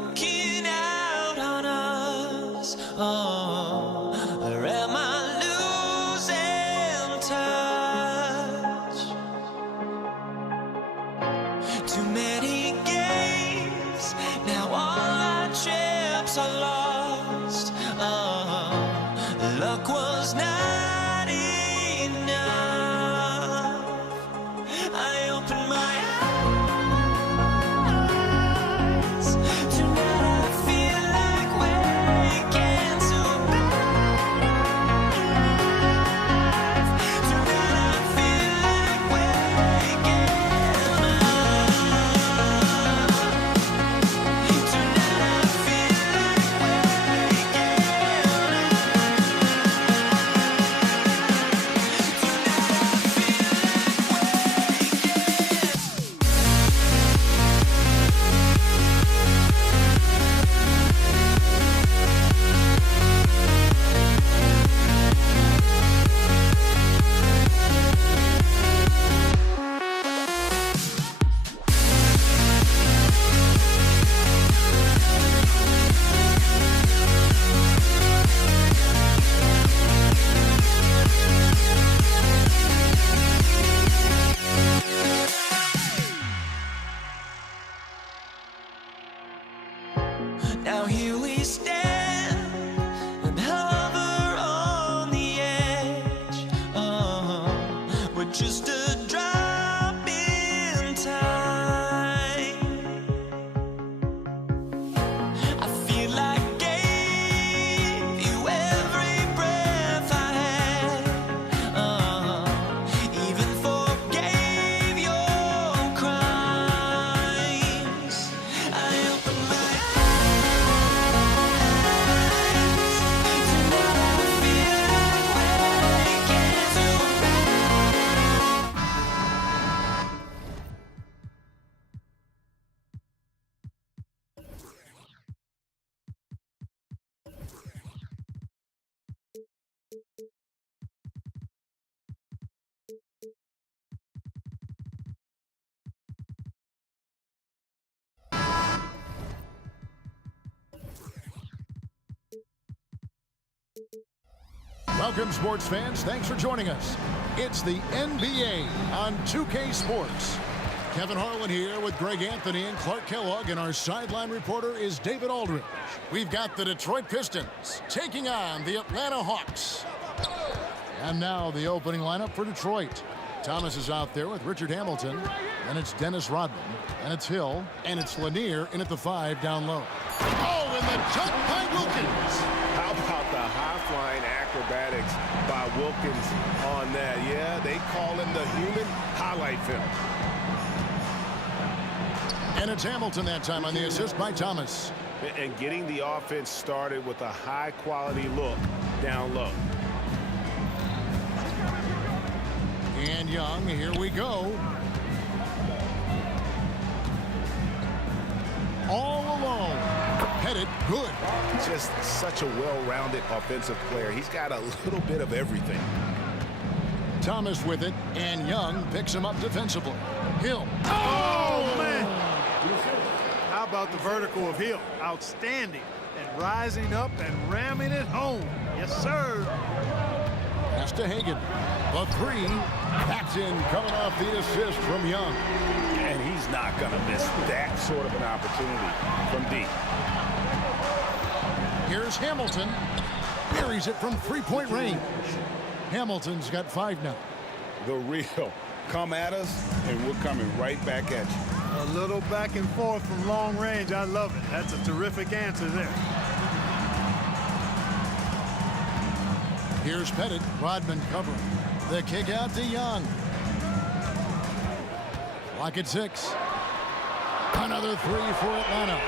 walking out on us. Oh, or am I losing touch? Too many games, now all our chips are lost. Oh, luck was not enough. I opened my eyes. Tonight I feel like waking to life. Tonight I feel like waking up. Tonight I feel like waking Now here we stand and hover on the edge. Oh, we're just a drop in time. I feel like I gave you every breath I had. Oh, even forgave your crimes. I opened my Welcome, sports fans. Thanks for joining us. It's the NBA on 2K Sports. Kevin Harlan here with Greg Anthony and Clark Kellogg, and our sideline reporter is David Aldridge. We've got the Detroit Pistons taking on the Atlanta Hawks. And now the opening lineup for Detroit. Thomas is out there with Richard Hamilton, and it's Dennis Rodman, and it's Hill, and it's Lanier in at the 5 down low. Oh, and the jump by Wilkins. How about the high-flying acrobatics by Wilkins on that? Yeah, they call him the human highlight film. And it's Hamilton that time on the assist by Thomas. And getting the offense started with a high-quality look down low. And Young, here we go. All alone. Headed good. Just such a well-rounded offensive player. He's got a little bit of everything. Thomas with it, and Young picks him up defensively. Hill. Oh, man! How about the vertical of Hill? Outstanding. And rising up and ramming it home. Yes, sir. Pass to Hagan. The 3. That's in, coming off the assist from Young. And he's not going to miss that sort of an opportunity from deep. Here's Hamilton. Buries it from 3-point range. Hamilton's got 5 now. The real. Come at us, and we're coming right back at you. A little back and forth from long range. I love it. That's a terrific answer there. Here's Pettit. Rodman covering. The kick out to Young. Lock at 6. Another 3 for Atlanta.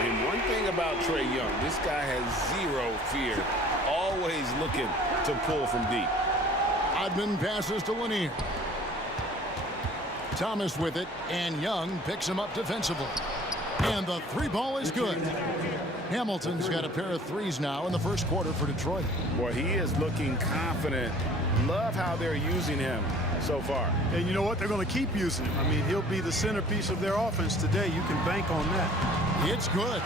And one thing about Trae Young, this guy has zero fear. Always looking to pull from deep. Rodman passes to Lanier. Thomas with it, and Young picks him up defensively. And the 3 ball is good. Hamilton's got a pair of 3s now in the first quarter for Detroit. Boy, he is looking confident. Love how they're using him so far. And you know what? They're going to keep using him. I mean, he'll be the centerpiece of their offense today. You can bank on that. It's good.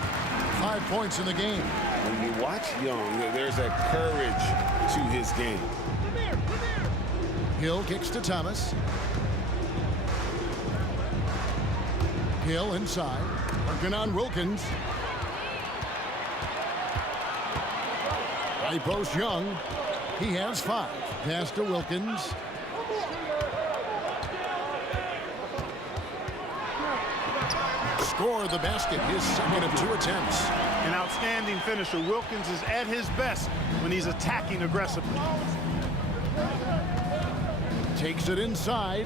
5 points in the game. When you watch Young, there's a courage to his game. Hill kicks to Thomas. Hill inside. Working on Wilkins. Right post Young. He has 5. Pass to Wilkins. Score the basket, his second of 2 attempts. An outstanding finisher. Wilkins is at his best when he's attacking aggressively. Takes it inside.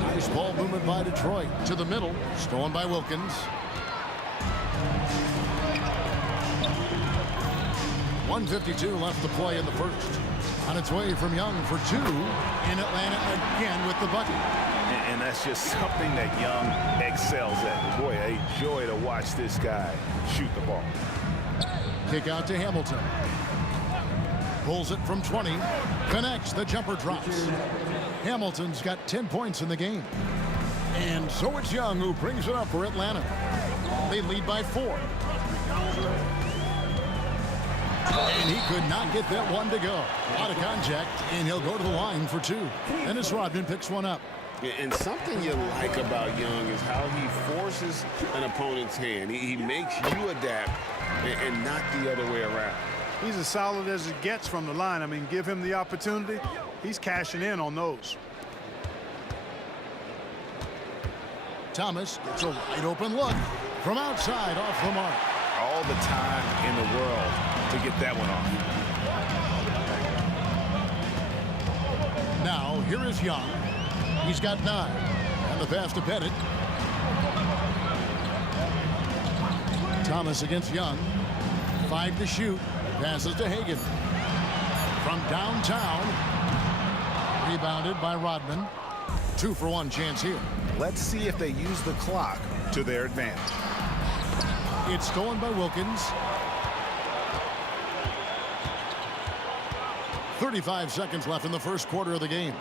Nice ball movement by Detroit. To the middle. Stolen by Wilkins. .152 left to play in the first. On its way from Young for 2. In Atlanta again with the bucket. And that's just something that Young excels at. Boy, a joy to watch this guy shoot the ball. Kick out to Hamilton. Pulls it from 20. Connects. The jumper drops. Hamilton's got 10 points in the game. And so it's Young who brings it up for Atlanta. They lead by 4. And he could not get that one to go. Out of contact, and he'll go to the line for 2. Dennis Rodman picks one up. And something you like about Young is how he forces an opponent's hand. He makes you adapt and not the other way around. He's as solid as it gets from the line. I mean, give him the opportunity. He's cashing in on those. Thomas gets a wide open look from outside off the mark. All the time in the world to get that one off. Now, here is Young. He's got 9. And the pass to Pettit. Thomas against Young. 5 to shoot. Passes to Hagan. From downtown. Rebounded by Rodman. 2-for-1 chance here. Let's see if they use the clock to their advantage. It's stolen by Wilkins. 35 seconds left in the first quarter of the game.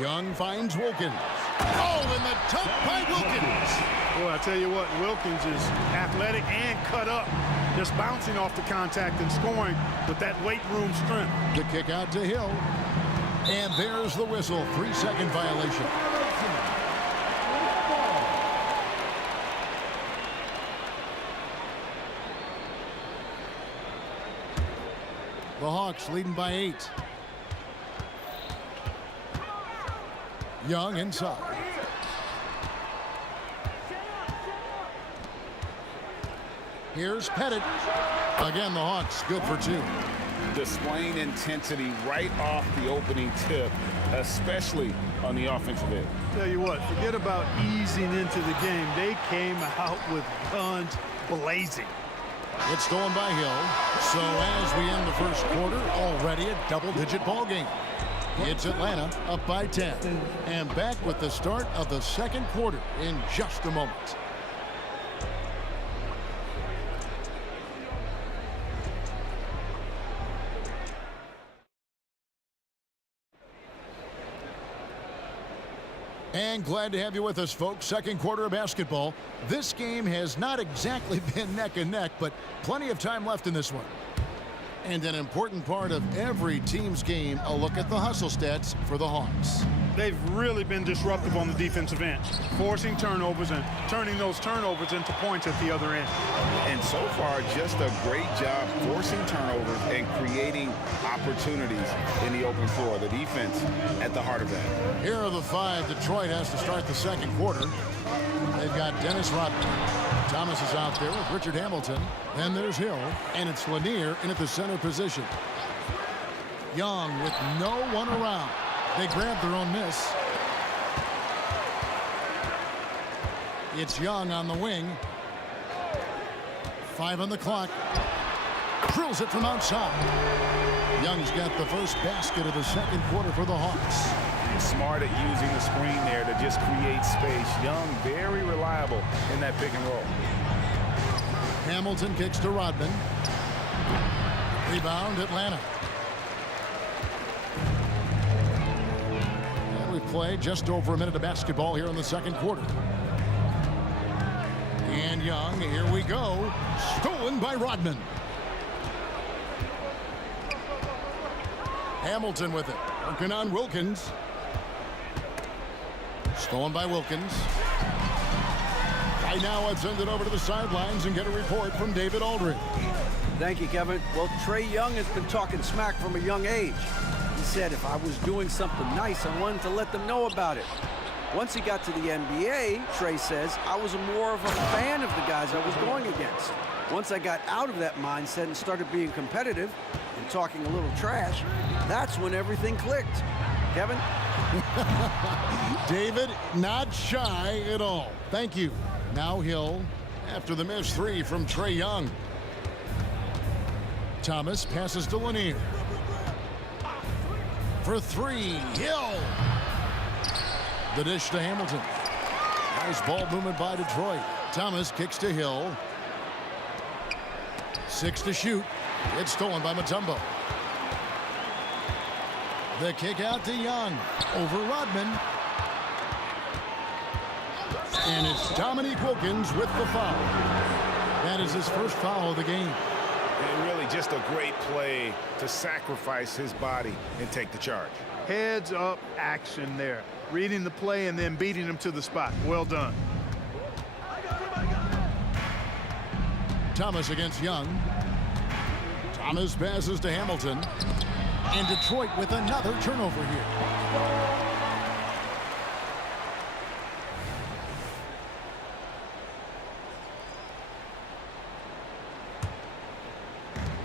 Young finds Wilkins. Oh, and the dunk by Wilkins. Boy, I tell you what, Wilkins is athletic and cut up. Just bouncing off the contact and scoring with that weight room strength. The kick out to Hill. And there's the whistle. 3-second violation. The Hawks leading by 8. Young inside. Here's Pettit. Again, the Hawks good for 2. Displaying intensity right off the opening tip, especially on the offensive end. Tell you what, forget about easing into the game. They came out with guns blazing. It's stolen by Hill. So as we end the first quarter, already a double-digit ball game. It's Atlanta up by 10. And back with the start of the second quarter in just a moment. And glad to have you with us, folks. Second quarter of basketball. This game has not exactly been neck and neck, but plenty of time left in this one. And an important part of every team's game, a look at the hustle stats for the Hawks. They've really been disruptive on the defensive end, forcing turnovers and turning those turnovers into points at the other end. And so far, just a great job forcing turnovers and creating opportunities in the open floor. The defense at the heart of that. Here are the 5 Detroit has to start the second quarter. They've got Dennis Rodman. Thomas is out there with Richard Hamilton. Then there's Hill, and it's Lanier in at the center position. Young with no one around. They grab their own miss. It's Young on the wing. 5 on the clock. Drills it from outside. Young's got the first basket of the second quarter for the Hawks. Smart at using the screen there to just create space. Young, very reliable in that pick and roll. Hamilton kicks to Rodman. Rebound, Atlanta. And we've played just over a minute of basketball here in the second quarter. And Young, here we go. Stolen by Rodman. Hamilton with it. Working on Wilkins. Stolen by Wilkins. Right now, let's send it over to the sidelines and get a report from David Aldridge. Thank you, Kevin. Well, Trae Young has been talking smack from a young age. He said if I was doing something nice, I wanted to let them know about it. Once he got to the NBA, Trae says, I was more of a fan of the guys I was going against. Once I got out of that mindset and started being competitive and talking a little trash, that's when everything clicked. Kevin? David, not shy at all. Thank you. Now Hill, after the missed three from Trae Young. Thomas passes to Lanier. For three, Hill. The dish to Hamilton. Nice ball movement by Detroit. Thomas kicks to Hill. 6 to shoot. It's stolen by Mutombo. The kick out to Young. Over Rodman. And it's Dominique Wilkins with the foul. That is his first foul of the game. And really just a great play to sacrifice his body and take the charge. Heads up action there. Reading the play and then beating him to the spot. Well done. Thomas against Young. Thomas passes to Hamilton. And Detroit with another turnover here.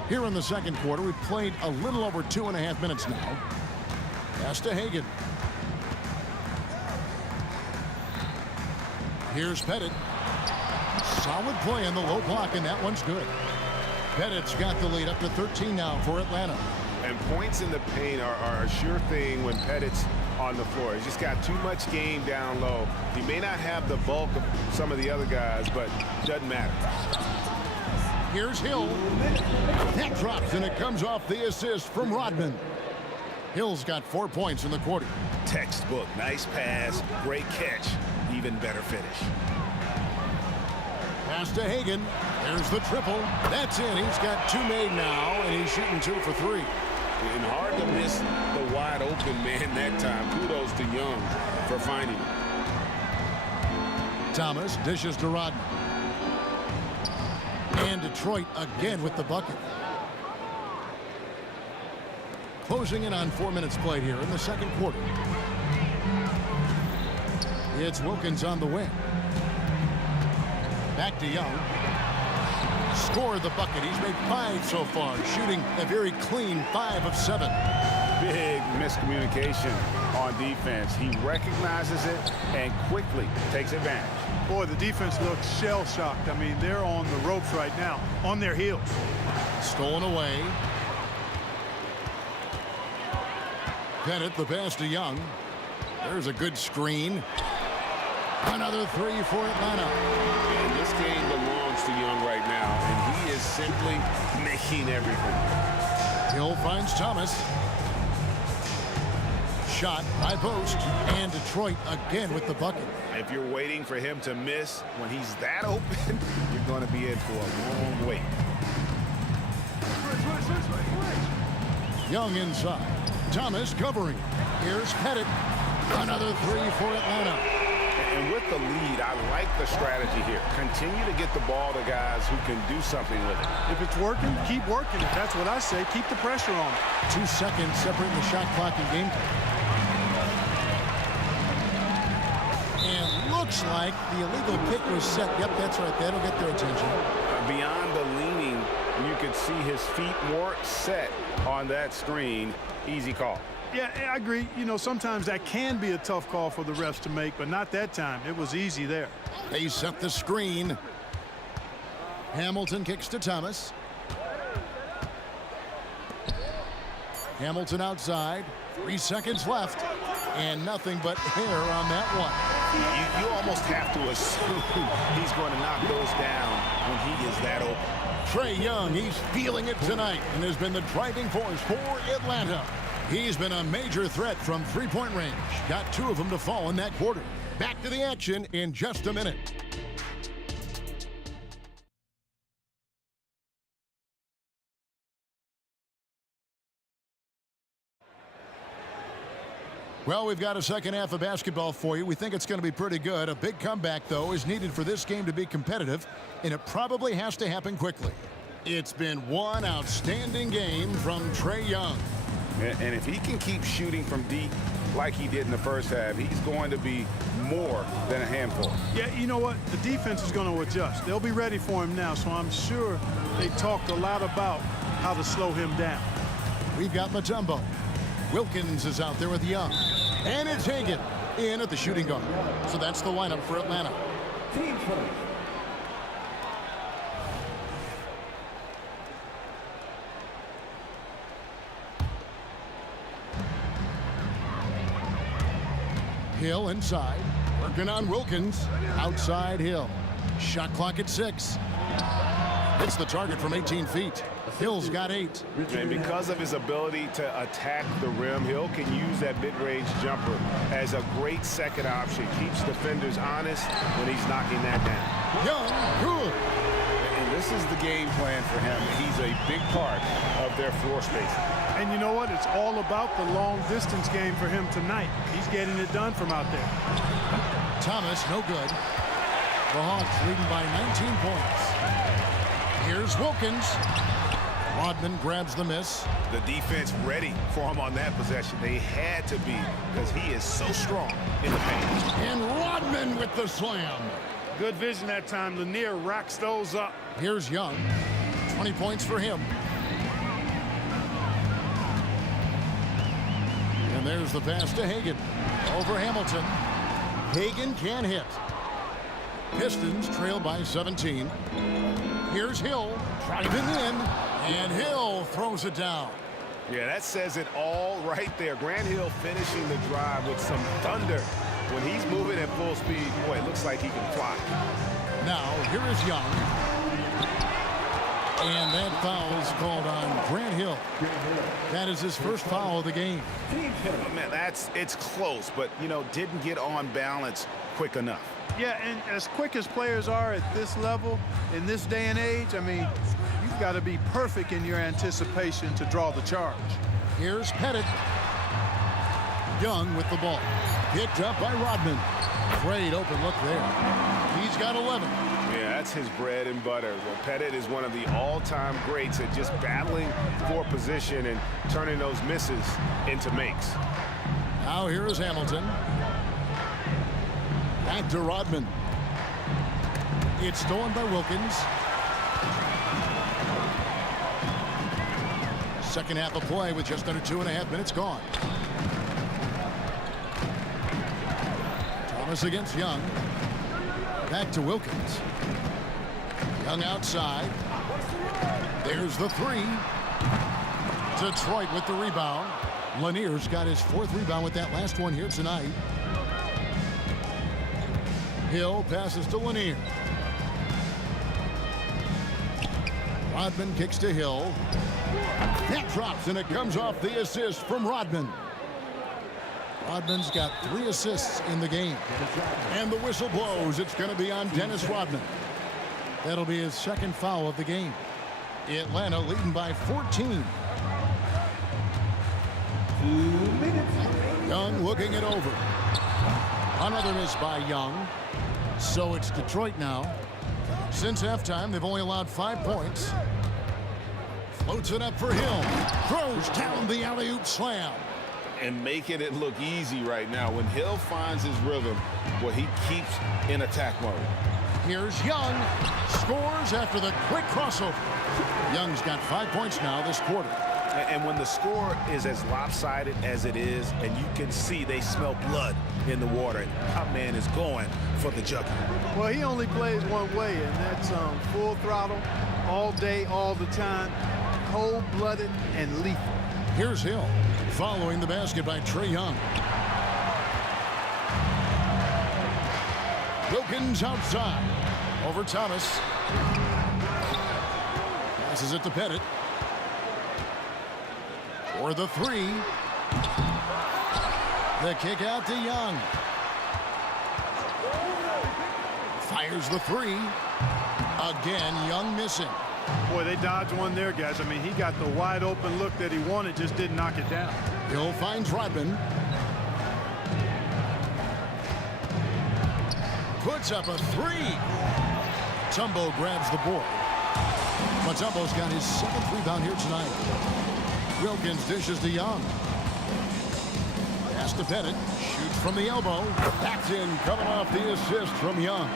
Here in the second quarter, we've played a little over 2.5 minutes now. Pass to Hagan. Here's Pettit. Solid play in the low block, and that one's good. Pettit's got the lead up to 13 now for Atlanta. And points in the paint are a sure thing when Pettit's on the floor. He's just got too much game down low. He may not have the bulk of some of the other guys, but doesn't matter. Here's Hill. That drops, and it comes off the assist from Rodman. Hill's got 4 points in the quarter. Textbook. Nice pass. Great catch. Even better finish. Pass to Hagan. There's the triple. That's in. He's got 2 made now, and he's shooting 2 for 3. And hard to miss the wide open man that time. Kudos to Young for finding him. Thomas dishes to Rodman. And Detroit again with the bucket. Closing in on 4 minutes played here in the second quarter. It's Wilkins on the wing. Back to Young. Scored the bucket. He's made 5 so far, shooting a very clean 5 of 7. Big miscommunication on defense. He recognizes it and quickly takes advantage. Boy, the defense looks shell-shocked. I mean, they're on the ropes right now, on their heels. Stolen away. Pettit, the pass to Young. There's a good screen. Another 3 for Atlanta. And this game belongs to Young right now, and he is simply making everything. Hill finds Thomas. Shot, high post, and Detroit again with the bucket. If you're waiting for him to miss when he's that open, you're going to be in for a long wait. Young inside. Thomas covering. Here's Pettit. Another 3 for Atlanta. And with the lead, I like the strategy here. Continue to get the ball to guys who can do something with it. If it's working, keep working it. That's what I say. Keep the pressure on. 2 seconds separating the shot clock and game time. And looks like the illegal kick was set. Yep, that's right. That'll get their attention. Beyond the leaning, you could see his feet more set on that screen. Easy call. Yeah, I agree. You know, sometimes that can be a tough call for the refs to make, but not that time. It was easy there. They set the screen. Hamilton kicks to Thomas. Hamilton outside. 3 seconds left. And nothing but hair on that one. You almost have to assume he's going to knock those down when he is that open. Trae Young, he's feeling it tonight and has been the driving force for Atlanta. He's been a major threat from three-point range. Got 2 of them to fall in that quarter. Back to the action in just a minute. Well, we've got a second half of basketball for you. We think it's going to be pretty good. A big comeback, though, is needed for this game to be competitive, and it probably has to happen quickly. It's been one outstanding game from Trae Young. And if he can keep shooting from deep like he did in the first half, he's going to be more than a handful. Yeah, you know what? The defense is going to adjust. They'll be ready for him now, so I'm sure they talked a lot about how to slow him down. We've got Mutombo. Wilkins is out there with Young. And it's Hagan in at the shooting guard. So that's the lineup for Atlanta. Hill inside, working on Wilkins. Outside Hill. Shot clock at 6. Hits the target from 18 feet. Hill's got 8. And because of his ability to attack the rim, Hill can use that mid-range jumper as a great second option. Keeps defenders honest when he's knocking that down. Young, good. And this is the game plan for him. He's a big part of their floor space. And you know what? It's all about the long-distance game for him tonight. He's getting it done from out there. Thomas, no good. The Hawks leading by 19 points. Here's Wilkins. Rodman grabs the miss. The defense ready for him on that possession. They had to be because he is so strong in the paint. And Rodman with the slam. Good vision that time. Lanier racks those up. Here's Young. 20 points for him. And there's the pass to Hagan. Over Hamilton. Hagan can't hit. Pistons trail by 17. Here's Hill driving in, and Hill throws it down. Yeah, that says it all right there. Grant Hill finishing the drive with some thunder. When he's moving at full speed, boy, it looks like he can fly. Now, here is Young. And that foul is called on Grant Hill. That is his first foul of the game. Oh, man, it's close, but, you know, didn't get on balance quick enough. Yeah, and as quick as players are at this level, in this day and age, I mean, you've got to be perfect in your anticipation to draw the charge. Here's Pettit. Young with the ball. Picked up by Rodman. Great open look there. He's got 11. Yeah, that's his bread and butter. Well, Pettit is one of the all-time greats at just battling for position and turning those misses into makes. Now here is Hamilton. Back to Rodman. It's stolen by Wilkins. Second half of play with just under 2.5 minutes gone. Thomas against Young. Back to Wilkins. Young outside. There's the 3. Detroit with the rebound. Lanier's got his 4th rebound with that last one here tonight. Hill passes to Lanier. Rodman kicks to Hill. That drops, and it comes off the assist from Rodman. Rodman's got 3 assists in the game. And the whistle blows. It's going to be on Dennis Rodman. That'll be his 2nd foul of the game. Atlanta leading by 14. Young looking it over. Another miss by Young. So it's Detroit now. Since halftime, they've only allowed 5 points. Floats it up for Hill. Throws down the alley-oop slam. And making it look easy right now. When Hill finds his rhythm, well, he keeps in attack mode. Here's Young. Scores after the quick crossover. Young's got 5 points now this quarter. And when the score is as lopsided as it is, and you can see they smell blood in the water, that man is going for the jugular. Well, he only plays one way, and that's full throttle, all day, all the time, cold-blooded and lethal. Here's Hill, following the basket by Trae Young. Wilkins outside, over Thomas. Passes it to Pettit. For the 3. The kick out to Young. Fires the 3. Again, Young missing. Boy, they dodged one there, guys. I mean, he got the wide open look that he wanted, just didn't knock it down. Hill finds Rodman. puts up a three. Mutombo grabs the board. Mutombo's got his 7th rebound here tonight. Wilkins dishes to Young. Pass to Pettit. Shoots from the elbow. Backed in, coming off the assist from Young.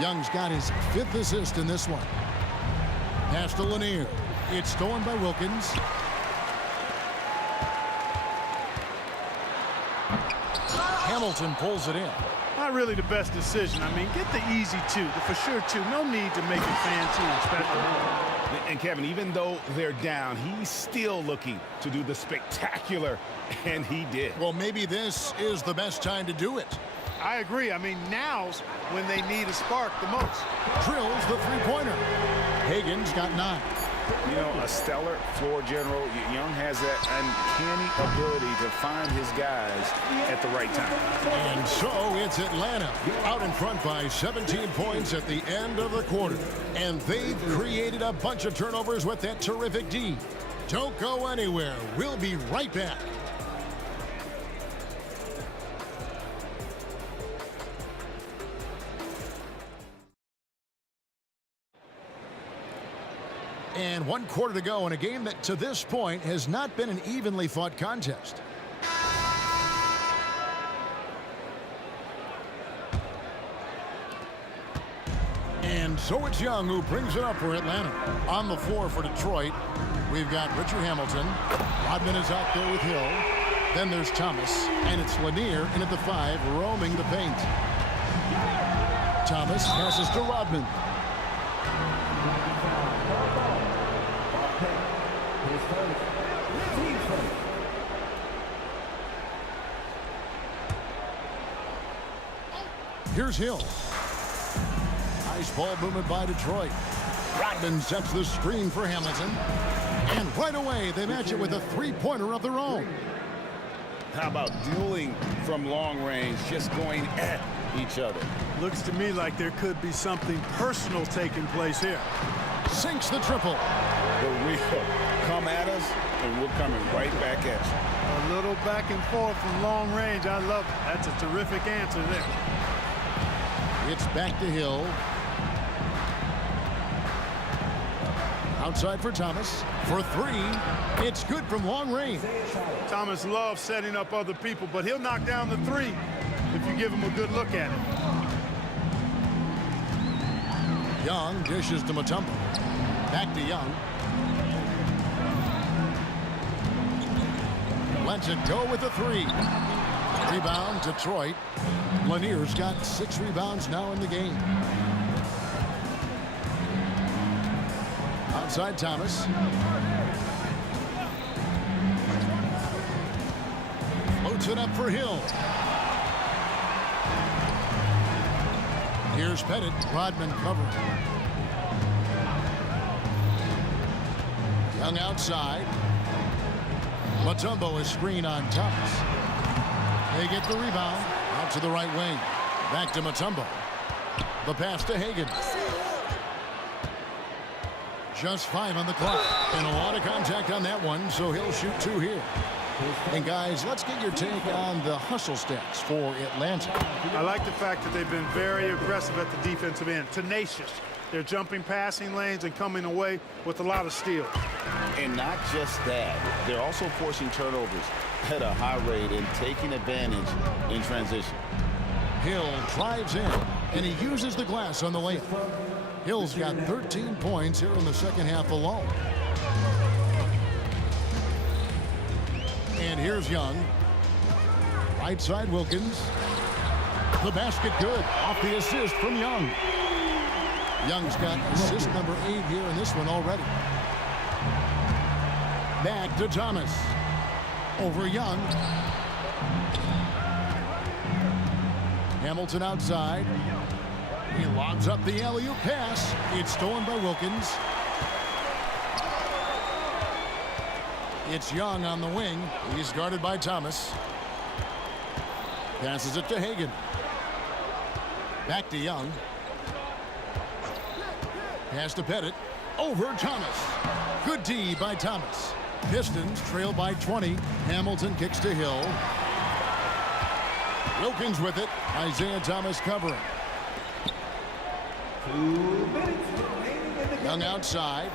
Young's got his 5th assist in this one. Pass to Lanier. It's stolen by Wilkins. Hamilton pulls it in. Not really the best decision. I mean, get the easy two, the for sure two. No need to make it fancy and special. And Kevin, even though they're down, he's still looking to do the spectacular, and he did. Well, maybe this is the best time to do it. I agree. I mean, now's when they need a spark the most. Drills the three-pointer. Hagen's got 9. You know, a stellar floor general. Young has that uncanny ability to find his guys at the right time. And so it's Atlanta out in front by 17 points at the end of the quarter. And they've created a bunch of turnovers with that terrific D. Don't go anywhere. We'll be right back. And 1 quarter to go in a game that to this point has not been an evenly fought contest. And so it's Young who brings it up for Atlanta. On the floor for Detroit, we've got Richard Hamilton. Rodman is out there with Hill. Then there's Thomas, and it's Lanier in at the 5, roaming the paint. Thomas passes to Rodman. Here's Hill. Nice ball movement by Detroit. Rodman sets the screen for Hamilton. And right away, they match it with a three-pointer of their own. How about dueling from long range, just going at each other? Looks to me like there could be something personal taking place here. Sinks the triple. The real come at us, and we're coming right back at you. A little back and forth from long range. I love it. That's a terrific answer there. It's back to Hill. Outside for Thomas. For 3. It's good from long range. Thomas loves setting up other people, but he'll knock down the 3 if you give him a good look at it. Young dishes to Mutombo. Back to Young. Lets it go with a 3. Rebound, Detroit. Lanier's got 6 rebounds now in the game. Outside Thomas. Floats it up for Hill. Here's Pettit. Rodman covering. Young outside. Mutombo is screen on Thomas. They get the rebound. Out to the right wing. Back to Mutombo. The pass to Hagen. Just 5 on the clock. And a lot of contact on that one, so he'll shoot 2 here. And guys, let's get your take on the hustle stats for Atlanta. I like the fact that they've been very aggressive at the defensive end. Tenacious. They're jumping passing lanes and coming away with a lot of steals. And not just that, they're also forcing turnovers at a high rate and taking advantage in transition. Hill drives in, and he uses the glass on the layup. Hill's got 13 points here in the second half alone. And here's Young. Right side Wilkins. The basket good. Off the assist from Young. Young's got assist number 8 here in this one already. Back to Thomas. Over Young. Hamilton outside. He lobs up the alley-oop pass. It's stolen by Wilkins. It's Young on the wing. He's guarded by Thomas. Passes it to Hagen. Back to Young. Pass to Pettit. Over Thomas. Good D by Thomas. Pistons trail by 20. Hamilton kicks to Hill. Wilkins with it. Isaiah Thomas covering. Young outside.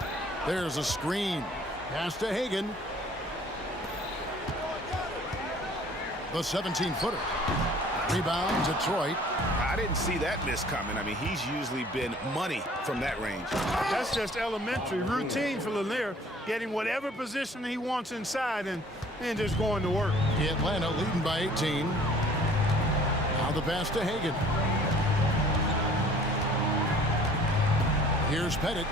There's a screen. Pass to Hagan. The 17-footer. Rebound, Detroit. I didn't see that miss coming. I mean, he's usually been money from that range. That's just elementary routine for Lanier, getting whatever position he wants inside and just going to work. Atlanta leading by 18. Now the pass to Hagan. Here's Pettit.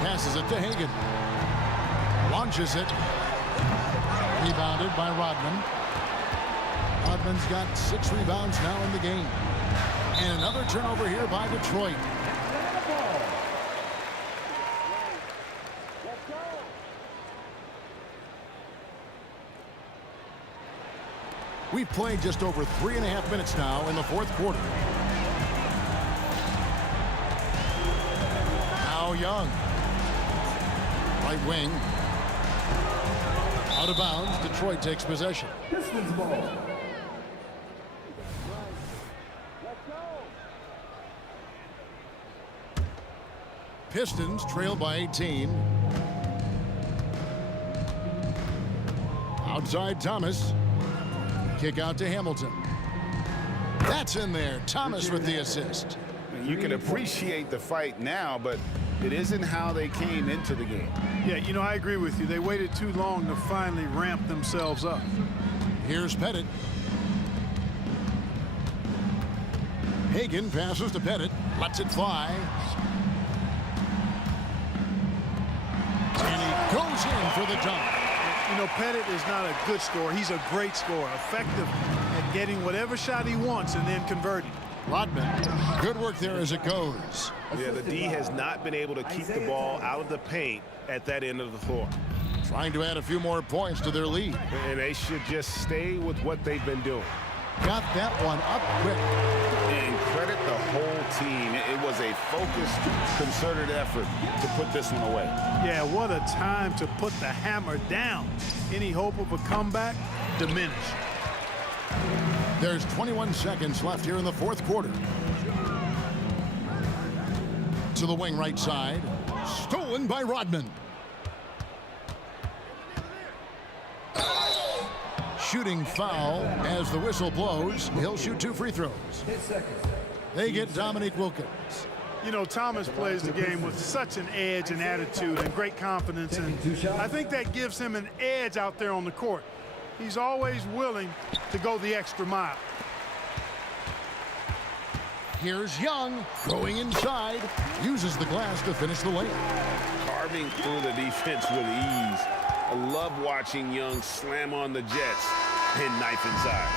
Passes it to Hagan. Launches it. Rebounded by Rodman. Rodman's got 6 rebounds now in the game. And another turnover here by Detroit. We've played just over 3.5 minutes now in the fourth quarter. Now Young. Right wing. Out of bounds. Detroit takes possession. Pistons ball. Pistons trail by 18. Outside Thomas. Kick out to Hamilton. That's in there. Thomas with the assist. You can appreciate the fight now, but it isn't how they came into the game. Yeah, you know, I agree with you. They waited too long to finally ramp themselves up. Here's Pettit. Hagan passes to Pettit. Lets it fly. And he goes in for the dunk. You know, Pettit is not a good scorer. He's a great scorer, effective at getting whatever shot he wants and then converting. Rodman, good work there as it goes. Yeah, the D has not been able to keep the ball out of the paint at that end of the floor. Trying to add a few more points to their lead. And they should just stay with what they've been doing. Got that one up quick. And credit the whole team. It was a focused, concerted effort to put this one away. Yeah, what a time to put the hammer down. Any hope of a comeback diminished. There's 21 seconds left here in the fourth quarter. To the wing right side. Stolen by Rodman. Shooting foul as the whistle blows. He'll shoot 2 free throws. They get Dominique Wilkins. You know, Thomas plays the game with such an edge and attitude and great confidence, and I think that gives him an edge out there on the court. He's always willing to go the extra mile. Here's Young going inside. Uses the glass to finish the lane. Carving through the defense with ease. I love watching Young slam on the Jets and knife inside.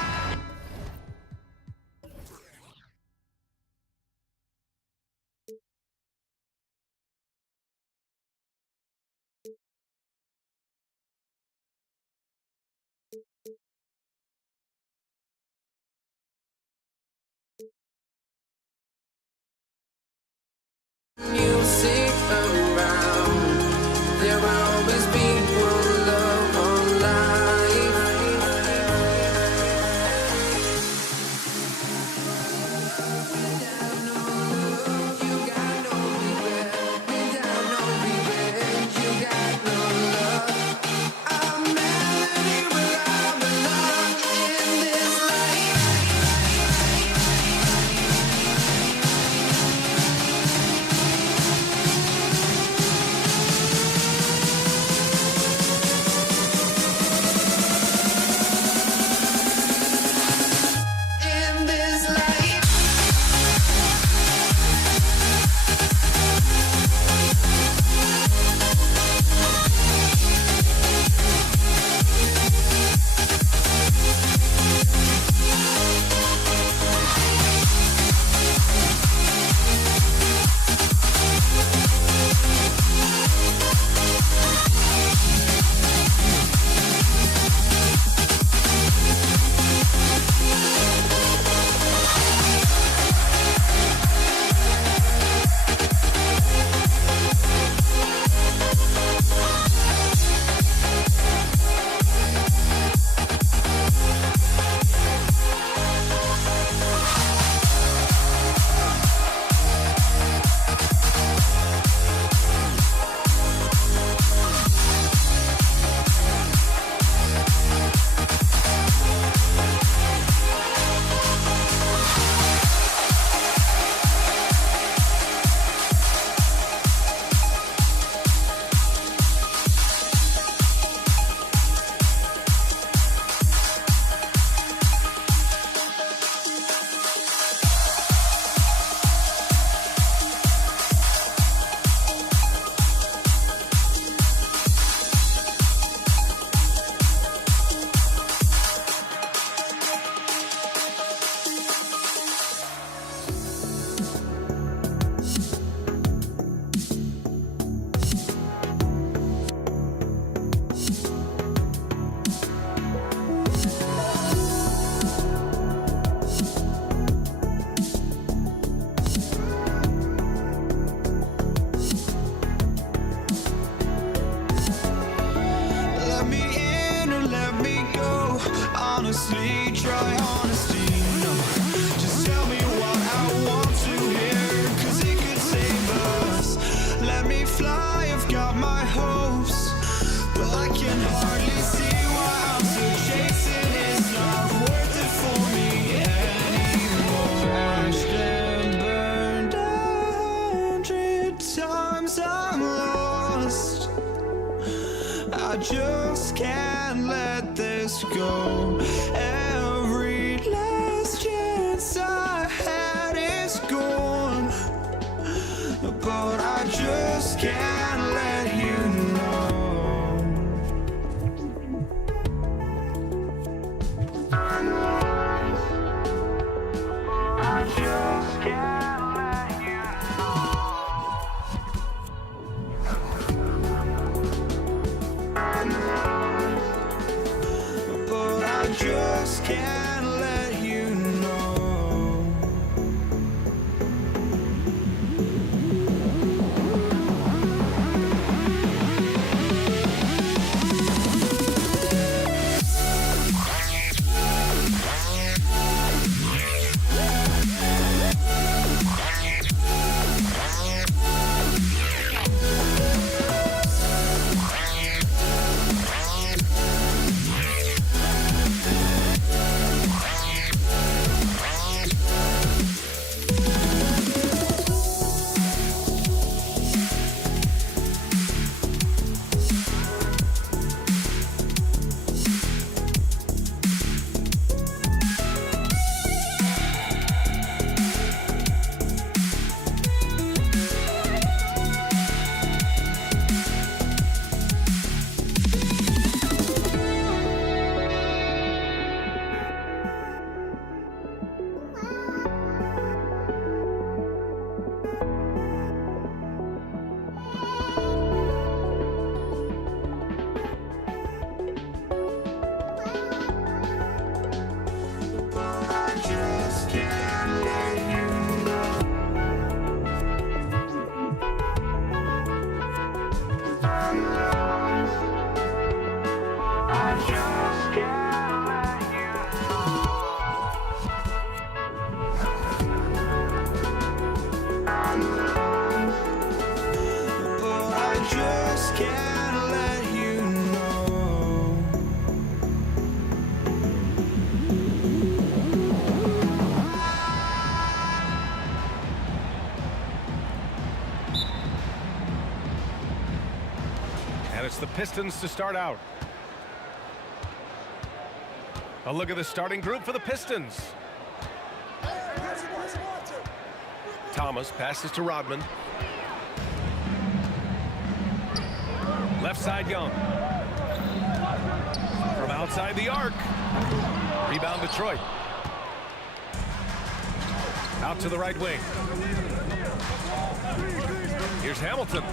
Music around, there will always be one love on life. Without no love, you got no regret. Without no revenge, you got no out my hopes, but I can hardly see why I'm still chasing. It's not worth it for me anymore. Crashed and burned 100 times, I'm lost. I just can't let this go. Every last chance I had is gone, but I just can't let you know. I just can't let you know. But I just can't let you know. And it's the Pistons to start out. A look at the starting group for the Pistons. Thomas passes to Rodman. Left side, Young. From outside the arc. Rebound, Detroit. Out to the right wing. Here's Hamilton.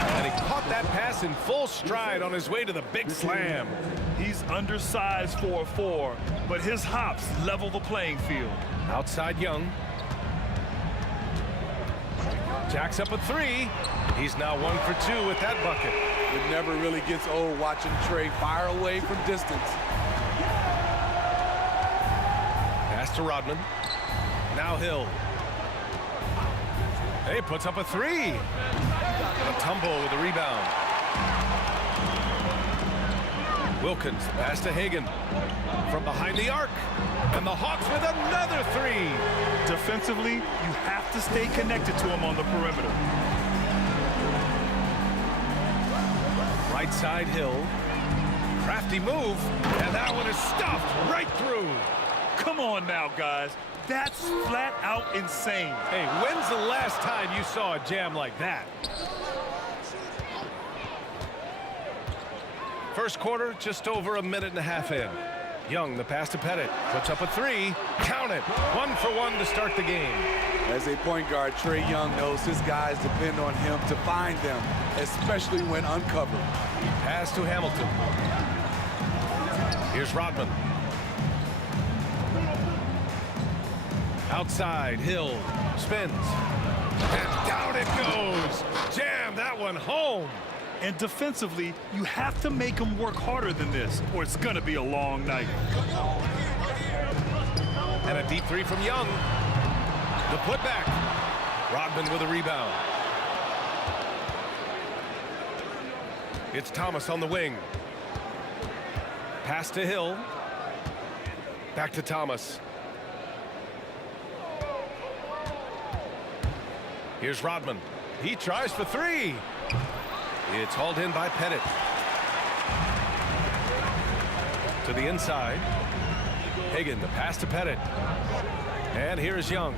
And he caught that pass in full stride on his way to the big slam. He's undersized for a 4, but his hops level the playing field. Outside Young. Jacks up a 3. He's now 1 for 2 with that bucket. It never really gets old watching Trey fire away from distance. Pass to Rodman. Now Hill. Hey, puts up a 3. A tumble with a rebound. Wilkins, pass to Hagan. From behind the arc. And the Hawks with another 3. Defensively, you have to stay connected to him on the perimeter. Right side Hill. Crafty move. And that one is stuffed right through. Come on now, guys. That's flat out insane. Hey, when's the last time you saw a jam like that? First quarter, just over a minute and a half in. Young, the pass to Pettit. Puts up a 3. Count it. 1 for 1 to start the game. As a point guard, Trey Young knows his guys depend on him to find them, especially when uncovered. Pass to Hamilton. Here's Rodman. Outside, Hill spins. And down it goes. Jam that one home. And defensively, you have to make him work harder than this, or it's going to be a long night. And a deep 3 from Young. The putback. Rodman with a rebound. It's Thomas on the wing. Pass to Hill. Back to Thomas. Here's Rodman. He tries for three. It's hauled in by Pettit. To the inside. Hagan, the pass to Pettit. And here is Young.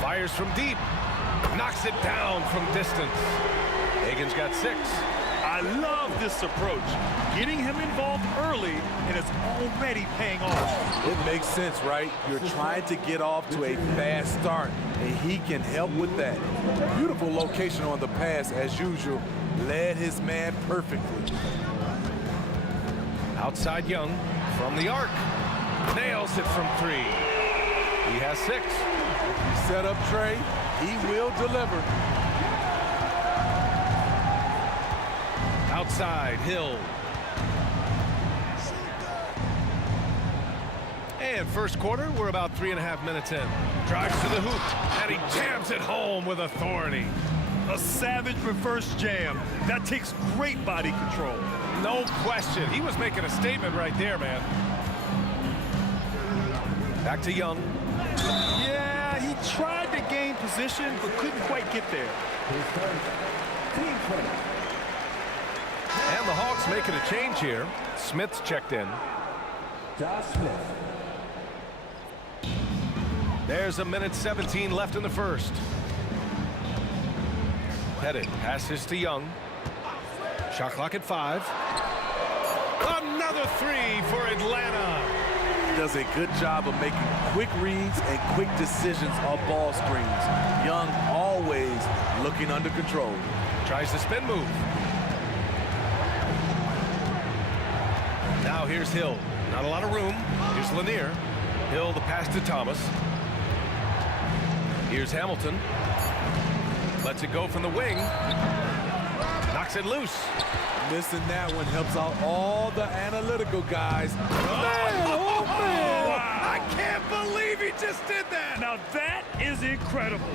Fires from deep. Knocks it down from distance. Hagan's got 6. I love this approach. Getting him involved early, and it's already paying off. It makes sense, right? You're trying to get off to a fast start, and he can help with that. Beautiful location on the pass, as usual. Led his man perfectly. Outside Young from the arc. Nails it from 3. He has 6. Set up Trey. He will deliver. Outside, Hill. And first quarter, we're about 3.5 minutes in. Drives to the hoop, and he jams it home with authority. A savage reverse jam. That takes great body control. No question. He was making a statement right there, man. Back to Young. Yeah, he tried to gain position, but couldn't quite get there. And the Hawks making a change here. Smith's checked in. There's 1:17 left in the first. Pettit passes to Young. Shot clock at 5. Another 3 for Atlanta. He does a good job of making quick reads and quick decisions off ball screens. Young always looking under control. Tries the spin move. Now here's Hill. Not a lot of room. Here's Lanier. Hill, the pass to Thomas. Here's Hamilton. Lets it go from the wing. Knocks it loose. Missing that one helps out all the analytical guys. Oh, Wow. I can't believe he just did that. Now that is incredible.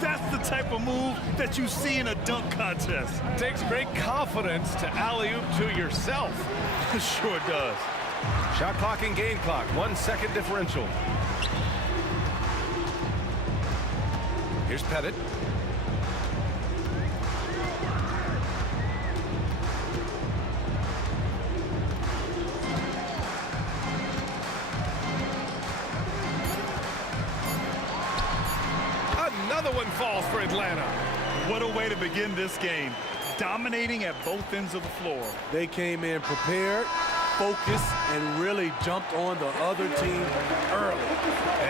That's the type of move that you see in a dunk contest. Takes great confidence to alley-oop to yourself. It sure does. Shot clock and game clock. 1 second differential. Here's Pettit. Another one falls for Atlanta. What a way to begin this game. Dominating at both ends of the floor. They came in prepared, focused, and really jumped on the other team early.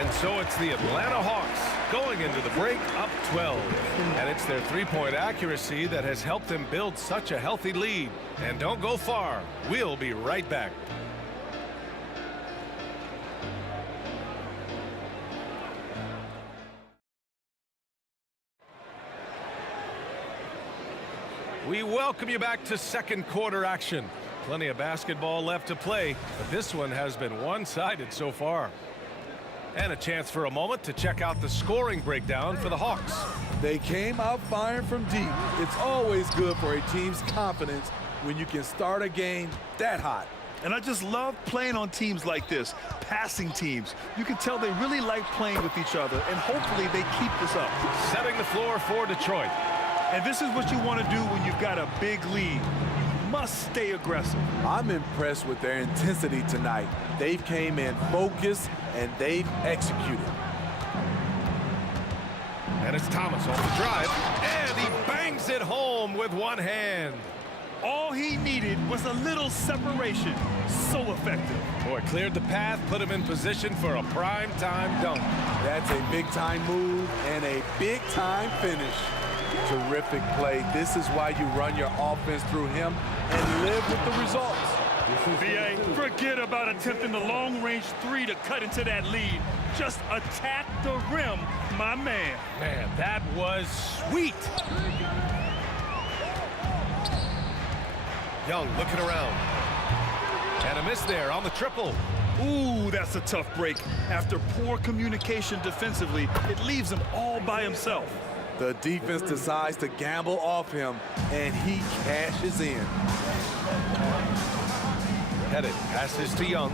And so it's the Atlanta Hawks going into the break up 12. And it's their three-point accuracy that has helped them build such a healthy lead. And don't go far. We'll be right back. We welcome you back to second quarter action. Plenty of basketball left to play, but this one has been one-sided so far. And a chance for a moment to check out the scoring breakdown for the Hawks. They came out firing from deep. It's always good for a team's confidence when you can start a game that hot. And I just love playing on teams like this, passing teams. You can tell they really like playing with each other, and hopefully they keep this up. Setting the floor for Detroit. And this is what you want to do when you've got a big lead. You must stay aggressive. I'm impressed with their intensity tonight. They've came in focused and they've executed. And it's Thomas off the drive, and he bangs it home with one hand. All he needed was a little separation. So effective. Boy, cleared the path, put him in position for a prime-time dunk. That's a big-time move and a big-time finish. Terrific play. This is why you run your offense through him and live with the results. BA, forget about attempting the long-range 3 to cut into that lead. Just attack the rim, my man. Man, that was sweet. Young looking around. And a miss there on the triple. Ooh, that's a tough break. After poor communication defensively, it leaves him all by himself. The defense decides to gamble off him, and he cashes in. Pettit passes to Young.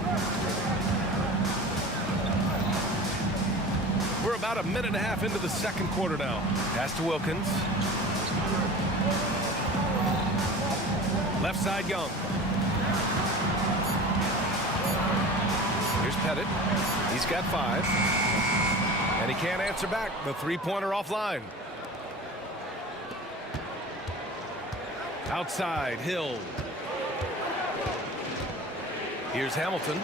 We're about a minute and a half into the second quarter now. Pass to Wilkins. Left side, Young. Here's Pettit. He's got 5. And he can't answer back. The three-pointer offline. Outside, Hill. Here's Hamilton.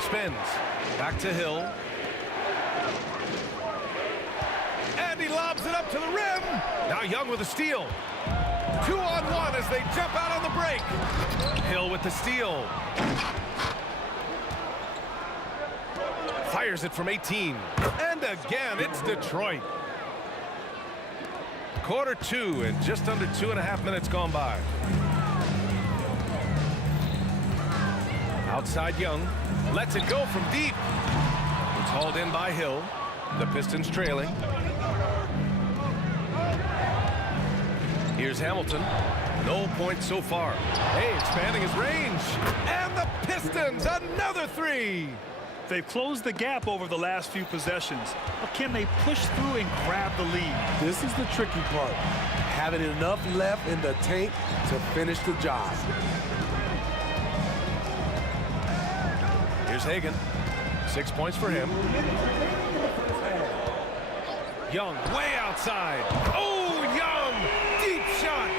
Spins. Back to Hill. And he lobs it up to the rim. Now Young with a steal. 2-on-1 as they jump out on the break. Hill with the steal. Fires it from 18. And again, it's Detroit. Quarter 2 and just under 2.5 minutes gone by. Outside Young. Lets it go from deep. It's hauled in by Hill. The Pistons trailing. Here's Hamilton. No points so far. Hey, expanding his range. And the Pistons, another 3. They've closed the gap over the last few possessions, but can they push through and grab the lead? This is the tricky part. Having enough left in the tank to finish the job. Here's Hagan. 6 points for him. Young way outside. Oh, Young! Deep shot!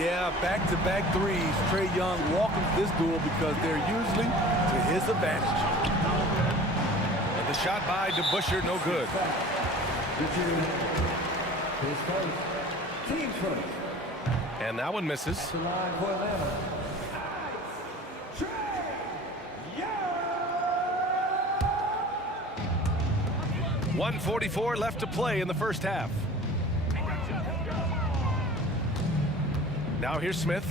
Yeah, back-to-back threes. Trae Young welcomes this duel because they're usually to his advantage. And the shot by DeBusschere, no good. And that one misses. 1:44 left to play in the first half. Now here's Smith.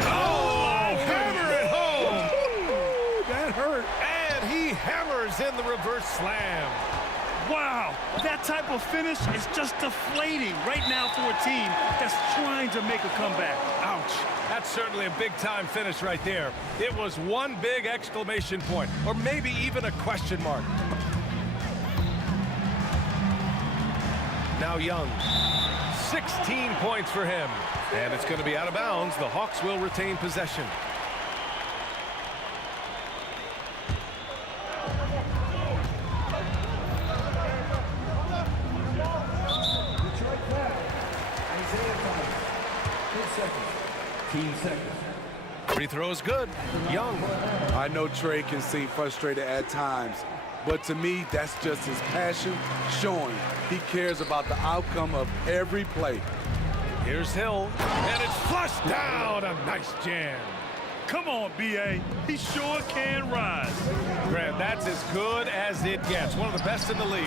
Oh, hammer it home! That hurt. And he hammers in the reverse slam. Wow, that type of finish is just deflating right now for a team that's trying to make a comeback. Ouch. That's certainly a big-time finish right there. It was one big exclamation point, or maybe even a question mark. Now Young. 16 points for him. And it's going to be out of bounds. The Hawks will retain possession. Free throws good. Young. I know Trae can seem frustrated at times, but to me, that's just his passion showing. He cares about the outcome of every play. Here's Hill, and it's flushed down. A nice jam. Come on, B.A. He sure can rise. Grant, that's as good as it gets. One of the best in the league.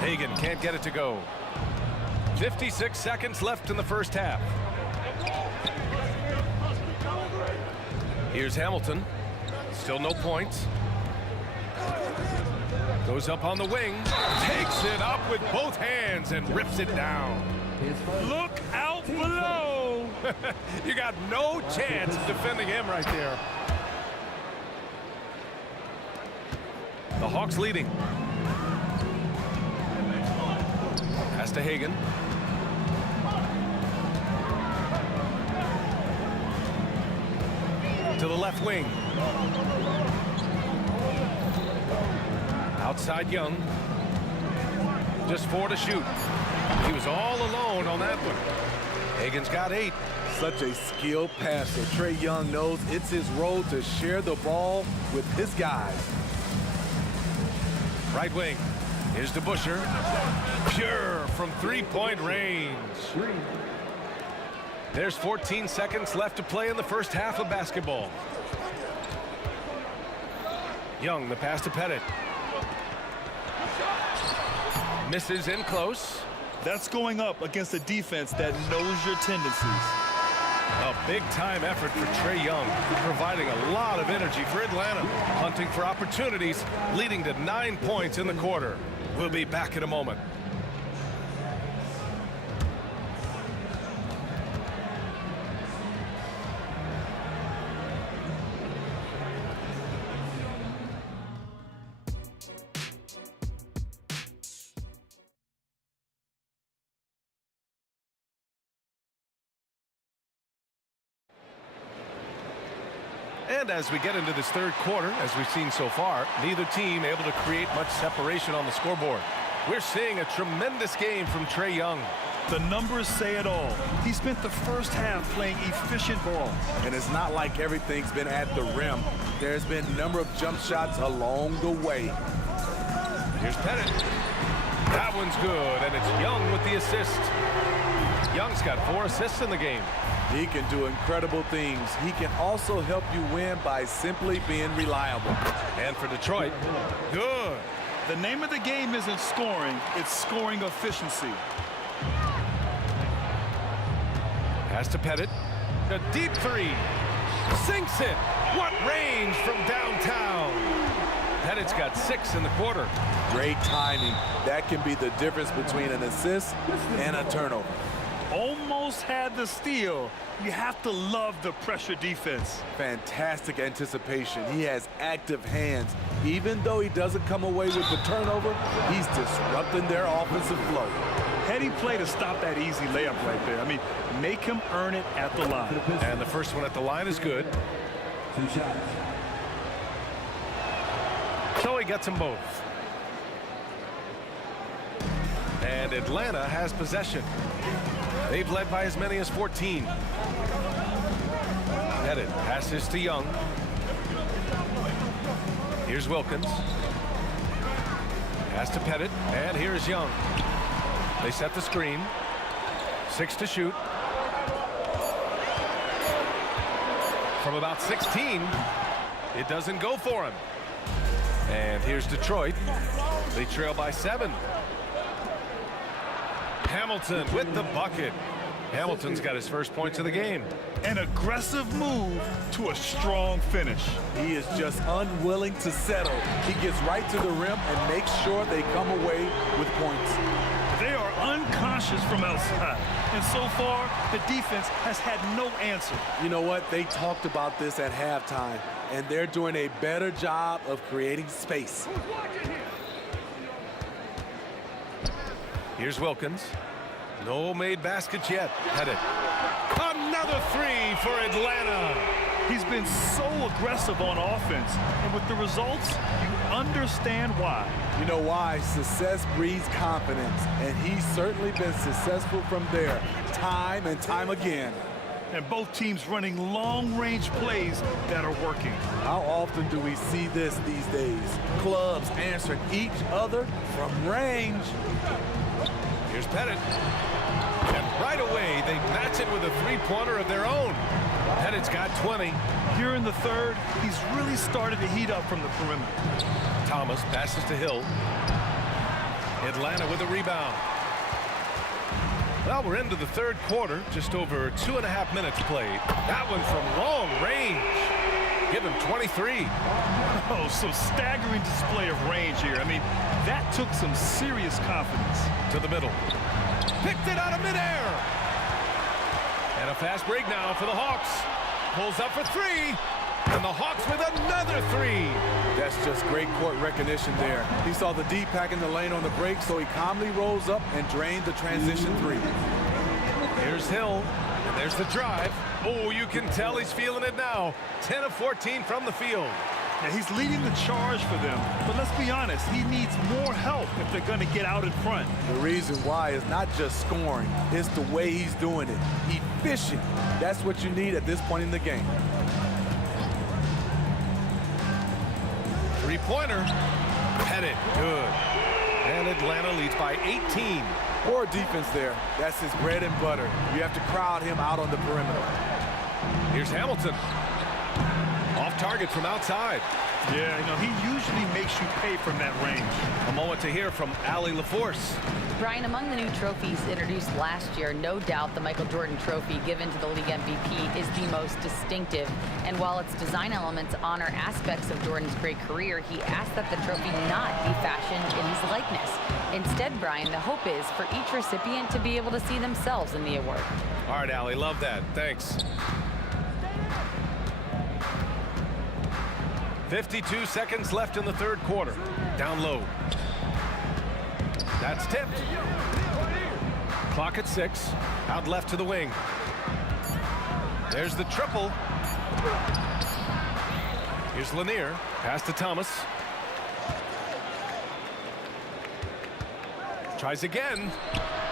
Hagan can't get it to go. 56 seconds left in the first half. Here's Hamilton. Still no points. Goes up on the wing. Takes it up with both hands and rips it down. Look out below. You got no chance of defending him right there. The Hawks leading. Pass to Hagan. To the left wing. Outside Young. Just 4 to shoot. He was all alone on that one. Hagan's got 8. Such a skilled passer. Trae Young knows it's his role to share the ball with his guys. Right wing. Here's DeBusschere. Pure from three-point range. There's 14 seconds left to play in the first half of basketball. Young, the pass to Pettit. Misses in close. That's going up against a defense that knows your tendencies. A big-time effort for Trae Young, providing a lot of energy for Atlanta, hunting for opportunities, leading to 9 points in the quarter. We'll be back in a moment. And as we get into this third quarter, as we've seen so far, neither team able to create much separation on the scoreboard. We're seeing a tremendous game from Trae Young. The numbers say it all. He spent the first half playing efficient ball. And it's not like everything's been at the rim. There's been a number of jump shots along the way. Here's Pettit. That one's good, and it's Young with the assist. Young's got 4 assists in the game. He can do incredible things. He can also help you win by simply being reliable. And for Detroit, good. The name of the game isn't scoring, it's scoring efficiency. Pass to Pettit. A deep 3. Sinks it. What range from downtown. Pettit's got 6 in the quarter. Great timing. That can be the difference between an assist and a turnover. Almost had the steal. You have to love the pressure defense. Fantastic anticipation. He has active hands. Even though he doesn't come away with the turnover, he's disrupting their offensive flow. Heady play to stop that easy layup right there. I mean, make him earn it at the line. And the first one at the line is good. 2 shots. So he gets them both. And Atlanta has possession. They've led by as many as 14. Pettit passes to Young. Here's Wilkins. Pass to Pettit, and here's Young. They set the screen. 6 to shoot. From about 16, it doesn't go for him. And here's Detroit. They trail by 7. Hamilton with the bucket. Hamilton's got his first points of the game. An aggressive move to a strong finish. He is just unwilling to settle. He gets right to the rim and makes sure they come away with points. They are unconscious from outside. And so far, the defense has had no answer. You know what? They talked about this at halftime, and they're doing a better job of creating space. Here's Wilkins. No made baskets yet. Pettit. Another 3 for Atlanta. He's been so aggressive on offense. And with the results, you understand why. You know why? Success breeds confidence. And he's certainly been successful from there, time and time again. And both teams running long-range plays that are working. How often do we see this these days? Clubs answering each other from range. Here's Pettit. And right away, they match it with a 3-pointer of their own. Pettit's got 20. Here in the third, he's really started to heat up from the perimeter. Thomas passes to Hill. Atlanta with a rebound. Well, we're into the third quarter, just over 2.5 minutes played. That one from long range. Give him 23. Oh, some staggering display of range here. I mean, that took some serious confidence. To the middle. Picked it out of midair. And a fast break now for the Hawks. Pulls up for 3. And the Hawks with another 3. That's just great court recognition there. He saw the D pack in the lane on the break, so he calmly rolls up and drained the transition 3. Here's Hill. And there's the drive. Oh, you can tell he's feeling it now. 10 of 14 from the field. Yeah, he's leading the charge for them. But let's be honest, he needs more help if they're going to get out in front. The reason why is not just scoring. It's the way he's doing it. Efficient. That's what you need at this point in the game. 3-pointer. Pettit, good. And Atlanta leads by 18. Poor defense there. That's his bread and butter. You have to crowd him out on the perimeter. Here's Hamilton. Off target from outside. Yeah, you know, he usually makes you pay from that range. A moment to hear from Allie LaForce. Brian, among the new trophies introduced last year, no doubt the Michael Jordan Trophy given to the league MVP is the most distinctive. And while its design elements honor aspects of Jordan's great career, he asked that the trophy not be fashioned in his likeness. Instead, Brian, the hope is for each recipient to be able to see themselves in the award. All right, Allie, love that. Thanks. 52 seconds left in the third quarter. Down low. That's tipped. Clock at 6. Out left to the wing. There's the triple. Here's Lanier. Pass to Thomas. Tries again.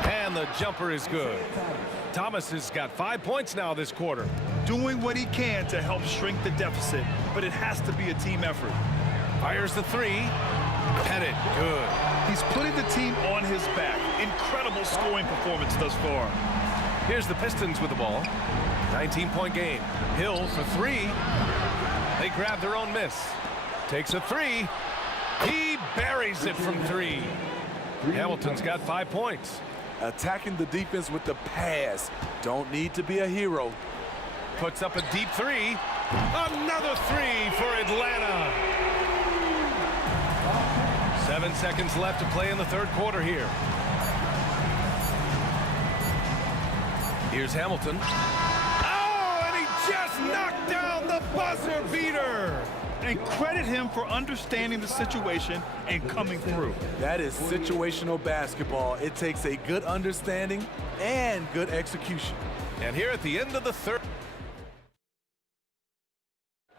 And the jumper is good. Thomas has got 5 points now this quarter. Doing what he can to help shrink the deficit, but it has to be a team effort. Fires the 3. Pettit, good. He's putting the team on his back. Incredible scoring performance thus far. Here's the Pistons with the ball. 19-point game. Hill for 3. They grab their own miss. Takes a 3. He buries it from 3. Hamilton's got 5 points. Attacking the defense with the pass. Don't need to be a hero. Puts up a deep 3. Another 3 for Atlanta. 7 seconds left to play in the third quarter here. Here's Hamilton. Oh, and he just knocked down the buzzer beater. And credit him for understanding the situation and coming through. That is situational basketball. It takes a good understanding and good execution. And here at the end of the third.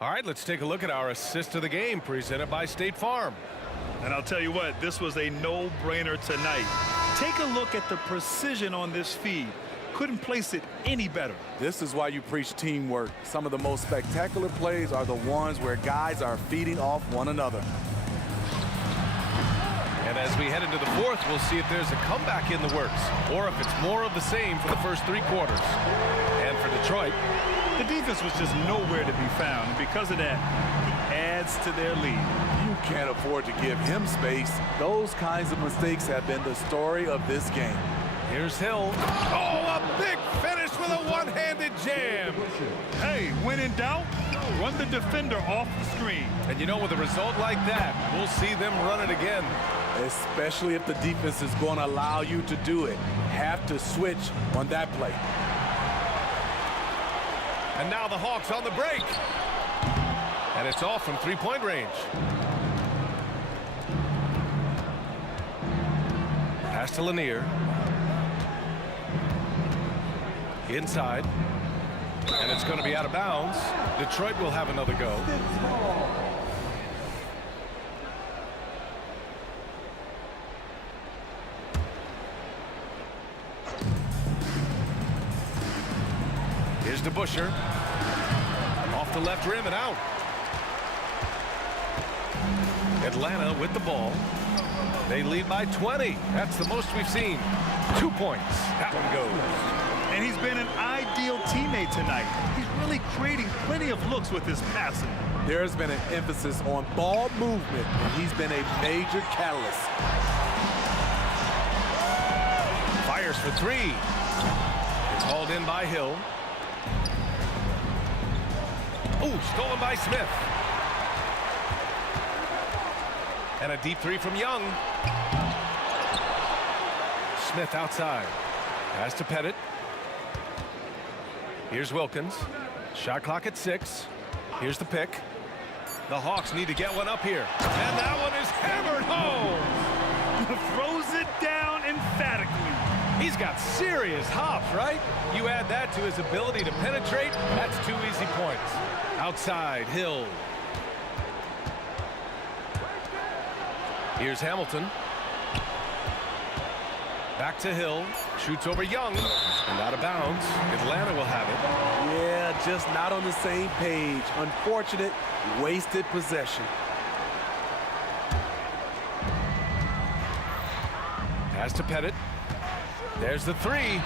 All right, let's take a look at our assist of the game presented by State Farm. And I'll tell you what, this was a no-brainer tonight. Take a look at the precision on this feed. Couldn't place it any better. This is why you preach teamwork. Some of the most spectacular plays are the ones where guys are feeding off one another. And as we head into the fourth, we'll see if there's a comeback in the works or if it's more of the same for the first 3 quarters. And for Detroit, the defense was just nowhere to be found. And because of that, he adds to their lead. You can't afford to give him space. Those kinds of mistakes have been the story of this game. here's Hill. Oh, a big finish with a one-handed jam. Hey, when in doubt, run the defender off the screen. And you know, with a result like that, we'll see them run it again. Especially if the defense is going to allow you to do it. Have to switch on that play. And now the Hawks on the break. And it's off from three-point range. Pass to Lanier. Inside. And it's going to be out of bounds. Detroit will have another go. Here's DeBuscher. Off the left rim and out. Atlanta with the ball. They lead by 20. That's the most we've seen. 2 points. That one goes. And he's been an ideal teammate tonight. He's really creating plenty of looks with his passing. There's been an emphasis on ball movement, and he's been a major catalyst. Fires for three. It's hauled in by Hill. Oh, stolen by Smith. And a deep three from Young. Smith outside. Pass to Pettit. Here's Wilkins. Shot clock at 6. Here's the pick. The Hawks need to get one up here. And that one is hammered home. Throws it down emphatically. He's got serious hops, right? You add that to his ability to penetrate, that's 2 easy points. Outside, Hill. Here's Hamilton. Back to Hill. Shoots over Young. And out of bounds. Atlanta will have it. Yeah, just not on the same page. Unfortunate, wasted possession. Pass to Pettit. There's the three.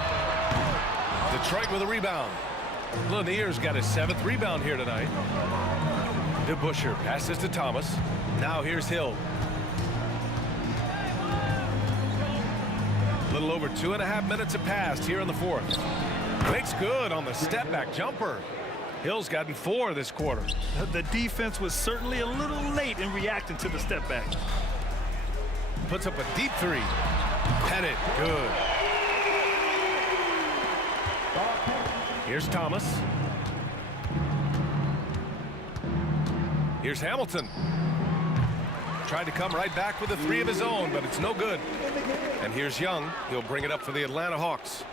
Detroit with a rebound. Lanier's got his 7th rebound here tonight. DeBusschere passes to Thomas. Now here's Hill. A little over 2.5 minutes have passed here in the fourth. Makes good on the step back jumper. Hill's gotten 4 this quarter. The defense was certainly a little late in reacting to the step back. Puts up a deep 3. Pettit, good. Here's Thomas. Here's Hamilton. Tried to come right back with a 3 of his own, but it's no good. And here's Young. He'll bring it up for the Atlanta Hawks.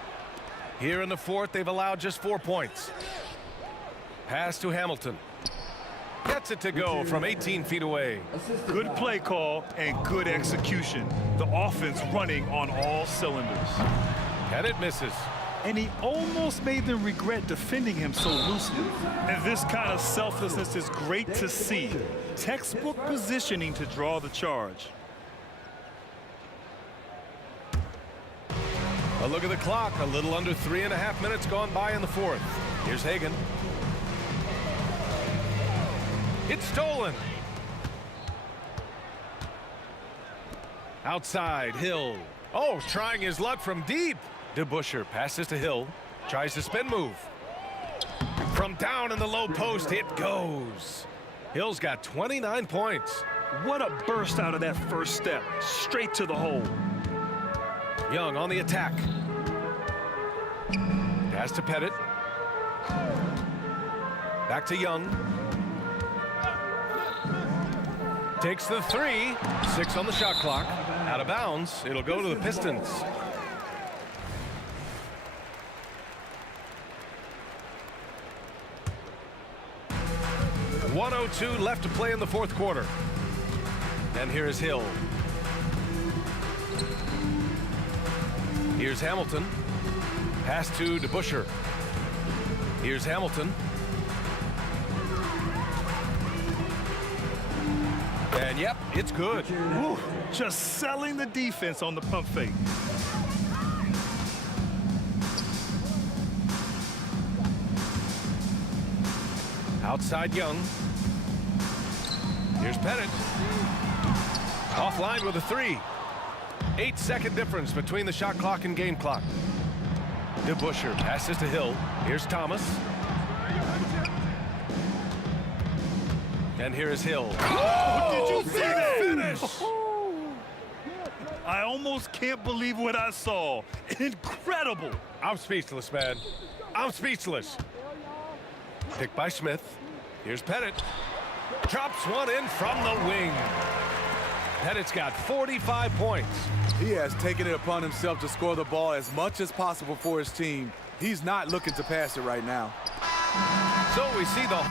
Here in the fourth, they've allowed just 4 points. Pass to Hamilton. Gets it to go from 18 feet away. Good play call and good execution. The offense running on all cylinders. Pettit misses. And he almost made them regret defending him so loosely. And this kind of selflessness is great to see. Textbook positioning to draw the charge. A look at the clock. A little under 3.5 minutes gone by in the fourth. Here's Hagan. It's stolen. Outside, Hill. Oh, trying his luck from deep. DeBusschere passes to Hill. Tries to spin move. From down in the low post, it goes. Hill's got 29 points. What a burst out of that first step. Straight to the hole. Young on the attack. Pass to Pettit. Back to Young. Takes the 3. 6 on the shot clock. Out of bounds. It'll go to the Pistons. .102 left to play in the fourth quarter. And here is Hill. Here's Hamilton. Pass to DeBusschere. Here's Hamilton. And yep, it's good. Woo, just selling the defense on the pump fake. Outside Young. Here's Pettit. Offline with a 3. 8-second difference between the shot clock and game clock. DeBusschere passes to Hill. Here's Thomas. And here is Hill. Oh, did you see that? Finish! I almost can't believe what I saw. Incredible. I'm speechless, man. I'm speechless. Picked by Smith. Here's Pettit. Drops one in from the wing. Pettit's got 45 points. He has taken it upon himself to score the ball as much as possible for his team. He's not looking to pass it right now. So we see the...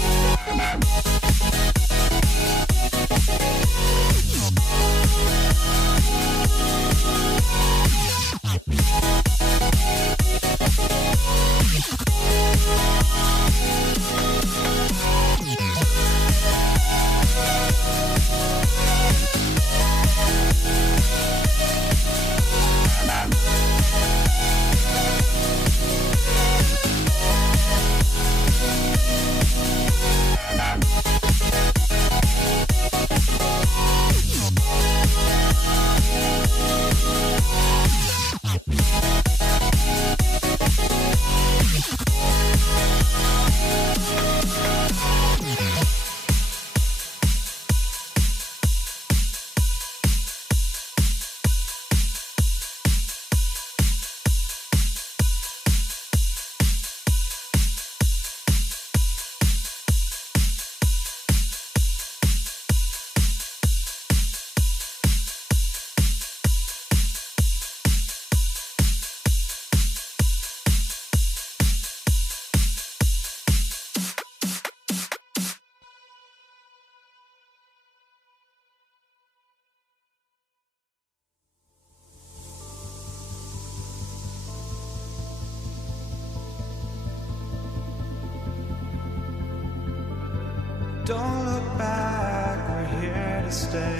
We'll be right back. Don't look back, we're here to stay.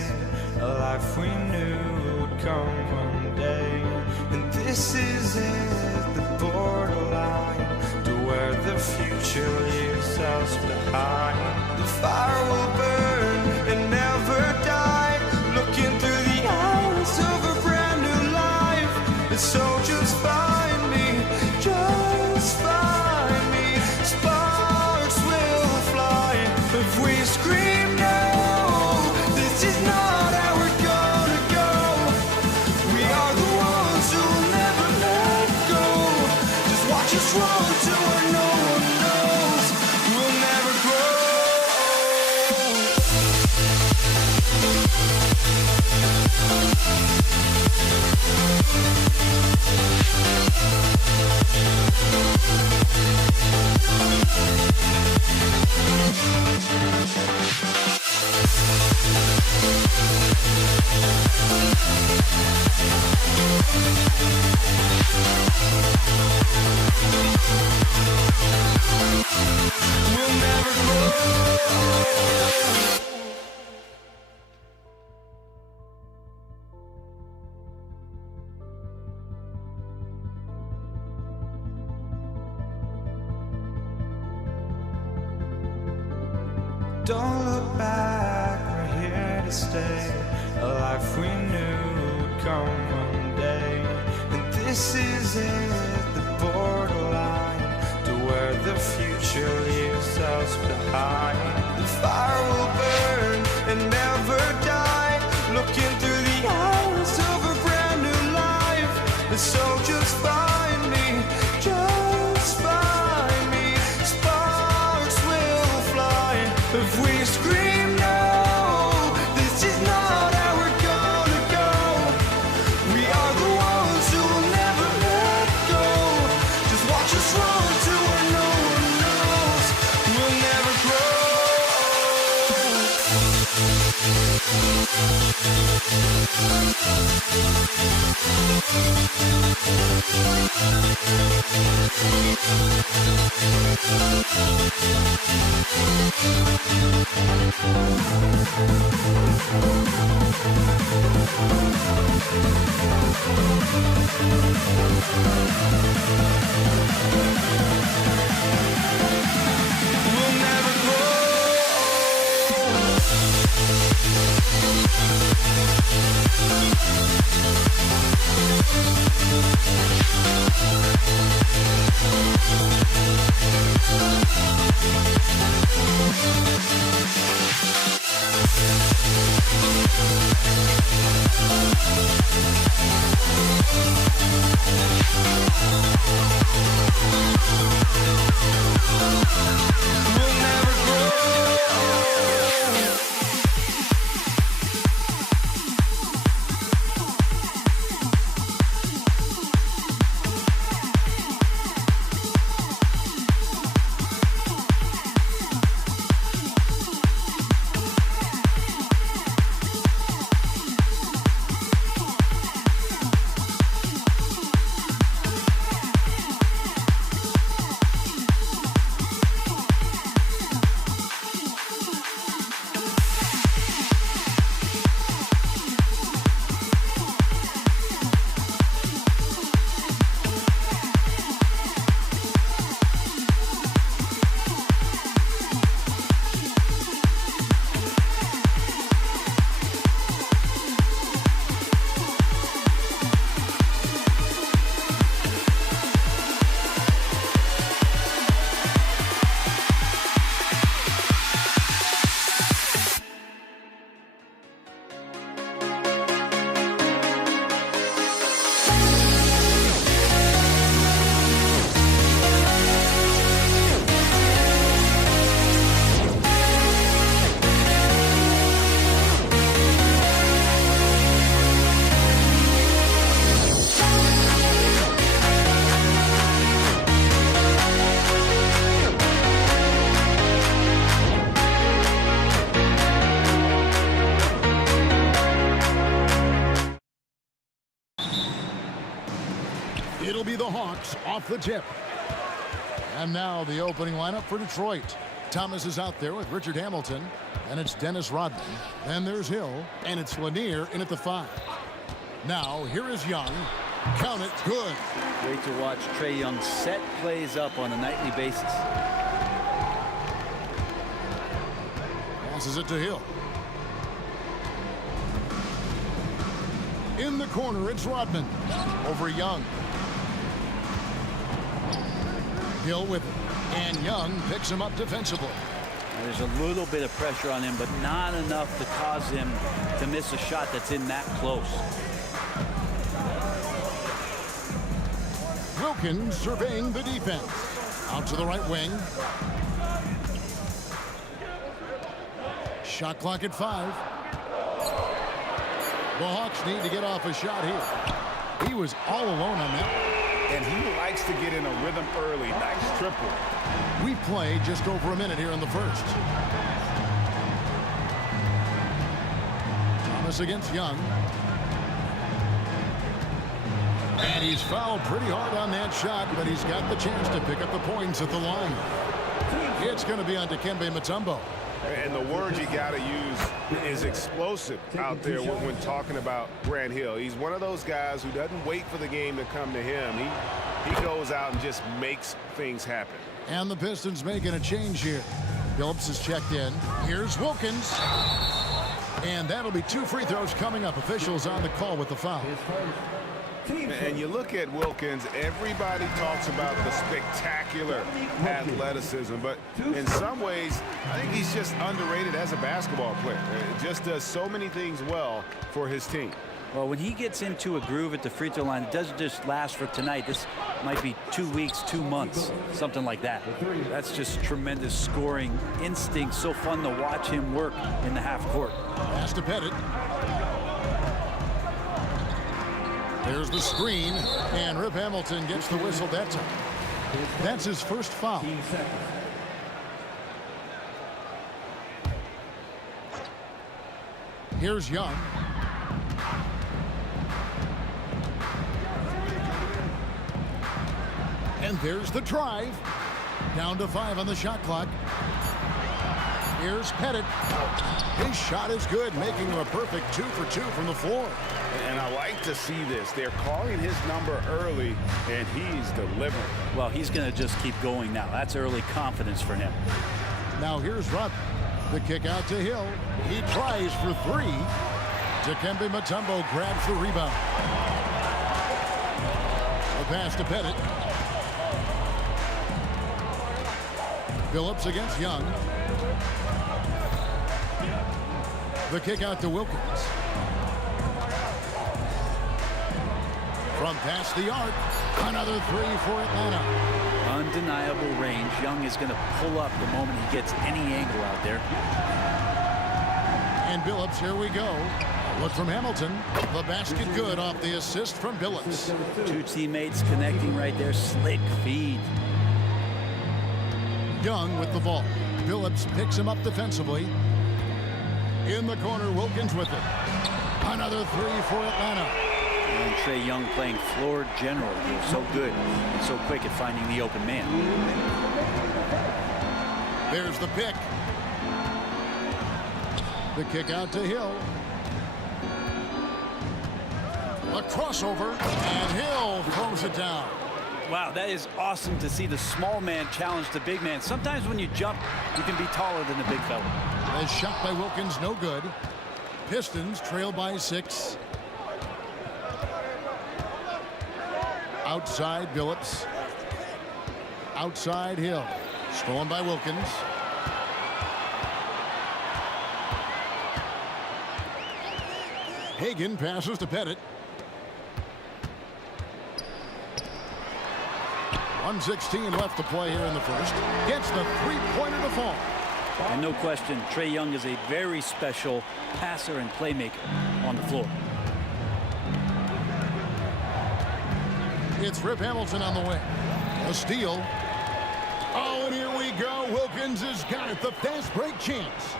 A life we knew would come one day. And this is it, the borderline to where the future leaves us behind. The fire will burn and never die, looking through the eyes of a brand new life. And so just find me, just find me. Sparks will fly if we scream no. This is not how we're gonna go. We are the ones who will never let go. Just watch us run to where no one knows. We'll never grow. We'll never grow. Don't look back, we're here to stay. A life we knew would come one day. And this is it, the borderline to where the future leaves us behind. The fire will burn and never die, looking through the eyes of a brand new life. And so just find me, just find me. Sparks will fly if we scream no. This is not how we're gonna go. We are the ones who will never let go. Just watch us run to where no one knows. We'll never grow. We'll never grow. We'll never grow. It'll be the Hawks off the tip. And now the opening lineup for Detroit. Thomas is out there with Richard Hamilton, and it's Dennis Rodman. Then there's Hill, and it's Lanier in at the 5. Now, here is Young. Count it, good. Great to watch Trae Young set plays up on a nightly basis. Passes it to Hill. In the corner, it's Rodman. Over Young. Hill with it. And Young picks him up defensively. There's a little bit of pressure on him, but not enough to cause him to miss a shot that's in that close. Wilkins surveying the defense. Out to the right wing. Shot clock at 5. The Hawks need to get off a shot here. He was all alone on that. And he likes to get in a rhythm early. Nice triple. We play just over a minute here in the first. Thomas against Young. And he's fouled pretty hard on that shot, but he's got the chance to pick up the points at the line. It's going to be on Dikembe Mutombo. And the word you got to use is explosive out there when talking about Grant Hill. He's one of those guys who doesn't wait for the game to come to him. He goes out and just makes things happen. And the Pistons making a change here. Phillips is checked in. Here's Wilkins. And that'll be 2 free throws coming up. Officials on the call with the foul. And you look at Wilkins, everybody talks about the spectacular athleticism, but in some ways, I think he's just underrated as a basketball player. It just does so many things well for his team. Well, when he gets into a groove at the free throw line, it doesn't just last for tonight. This might be 2 weeks, 2 months, something like that. That's just tremendous scoring instinct. So fun to watch him work in the half court. Pass to Pettit. There's the screen, and Rip Hamilton gets the whistle that time. That's his first foul. Here's Young. And there's the drive. Down to 5 on the shot clock. Here's Pettit. His shot is good, making him a perfect 2 for 2 from the floor. And I like to see this. They're calling his number early, and he's delivering. Well, he's going to just keep going now. That's early confidence for him. Now here's Rodman. The kick out to Hill. He tries for 3. Dikembe Mutombo grabs the rebound. The pass to Pettit. Phillips against Young. The kick out to Wilkins. From past the arc, another 3 for Atlanta. Undeniable range. Young is going to pull up the moment he gets any angle out there. And Billups, here we go. Look from Hamilton. The basket good off the assist from Billups. 2 teammates connecting right there. Slick feed. Young with the ball. Billups picks him up defensively. In the corner, Wilkins with it. Another 3 for Atlanta. And Trae Young playing floor general here. So good and so quick at finding the open man. There's the pick. The kick out to Hill. A crossover, and Hill throws it down. Wow, that is awesome to see the small man challenge the big man. Sometimes when you jump, you can be taller than the big fella. A shot by Wilkins, no good. Pistons trail by 6. Outside Billups. Outside Hill. Stolen by Wilkins. Hagan passes to Pettit. 1:16 left to play here in the first. Gets the 3-pointer to fall. And no question, Trae Young is a very special passer and playmaker on the floor. It's Rip Hamilton on the way. A steal. Oh, and here we go. Wilkins has got it. The fast break chance.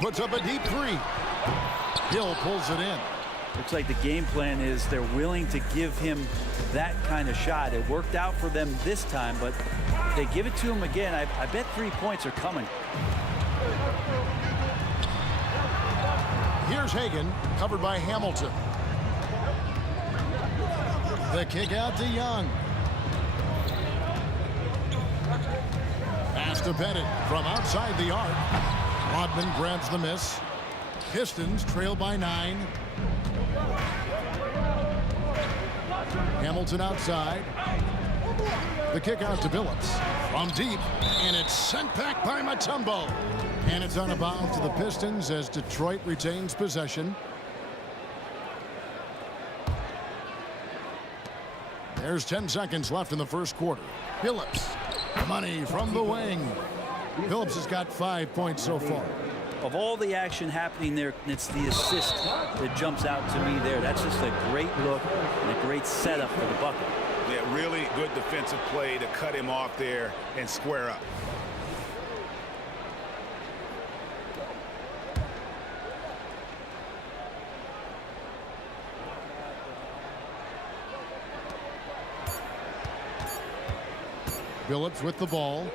Puts up a deep 3. Hill pulls it in. Looks like the game plan is they're willing to give him that kind of shot. It worked out for them this time, but if they give it to him again, I bet 3 points are coming. Here's Hagan, covered by Hamilton. The kick out to Young. Pass to Bennett from outside the arc. Rodman grabs the miss. Pistons trail by 9. Hamilton outside. The kick out to Billups from deep, and it's sent back by Mutombo. And it's on a bounce to the Pistons as Detroit retains possession. There's 10 seconds left in the first quarter. Billups, money from the wing. Billups has got 5 points so far. Of all the action happening there, it's the assist that jumps out to me there. That's just a great look and a great setup for the bucket. Yeah, really good defensive play to cut him off there and square up. Billups with the ball.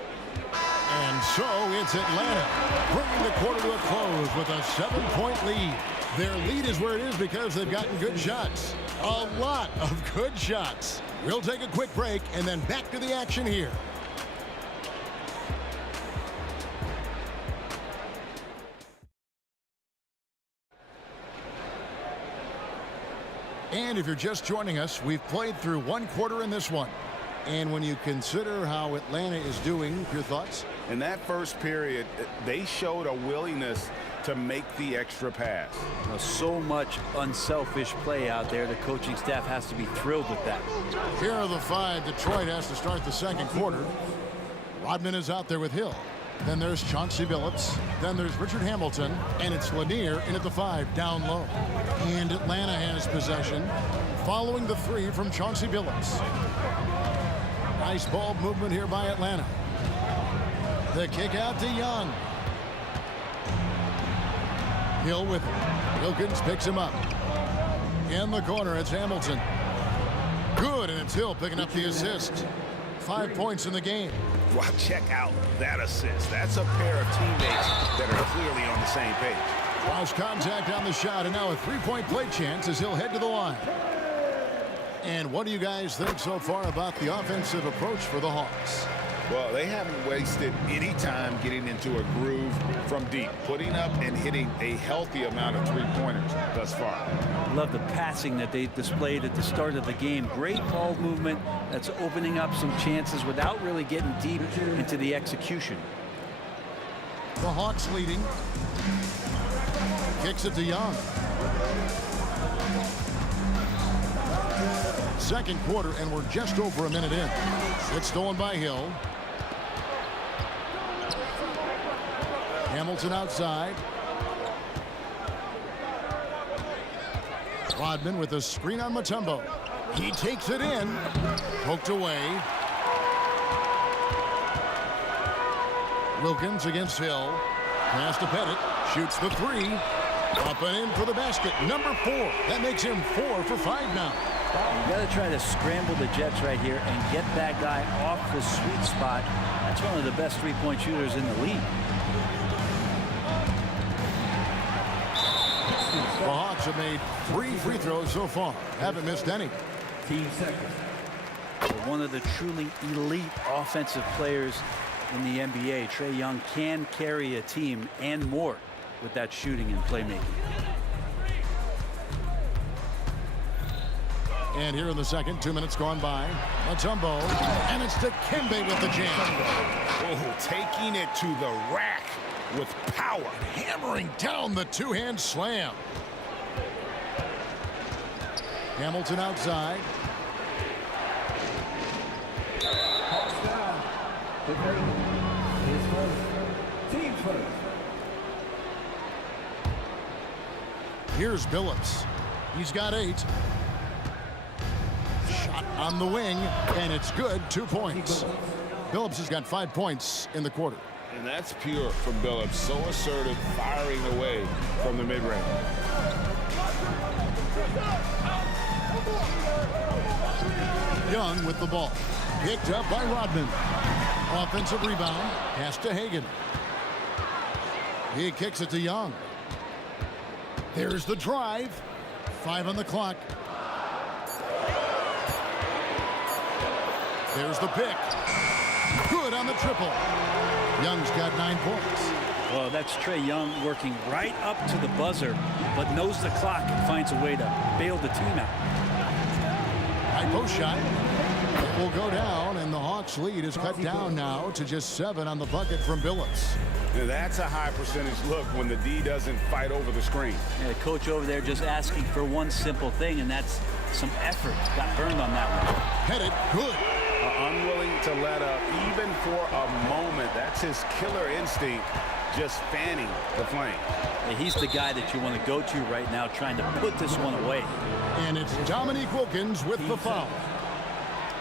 And so it's Atlanta bringing the quarter to a close with a 7-point lead. Their lead is where it is because they've gotten good shots. A lot of good shots. We'll take a quick break and then back to the action here. And if you're just joining us, we've played through one quarter in this one. And when you consider how Atlanta is doing, your thoughts? In that first period, they showed a willingness to make the extra pass. So much unselfish play out there. The coaching staff has to be thrilled with that. Here are the 5. Detroit has to start the second quarter. Rodman is out there with Hill. Then there's Chauncey Billups. Then there's Richard Hamilton. And it's Lanier in at the 5 down low. And Atlanta has possession following the 3 from Chauncey Billups. Nice ball movement here by Atlanta. The kick out to Young. Hill with it. Wilkins picks him up. In the corner, it's Hamilton. Good, and it's Hill picking up the assist. 5 points in the game. Well, check out that assist. That's a pair of teammates that are clearly on the same page. Cross contact on the shot, and now a 3-point play chance as he'll head to the line. And what do you guys think so far about the offensive approach for the Hawks? Well, they haven't wasted any time getting into a groove from deep, putting up and hitting a healthy amount of three-pointers thus far. Love the passing that they displayed at the start of the game. Great ball movement that's opening up some chances without really getting deep into the execution. The Hawks leading. Kicks it to Young. Second quarter, and we're just over a minute in. It's stolen by Hill. Hamilton outside. Rodman with a screen on Mutombo. He takes it in. Poked away. Wilkins against Hill. Pass to Pettit. Shoots the 3. Up and in for the basket. Number 4. That makes him 4 for 5 now. You got to try to scramble the Jets right here and get that guy off the sweet spot. That's one of the best three-point shooters in the league. The Hawks have made 3 free throws so far. Haven't missed any. One of the truly elite offensive players in the NBA, Trae Young, can carry a team and more with that shooting and playmaking. And here in the second, 2 minutes gone by. Mutombo, and it's Dikembe with the jam. Oh, taking it to the rack with power. Hammering down the two-hand slam. Hamilton outside. Here's Billups. He's got 8. Shot on the wing, and it's good. 2 points. Billups has got 5 points in the quarter. And that's pure from Billups. So assertive, firing away from the mid-range. Young with the ball. Picked up by Rodman. Offensive rebound. Pass to Hagan. He kicks it to Young. There's the drive. 5 on the clock. There's the pick. Good on the triple. Young's got 9 points. Well, that's Trae Young working right up to the buzzer, but knows the clock and finds a way to bail the team out. High post shot. It will go down, and the Hawks' lead is cut down now to just 7 on the bucket from Billups. Now, that's a high percentage look when the D doesn't fight over the screen. Yeah, the coach over there just asking for one simple thing, and that's some effort. Got burned on that one. Headed. Good. Unwilling to let up even for a moment. That's his killer instinct, just fanning the flame. Yeah, he's the guy that you want to go to right now, trying to put this one away. And it's Dominique Wilkins with the foul.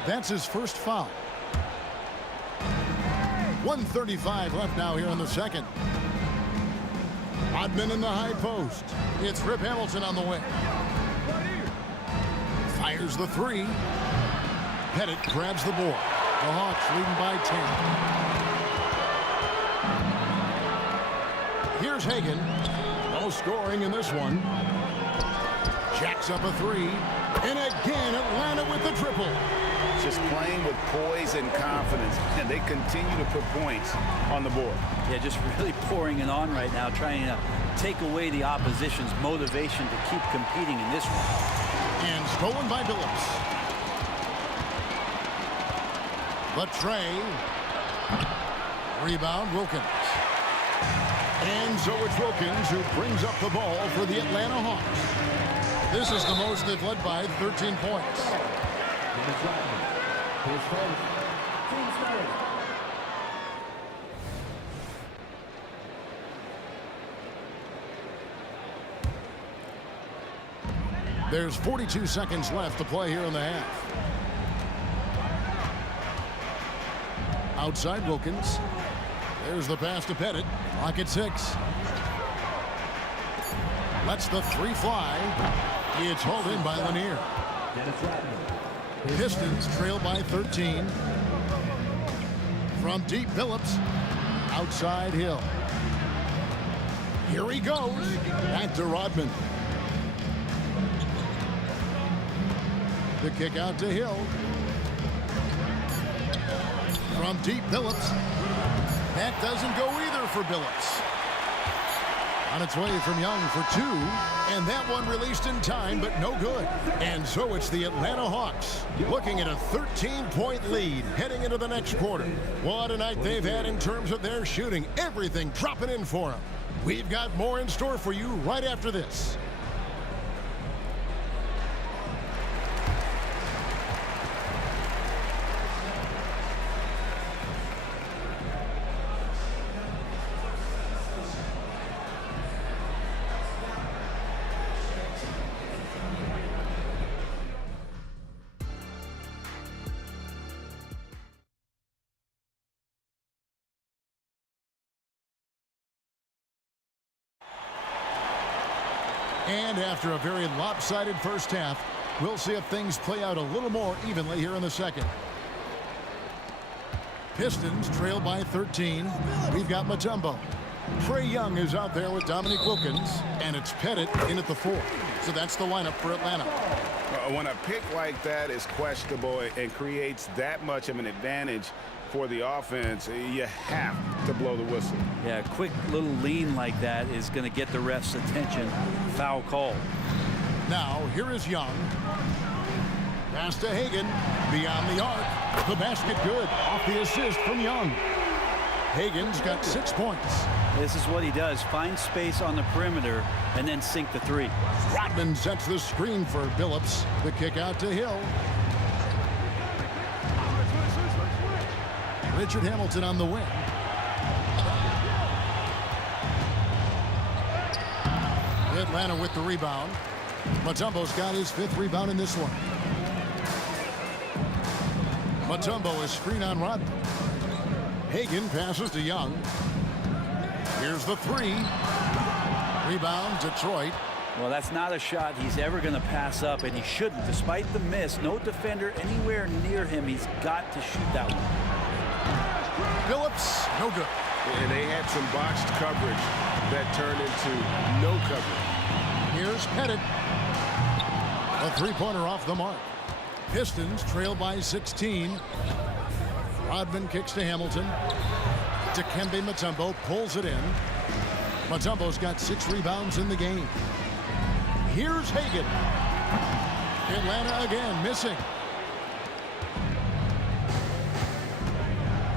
That's his first foul. 1:35 left now here in the second. Rodman in the high post. It's Rip Hamilton on the wing. Fires the 3. Pettit grabs the board. The Hawks leading by 10. Here's Hagan. No scoring in this one. Jacks up a 3. And again, Atlanta with the triple. Just playing with poise and confidence, and they continue to put points on the board. Yeah, just really pouring it on right now, trying to take away the opposition's motivation to keep competing in this one. And stolen by Billups. But Trae. Rebound, Wilkins. And so it's Wilkins who brings up the ball for the Atlanta Hawks. This is the most they've led by 13 points. There's 42 seconds left to play here in the half. Outside Wilkins. There's the pass to Pettit. Clock at 6. Lets the 3 fly. It's hauled in by Lanier. Pistons trail by 13. From deep, Billups. Outside Hill. Here he goes. Back to Rodman. The kick out to Hill. From deep, Billups. That doesn't go either for Billups. On its way from Young for 2. And that one released in time, but no good. And so it's the Atlanta Hawks looking at a 13-point lead heading into the next quarter. What a night they've had in terms of their shooting. Everything dropping in for them. We've got more in store for you right after this. And after a very lopsided first half, we'll see if things play out a little more evenly here in the second. Pistons trail by 13. We've got Mutombo. Trae Young is out there with Dominique Wilkins, and it's Pettit in at the 4. So that's the lineup for Atlanta. When a pick like that is questionable and creates that much of an advantage for the offense, you have to blow the whistle. Yeah, a quick little lean like that is going to get the ref's attention. Foul call. Now, here is Young. Pass to Hagan. Beyond the arc. The basket good. Off the assist from Young. Hagan's got 6 points. This is what he does. Find space on the perimeter and then sink the 3. Rodman sets the screen for Billups. The kick out to Hill. Richard Hamilton on the wing. Atlanta with the rebound. Mutombo's got his 5th rebound in this one. Mutombo is screen on Rodman. Hagan passes to Young. Here's the 3. Rebound, Detroit. Well, that's not a shot he's ever going to pass up, and he shouldn't. Despite the miss, no defender anywhere near him. He's got to shoot that one. Phillips, no good. And they had some botched coverage that turned into no coverage. Here's Pettit. A three-pointer off the mark. Pistons trail by 16. Rodman kicks to Hamilton. Dikembe Mutombo pulls it in. Mutombo's got 6 rebounds in the game. Here's Hagan. Atlanta again missing.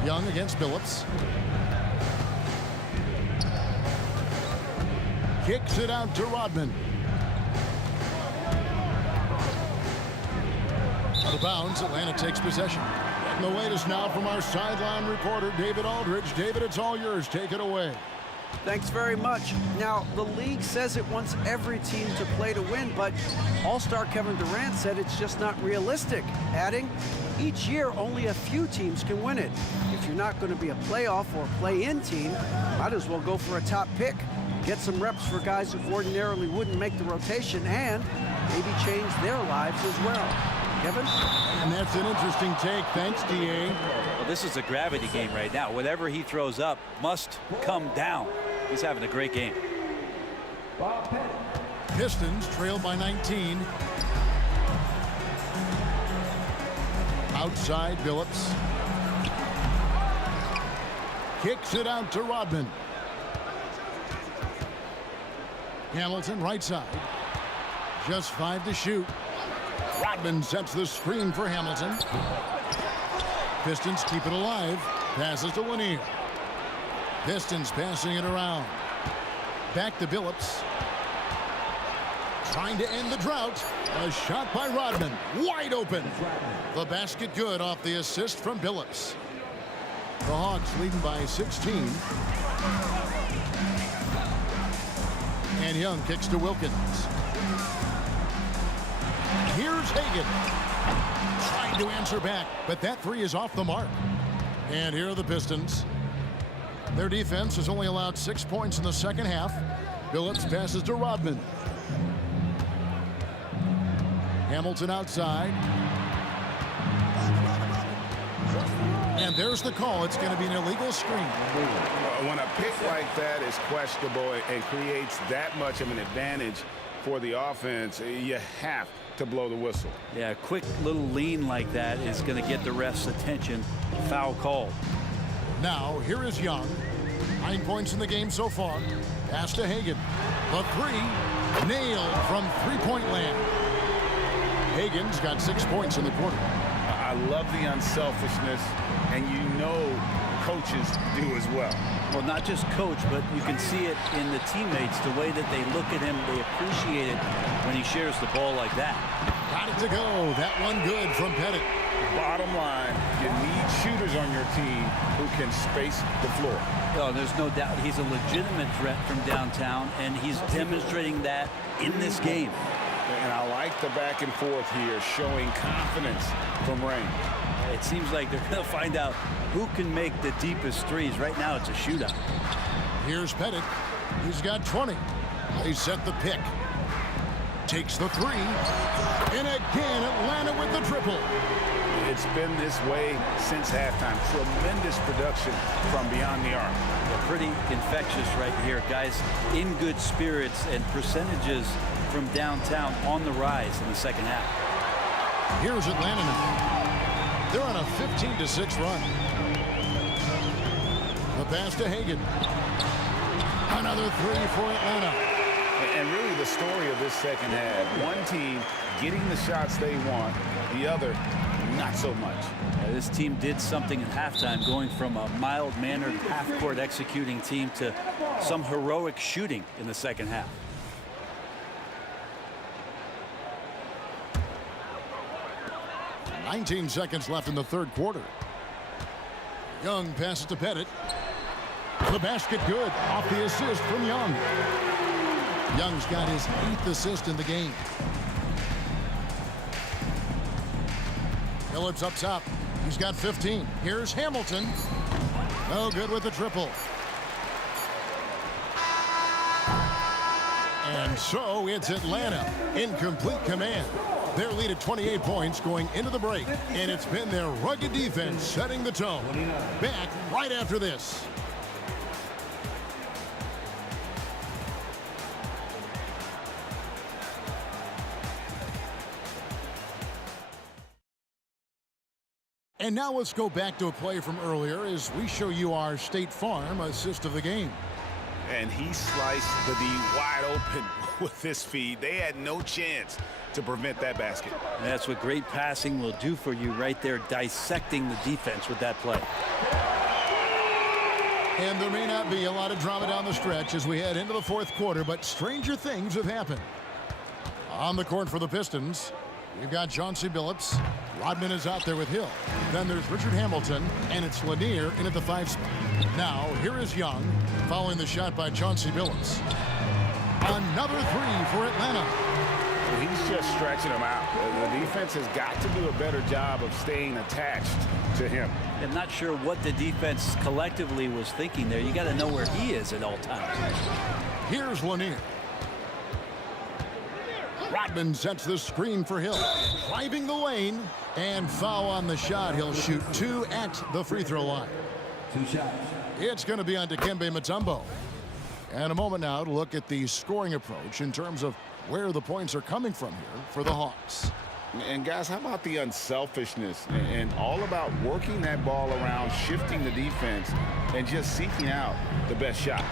Young against Billups. Kicks it out to Rodman. Out of bounds, Atlanta takes possession. And the latest now from our sideline reporter, David Aldridge. David, it's all yours. Take it away. Thanks very much. Now, the league says it wants every team to play to win, but All-Star Kevin Durant said it's just not realistic, adding, each year only a few teams can win it. If you're not going to be a playoff or play-in team, might as well go for a top pick. Get some reps for guys who ordinarily wouldn't make the rotation and maybe change their lives as well. Kevin? And that's an interesting take. Thanks, D.A. Well, this is a gravity game right now. Whatever he throws up must come down. He's having a great game. Pistons trail by 19. Outside, Billups. Kicks it out to Rodman. Hamilton right side. Just 5 to shoot. Rodman sets the screen for Hamilton. Pistons keep it alive. Passes to Lanier. Pistons passing it around. Back to Billups. Trying to end the drought. A shot by Rodman. Wide open. The basket good off the assist from Billups. The Hawks leading by 16. And Young kicks to Wilkins. Here's Hagan. Trying to answer back, but that three is off the mark. And here are the Pistons. Their defense has only allowed 6 points in the second half. Billups passes to Rodman. Hamilton outside. And there's the call. It's going to be an illegal screen. When a pick like that is questionable and creates that much of an advantage for the offense, you have to blow the whistle. Yeah, a quick little lean like that is going to get the ref's attention. Foul called. Now, here is Young. 9 points in the game so far. Pass to Hagan. The three nailed from three-point land. Hagan's got 6 points in the quarter. I love the unselfishness, and you know coaches do as well. Well, not just coach, but you can see it in the teammates, the way that they look at him. They appreciate it when he shares the ball like that. Got it to go. That one good from Pettit. Bottom line, you need shooters on your team who can space the floor. Oh, there's no doubt he's a legitimate threat from downtown, and he's demonstrating that in this game. And I like the back and forth here, showing confidence from Rain. It seems like they're going to find out who can make the deepest threes. Right now, it's a shootout. Here's Pettit. He's got 20. They set the pick. Takes the three. And again, Atlanta with the triple. It's been this way since halftime. Tremendous production from beyond the arc. They're pretty infectious right here. Guys in good spirits, and percentages from downtown on the rise in the second half. Here's Atlanta now. They're on a 15-6 run. The pass to Hagan. Another three for Atlanta. And really the story of this second half. One team getting the shots they want, the other not so much. This team did something at halftime, going from a mild-mannered half-court executing team to some heroic shooting in the second half. "19 seconds left in the third quarter. Young passes to Pettit. The basket good off the assist from Young. Young's got his 8th assist in the game. Phillips up top. He's got 15. Here's Hamilton. No good with the triple. And so it's Atlanta in complete command. Their lead at 28 points going into the break, and it's been their rugged defense setting the tone. Back right after this. And now let's go back to a play from earlier as we show you our State Farm assist of the game. And he sliced the D wide open with his feed. They had no chance to prevent that basket. That's what great passing will do for you right there, dissecting the defense with that play. And there may not be a lot of drama down the stretch as we head into the fourth quarter, but stranger things have happened. On the court for the Pistons, we've got Chauncey Billups. Rodman is out there with Hill. Then there's Richard Hamilton, and it's Lanier in at the 5 spot. Now, here is Young, following the shot by Chauncey Billups. Another three for Atlanta. He's just stretching him out. The defense has got to do a better job of staying attached to him. I'm not sure what the defense collectively was thinking there. You got to know where he is at all times. Here's Lanier. Rodman sets the screen for Hill. Driving the lane, and foul on the shot. He'll shoot 2 at the free throw line. 2 shots. It's going to be on Dikembe Mutombo. And a moment now to look at the scoring approach in terms of where the points are coming from here for the Hawks. And guys, how about the unselfishness and all about working that ball around, shifting the defense, and just seeking out the best shot.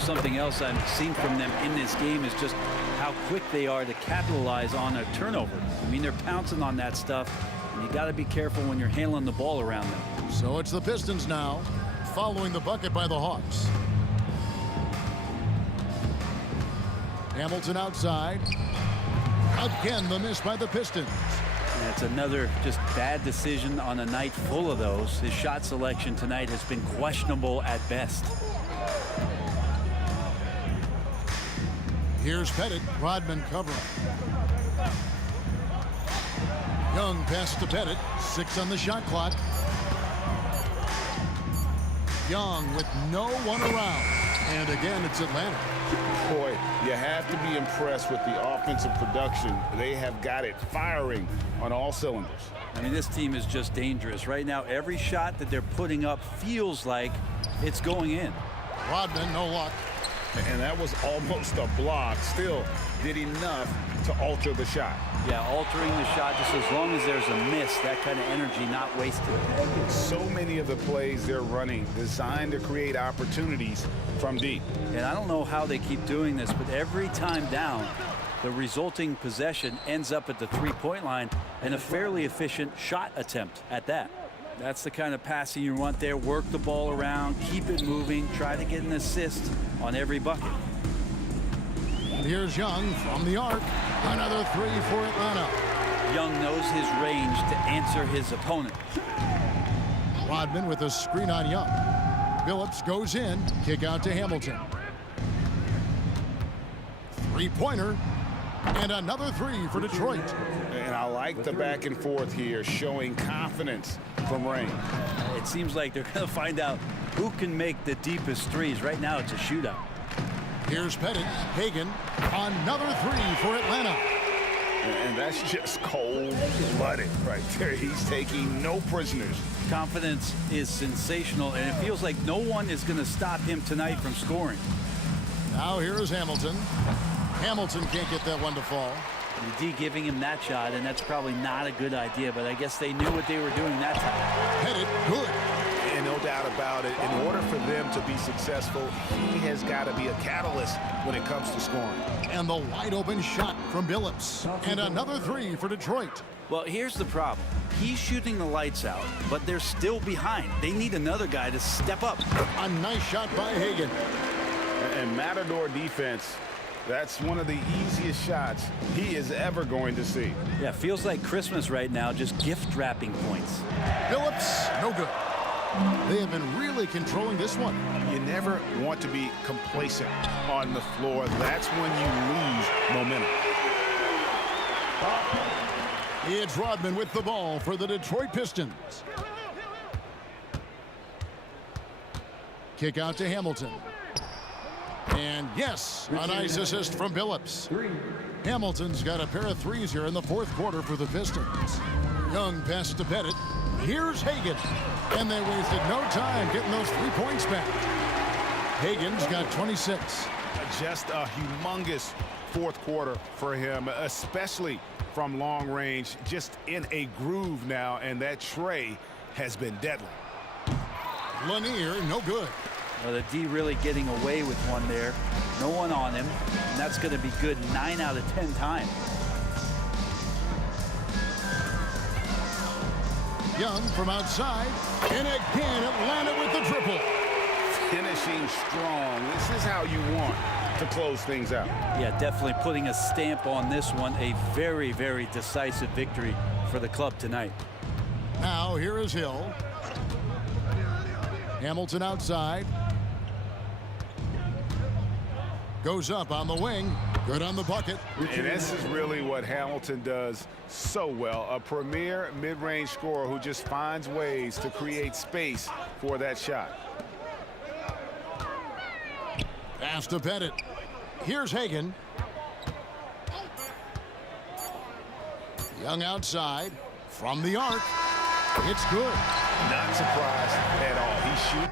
Something else I've seen from them in this game is just how quick they are to capitalize on a turnover. I mean, they're pouncing on that stuff, and you got to be careful when you're handling the ball around them. So it's the Pistons now, following the bucket by the Hawks. Hamilton outside. Again, the miss by the Pistons. That's another just bad decision on a night full of those. His shot selection tonight has been questionable at best. Here's Pettit. Rodman covering. Young passes to Pettit. 6 on the shot clock. Young with no one around. And again, it's Atlanta. Boy, you have to be impressed with the offensive production. They have got it firing on all cylinders. I mean, this team is just dangerous. Right now, every shot that they're putting up feels like it's going in. Rodman, no luck. And that was almost a block. Still did enough to alter the shot. Yeah, altering the shot just as long as there's a miss, that kind of energy not wasted. So many of the plays they're running designed to create opportunities from deep. And I don't know how they keep doing this, but every time down, the resulting possession ends up at the three-point line and a fairly efficient shot attempt at that. That's the kind of passing you want there. Work the ball around, keep it moving, try to get an assist on every bucket. And here's Young from the arc. Another three for Atlanta. Young knows his range to answer his opponent. Rodman with a screen on Young. Billups goes in. Kick out to Hamilton. Three-pointer. And another three for Detroit. And I like the back and forth here, showing confidence from Rain. It seems like they're going to find out who can make the deepest threes. Right now, it's a shootout. Here's Pettit. Hagan. Another three for Atlanta. And that's just cold-blooded right there. He's taking no prisoners. Confidence is sensational, and it feels like no one is going to stop him tonight from scoring. Now here is Hamilton. Hamilton can't get that one to fall. The D giving him that shot, and that's probably not a good idea, but I guess they knew what they were doing that time. Pettit, good. And no doubt about it, in order for them to be successful, he has got to be a catalyst when it comes to scoring. And the wide open shot from Billups. And another three for Detroit. Well, here's the problem. He's shooting the lights out, but they're still behind. They need another guy to step up. A nice shot by Hagan. And Matador defense, that's one of the easiest shots he is ever going to see. Yeah, feels like Christmas right now, just gift wrapping points. Billups, no good. They have been really controlling this one. You never want to be complacent on the floor. That's when you lose momentum. It's Rodman with the ball for the Detroit Pistons. Kick out to Hamilton. And yes, a nice assist from Billups. Hamilton's got a pair of threes here in the fourth quarter for the Pistons. Young pass to Pettit. Here's Hagan. And they wasted no time getting those 3 points back. Hagan's got 26. Just a humongous fourth quarter for him, especially from long range, just in a groove now, and that tray has been deadly. Lanier, no good. Well, the D really getting away with one there. No one on him, and that's going to be good 9 out of 10 times. Young from outside, and again Atlanta with the triple. Finishing strong. This is how you want to close things out. Yeah, definitely putting a stamp on this one. A very, very decisive victory for the club tonight. Now here is Hill. Hamilton outside. Goes up on the wing. Good on the bucket. And this is really what Hamilton does so well. A premier mid-range scorer who just finds ways to create space for that shot. Pass to Pettit. Here's Hagan. Young outside. From the arc. It's good. Not surprised at all. He's shooting.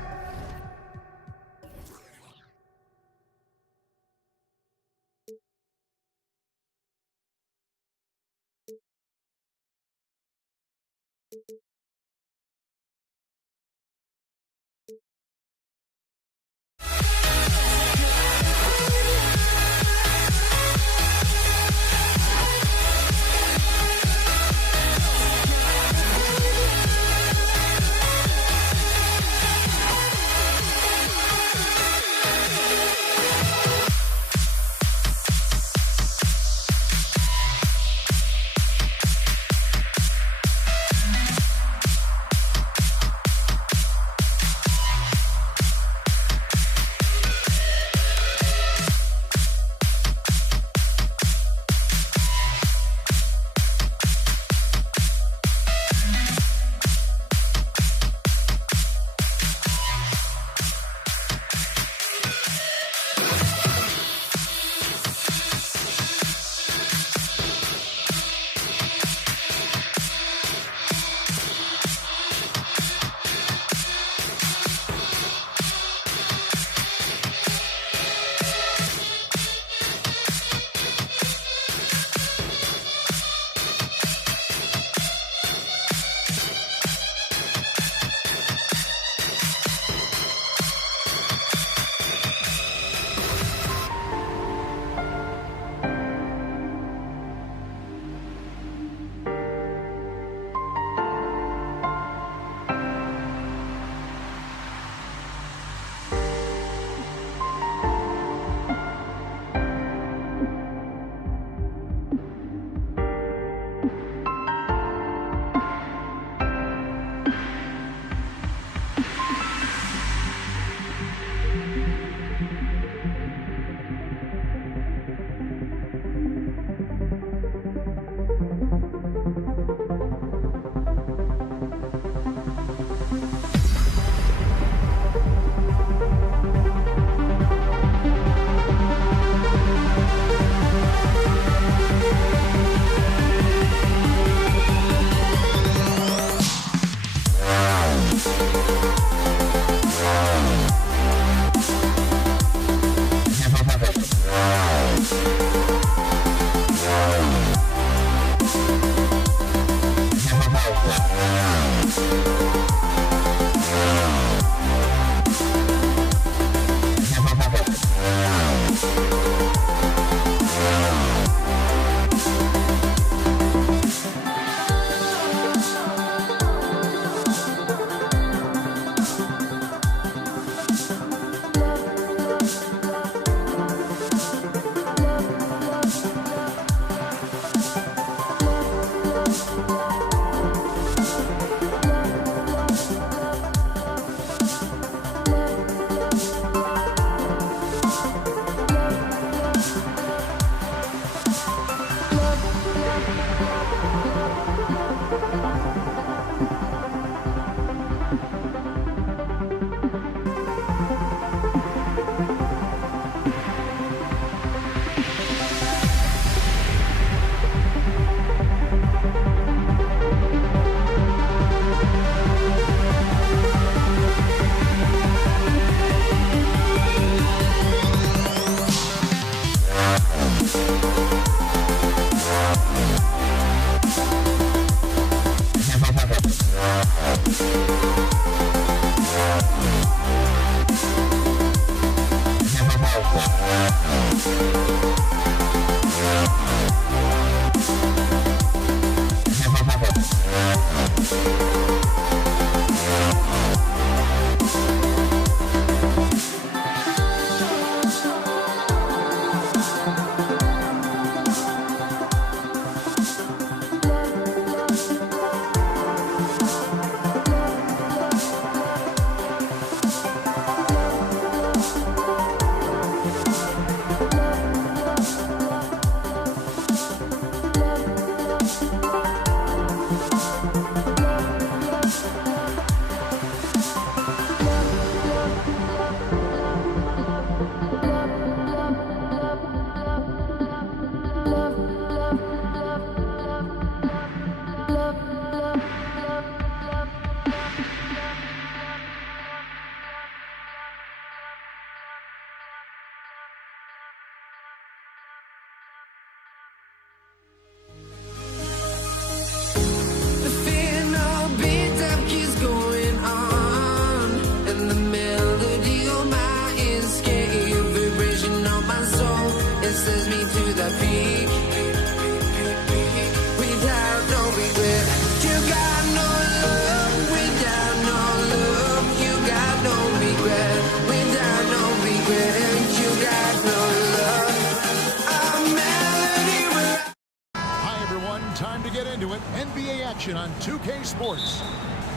2K Sports.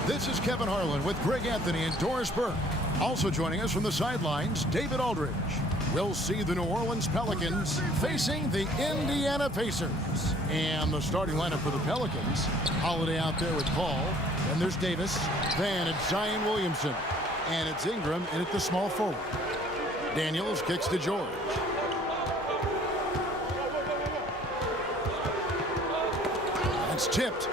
This is Kevin Harlan with Greg Anthony and Doris Burke. Also joining us from the sidelines, David Aldridge. We'll see the New Orleans Pelicans facing the Indiana Pacers. And the starting lineup for the Pelicans, Holiday out there with Paul. Then there's Davis. Then it's Zion Williamson. And it's Ingram in at the small forward. Daniels kicks to George. It's tipped.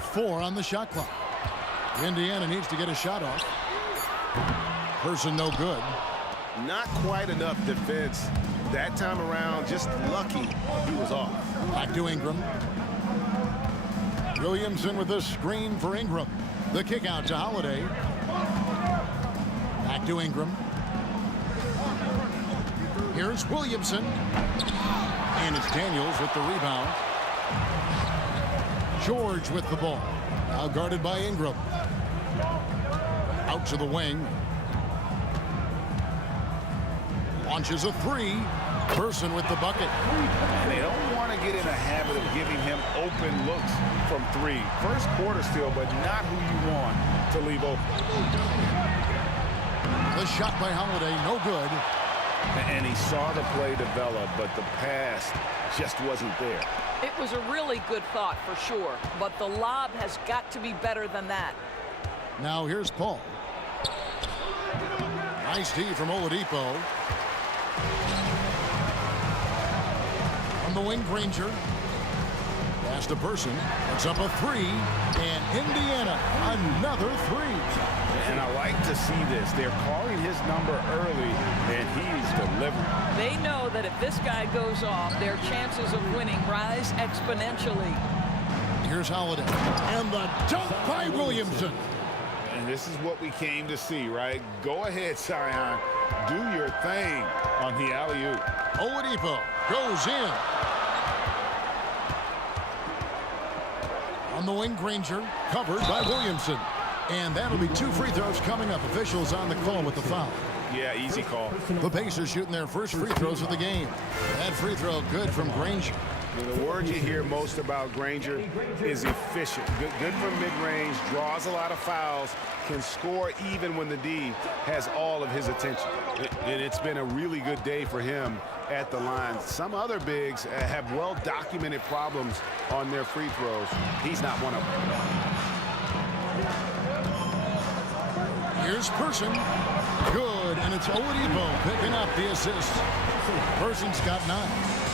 Four on the shot clock. Indiana needs to get a shot off. Person no good. Not quite enough defense that time around. Just lucky he was off. Back to Ingram. Williamson with the screen for Ingram. The kick out to Holiday. Back to Ingram. Here's Williamson. And it's Daniels with the rebound. George with the ball. Now guarded by Ingram. Out to the wing. Launches a three. Person with the bucket. And they don't want to get in a habit of giving him open looks from three. First quarter still, but not who you want to leave open. The shot by Holiday, no good. And he saw the play develop, but the pass just wasn't there. It was a really good thought for sure, but the lob has got to be better than that. Now here's Paul. Nice D from Oladipo. On the wing, Granger. Pass to Person. It's up a three. And Indiana, another three. And I like to see this. They're calling his number early, and he's delivering. They know that if this guy goes off, their chances of winning rise exponentially. Here's Holiday. And the dunk by Williamson. And this is what we came to see, right? Go ahead, Zion. Do your thing on the alley-oop. Oladipo goes in. On the wing, Granger, covered by Williamson. And that'll be two free throws coming up. Officials on the call with the foul. Yeah, easy call. The Pacers shooting their first free throws of the game. That free throw good from Granger. The word you hear most about Granger is efficient. Good from mid-range, draws a lot of fouls, can score even when the D has all of his attention. And it's been a really good day for him at the line. Some other bigs have well-documented problems on their free throws. He's not one of them. Here's Person. Good, and it's Oladipo picking up the assist. Person's got 9.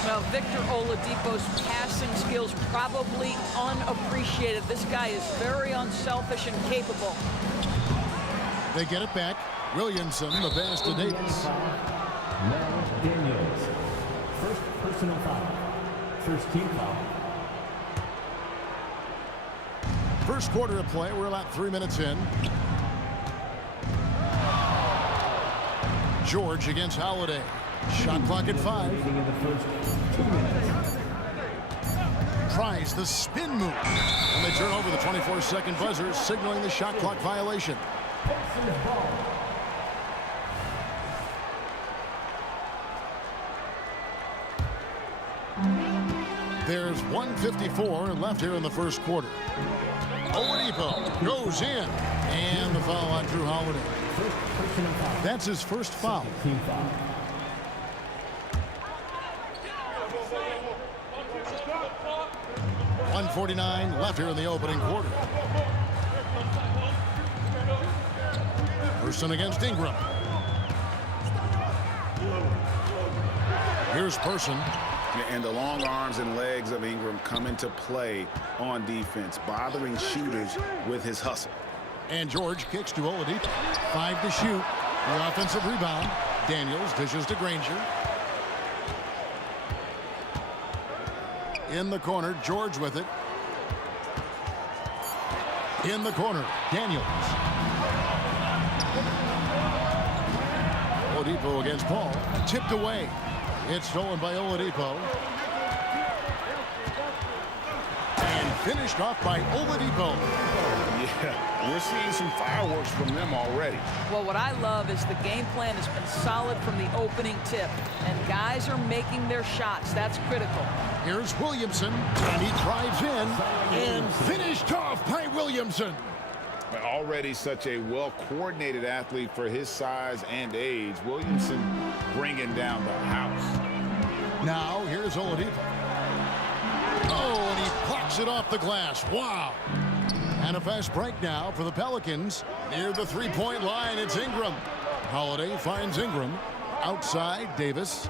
Well, Victor Oladipo's passing skills probably unappreciated. This guy is very unselfish and capable. They get it back. Williamson, the pass to Davis. Daniels. First personal foul. First team foul. First quarter of play. We're about 3 minutes in. George against Holiday. Shot clock at 5. Tries the spin move. And they turn over the 24-second buzzer, signaling the shot clock violation. There's 1:54 left here in the first quarter. Oladipo goes in. And the foul on Drew Holiday. That's his first foul. 1:49 left here in the opening quarter. Person against Ingram. Here's Person. And the long arms and legs of Ingram come into play on defense, bothering shooters with his hustle. And George kicks to Oladipo. 5 to shoot. The offensive rebound. Daniels dishes to Granger. In the corner, George with it. In the corner, Daniels. Oladipo against Paul. Tipped away. It's stolen by Oladipo. And finished off by Oladipo. Yeah, we're seeing some fireworks from them already. Well, what I love is the game plan has been solid from the opening tip, and guys are making their shots. That's critical. Here's Williamson, and he drives in and finished off by Williamson. Already such a well-coordinated athlete for his size and age. Williamson bringing down the house. Now here's Oladipo. Oh, and he blocks it off the glass. Wow. And a fast break now for the Pelicans. Near the three-point line, it's Ingram. Holiday finds Ingram. Outside, Davis.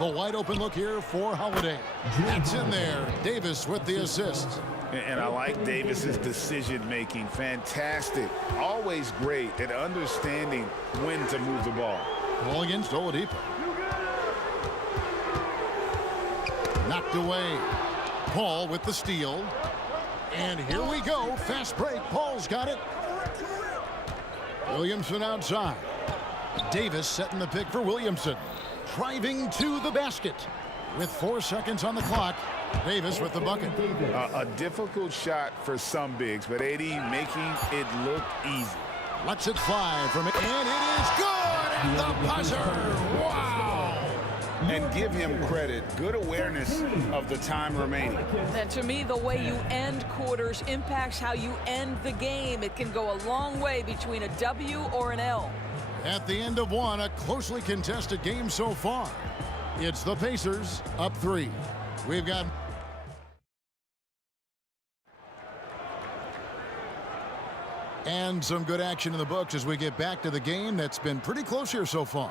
The wide open look here for Holiday. That's in there. Davis with the assist. And I like Davis's decision-making. Fantastic. Always great at understanding when to move the ball. Ball against Oladipo. Knocked away. Paul with the steal. And here we go. Fast break. Paul's got it. Williamson outside. Davis setting the pick for Williamson. Driving to the basket. With 4 seconds on the clock. Davis with the bucket. A difficult shot for some bigs, but AD making it look easy. Lets it fly from it. And it is good at the buzzer. Wow. And give him credit. Good awareness of the time remaining. And to me, the way you end quarters impacts how you end the game. It can go a long way between a W or an L. At the end of one, a closely contested game so far. It's the Pacers up 3. We've got... And some good action in the books as we get back to the game that's been pretty close here so far.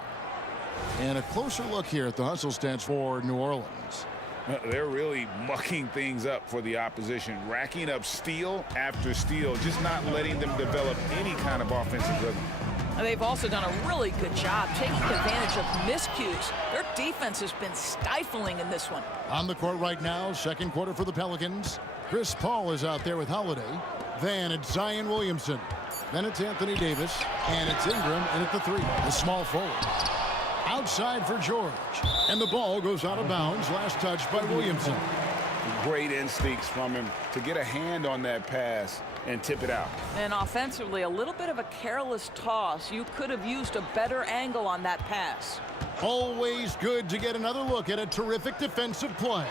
And a closer look here at the hustle stats for New Orleans. They're really mucking things up for the opposition, racking up steal after steal, just not letting them develop any kind of offensive rhythm. They've also done a really good job taking advantage of miscues. Their defense has been stifling in this one. On the court right now, second quarter for the Pelicans. Chris Paul is out there with Holiday. Then it's Zion Williamson. Then it's Anthony Davis. And it's Ingram in at the 3. The small forward. Outside for George. And the ball goes out of bounds. Last touch by Williamson. Great instincts from him to get a hand on that pass and tip it out. And offensively, a little bit of a careless toss. You could have used a better angle on that pass. Always good to get another look at a terrific defensive play.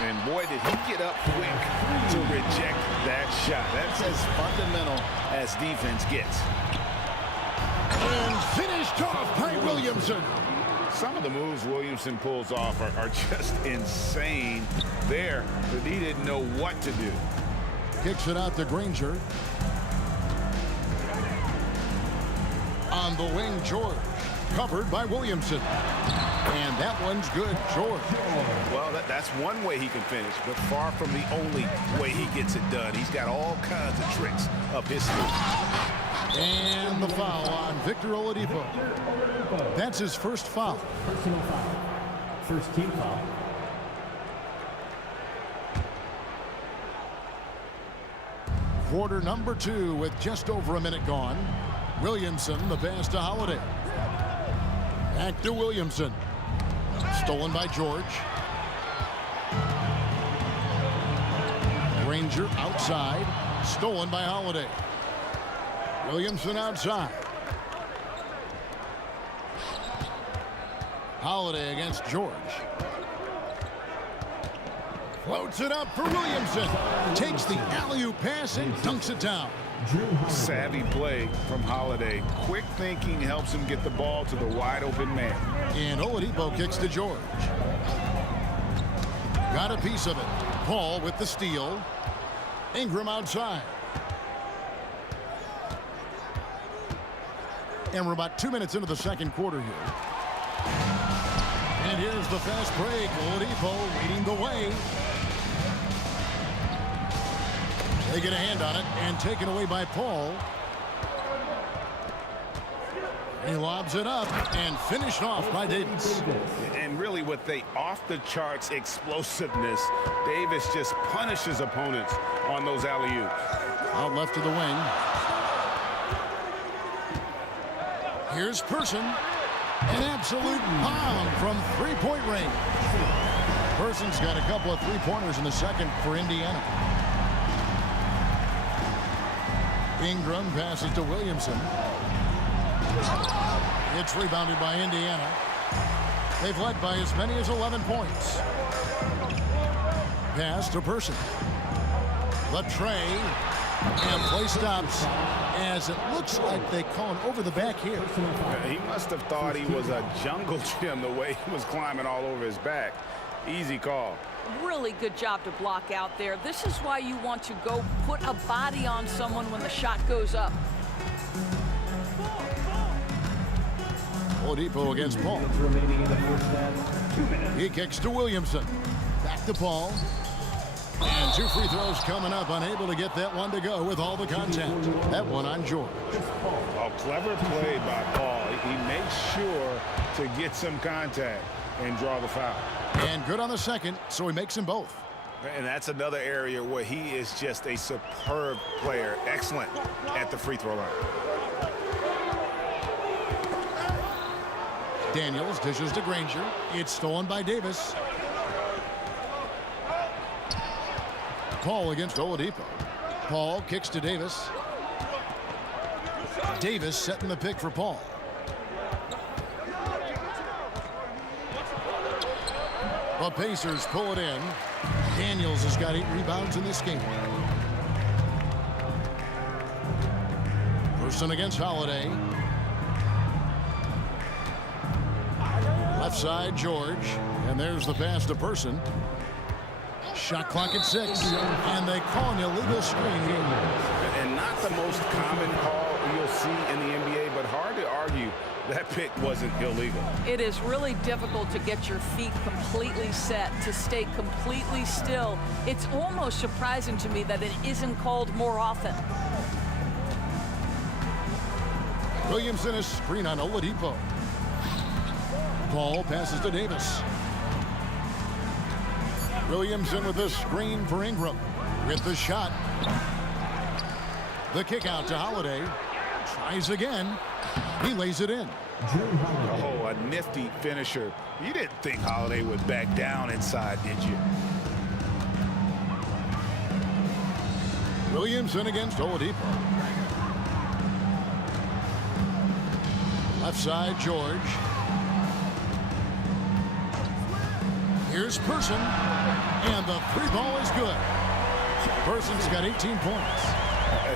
And boy, did he get up quick to reject that shot. That's as fundamental as defense gets. And finished off by Williamson. Some of the moves Williamson pulls off are just insane there, but he didn't know what to do. Kicks it out to Granger. On the wing, George. Covered by Williamson. And that one's good, George. Well, that's one way he can finish, but far from the only way he gets it done. He's got all kinds of tricks up his sleeve. And the foul on Victor Oladipo. That's his first foul. Personal foul. First team foul. Quarter number 2 with just over a minute gone. Williamson, the pass to Holiday. Back to Williamson. Stolen by George. Granger outside. Stolen by Holiday. Williamson outside. Holiday against George. Floats it up for Williamson. Takes the alley-oop pass and dunks it down. Savvy play from Holiday. Quick thinking helps him get the ball to the wide open man. And Oladipo kicks to George. Got a piece of it. Paul with the steal. Ingram outside. And we're about 2 minutes into the second quarter here. And here's the fast break. Oladipo leading the way. They get a hand on it and taken away by Paul. He lobs it up and finished off by Davis. And really with the off-the-charts explosiveness, Davis just punishes opponents on those alley-oops. Out left to the wing. Here's Person. An absolute bomb from three-point range. Person's got a couple of three-pointers in the second for Indiana. Ingram passes to Williamson. It's rebounded by Indiana. They've led by as many as 11 points. Pass to Person. The tray. And play stops as it looks like they call him over the back here. He must have thought he was a jungle gym the way he was climbing all over his back. Easy call. Really good job to block out there. This is why you want to go put a body on someone when the shot goes up. Oladipo against Paul. He kicks to Williamson. Back to Paul. And 2 free throws coming up. Unable to get that one to go with all the contact. That one on George. Oh, clever play by Paul. He makes sure to get some contact and draw the foul. And good on the second, so he makes them both. And that's another area where he is just a superb player. Excellent at the free throw line. Daniels dishes to Granger. It's stolen by Davis. Paul against Oladipo. Paul kicks to Davis. Davis setting the pick for Paul. The Pacers pull it in. Daniels has got 8 rebounds in this game. Person against Holiday. Left side, George. And there's the pass to Person. Shot clock at 6. And they call an illegal screen here. And not the most common call you'll see in the NBA, but hard to argue that pick wasn't illegal. It is really difficult to get your feet completely set, to stay completely still. It's almost surprising to me that it isn't called more often. Williamson is screen on Oladipo. Paul passes to Davis. Williamson with a screen for Ingram. With the shot. The kick out to Holiday. Tries again. He lays it in. Oh, a nifty finisher. You didn't think Holiday would back down inside, did you? Williamson against Oladipo. Left side, George. Here's Person. And the 3 ball is good. Person's got 18 points.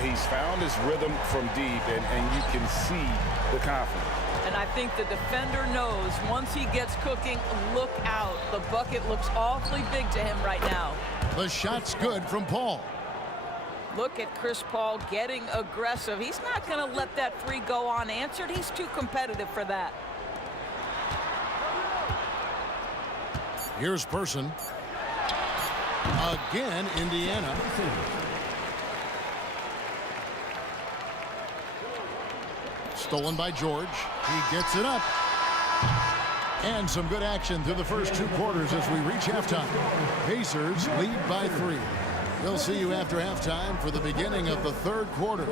He's found his rhythm from deep, and you can see the confidence. And I think the defender knows once he gets cooking, look out. The bucket looks awfully big to him right now. The shot's good from Paul. Look at Chris Paul getting aggressive. He's not going to let that 3 go unanswered. He's too competitive for that. Here's Person. Again, Indiana. Stolen by George. He gets it up. And some good action through the first 2 quarters as we reach halftime. Pacers lead by 3. We'll see you after halftime for the beginning of the 3rd quarter.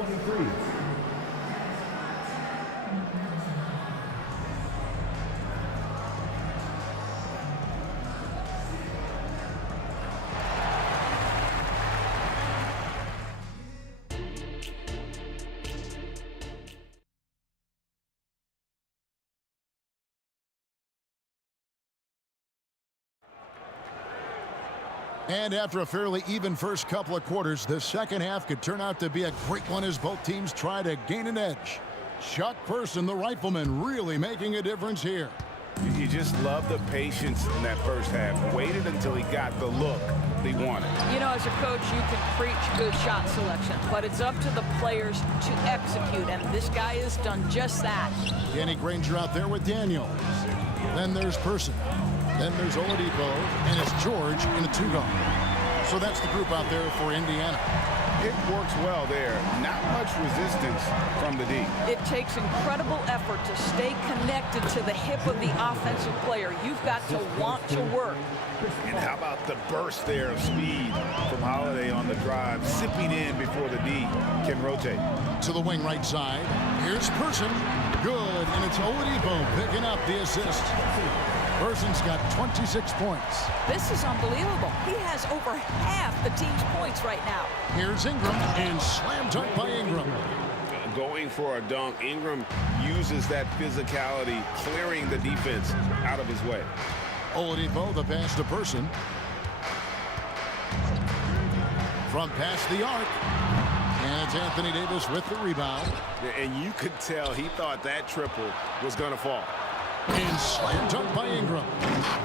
And after a fairly even first couple of quarters, the second half could turn out to be a great one as both teams try to gain an edge. Chuck Person, the rifleman, really making a difference here. You just love the patience in that first half. Waited until he got the look he wanted. You know, as a coach, you can preach good shot selection, but it's up to the players to execute, and this guy has done just that. Danny Granger out there with Daniels. Then there's Person. Then there's Oladipo, and it's George in a 2-guard. So that's the group out there for Indiana. It works well there. Not much resistance from the D. It takes incredible effort to stay connected to the hip of the offensive player. You've got to want to work. And how about the burst there of speed from Holiday on the drive, zipping in before the D can rotate. To the wing right side. Here's Person. Good, and it's Oladipo picking up the assist. Person's got 26 points. This is unbelievable. He has over half the team's points right now. Here's Ingram, and slam dunk by Ingram. Going for a dunk, Ingram uses that physicality, clearing the defense out of his way. Oladipo, the pass to Person. From past the arc. And it's Anthony Davis with the rebound. And you could tell he thought that triple was going to fall. And slam dunk by Ingram.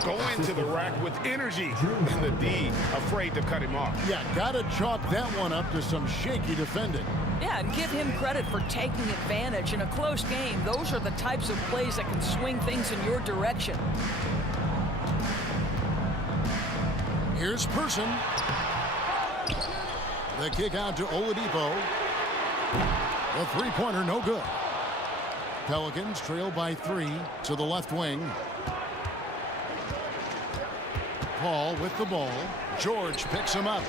Going to the rack with energy. And the D afraid to cut him off. Yeah, got to chalk that one up to some shaky defending. Yeah, and give him credit for taking advantage in a close game. Those are the types of plays that can swing things in your direction. Here's Person. The kick out to Oladipo. The three-pointer, no good. Pelicans trail by 3 to the left wing. Paul with the ball. George picks him up.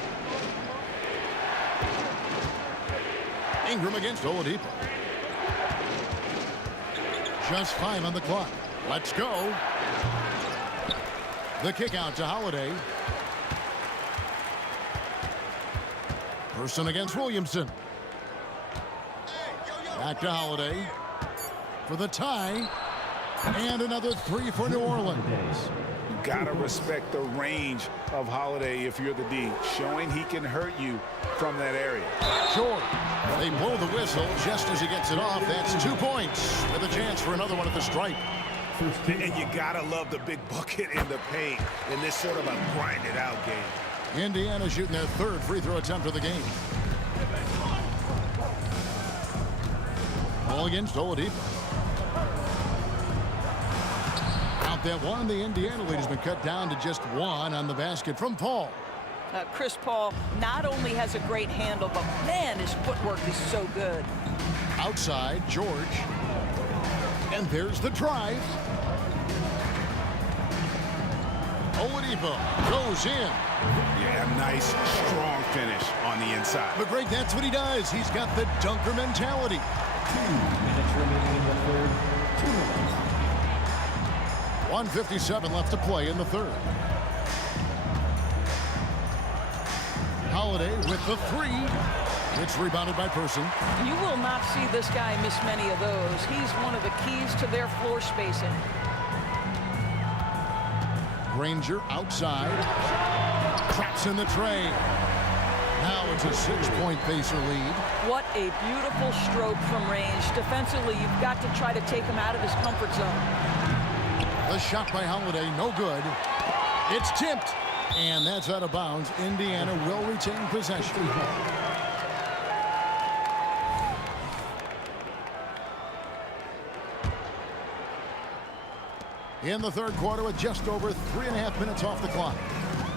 Ingram against Oladipo. Just 5 on the clock. Let's go. The kick out to Holiday. Person against Williamson. Back to Holiday for the tie. And another 3 for New Orleans. You gotta respect the range of Holiday if you're the D, showing he can hurt you from that area. Short. They blow the whistle just as he gets it off. That's 2 points with a chance for another one at the stripe. And you gotta love the big bucket in the paint in this sort of a grinded out game. Indiana shooting their 3rd free throw attempt of the game. Ball against Oladipo. Out that one, the Indiana lead has been cut down to just 1 on the basket from Paul. Chris Paul not only has a great handle, but man, his footwork is so good. Outside, George. And there's the drive. Oladipo goes in. Yeah, nice, strong finish on the inside. But Greg, that's what he does. He's got the dunker mentality. 2 minutes remaining in the third. 2 minutes. 1:57 left to play in the third. Holiday with the 3. It's rebounded by Person. You will not see this guy miss many of those. He's one of the keys to their floor spacing. Granger outside. Traps in the tray. Now it's a 6-point Pacer lead. What a beautiful stroke from range. Defensively, you've got to try to take him out of his comfort zone. The shot by Holiday, no good. It's tipped. And that's out of bounds. Indiana will retain possession. In the third quarter with just over 3.5 minutes off the clock.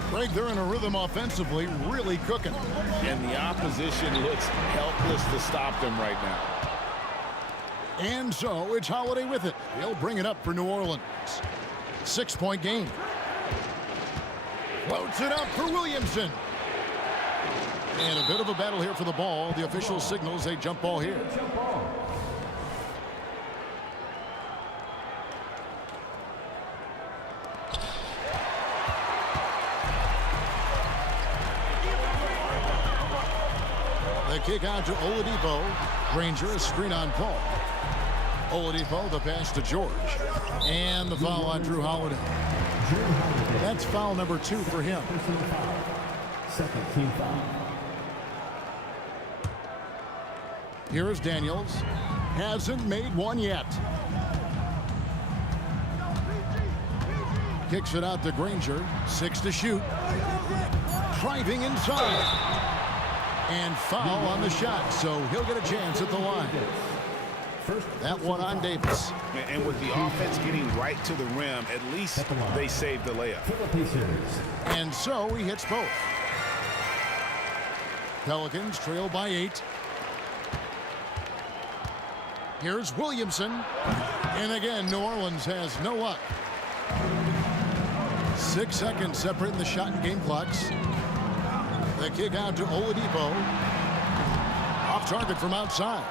Greg, they're in a rhythm offensively, really cooking. And the opposition looks helpless to stop them right now. And so it's Holiday with it. He'll bring it up for New Orleans. 6-point game. Floats it up for Williamson. And a bit of a battle here for the ball. The official signals a jump ball here. The kick out to Oladipo. Granger, a screen on Paul. Oladipo, the pass to George. And the foul on Drew Holiday. That's foul number 2 for him. Second team foul. Here is Daniels. Hasn't made one yet. Kicks it out to Granger. 6 to shoot. Driving inside. And foul on the shot, so he'll get a chance at the line. That one on Davis. And with the offense getting right to the rim, at least they saved the layup. And so he hits both. Pelicans trail by 8. Here's Williamson. And again, New Orleans has no luck. 6 seconds separating the shot and game clocks. The kick out to Oladipo. Off target from outside.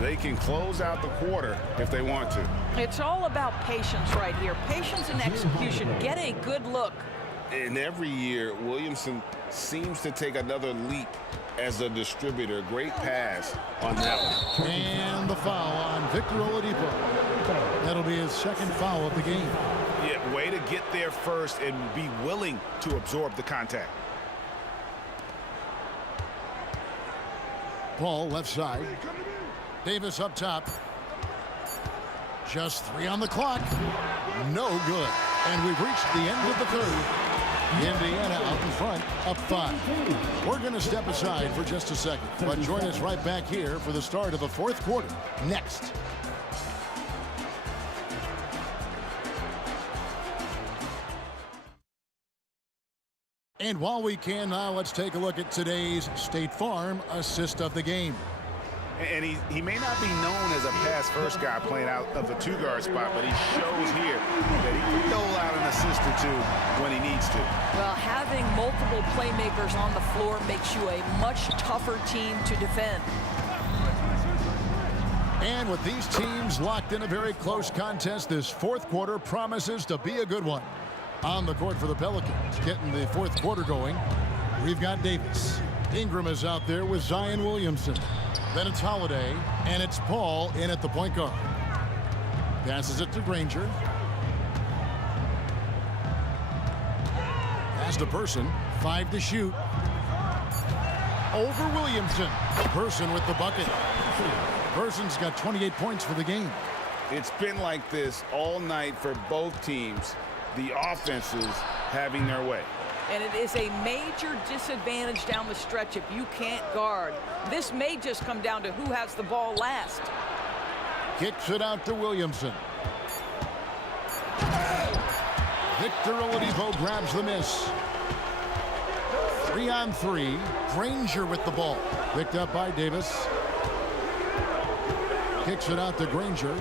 They can close out the quarter if they want to. It's all about patience right here. Patience and execution. Get a good look. And every year, Williamson seems to take another leap as a distributor. Great pass on that one. And the foul on Victor Oladipo. That'll be his second foul of the game. Yeah, way to get there first and be willing to absorb the contact. Paul left side. Davis up top. Just 3 on the clock. No good. And we've reached the end of the third. Indiana out in front, up 5. We're going to step aside for just a second, but join us right back here for the start of the fourth quarter next. And while we can now, let's take a look at today's State Farm assist of the game. And he may not be known as a pass-first guy playing out of the 2-guard spot, but he shows here that he can dole out an assist or 2 when he needs to. Well, having multiple playmakers on the floor makes you a much tougher team to defend. And with these teams locked in a very close contest, this fourth quarter promises to be a good one. On the court for the Pelicans, getting the fourth quarter going, we've got Davis. Ingram is out there with Zion Williamson. Then it's Holiday, and it's Paul in at the point guard. Passes it to Granger. Pass to Person. 5 to shoot. Over Williamson. Person with the bucket. Person's got 28 points for the game. It's been like this all night for both teams. The offenses having their way. And it is a major disadvantage down the stretch if you can't guard. This may just come down to who has the ball last. Kicks it out to Williamson. Victor Oladipo grabs the miss. 3 on 3. Granger with the ball. Picked up by Davis. Kicks it out to Granger.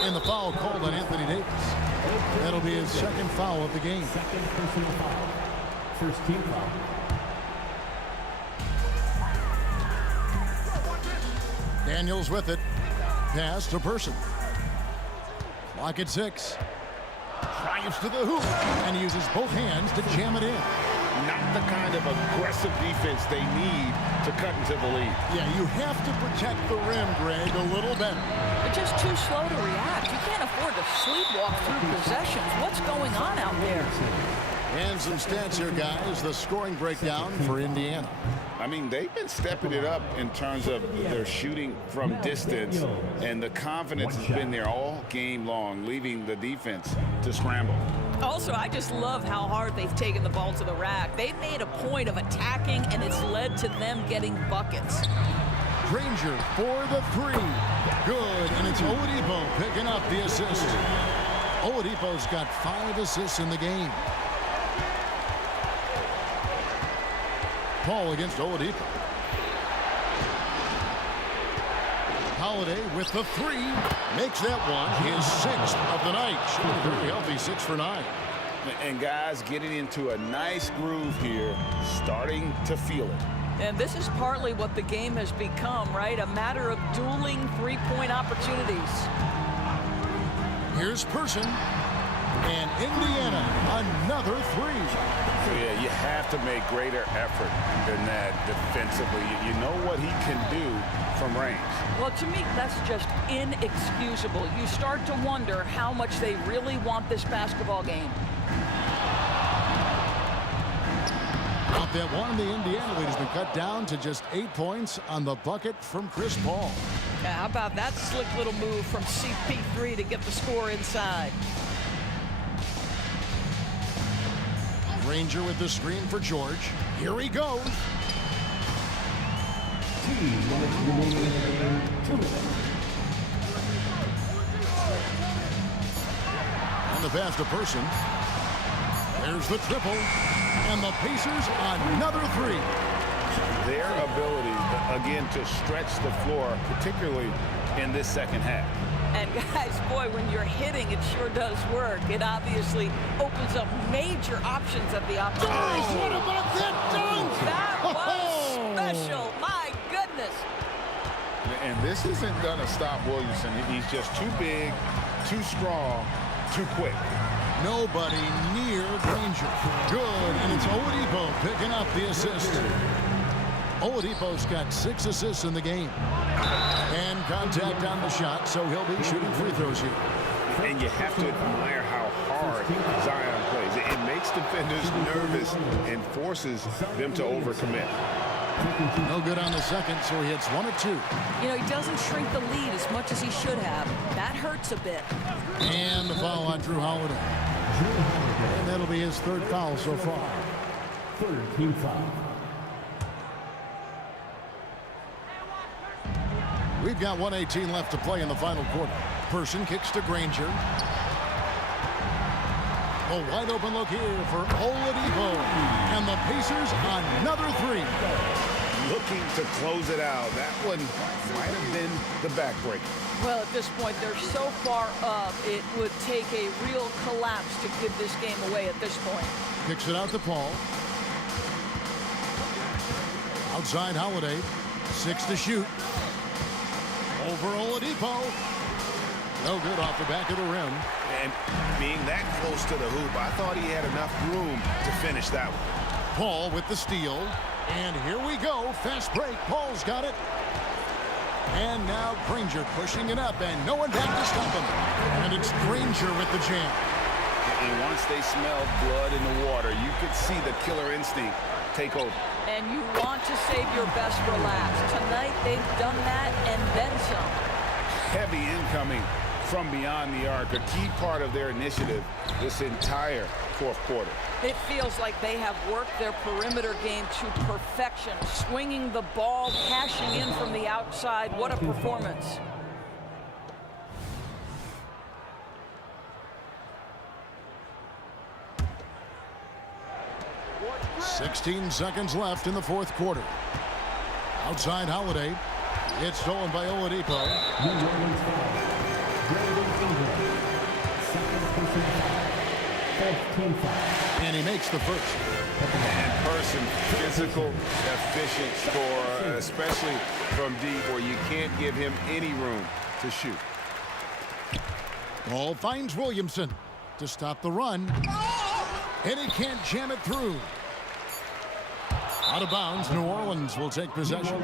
And the foul called on Anthony Davis. That'll be his second foul of the game. Second personal foul. First team foul. Daniels with it. Pass to Person. Clock at 6. Triumphs to the hoop and uses both hands to jam it in. Not the kind of aggressive defense they need to cut into the lead. Yeah, you have to protect the rim, Greg, a little better. They're just too slow to react. You can't afford to sleepwalk through possessions. What's going on out there? And some stats here, guys. The scoring breakdown for Indiana. I mean, they've been stepping it up in terms of their shooting from distance, and the confidence has been there all game long, leaving the defense to scramble. Also, I just love how hard they've taken the ball to the rack. They've made a point of attacking, and it's led to them getting buckets. Granger for the 3. Good, and it's Oladipo picking up the assist. Oladipo's got 5 assists in the game. Paul against Oladipo. Holiday with the 3. Makes that one his 6th of the night. Shooting very healthy, 6 for 9. And guys getting into a nice groove here, starting to feel it. And this is partly what the game has become, right? A matter of dueling three-point opportunities. Here's Person. And Indiana, another 3. Yeah, you have to make greater effort than that defensively. You know what he can do from range. Well, to me, that's just inexcusable. You start to wonder how much they really want this basketball game. Out that one, the Indiana lead has been cut down to just 8 points on the bucket from Chris Paul. Yeah, how about that slick little move from CP3 to get the score inside? Granger with the screen for George. Here he goes. And the pass to Person. There's the triple. And the Pacers another 3. Their ability, again, to stretch the floor, particularly in this second half. And guys, boy, when you're hitting, it sure does work. It obviously opens up major options at the opposite. Guys, what about that dunk? That was special. My goodness. And this isn't going to stop Williamson. He's just too big, too strong, too quick. Nobody near Granger. Good, and it's Oladipo picking up the assist. Oladipo's got 6 assists in the game. And contact on the shot, so he'll be shooting free throws here. And you have to admire how hard Zion plays. It makes defenders nervous and forces them to overcommit. No good on the second, so he hits 1 of 2. You know, he doesn't shrink the lead as much as he should have. That hurts a bit. And the foul on Drew Holiday. And that'll be his 3rd foul so far. 3rd team foul. We've got 1:18 left to play in the final quarter. Person kicks to Granger. A wide open look here for Oladipo. And the Pacers another 3. Looking to close it out. That one might have been the backbreaker. Well, at this point, they're so far up, it would take a real collapse to give this game away at this point. Kicks it out to Paul. Outside Holiday. 6 to shoot. Over Oladipo. No good off the back of the rim. And being that close to the hoop, I thought he had enough room to finish that one. Paul with the steal. And here we go. Fast break. Paul's got it. And now Granger pushing it up, and no one back to stop him. And it's Granger with the jam. And once they smelled blood in the water, you could see the killer instinct take over. And you want to save your best for last. Tonight, they've done that and then some. Heavy incoming from beyond the arc, a key part of their initiative this entire 4th quarter. It feels like they have worked their perimeter game to perfection, swinging the ball, cashing in from the outside. What a performance. .16 seconds left in the 4th quarter. Outside Holiday. It's stolen by Oladipo. And he makes the first. And Person, physical, efficient scorer, especially from deep where you can't give him any room to shoot. Ball finds Williamson to stop the run. And he can't jam it through. Out of bounds, New Orleans will take possession.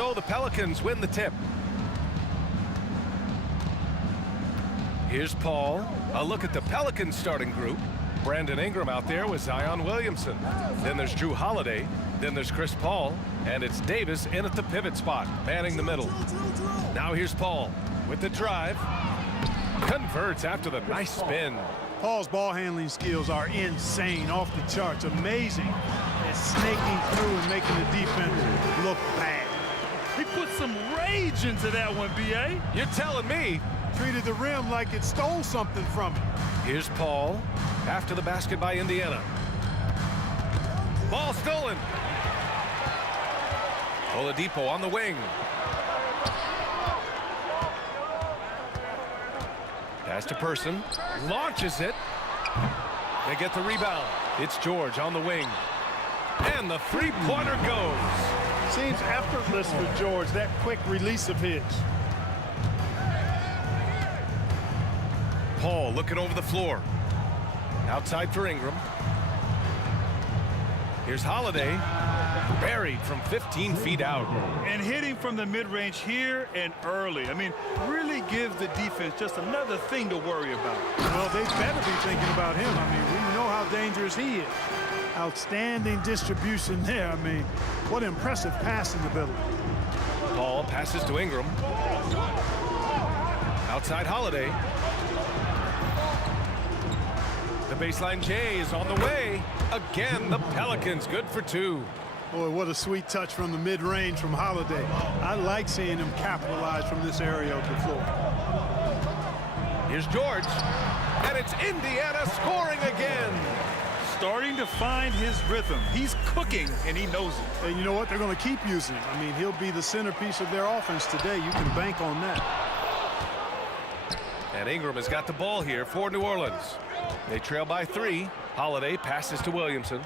So the Pelicans win the tip. Here's Paul. A look at the Pelicans starting group. Brandon Ingram out there with Zion Williamson. Then there's Drew Holiday. Then there's Chris Paul. And it's Davis in at the pivot spot, manning the middle. Now here's Paul with the drive. Converts after the nice spin. Paul's ball handling skills are insane, off the charts, amazing. And snaking through and making the defense look bad. He put some rage into that one, B.A. You're telling me. Treated the rim like it stole something from him. Here's Paul after the basket by Indiana. Ball stolen. Oladipo on the wing. Pass to Person. Launches it. They get the rebound. It's George on the wing. And the three-pointer goes. Seems effortless for George, that quick release of his. Paul looking over the floor. Outside for Ingram. Here's Holiday. Buried from 15 feet out. And hitting from the mid-range here and early. I mean, really gives the defense just another thing to worry about. Well, they better be thinking about him. I mean, we know how dangerous he is. Outstanding distribution there. I mean, what impressive passing ability. Paul passes to Ingram. Outside Holiday. The baseline J is on the way. Again, the Pelicans good for two. Boy, what a sweet touch from the mid-range from Holiday. I like seeing him capitalize from this area of the floor. Here's George. And it's Indiana scoring again. Starting to find his rhythm. He's cooking, and he knows it. And you know what? They're going to keep using him. I mean, he'll be the centerpiece of their offense today. You can bank on that. And Ingram has got the ball here for New Orleans. They trail by 3. Holiday passes to Williamson.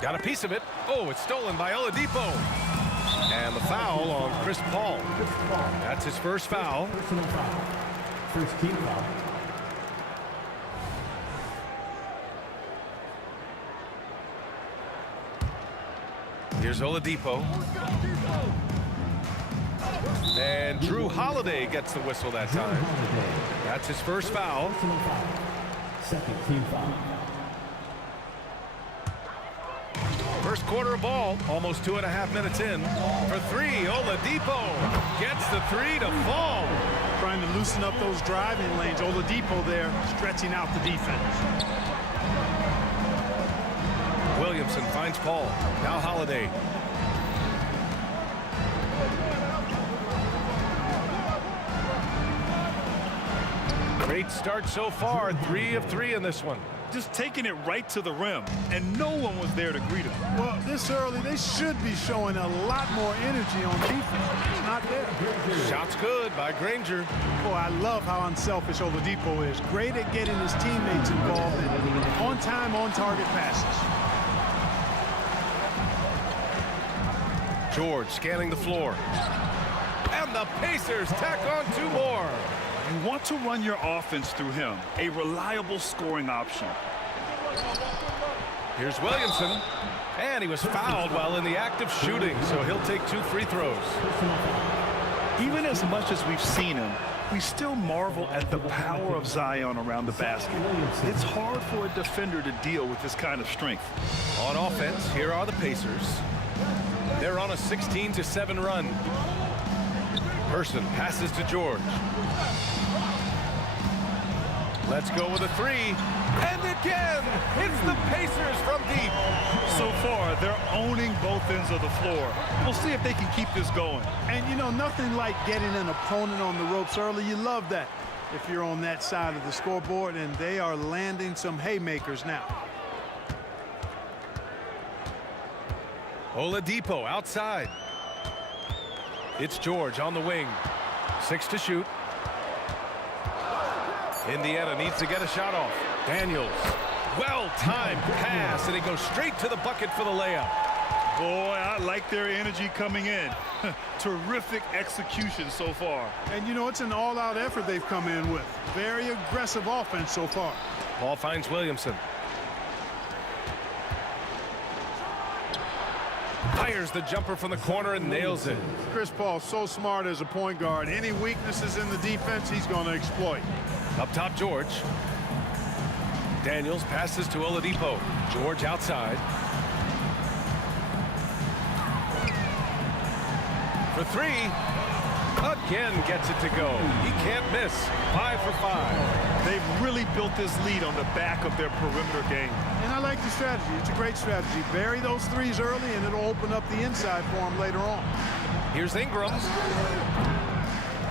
Got a piece of it. Oh, it's stolen by Oladipo. And the foul on Chris Paul. That's his first foul. Personal foul. First team foul. Here's Oladipo. And Drew Holiday gets the whistle that time. That's his first foul. Second team foul. First quarter of ball, almost 2.5 minutes in. For 3, Oladipo gets the 3 to fall. Trying to loosen up those driving lanes. Oladipo there, stretching out the defense. Williamson finds Paul. Now Holiday. Great start so far. 3 of 3 in this one. Just taking it right to the rim, and no one was there to greet him. Well, this early, they should be showing a lot more energy on defense. It's not there. Shots good by Granger. Boy, I love how unselfish Oladipo is. Great at getting his teammates involved in on-time, on-target passes. George scanning the floor. And the Pacers tack on 2 more. You want to run your offense through him, a reliable scoring option. Here's Williamson. And he was fouled while in the act of shooting, so he'll take 2 free throws. Even as much as we've seen him, we still marvel at the power of Zion around the basket. It's hard for a defender to deal with this kind of strength. On offense, here are the Pacers. They're on a 16-7 run. Person passes to George. Let's go with a 3. And again, it's the Pacers from deep. So far, they're owning both ends of the floor. We'll see if they can keep this going. And, you know, nothing like getting an opponent on the ropes early. You love that if you're on that side of the scoreboard, and they are landing some haymakers now. Oladipo outside. It's George on the wing. 6 to shoot. Indiana needs to get a shot off. Daniels. Well-timed pass, and he goes straight to the bucket for the layup. Boy, I like their energy coming in. Terrific execution so far. And, you know, it's an all-out effort they've come in with. Very aggressive offense so far. Ball finds Williamson. Fires Fires the jumper from the corner and nails it. Chris Paul's so smart as a point guard. Any weaknesses in the defense, he's going to exploit. Up top, George. Daniels passes to Oladipo. George outside. For three. Again gets it to go. He can't miss. 5 for 5. They've really built this lead on the back of their perimeter game. And I like the strategy. It's a great strategy. Bury those threes early, and it'll open up the inside for him later on. Here's Ingram.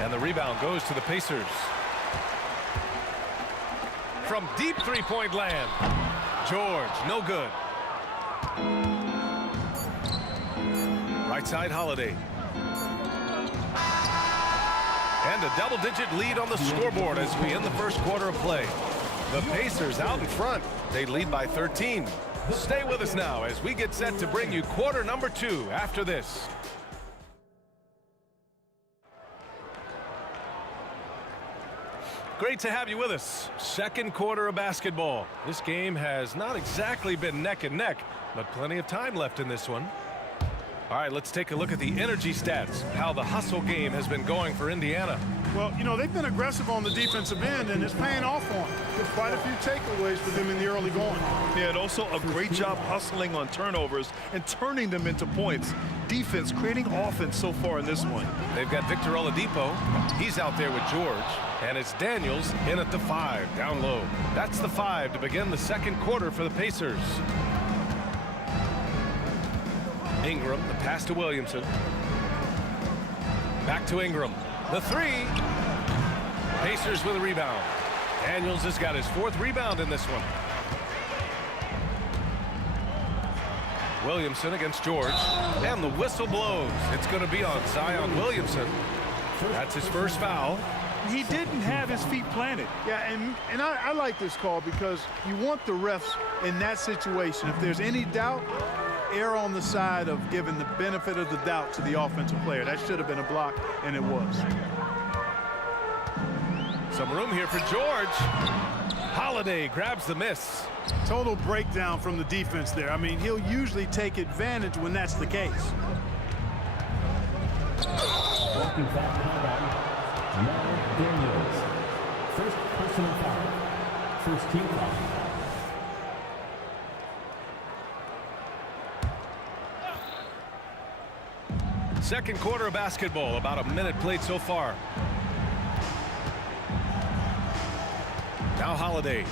And the rebound goes to the Pacers. From deep three-point land. George, no good. Right side, Holiday. And a double-digit lead on the scoreboard as we end the first quarter of play. The Pacers out in front. They lead by 13. Stay with us now as we get set to bring you quarter number 2 after this. Great to have you with us. Second quarter of basketball. This game has not exactly been neck and neck, but plenty of time left in this one. All right, let's take a look at the energy stats, how the hustle game has been going for Indiana. Well, you know, they've been aggressive on the defensive end, and it's paying off for them. There's quite a few takeaways for them in the early going. Yeah, and also a great job hustling on turnovers and turning them into points. Defense creating offense so far in this one. They've got Victor Oladipo. He's out there with George. And it's Daniels in at the 5, down low. That's the 5 to begin the second quarter for the Pacers. Ingram, the pass to Williamson. Back to Ingram. The 3. Pacers with a rebound. Daniels has got his 4th rebound in this one. Williamson against George. And the whistle blows. It's going to be on Zion Williamson. That's his first foul. He didn't have his feet planted. Yeah, and I like this call because you want the refs in that situation. If there's any doubt, err on the side of giving the benefit of the doubt to the offensive player. That should have been a block, and it was. Some room here for George. Holiday grabs the miss. Total breakdown from the defense there. I mean, he'll usually take advantage when that's the case. Walking back now, Daniels. First personal foul. First team foul. Second quarter of basketball, about a minute played so far. Now Holiday.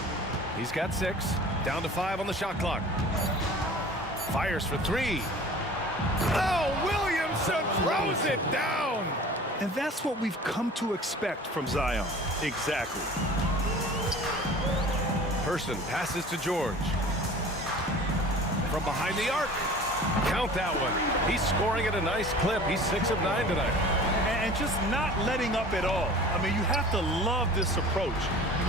He's got 6, down to 5 on the shot clock. Fires for 3. Oh, Williamson throws it down. And that's what we've come to expect from Zion. Exactly. Person passes to George. From behind the arc. Count that one. He's scoring at a nice clip. He's 6 of 9 tonight. And just not letting up at all. I mean, you have to love this approach.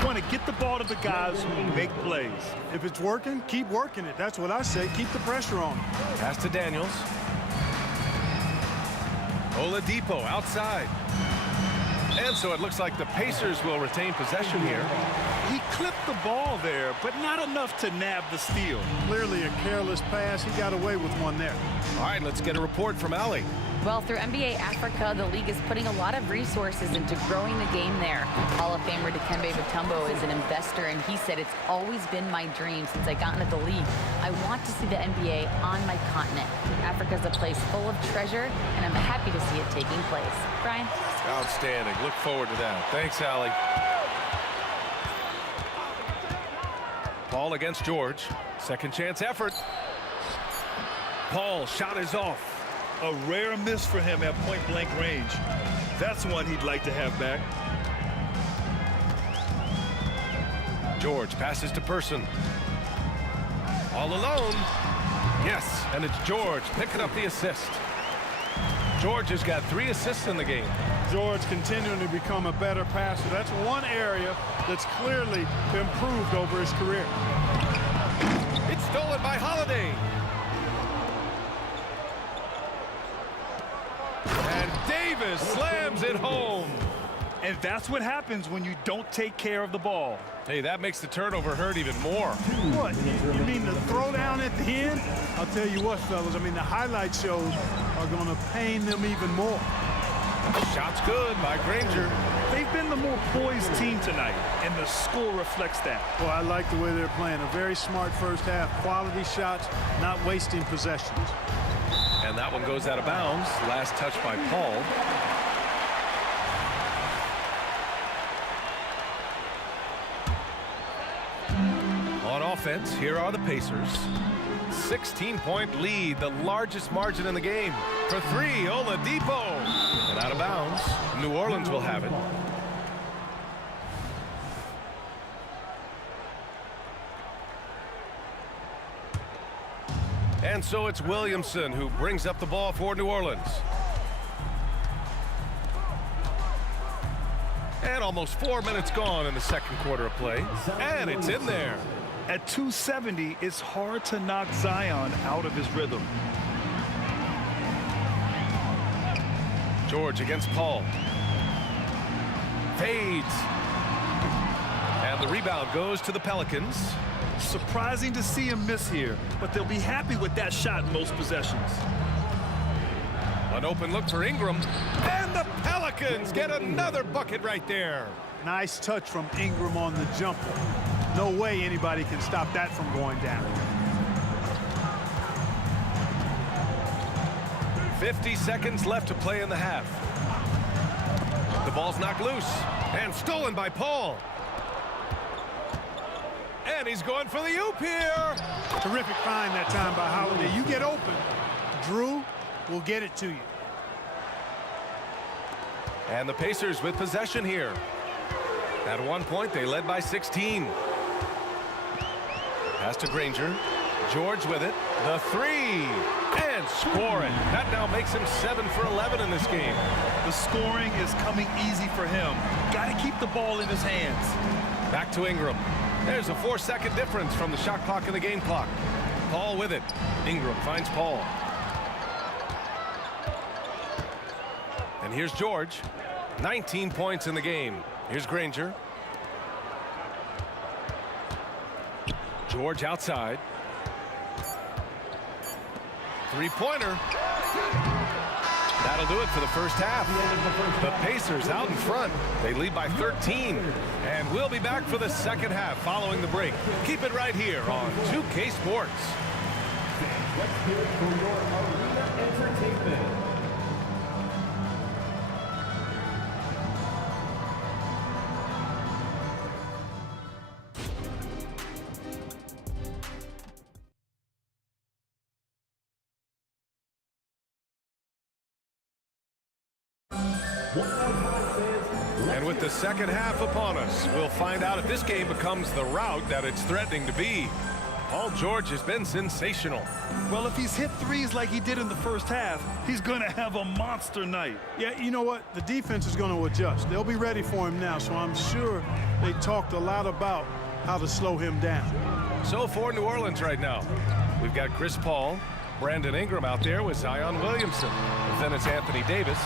You want to get the ball to the guys who make plays. If it's working, keep working it. That's what I say. Keep the pressure on. Pass to Daniels. Oladipo outside. And so it looks like the Pacers will retain possession here. He clipped the ball there, but not enough to nab the steal. Clearly a careless pass. He got away with one there. All right, let's get a report from Ali. Well, through NBA Africa, the league is putting a lot of resources into growing the game there. Hall of Famer Dikembe Mutombo is an investor, and he said, "It's always been my dream since I got into the league. I want to see the NBA on my continent. Africa's a place full of treasure, and I'm happy to see it taking place." Brian? Outstanding. Look forward to that. Thanks, Allie. Paul against George. Second chance effort. Paul shot is off. A rare miss for him at point-blank range. That's one he'd like to have back. George passes to Person. All alone. Yes, and it's George picking up the assist. George has got 3 assists in the game. George continuing to become a better passer. That's one area that's clearly improved over his career. It's stolen by Holiday. And Davis slams it home. And that's what happens when you don't take care of the ball. Hey, that makes the turnover hurt even more. What? You mean the throwdown at the end? I'll tell you what, fellas. I mean, the highlight shows are going to pain them even more. Shot's good by Granger. They've been the more poised team tonight, and the score reflects that. Well, I like the way they're playing. A very smart first half. Quality shots, not wasting possessions. And that one goes out of bounds. Last touch by Paul. On offense, here are the Pacers. 16-point lead, the largest margin in the game. For three, Oladipo. And out of bounds. New Orleans will have it. And so it's Williamson who brings up the ball for New Orleans. And almost 4 minutes gone in the second quarter of play. And it's in there. At 270, it's hard to knock Zion out of his rhythm. George against Paul. Fades. And the rebound goes to the Pelicans. Surprising to see him miss here, but they'll be happy with that shot in most possessions. An open look for Ingram. And the Pelicans get another bucket right there. Nice touch from Ingram on the jumper. No way anybody can stop that from going down. 50 seconds left to play in the half. The ball's knocked loose and stolen by Paul. And he's going for the oop here. Terrific find that time by Holiday. You get open, Drew will get it to you. And the Pacers with possession here. At one point, they led by 16. Pass to Granger. George with it. The three. And scoring. That now makes him 7 for 11 in this game. The scoring is coming easy for him. Got to keep the ball in his hands. Back to Ingram. There's a 4-second difference from the shot clock and the game clock. Paul with it. Ingram finds Paul. And here's George. 19 points in the game. Here's Granger. George outside. Three-pointer. That'll do it for the first half. The Pacers out in front. They lead by 13. And we'll be back for the second half following the break. Keep it right here on 2K Sports. Let's hear it for your arena entertainment. And with the second half upon us, we'll find out if this game becomes the rout that it's threatening to be. Paul George has been sensational. Well, if he's hit threes like he did in the first half, he's going to have a monster night. Yeah, you know what? The defense is going to adjust. They'll be ready for him now, so I'm sure they talked a lot about how to slow him down. So for New Orleans right now, we've got Chris Paul, Brandon Ingram out there with Zion Williamson. And then it's Anthony Davis,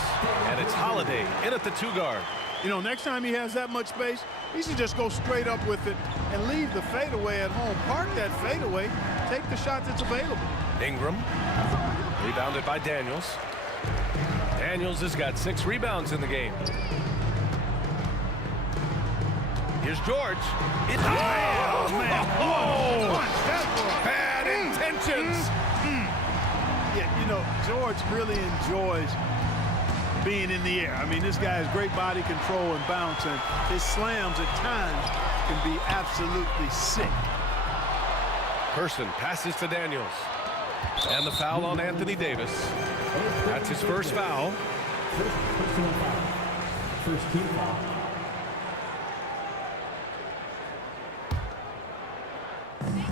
and it's Holiday in at the 2-guard. You know, next time he has that much space, he should just go straight up with it and leave the fadeaway at home. Park that fadeaway, take the shot that's available. Ingram, rebounded by Daniels. Daniels has got 6 rebounds in the game. Here's George. It's oh, man. Oh, bad intentions. Yeah, you know, George really enjoys being in the air. I mean, this guy has great body control and bounce, and his slams at times can be absolutely sick. Person passes to Daniels. And the foul on Anthony Davis. That's his first foul. First personal foul. First team foul.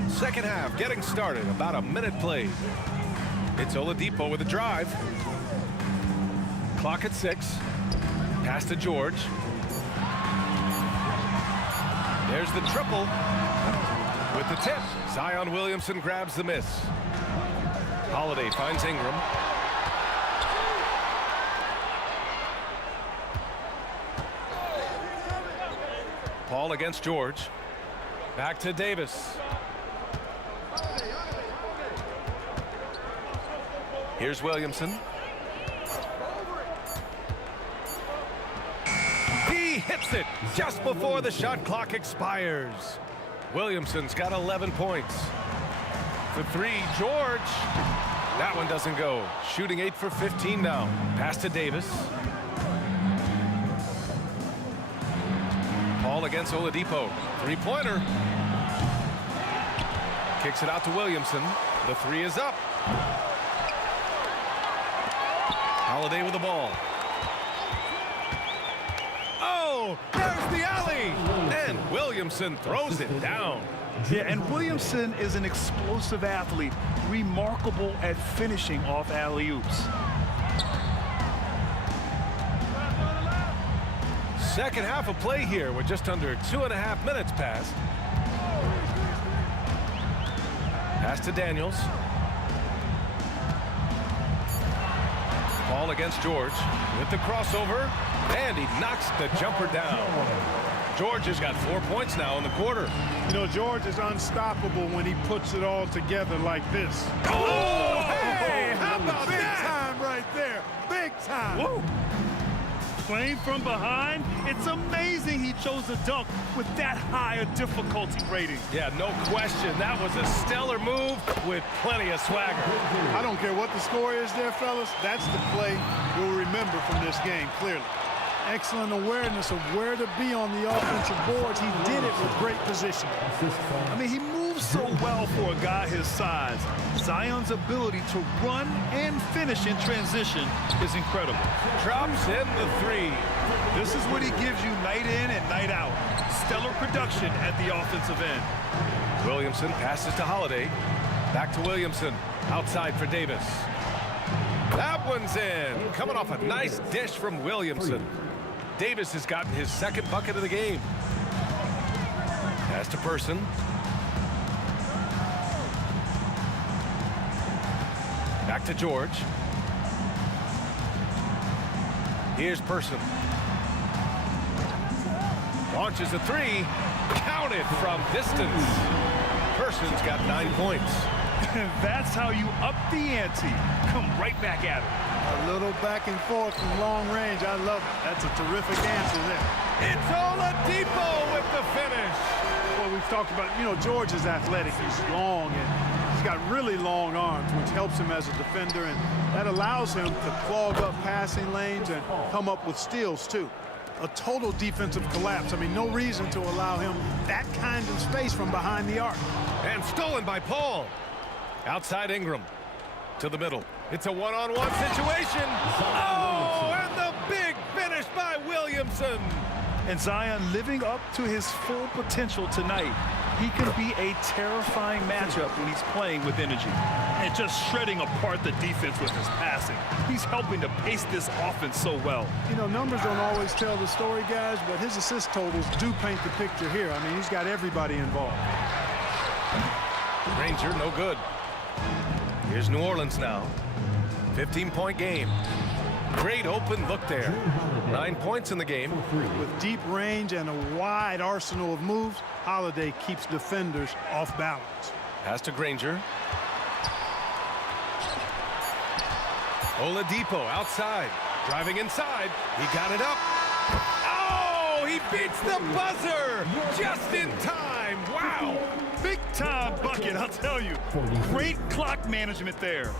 Second half getting started. About a minute played. It's Oladipo with a drive. Clock at 6. Pass to George. There's the triple. With the tip, Zion Williamson grabs the miss. Holiday finds Ingram. Paul against George. Back to Davis. Here's Williamson. He hits it just before the shot clock expires. Williamson's got 11 points. For three, George. That one doesn't go. Shooting 8 for 15 now. Pass to Davis. Paul against Oladipo. Three-pointer. Kicks it out to Williamson. The three is up. Holiday with the ball. Oh, there's the alley. And Williamson throws it down. Yeah, and Williamson is an explosive athlete, remarkable at finishing off alley-oops. Second half of play here with just under 2.5 minutes passed. Pass to Daniels. Ball against George with the crossover, and he knocks the jumper down. George has got 4 points now in the quarter. You know, George is unstoppable when he puts it all together like this. Oh, hey, how about big that? time right there. Big time. Whoa. Playing from behind, it's amazing he chose a dunk with that high a difficulty rating. Yeah, no question. That was a stellar move with plenty of swagger. I don't care what the score is there, fellas. That's the play we'll remember from this game, clearly. Excellent awareness of where to be on the offensive boards. He did it with great position. I mean, he moves so well for a guy his size. Zion's ability to run and finish in transition is incredible. Drops in the three. This is what he gives you night in and night out. Stellar production at the offensive end. Williamson passes to Holiday. Back to Williamson. Outside for Davis. That one's in. Coming off a nice dish from Williamson. Davis has gotten his second bucket of the game. Pass to Person. Back to George. Here's Person. Launches a three. Counted from distance. Person's got 9 points. And that's how you up the ante. Come right back at it. A little back and forth from long range. I love it. That's a terrific answer there. It's Oladipo with the finish. Well, we've talked about, you know, George is athletic. He's long, and he's got really long arms, which helps him as a defender, and that allows him to clog up passing lanes and come up with steals, too. A total defensive collapse. I mean, no reason to allow him that kind of space from behind the arc. And stolen by Paul. Outside Ingram. To the middle. It's a one-on-one situation. Oh, and the big finish by Williamson. And Zion living up to his full potential tonight. He can be a terrifying matchup when he's playing with energy. And just shredding apart the defense with his passing. He's helping to pace this offense so well. You know, numbers don't always tell the story, guys, but his assist totals do paint the picture here. I mean, he's got everybody involved. Ranger, no good. Here's New Orleans now. 15-point game. Great open look there. 9 points in the game. With deep range and a wide arsenal of moves, Holiday keeps defenders off balance. Pass to Granger. Oladipo outside. Driving inside. He got it up. Oh, he beats the buzzer just in time. Wow. Big time bucket, I'll tell you. Great clock management there.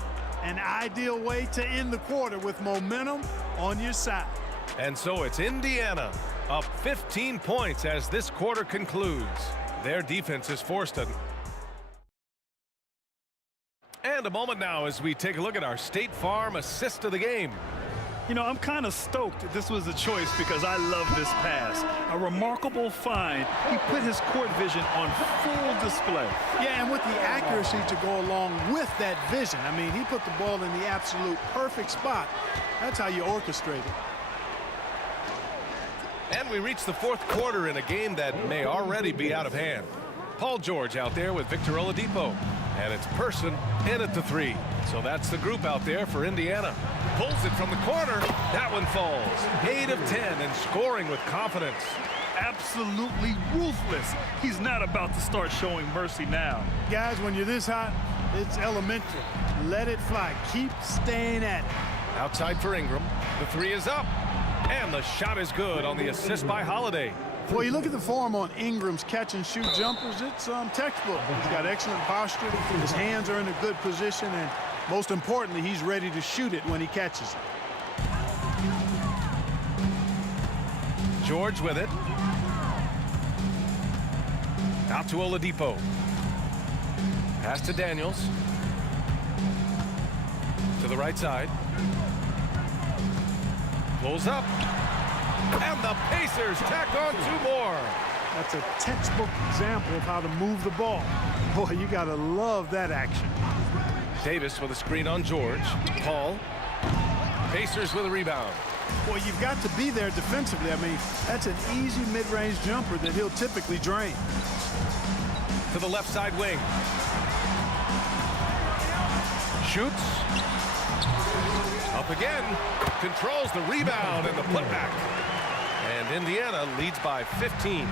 An ideal way to end the quarter with momentum on your side. And so it's Indiana up 15 points as this quarter concludes. Their defense is forced to. And a moment now as we take a look at our State Farm assist of the game. You know, I'm kind of stoked this was a choice because I love this pass. A remarkable find. He put his court vision on full display. Yeah, and with the accuracy to go along with that vision. I mean, he put the ball in the absolute perfect spot. That's how you orchestrate it. And we reach the fourth quarter in a game that may already be out of hand. Paul George out there with Victor Oladipo. And it's Person in at the three. So that's the group out there for Indiana. Pulls it from the corner. That one falls. 8 of 10 and scoring with confidence. absolutely ruthless. He's not about to start showing mercy now. Guys, when you're this hot, it's elementary. Let it fly. Keep staying at it. Outside for Ingram. The three is up. And the shot is good on the assist by Holiday. Well, you look at the form on Ingram's catch-and-shoot jumpers, it's textbook. He's got excellent posture. His hands are in a good position, and most importantly, he's ready to shoot it when he catches it. George with it. Out to Oladipo. Pass to Daniels. To the right side. Pulls up. And the Pacers tack on 2 more. That's a textbook example of how to move the ball. Boy, you got to love that action. Davis with a screen on George. Paul. Pacers with a rebound. Boy, you've got to be there defensively. I mean, that's an easy mid-range jumper that he'll typically drain. To the left side wing. Shoots. Up again. Controls the rebound and the putback. And Indiana leads by 15.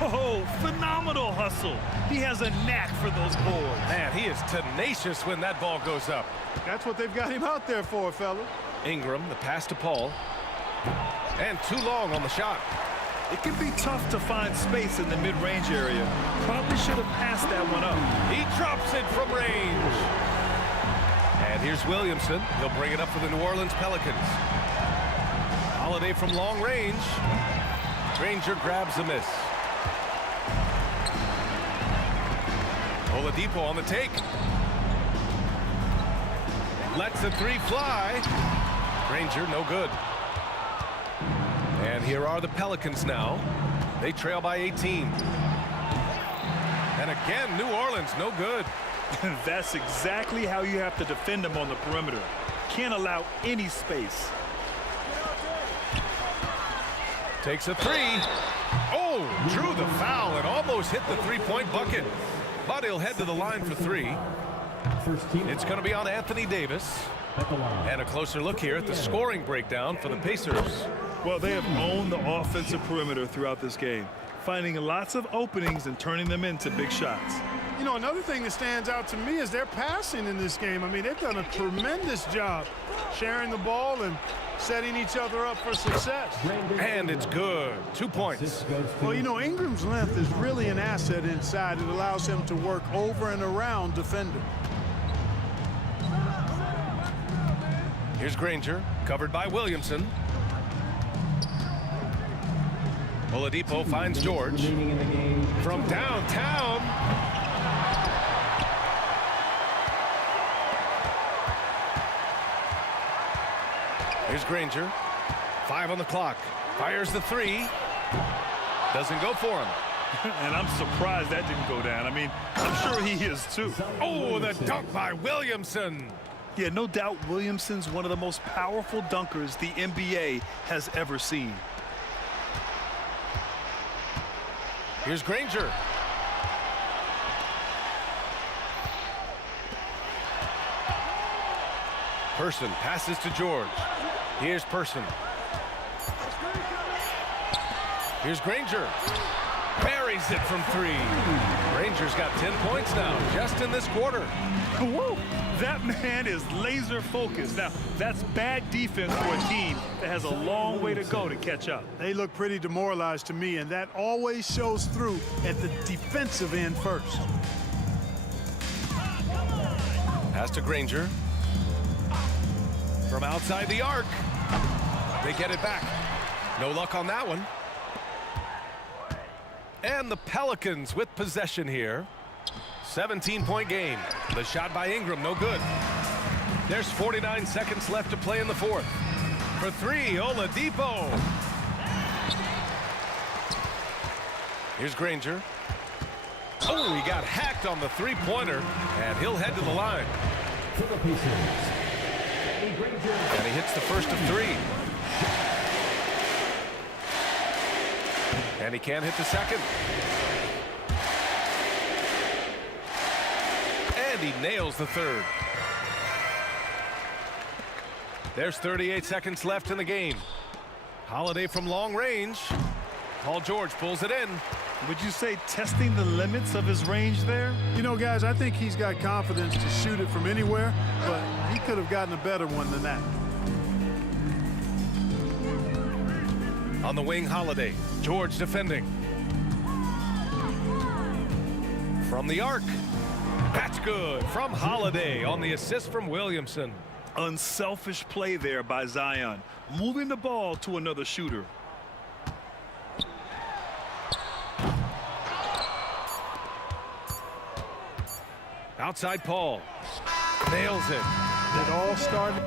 Oh, phenomenal hustle. He has a knack for those boards. Man, he is tenacious when that ball goes up. That's what they've got him out there for, fella. Ingram, the pass to Paul. And too long on the shot. It can be tough to find space in the mid-range area. Probably should have passed that one up. He drops it from range. And here's Williamson. He'll bring it up for the New Orleans Pelicans. Holiday from long range. Granger grabs the miss. Oladipo on the take. Lets the three fly. Granger no good. And here are the Pelicans now. They trail by 18. And again, New Orleans no good. That's exactly how you have to defend them on the perimeter. Can't allow any space. Takes a three. Oh, drew the foul and almost hit the three-point bucket. But he'll head to the line for 3. It's going to be on Anthony Davis. And a closer look here at the scoring breakdown for the Pacers. Well, they have owned the offensive perimeter throughout this game, finding lots of openings and turning them into big shots. You know, another thing that stands out to me is their passing in this game. I mean, they've done a tremendous job sharing the ball and setting each other up for success. And it's good. 2 points. Well, you know, Ingram's length is really an asset inside. It allows him to work over and around defenders. Here's Granger, covered by Williamson. Oladipo finds George. From downtown. Here's Granger. 5 on the clock. Fires the 3. Doesn't go for him. And I'm surprised that didn't go down. I mean, I'm sure he is too. Oh, the dunk by Williamson. Yeah, no doubt Williamson's one of the most powerful dunkers the NBA has ever seen. Here's Granger. Person passes to George. Here's Person. Here's Granger. Buries it from 3. Granger's got 10 points now, just in this quarter. Whoa, that man is laser focused. Now, that's bad defense for a team that has a long way to go to catch up. They look pretty demoralized to me, and that always shows through at the defensive end first. Pass to Granger. From outside the arc. They get it back. No luck on that one. And the Pelicans with possession here. 17-point game. The shot by Ingram, no good. There's 49 seconds left to play in the 4th. For 3, Oladipo. Here's Granger. Oh, he got hacked on the 3-pointer, and he'll head to the line. And he hits the first of 3. And he can't hit the second. And he nails the 3rd. There's 38 seconds left in the game. Holiday from long range. Paul George pulls it in. Would you say testing the limits of his range there? You know, guys, I think he's got confidence to shoot it from anywhere, but he could have gotten a better one than that. On the wing, Holiday. George defending. From the arc. That's good from Holiday on the assist from Williamson. Unselfish play there by Zion, moving the ball to another shooter. Outside Paul. Nails it. It all started.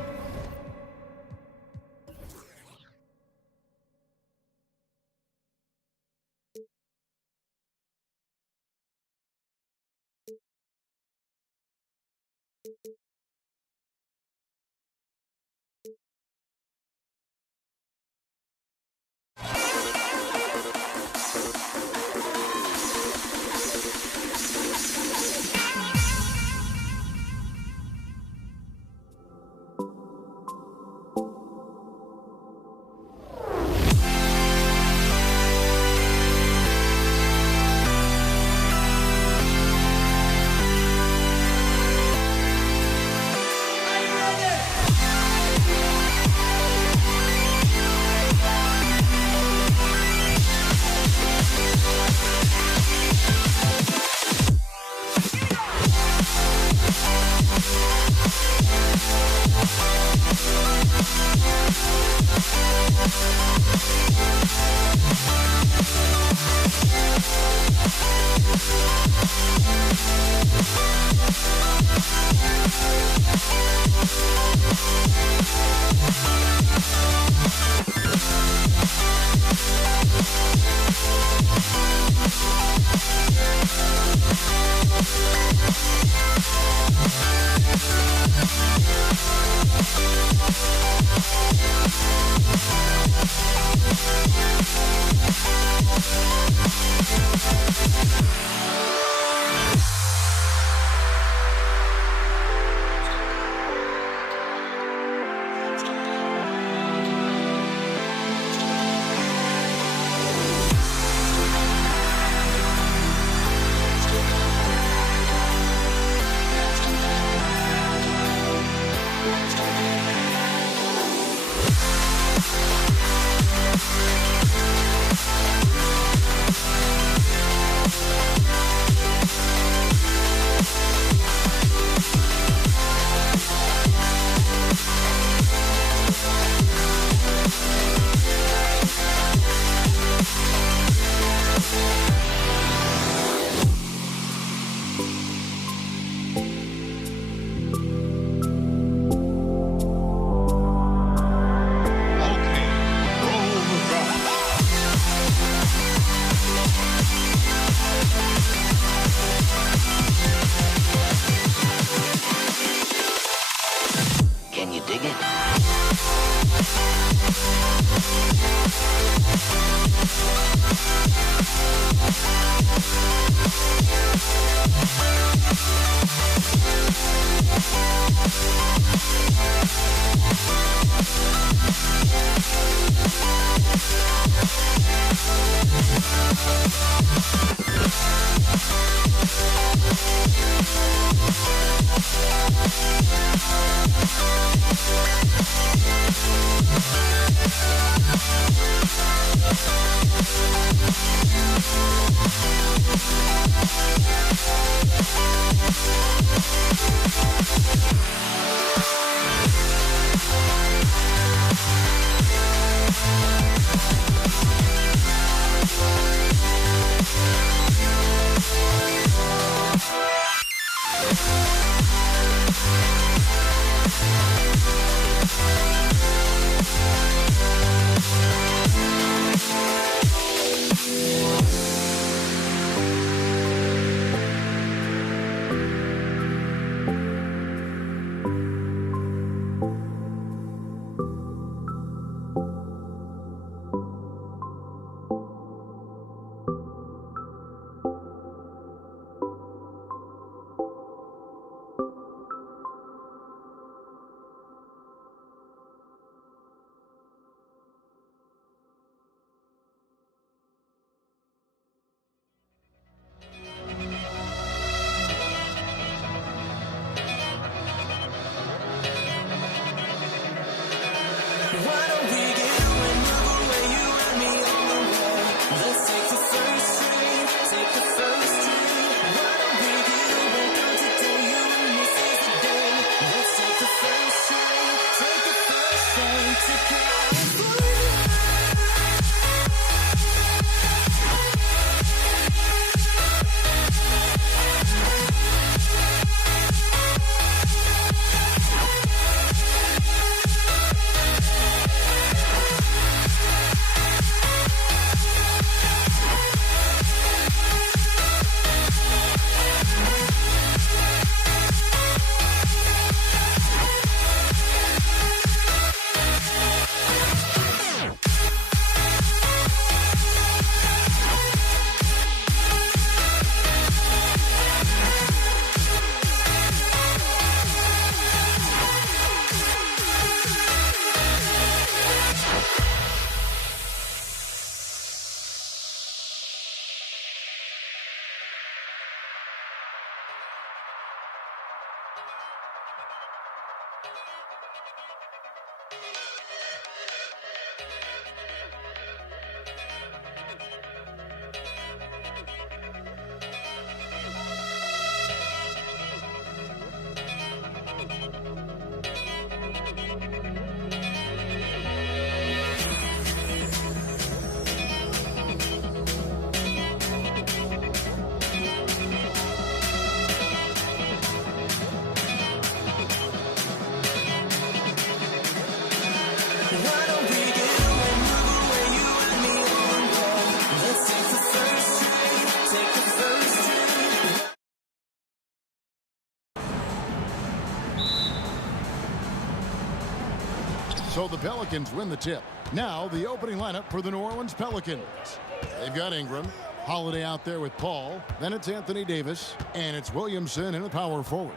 So the Pelicans win the tip. Now the opening lineup for the New Orleans Pelicans. They've got Ingram. Holiday out there with Paul. Then it's Anthony Davis. And it's Williamson in the power forward.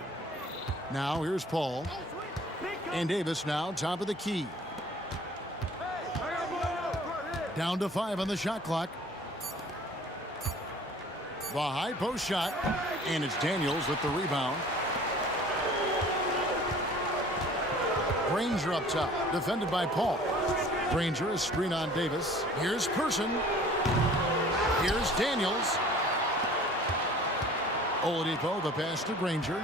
Now here's Paul. And Davis now top of the key. Down to 5 on the shot clock. The high post shot. And it's Daniels with the rebound. Granger up top, defended by Paul. Granger is screen on Davis. Here's Person. Here's Daniels. Oladipo, the pass to Granger.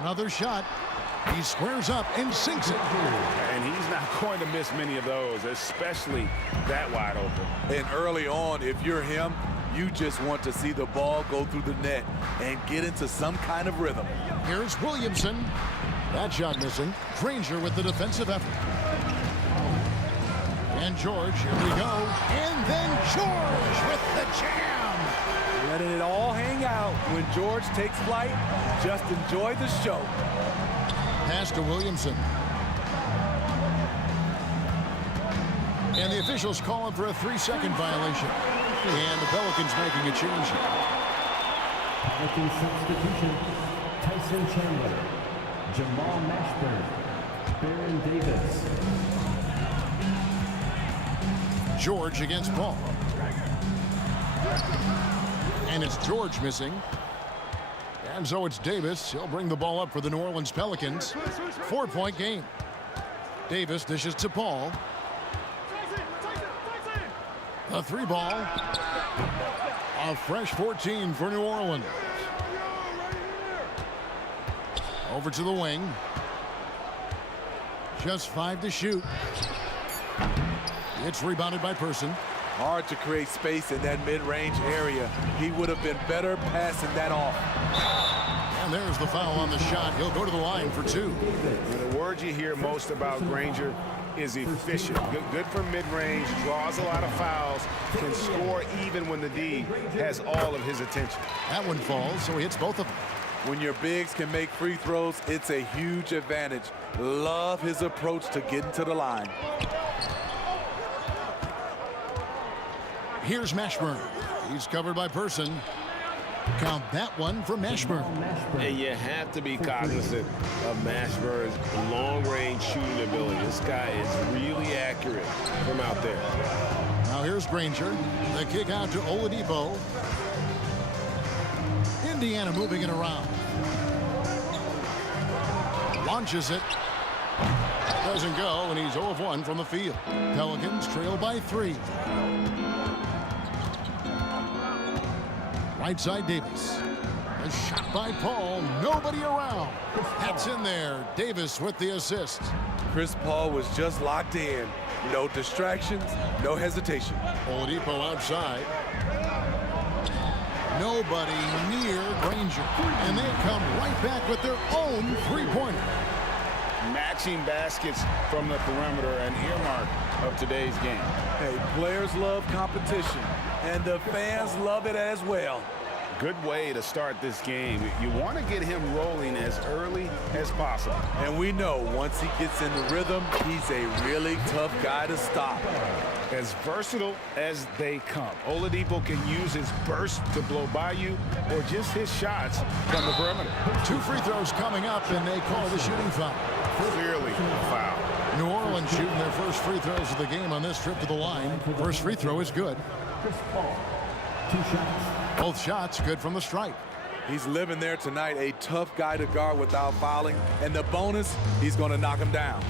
Another shot. He squares up and sinks it. And he's not going to miss many of those, especially that wide open. And early on, if you're him, you just want to see the ball go through the net and get into some kind of rhythm. Here's Williamson. That shot missing. Granger with the defensive effort. And George, here we go. And then George with the jam. Letting it all hang out. When George takes flight, just enjoy the show. Pass to Williamson. And the officials calling for a 3-second violation. And the Pelicans making a change here. Pelicans substitution. Tyson Chandler. Jamal Mashburn. Baron Davis. George against Paul. And it's George missing. And so it's Davis. He'll bring the ball up for the New Orleans Pelicans. 4-point game. Davis dishes to Paul. A 3-ball. A fresh 14 for New Orleans. Over to the wing. Just 5 to shoot. It's rebounded by Person. Hard to create space in that mid-range area. He would have been better passing that off. And there's the foul on the shot. He'll go to the line for 2. And the word you hear most about Granger is efficient. Good from mid-range, draws a lot of fouls, can score even when the D has all of his attention. That one falls, so he hits both of them. When your bigs can make free throws, it's a huge advantage. Love his approach to getting to the line. Here's Mashburn. He's covered by Person. Count that one for Mashburn. And you have to be cognizant of Mashburn's long-range shooting ability. This guy is really accurate from out there. Now here's Granger. The kick out to Oladipo. Indiana moving it around. Launches it. Doesn't go, and he's 0 of 1 from the field. Pelicans trail by 3. Right side Davis. A shot by Paul. Nobody around. That's in there. Davis with the assist. Chris Paul was just locked in. No distractions, no hesitation. Oladipo outside. Nobody near Granger. And they come right back with their own three-pointer. Matching baskets from the perimeter, an earmark of today's game. Hey, players love competition, and the fans love it as well. Good way to start this game. You want to get him rolling as early as possible. And we know once he gets in the rhythm, he's a really tough guy to stop. As versatile as they come. Oladipo can use his burst to blow by you or just his shots from the perimeter. 2 free throws coming up, and they call the shooting foul. Clearly a foul. New Orleans shooting their first free throws of the game on this trip to the line. First free throw is good. Chris Paul. 2 shots. Both shots good from the stripe. He's living there tonight, a tough guy to guard without fouling. And the bonus, he's going to knock him down.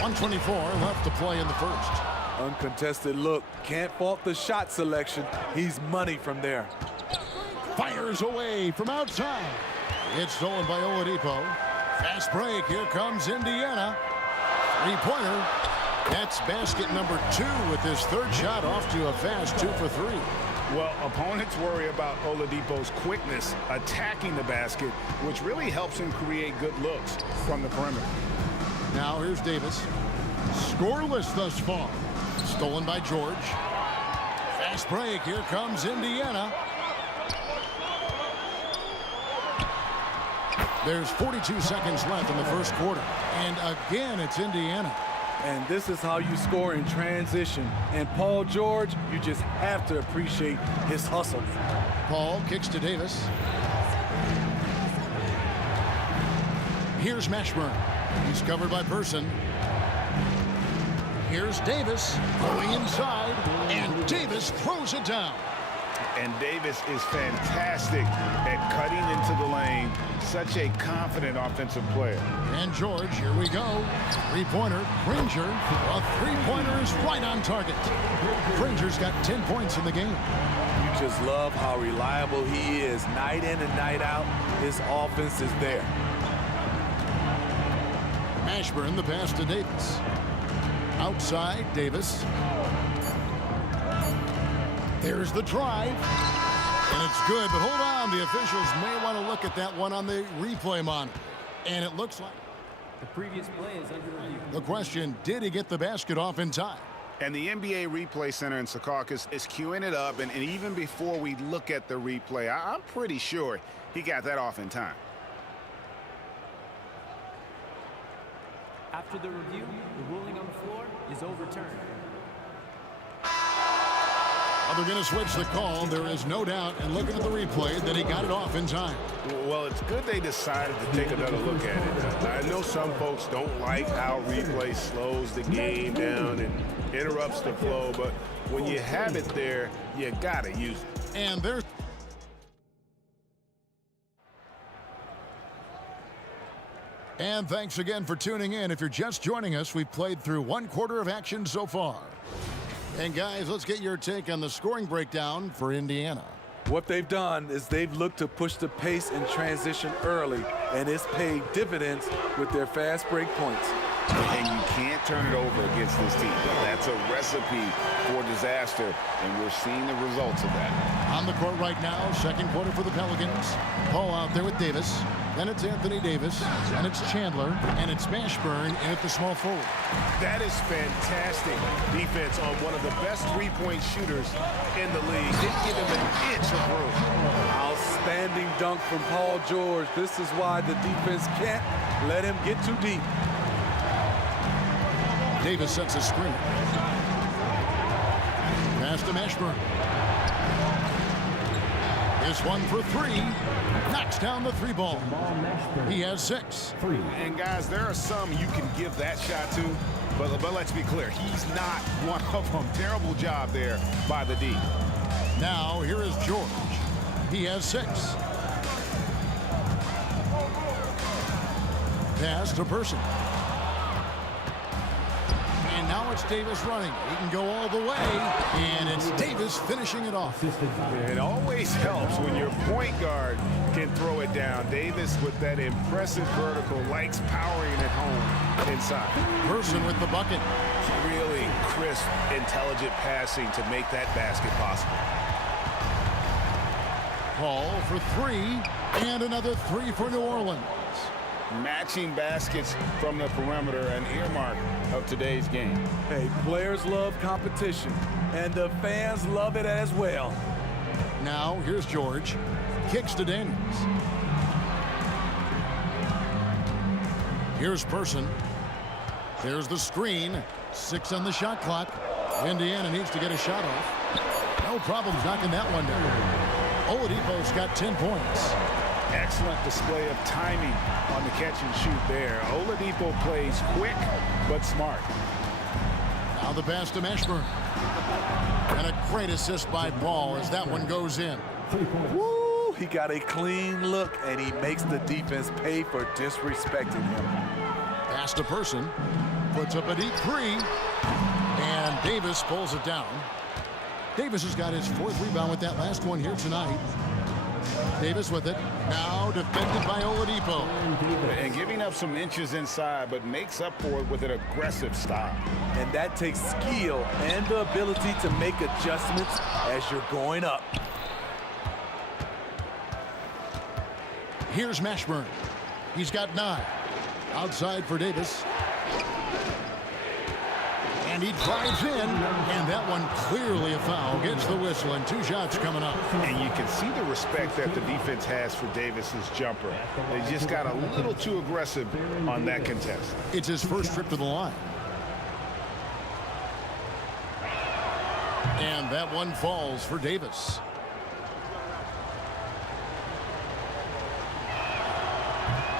124 left to play in the first. Uncontested look. Can't fault the shot selection. He's money from there. Fires away from outside. It's stolen by Oladipo. Fast break. Here comes Indiana. Three-pointer. That's basket number 2 with his third shot off to a fast 2 for 3. Well, opponents worry about Oladipo's quickness attacking the basket, which really helps him create good looks from the perimeter. Now here's Davis. Scoreless thus far. Stolen by George. Fast break. Here comes Indiana. There's 42 seconds left in the first quarter. And again, it's Indiana. And this is how you score in transition. And Paul George, you just have to appreciate his hustle. Paul kicks to Davis. Here's Mashburn. He's covered by Person. Here's Davis going inside, and Davis throws it down. And Davis is fantastic at cutting into the lane. Such a confident offensive player. And George, here we go. Three-pointer, Granger. A three-pointer is right on target. Granger's got 10 points in the game. You just love how reliable he is. Night in and night out, his offense is there. Mashburn, the pass to Davis. Outside, Davis. There's the drive. And it's good, but hold on. The officials may want to look at that one on the replay monitor. And it looks like the previous play is under review. The question, did he get the basket off in time? And the NBA Replay Center in Secaucus is queuing it up. And even before we look at the replay, I'm pretty sure he got that off in time. After the review, the ruling on the floor is overturned. Well, they're going to switch the call. There is no doubt, and looking at the replay, that he got it off in time. Well, it's good they decided to take another look at it. I know some folks don't like how replay slows the game down and interrupts the flow, but when you have it there, you got to use it. And there's And thanks again for tuning in. If you're just joining us, we've played through one quarter of action so far. And guys, let's get your take on the scoring breakdown for Indiana. What they've done is they've looked to push the pace in transition early, and it's paid dividends with their fast break points. And you can't turn it over against this team. That's a recipe for disaster, and we're seeing the results of that. On the court right now, second quarter for the Pelicans. Paul out there with Davis. Then it's Anthony Davis, and it's Chandler, and it's Mashburn in at the small forward. That is fantastic defense on one of the best three-point shooters in the league. Didn't give him an inch of room. Outstanding dunk from Paul George. This is why the defense can't let him get too deep. Davis sets a screen. Pass to Mashburn. This one for three. Knocks down the three ball. He has 6. And guys, there are some you can give that shot to, but let's be clear, he's not one of them. Terrible job there by the D. Now here is George. He has 6. Pass to Person. And now it's Davis running. He can go all the way, and it's Davis finishing it off. It always helps when your point guard can throw it down. Davis with that impressive vertical, likes powering it home inside. Person with the bucket. Really crisp, intelligent passing to make that basket possible. Paul for 3, and another 3 for New Orleans. Matching baskets from the perimeter, an earmark of today's game. Hey, players love competition, and the fans love it as well. Now, here's George. Kicks to Daniels. Here's Person. There's the screen. 6 on the shot clock. Indiana needs to get a shot off. No problems knocking that one down. Oladipo's got 10 points. Excellent display of timing on the catch and shoot there. Oladipo plays quick but smart. Now the pass to Mashburn. And a great assist by Paul as that one goes in. Woo! He got a clean look, and he makes the defense pay for disrespecting him. Pass to Person. Puts up a deep 3. And Davis pulls it down. Davis has got his 4th rebound with that last one here tonight. Davis with it. Now defended by Oladipo. And giving up some inches inside, but makes up for it with an aggressive stop. And that takes skill and the ability to make adjustments as you're going up. Here's Mashburn. He's got 9. Outside for Davis. And he drives in, and that one clearly a foul. Gets the whistle, and 2 shots coming up. And you can see the respect that the defense has for Davis's jumper. They just got a little too aggressive on that contest. It's his first trip to the line. And that one falls for Davis.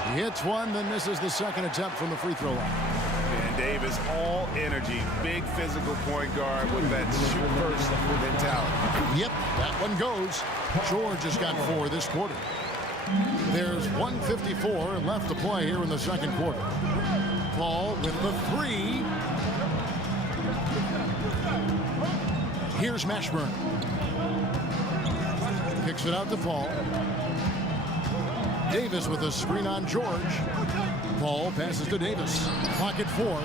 He hits one, then misses the second attempt from the free throw line. And Davis, all energy, big physical point guard with that shoot-first mentality. Yep, that one goes. George has got 4 this quarter. There's 1:54 left to play here in the second quarter. Paul with the 3. Here's Mashburn. Kicks it out to Paul. Davis with a screen on George. Paul passes to Davis. Clock at 4.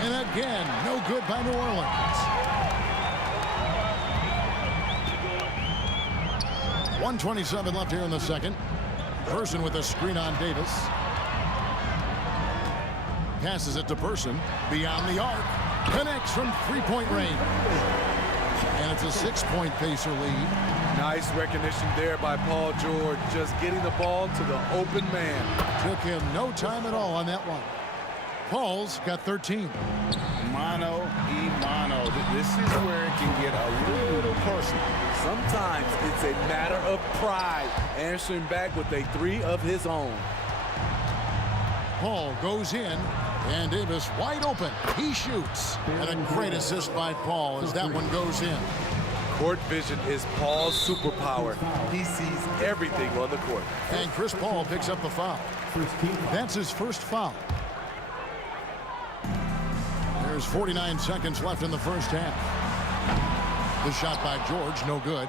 And again, no good by New Orleans. 1:27 left here in the second. Person with a screen on Davis. Passes it to Person. Beyond the arc. Connects from 3-point range. And it's a 6-point Pacer lead. Nice recognition there by Paul George, just getting the ball to the open man. Took him no time at all on that one. Paul's got 13. Mano y mano. This is where it can get a little personal. Sometimes it's a matter of pride, answering back with a 3 of his own. Paul goes in, and Davis wide open. He shoots. And a great assist by Paul as that one goes in. Court vision is Paul's superpower. He sees everything on the court. And Chris Paul picks up the foul. That's his first foul. There's 49 seconds left in the first half. The shot by George, no good.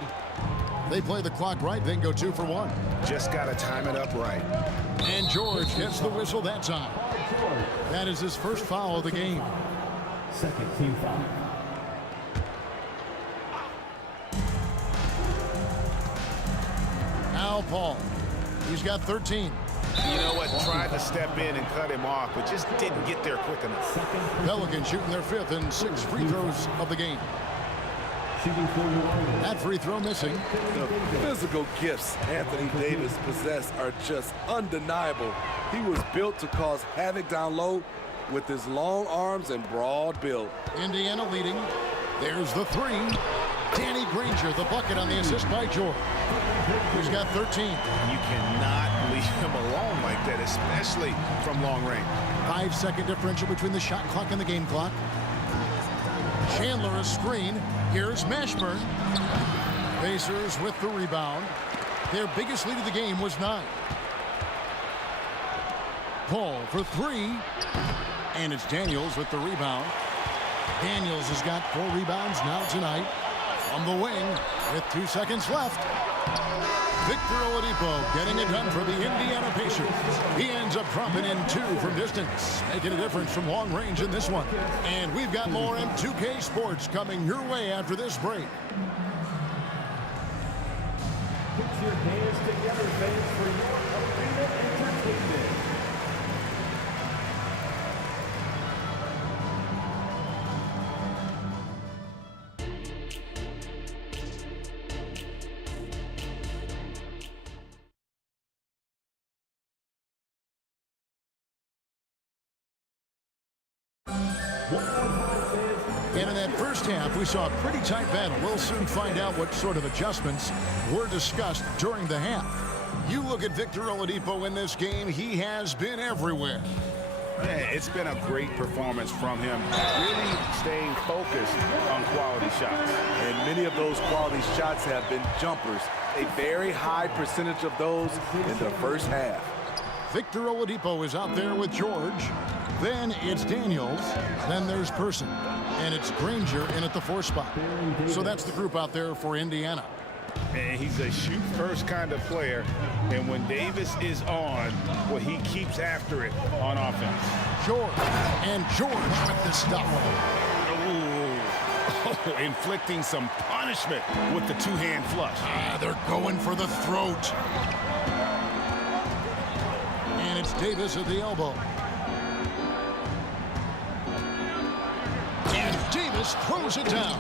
They play the clock right, then go 2 for 1. Just got to time it up right. And George gets the whistle that time. That is his first foul of the game. Second team foul. Now Paul. He's got 13. You know what? Tried to step in and cut him off, but just didn't get there quick enough. Pelicans shooting their 5th and 6 free throws of the game. That free throw missing. The physical gifts Anthony Davis possesses are just undeniable. He was built to cause havoc down low with his long arms and broad build. Indiana leading. There's the 3. Danny Granger, the bucket on the assist by George. He's got 13. You cannot leave him alone like that, especially from long range. 5-second differential between the shot clock and the game clock. Chandler a screen. Here's Mashburn. Pacers with the rebound. Their biggest lead of the game was 9. Paul for 3. And it's Daniels with the rebound. Daniels has got 4 rebounds now tonight. From the wing with 2 seconds left. Victor Oladipo getting it done for the Indiana Pacers. He ends up dropping in 2 from distance, making a difference from long range in this one. And we've got more M2K Sports coming your way after this break. Put your hands together, fans, for your arena entertainment. And in that first half, we saw a pretty tight battle. We'll soon find out what sort of adjustments were discussed during the half. You look at Victor Oladipo in this game, he has been everywhere. Man, it's been a great performance from him, really staying focused on quality shots. And many of those quality shots have been jumpers. A very high percentage of those in the first half. Victor Oladipo is out there with George. Then it's Daniels. Then there's Person. And it's Granger in at the 4 spot. So that's the group out there for Indiana. And he's a shoot-first kind of player. And when Davis is on, well, he keeps after it on offense. George. And George with the stuff. Oh, inflicting some punishment with the 2-hand flush. They're going for the throat. And it's Davis at the elbow. And Davis throws it down.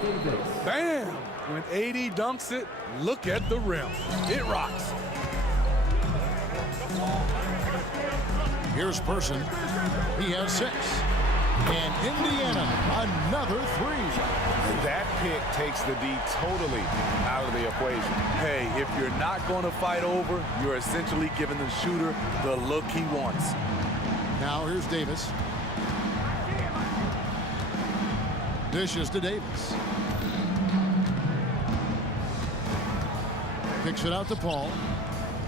Bam! When AD dunks it, look at the rim. It rocks. Here's Person. He has 6. And Indiana, another 3. That pick takes the D totally out of the equation. Hey, if you're not going to fight over, you're essentially giving the shooter the look he wants. Now here's Davis. Dishes to Davis. Kicks it out to Paul.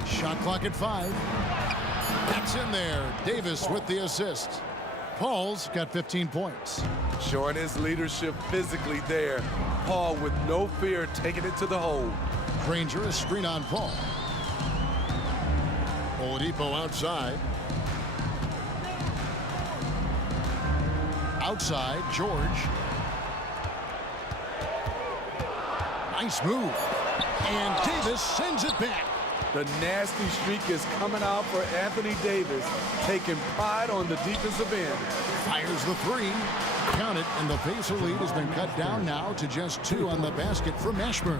Shot clock at 5. That's in there. Davis with the assist. Paul's got 15 points. Showing his leadership physically there. Paul with no fear taking it to the hole. Granger a screen on Paul. Oladipo outside. Outside, George. Nice move. And Davis sends it back. The nasty streak is coming out for Anthony Davis, taking pride on the defensive end. Fires the 3. Count it, and the Pacer lead has been cut down now to just 2 on the basket for Mashburn.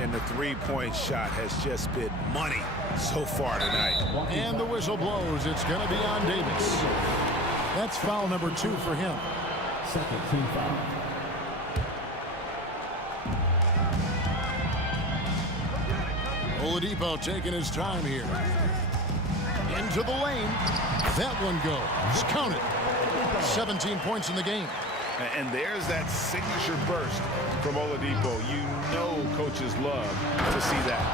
And the three-point shot has just been money so far tonight. And the whistle blows. It's going to be on Davis. That's foul number 2 for him. Second team foul. Oladipo taking his time here. Into the lane. That one goes. Count it. 17 points in the game. And there's that signature burst from Oladipo. You know coaches love to see that.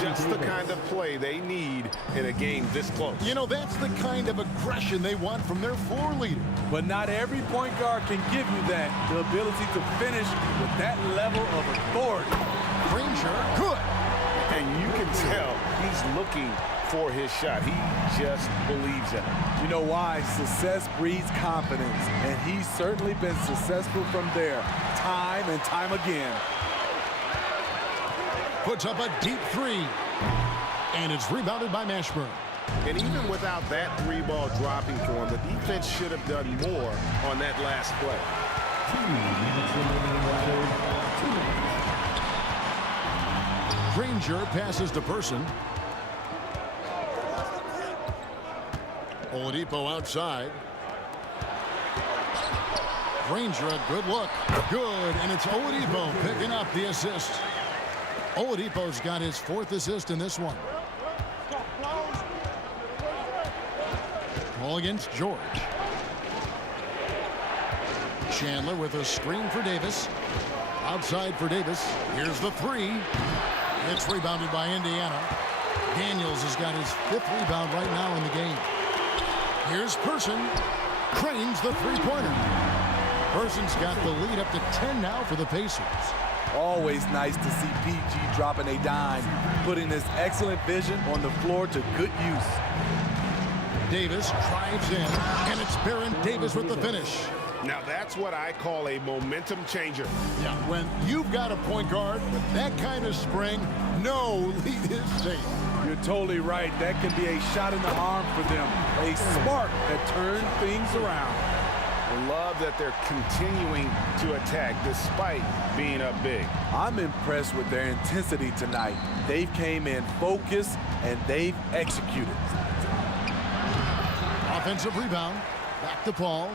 Just the kind of play they need in a game this close. You know, that's the kind of aggression they want from their floor leader. But not every point guard can give you that. The ability to finish with that level of authority. Granger, good. And you can tell he's looking for his shot. He just believes in it. You know why? Success breeds confidence, and he's certainly been successful from there, time and time again. Puts up a deep 3. And it's rebounded by Mashburn. And even without that 3-ball dropping for him, the defense should have done more on that last play. 2 minutes remaining in the third. 2 minutes. Granger passes to Person. Oladipo outside. Granger, a good look. Good, and it's Oladipo picking up the assist. Oladipo's got his 4th assist in this one. Ball against George. Chandler with a screen for Davis. Outside for Davis. Here's the 3. It's rebounded by Indiana. Daniels has got his 5th rebound right now in the game. Here's Person. Cranes the 3-pointer. Person's got the lead up to 10 now for the Pacers. Always nice to see PG dropping a dime, putting his excellent vision on the floor to good use. Davis drives in, and it's Baron Davis with the finish. Now that's what I call a momentum changer. Yeah, when you've got a point guard with that kind of spring, no lead is safe. You're totally right. That can be a shot in the arm for them, a spark that turns things around. I love that they're continuing to attack despite being up big. I'm impressed with their intensity tonight. They've came in focused and they've executed. Offensive rebound. Back to Paul.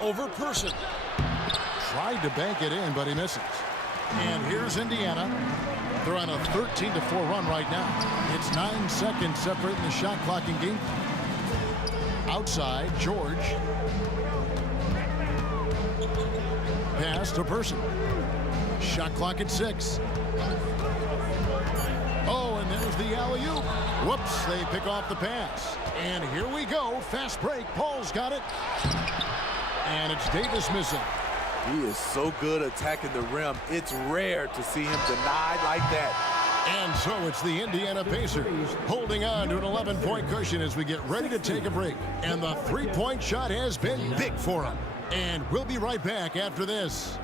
Over Person. Tried to bank it in, but he misses. And here's Indiana. They're on a 13-4 run right now. It's 9 seconds separating the shot clock and game. Outside, George. Pass to Person. Shot clock at 6. Oh, and there's the alley-oop. Whoops, they pick off the pass. And here we go. Fast break. Paul's got it. And it's Davis missing. He is so good attacking the rim. It's rare to see him denied like that. And so it's the Indiana Pacers holding on to an 11-point cushion as we get ready to take a break. And the 3-point shot has been big for them. And we'll be right back after this.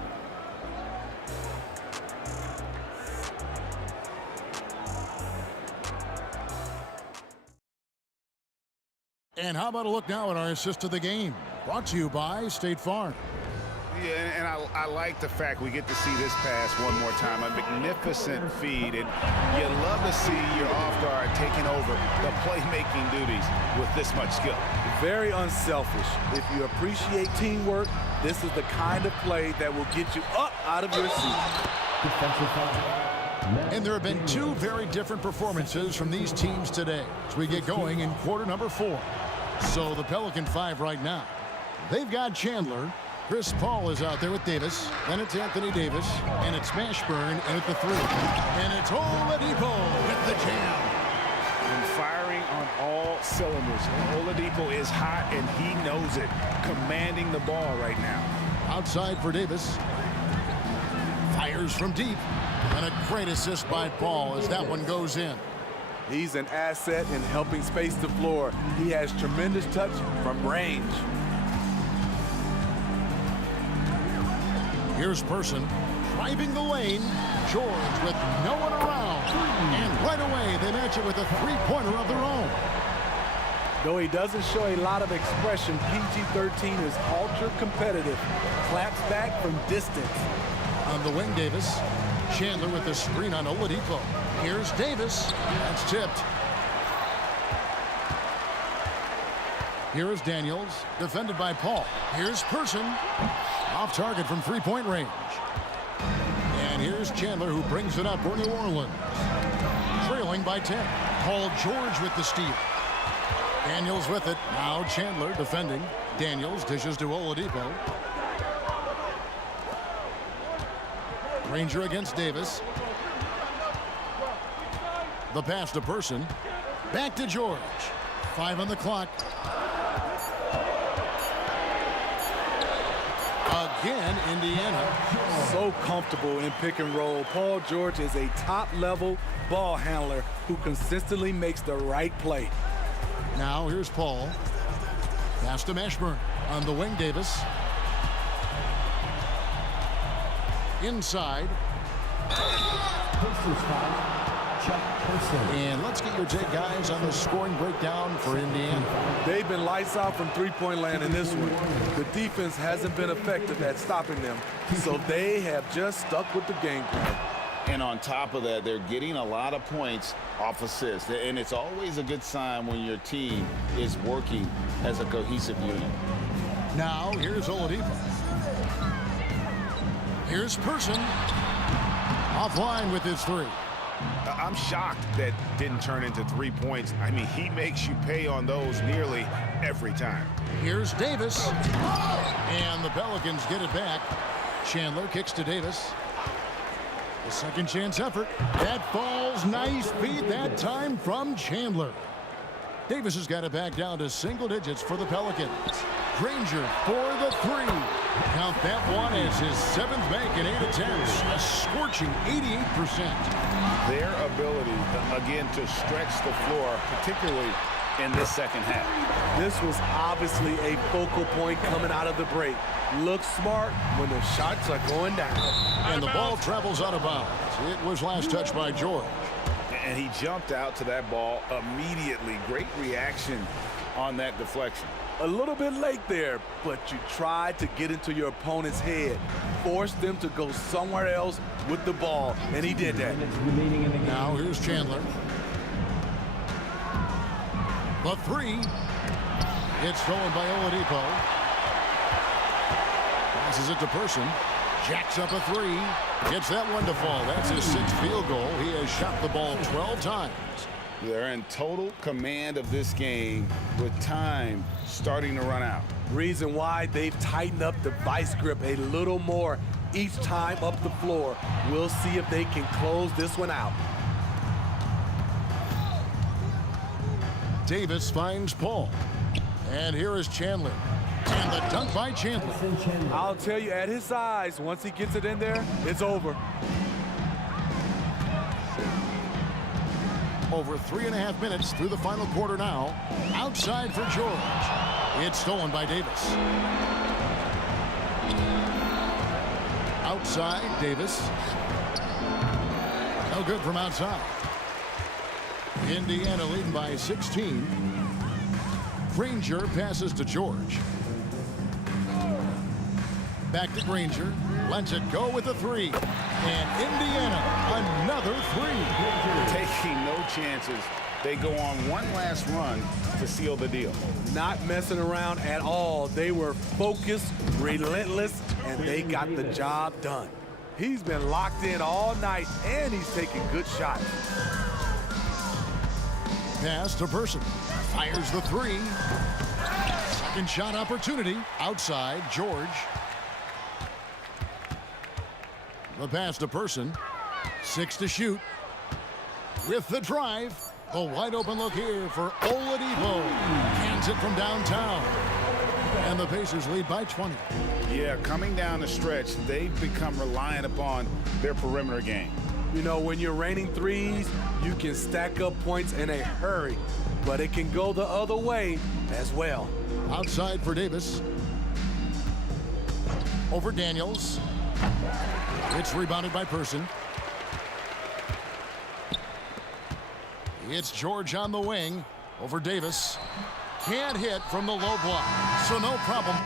And how about a look now at our assist of the game? Brought to you by State Farm. Yeah, and I like the fact we get to see this pass one more time. A magnificent feed, and you love to see your off guard taking over the playmaking duties with this much skill. Very unselfish. If you appreciate teamwork, this is the kind of play that will get you up out of your seat. Defensive foul. And there have been two very different performances from these teams today as we get going in quarter number 4. So the Pelican 5 right now. They've got Chandler. Chris Paul is out there with Davis. Then it's Anthony Davis. And it's Mashburn in at the 3. And it's Oladipo with the jam. And firing on all cylinders. Oladipo is hot, and he knows it. Commanding the ball right now. Outside for Davis. Fires from deep. And a great assist by Paul as that one goes in. He's an asset in helping space the floor. He has tremendous touch from range. Here's Person driving the lane. George with no one around. And right away, they match it with a three-pointer of their own. Though he doesn't show a lot of expression, PG-13 is ultra-competitive. Claps back from distance. On the wing, Davis. Chandler with the screen on Oladipo. Here's Davis. That's tipped. Here is Daniels, defended by Paul. Here's Person. Off target from three-point range. And here's Chandler, who brings it up for New Orleans. Trailing by 10. Paul George with the steal. Daniels with it. Now Chandler defending. Daniels dishes to Oladipo. Ranger against Davis. The pass to Person. Back to George. 5 on the clock. Again, Indiana. So comfortable in pick and roll. Paul George is a top-level ball handler who consistently makes the right play. Now here's Paul. Pass to Mashburn. On the wing, Davis. Inside. And let's get your take, guys, on the scoring breakdown for Indiana. They've been lights out from three-point land in this one. The defense hasn't been effective at stopping them, so they have just stuck with the game plan. And on top of that, they're getting a lot of points off assists. And it's always a good sign when your team is working as a cohesive unit. Now, here's Oladipo. Here's Person. Offline with his 3. I'm shocked that didn't turn into 3 points. I mean, he makes you pay on those nearly every time. Here's Davis. And the Pelicans get it back. Chandler kicks to Davis. The second chance effort. That falls. Nice feed that time from Chandler. Davis has got it back down to single digits for the Pelicans. Granger for the 3. Count that one as his 7th make in 8 attempts. A scorching 88%. Their ability, again, to stretch the floor, particularly in this second half. This was obviously a focal point coming out of the break. Look smart when the shots are going down. And the ball travels out of bounds. It was last touched by George. And he jumped out to that ball immediately. Great reaction on that deflection. A little bit late there, but you tried to get into your opponent's head. Force them to go somewhere else with the ball, and he did that. Now here's Chandler. The 3. It's stolen by Oladipo. Passes it to Person. Jacks up a 3. Gets that one to fall. That's his 6th field goal. He has shot the ball 12 times. They're in total command of this game with time starting to run out. Reason why they've tightened up the vice grip a little more each time up the floor. We'll see if they can close this one out. Davis finds Paul. And here is Chandler. And the dunk by Chandler. I'll tell you, at his size, once he gets it in there, it's over. Over 3.5 minutes through the final quarter now. Outside for George. It's stolen by Davis. Outside, Davis. No good from outside. Indiana leading by 16. Granger passes to George. Back to Granger. Lets it go with a three. And Indiana, another three. Taking no chances. They go on one last run to seal the deal. Not messing around at all. They were focused, relentless, and they got the job done. He's been locked in all night, and he's taking good shots. Pass to Person. Fires the three. Second shot opportunity. Outside, George. The pass to Person. 6 to shoot. With the drive. A wide open look here for Oladipo. Hands it from downtown. And the Pacers lead by 20. Yeah, coming down the stretch, they've become reliant upon their perimeter game. You know, when you're raining threes, you can stack up points in a hurry, but it can go the other way as well. Outside for Davis. Over Daniels. It's rebounded by Person. It's George on the wing. Over Davis. Can't hit from the low block, so no problem.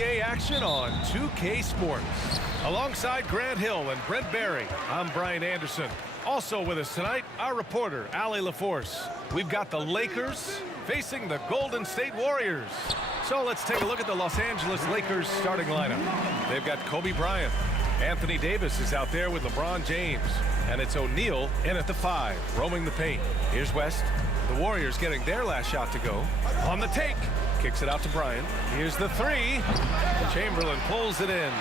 NBA action on 2K Sports. Alongside Grant Hill and Brent Barry, I'm Brian Anderson. Also with us tonight, our reporter, Allie LaForce. We've got the Lakers facing the Golden State Warriors. So let's take a look at the Los Angeles Lakers starting lineup. They've got Kobe Bryant. Anthony Davis is out there with LeBron James. And it's O'Neal in at the 5, roaming the paint. Here's West. The Warriors getting their last shot to go. On the take. Kicks it out to Bryant. Here's the 3. Chamberlain pulls it in.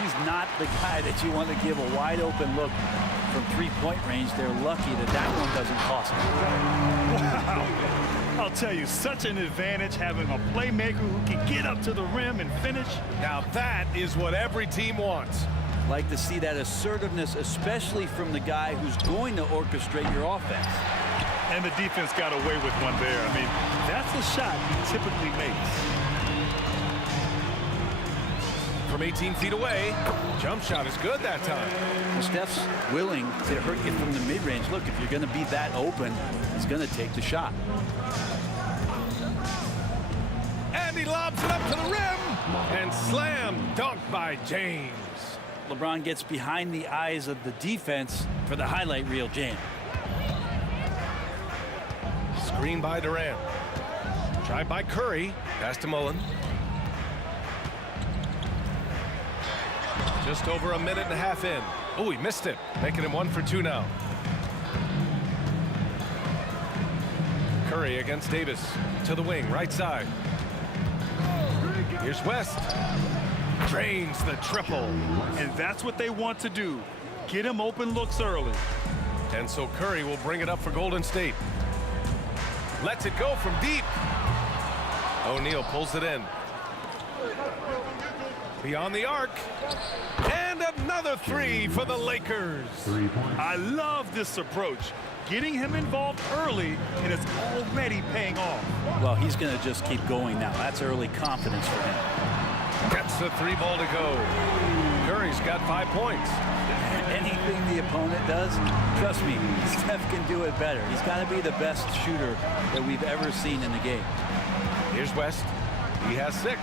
He's not the guy that you want to give a wide open look from three-point range. They're lucky that that one doesn't cost them. Wow. I'll tell you, such an advantage having a playmaker who can get up to the rim and finish. Now that is what every team wants. Like to see that assertiveness, especially from the guy who's going to orchestrate your offense. And the defense got away with one there. I mean, that's a shot he typically makes. From 18 feet away, jump shot is good that time. Well, Steph's willing to hurt you from the mid-range. Look, if you're going to be that open, he's going to take the shot. And he lobs it up to the rim. And slam dunk by James. LeBron gets behind the eyes of the defense for the highlight reel, James. Screen by Durant. Tried by Curry. Pass to Mullen. Just over a minute and a half in. Oh, he missed it. Making him 1 for 2 now. Curry against Davis. To the wing, right side. Here's West. Drains the triple. And that's what they want to do. Get him open looks early. And so Curry will bring it up for Golden State. Lets it go from deep. O'Neal pulls it in. Beyond the arc. And another 3 for the Lakers. I love this approach. Getting him involved early, and it's already paying off. Well, he's going to just keep going now. That's early confidence for him. Gets the 3 ball to go. Curry's got 5 points. Anything the opponent does, trust me, Steph can do it better. He's got to be the best shooter that we've ever seen in the game. Here's West. He has 6.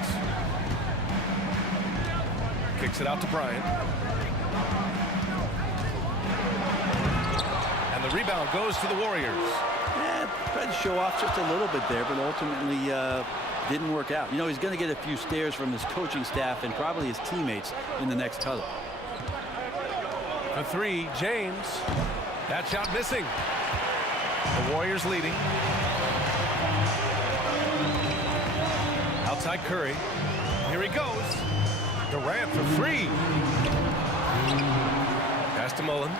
Kicks it out to Bryant. And the rebound goes to the Warriors. Yeah, tried to show off just a little bit there, but ultimately didn't work out. You know, he's going to get a few stares from his coaching staff and probably his teammates in the next huddle. For 3, James. That shot missing. The Warriors leading. Outside Curry. Here he goes. Durant for 3. Pass to Mullen.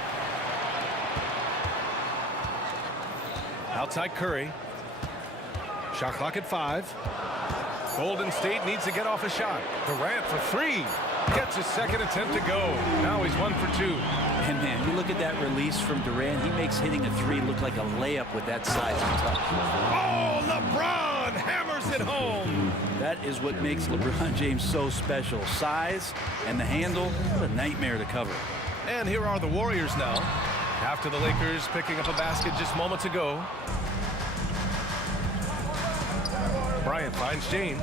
Outside Curry. Shot clock at 5. Golden State needs to get off a shot. Durant for 3. Gets his second attempt to go. Now he's 1 for 2. And man, you look at that release from Durant. He makes hitting a 3 look like a layup with that size and touch. Oh, LeBron hammers it home. That is what makes LeBron James so special. Size and the handle, what a nightmare to cover. And here are the Warriors now. After the Lakers picking up a basket just moments ago. Bryant finds James.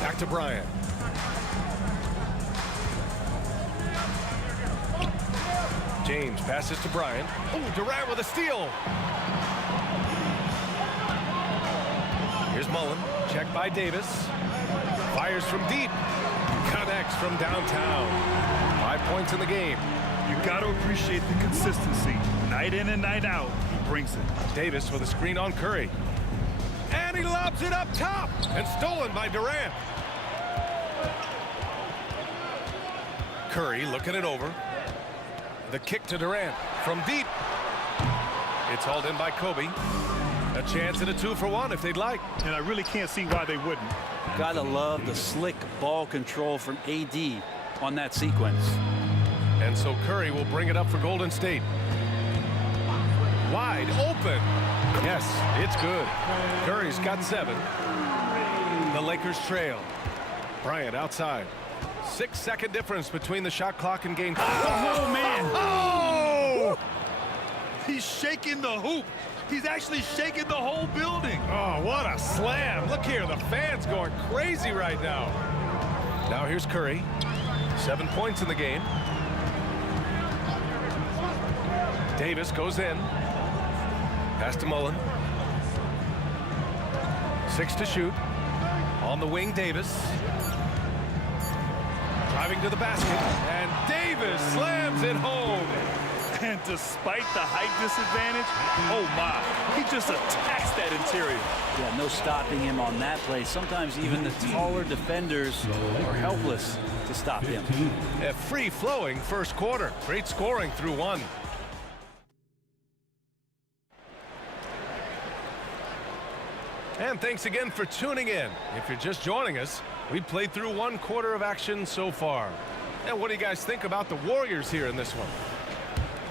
Back to Bryant. James passes to Bryant. Oh, Durant with a steal. Here's Mullen. Checked by Davis. Fires from deep. Connects from downtown. 5 points in the game. You got to appreciate the consistency. Night in and night out, he brings it. Davis with a screen on Curry. And he lobs it up top. And stolen by Durant. Curry looking it over. The kick to Durant from deep. It's hauled in by Kobe. A chance at a 2-for-1 if they'd like. And I really can't see why they wouldn't. Gotta love the slick ball control from AD on that sequence. And so Curry will bring it up for Golden State. Wide open. Yes, it's good. Curry's got 7. The Lakers trail. Bryant outside. 6-second difference between the shot clock and game clock. Oh, man. Oh! He's shaking the hoop. He's actually shaking the whole building. Oh, what a slam. Look here, the fans going crazy right now. Now here's Curry. 7 points in the game. Davis goes in. Pass to Mullen. 6 to shoot. On the wing, Davis. Driving to the basket. And Davis slams it home. And despite the height disadvantage, oh my, he just attacks that interior. Yeah, no stopping him on that play. Sometimes even the taller defenders are helpless to stop him. A free-flowing first quarter. Great scoring through one. And thanks again for tuning in. If you're just joining us, we played through 1 quarter of action so far. And what do you guys think about the Warriors here in this one?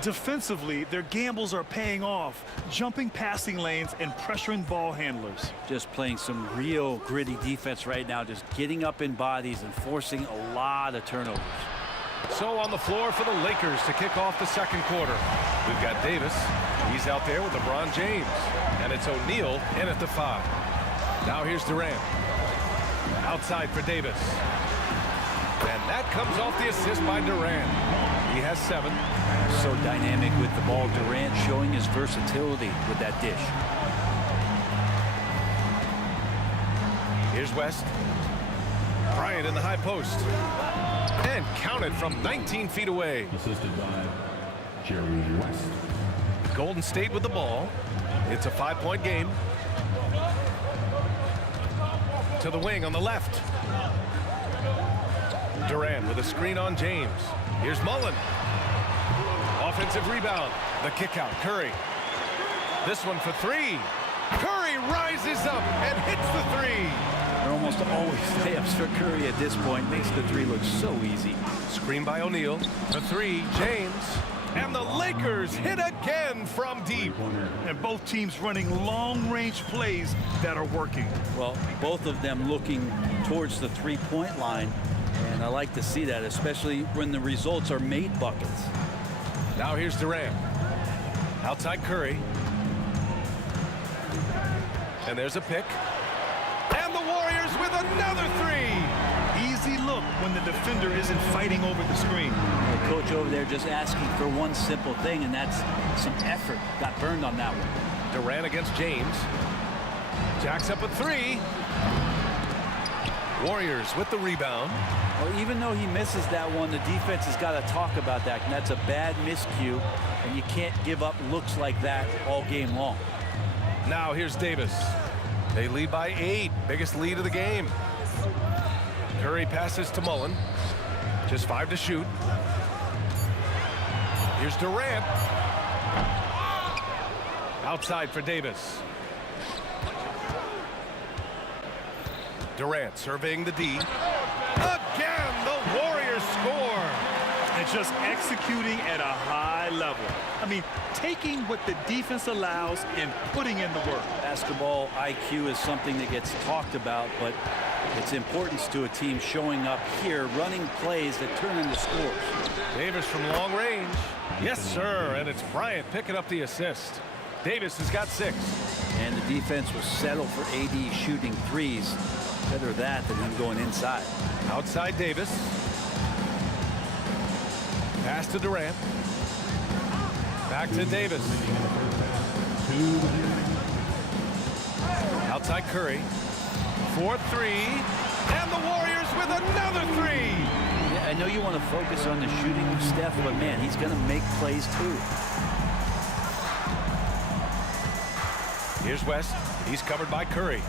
Defensively, their gambles are paying off, jumping passing lanes and pressuring ball handlers. Just playing some real gritty defense right now, just getting up in bodies and forcing a lot of turnovers. So on the floor for the Lakers to kick off the second quarter. We've got Davis. He's out there with LeBron James. And it's O'Neal in at the 5. Now here's Durant. Outside for Davis. And that comes off the assist by Durant. He has 7. So dynamic with the ball. Durant showing his versatility with that dish. Here's West. Bryant in the high post. And counted from 19 feet away. Assisted by Jerry West. Golden State with the ball. It's a 5-point game. To the wing on the left. Durant with a screen on James. Here's Mullen. Offensive rebound. The kick out. Curry. This one for 3. Curry rises up and hits the 3. They're almost always layups for Curry at this point. Makes the 3 look so easy. Screen by O'Neal. The 3, James. And the Lakers hit again from deep. And both teams running long-range plays that are working. Well, both of them looking towards the 3-point line. And I like to see that, especially when the results are made buckets. Now here's Durant. Outside Curry. And there's a pick. And the Warriors with another 3. Easy look when the defender isn't fighting over the screen. The coach over there just asking for one simple thing, and that's some effort. Got burned on that one. Durant against James. Jacks up a 3. Warriors with the rebound. Well, even though he misses that one, the defense has got to talk about that. And that's a bad miscue, and you can't give up looks like that all game long. Now here's Davis. They lead by 8. Biggest lead of the game. Curry passes to Mullen. Just 5 to shoot. Here's Durant. Outside for Davis. Durant surveying the D. Again, the Warriors score. And just executing at a high level. I mean, taking what the defense allows and putting in the work. Basketball IQ is something that gets talked about, but its importance to a team showing up here, running plays that turn into scores. Davis from long range. Yes, sir. And it's Bryant picking up the assist. Davis has got 6. And the defense will settle for AD shooting 3s. Better that than him going inside. Outside Davis. Pass to Durant. Back to Davis. Outside Curry. 4-3. And the Warriors with another 3. Yeah, I know you want to focus on the shooting with Steph, but man, he's going to make plays too. Here's West. He's covered by Curry.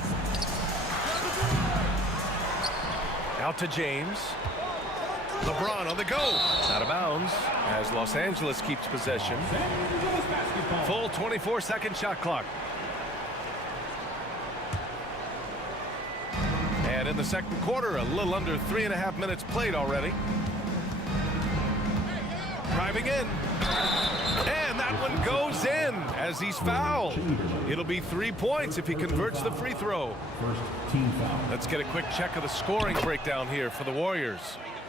Out to James. LeBron on the go. Out of bounds as Los Angeles keeps possession. Full 24-second shot clock. And in the second quarter, a little under 3.5 minutes played already. Driving in. And that one goes in as he's fouled. It'll be 3 points if he converts the free throw. First team foul. Let's get a quick check of the scoring breakdown here for the Warriors.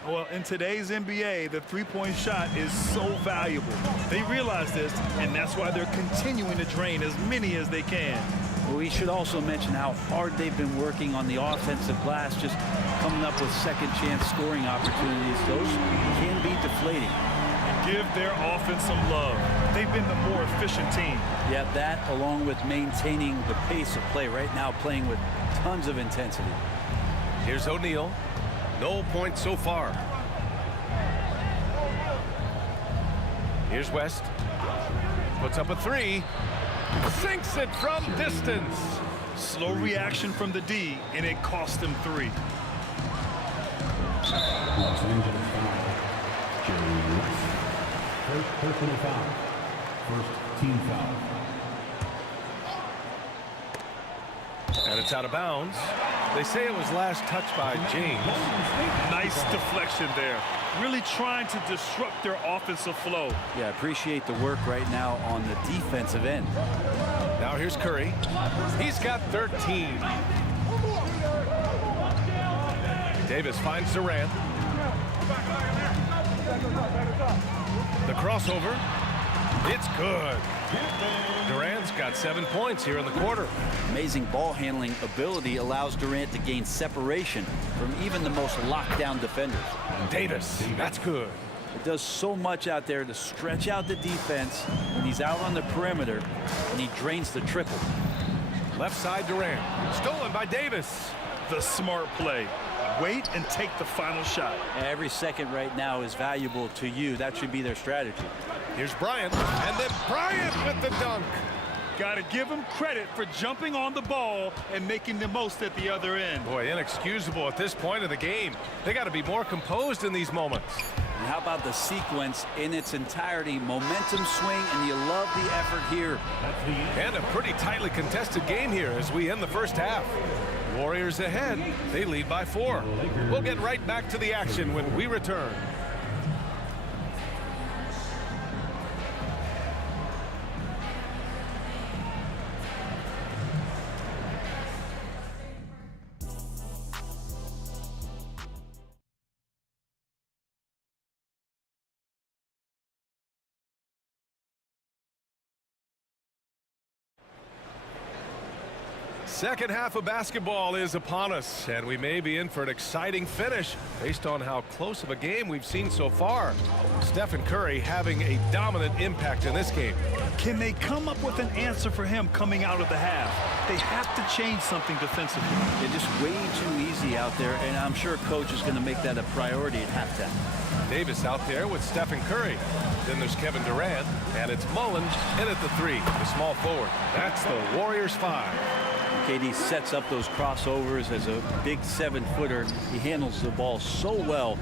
Well, in today's NBA, the three-point shot is so valuable. They realize this, and that's why they're continuing to drain as many as they can. We should also mention how hard they've been working on the offensive glass, just coming up with second chance scoring opportunities. Those can be deflating. Give their offense some love. They've been the more efficient team. Yeah, that along with maintaining the pace of play right now, playing with tons of intensity. Here's O'Neal. No points so far. Here's West. Puts up a three. Sinks it from distance. Slow reaction from the D, and it cost them 3. Los Angeles foul. Jerry West. First personal foul. First team foul. And it's out of bounds. They say it was last touched by James. Nice deflection there. Really trying to disrupt their offensive flow. Yeah, appreciate the work right now on the defensive end. Now here's Curry. He's got 13. Davis finds Durant. The crossover. It's good. Durant's got 7 points here in the quarter. Amazing ball handling ability allows Durant to gain separation from even the most lockdown defenders. Davis, that's good. It does so much out there to stretch out the defense when he's out on the perimeter, and he drains the triple. Left side Durant. Stolen by Davis. The smart play. Wait and take the final shot. Every second right now is valuable to you. That should be their strategy. Here's Bryant, and then Bryant with the dunk. Got to give him credit for jumping on the ball and making the most at the other end. Boy, inexcusable at this point of the game. They got to be more composed in these moments. And how about the sequence in its entirety? Momentum swing, and you love the effort here. And a pretty tightly contested game here as we end the first half. Warriors ahead. They lead by 4. We'll get right back to the action when we return. Second half of basketball is upon us, and we may be in for an exciting finish based on how close of a game we've seen so far. Stephen Curry having a dominant impact in this game. Can they come up with an answer for him coming out of the half? They have to change something defensively. They're just way too easy out there, and I'm sure coach is going to make that a priority at halftime. Davis out there with Stephen Curry. Then there's Kevin Durant, and it's Mullins in at the 3, the small forward. That's the Warriors 5. KD sets up those crossovers as a big 7-footer. He handles the ball so well,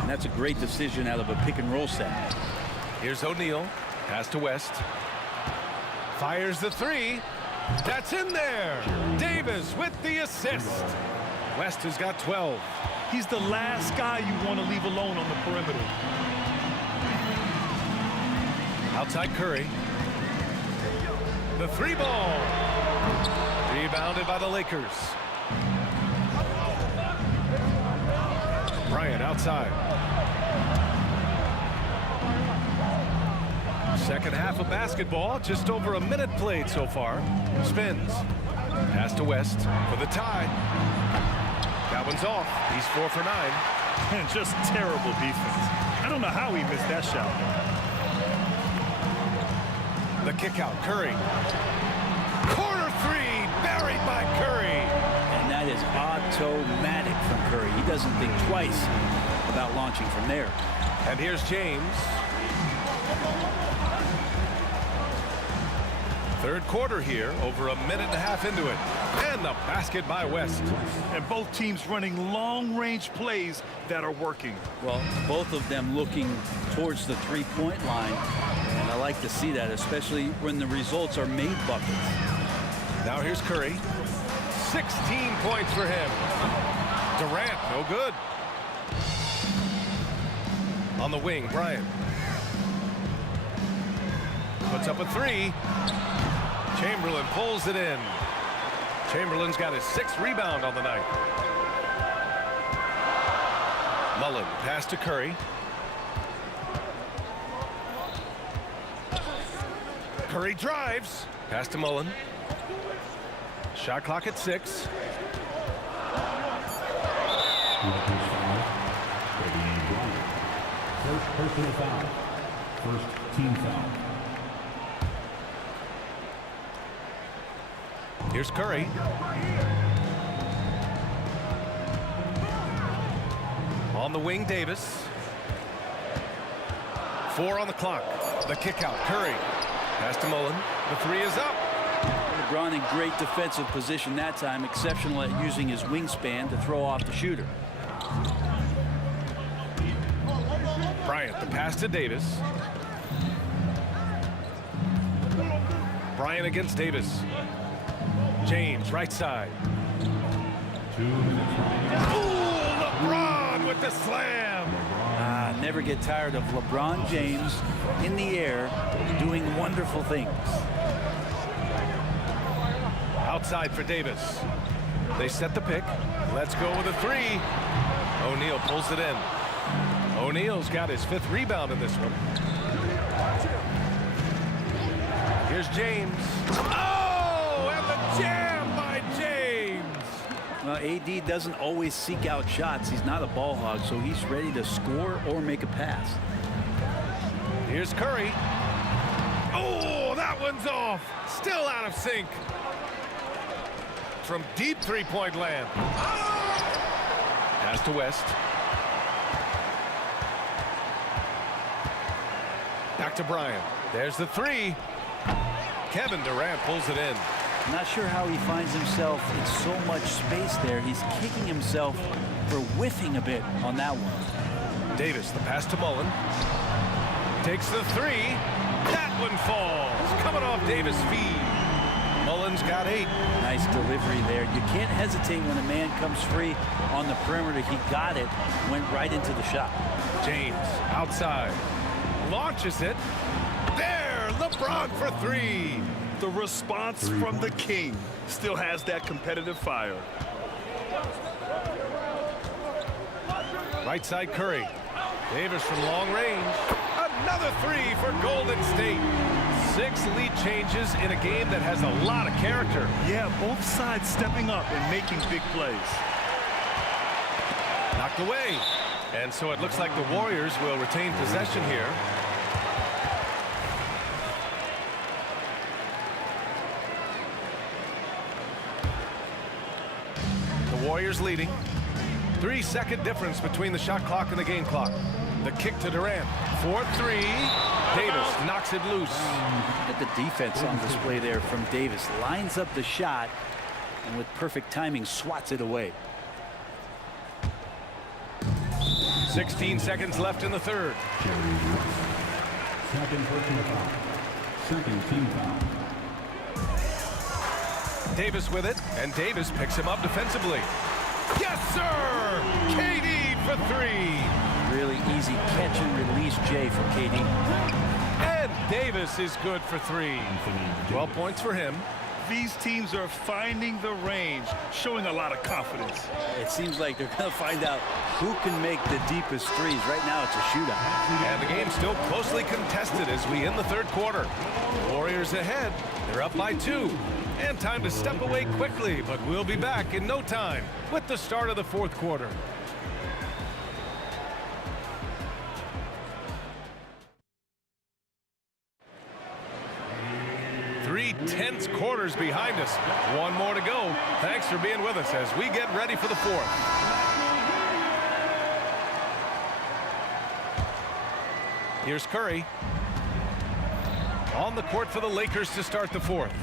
and that's a great decision out of a pick-and-roll set. Here's O'Neal. Pass to West. Fires the 3. That's in there. Davis with the assist. West has got 12. He's the last guy you want to leave alone on the perimeter. Outside Curry. The 3 ball. Rebounded by the Lakers. Bryant outside. Second half of basketball, just over a minute played so far. Spins. Pass to West for the tie. That one's off. He's 4 for 9. And just terrible defense. I don't know how he missed that shot. The kick out. Curry. Corner 3. Buried by Curry. And that is automatic from Curry. He doesn't think twice about launching from there. And here's James. Third quarter here, over a minute and a half into it. And the basket by West. And both teams running long-range plays that are working. Well, both of them looking towards the three-point line. And I like to see that, especially when the results are made buckets. Now here's Curry. 16 points for him. Durant, no good. On the wing, Bryant. Puts up a 3. Chamberlain pulls it in. Chamberlain's got his 6th rebound on the night. Mullen, pass to Curry. Curry drives. Pass to Mullen. Shot clock at 6. First personal foul. First team foul. Here's Curry. On the wing, Davis. 4 on the clock. The kick out. Curry. Pass to Mullen. The 3 is up. LeBron in great defensive position that time. Exceptional at using his wingspan to throw off the shooter. Bryant, the pass to Davis. Bryant against Davis. James, right side. 2 minutes. Ooh, LeBron with the slam. Never get tired of LeBron James in the air doing wonderful things. Outside for Davis. They set the pick. Let's go with a 3. O'Neal pulls it in. O'Neal's got his 5th rebound in this one. Here's James. Oh, and the jam by James. Well, AD doesn't always seek out shots. He's not a ball hog, so he's ready to score or make a pass. Here's Curry. Oh, that one's off. Still out of sync. From deep 3-point land. Pass to West. Back to Bryant. There's the 3. Kevin Durant pulls it in. Not sure how he finds himself in so much space there. He's kicking himself for whiffing a bit on that one. Davis, the pass to Mullen. Takes the 3. That one falls. Coming off Davis' feed. Mullen's got 8. Nice delivery there. You can't hesitate when a man comes free on the perimeter. He got it, went right into the shot. James outside. Launches it. There, LeBron for 3. The response from the king still has that competitive fire. Right side Curry. Davis from long range. Another 3 for Golden State. 6 lead changes in a game that has a lot of character. Yeah, both sides stepping up and making big plays. Knocked away. And so it looks like the Warriors will retain possession here. The Warriors leading. 3-second difference between the shot clock and the game clock. The kick to Durant. 4-3. Davis knocks it loose. Look at the defense on display there from Davis. Lines up the shot and with perfect timing swats it away. 16 seconds left in the 3rd. Second personal foul. Second team foul. Davis with it, and Davis picks him up defensively. Yes, sir! KD for 3. Really easy catch and release, Jay, from KD. And Davis is good for 3. 12 points for him. These teams are finding the range, showing a lot of confidence. It seems like they're going to find out who can make the deepest threes. Right now, it's a shootout. And the game's still closely contested as we end the 3rd quarter. Warriors ahead. They're up by 2. And time to step away quickly, but we'll be back in no time with the start of the 4th quarter. Three tense quarters behind us. One more to go. Thanks for being with us as we get ready for the 4th. Here's Curry. On the court for the Lakers to start the 4th.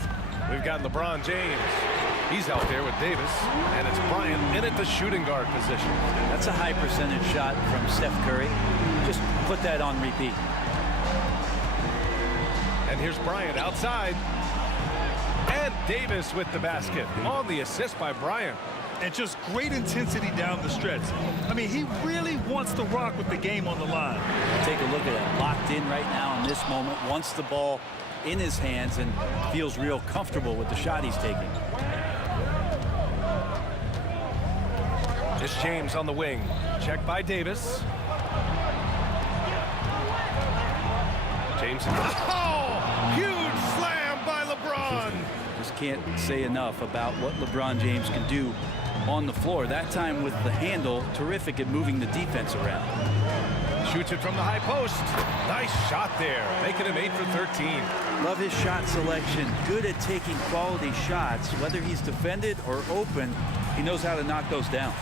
We've got LeBron James. He's out there with Davis. And it's Bryant in at the shooting guard position. That's a high percentage shot from Steph Curry. Just put that on repeat. And here's Bryant outside. And Davis with the basket on the assist by Bryant. And just great intensity down the stretch. I mean, he really wants to rock with the game on the line. Take a look at it. Locked in right now in this moment. Wants the ball in his hands and feels real comfortable with the shot he's taking. This James on the wing. Check by Davis. James. Oh! Huge slam by LeBron. Just can't say enough about what LeBron James can do on the floor. That time with the handle, terrific at moving the defense around. Shoots it from the high post. Nice shot there, making him 8 for 13. Love his shot selection. Good at taking quality shots. Whether he's defended or open, he knows how to knock those down.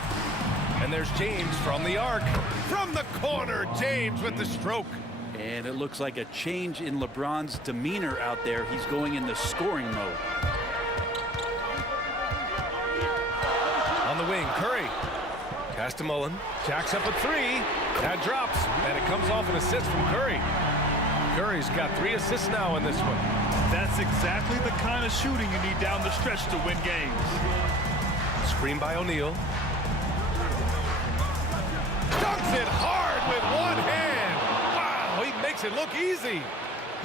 And there's James from the arc. From the corner, James with the stroke. And it looks like a change in LeBron's demeanor out there. He's going into scoring mode. On the wing, Curry. Pass to Mullen. Jacks up a three. That drops, and it comes off an assist from Curry. Curry's got 3 assists now in this one. That's exactly the kind of shooting you need down the stretch to win games. Screen by O'Neal. Dunks it hard with one hand. Wow, he makes it look easy.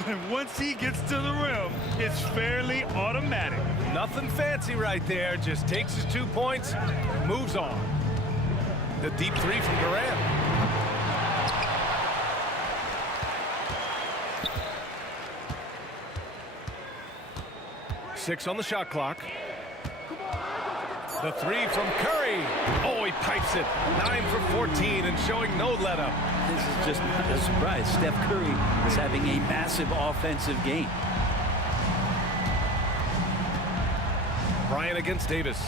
And once he gets to the rim, it's fairly automatic. Nothing fancy right there. Just takes his 2 points, moves on. The deep three from Durant. Six on the shot clock. The three from Curry. Oh, he pipes it. 9 for 14 and showing no let-up. This is just not a surprise. Steph Curry is having a massive offensive game. Bryant against Davis.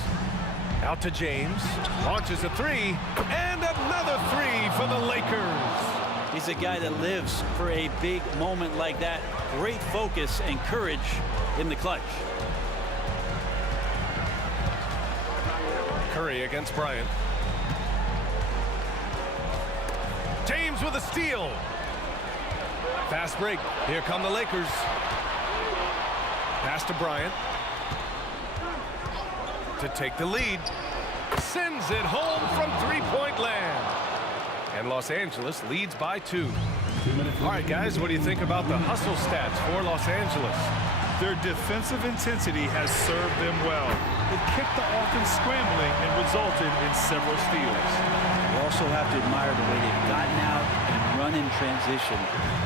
Out to James. Launches a three. And another three for the Lakers. He's a guy that lives for a big moment like that. Great focus and courage in the clutch. Curry against Bryant. James with a steal. Fast break. Here come the Lakers. Pass to Bryant. To take the lead. Sends it home from three-point land. And Los Angeles leads by 2. All right, guys, what do you think about the hustle stats for Los Angeles? Their defensive intensity has served them well. It kept the offense scrambling and resulted in several steals. You also have to admire the way they've gotten out and run in transition.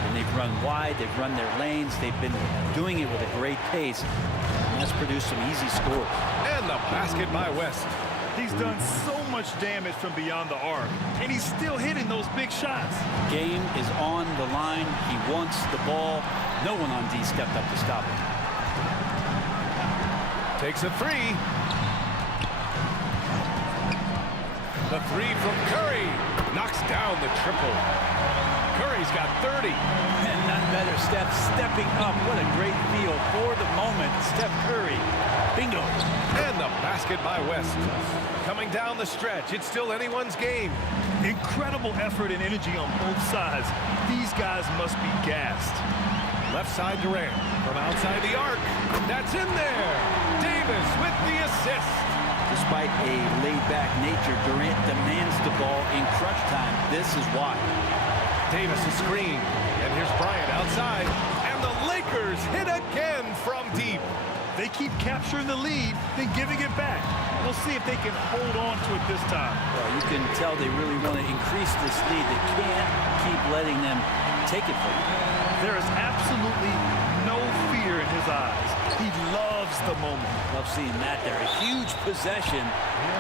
And they've run wide, they've run their lanes, they've been doing it with a great pace. And that's produced some easy scores. And the basket by West. He's done so much damage from beyond the arc, and he's still hitting those big shots. Game is on the line. He wants the ball. No one on D stepped up to stop him. Takes a three. The three from Curry. Knocks down the triple. Curry's got 30. And none better. Steph stepping up. What a great feel for the moment. Steph Curry. Bingo. And the basket by West. Coming down the stretch. It's still anyone's game. Incredible effort and energy on both sides. These guys must be gassed. Left side Durant. From outside the arc. That's in there. Davis with the assist. Despite a laid-back nature, Durant demands the ball in crunch time. This is why. Davis a screen. And here's Bryant outside. And the Lakers hit again from deep. They keep capturing the lead, then giving it back. We'll see if they can hold on to it this time. Well, you can tell they really want to increase this lead. They can't keep letting them take it from them. There is absolutely no fear in his eyes. He loves the moment. Love seeing that there. A huge possession,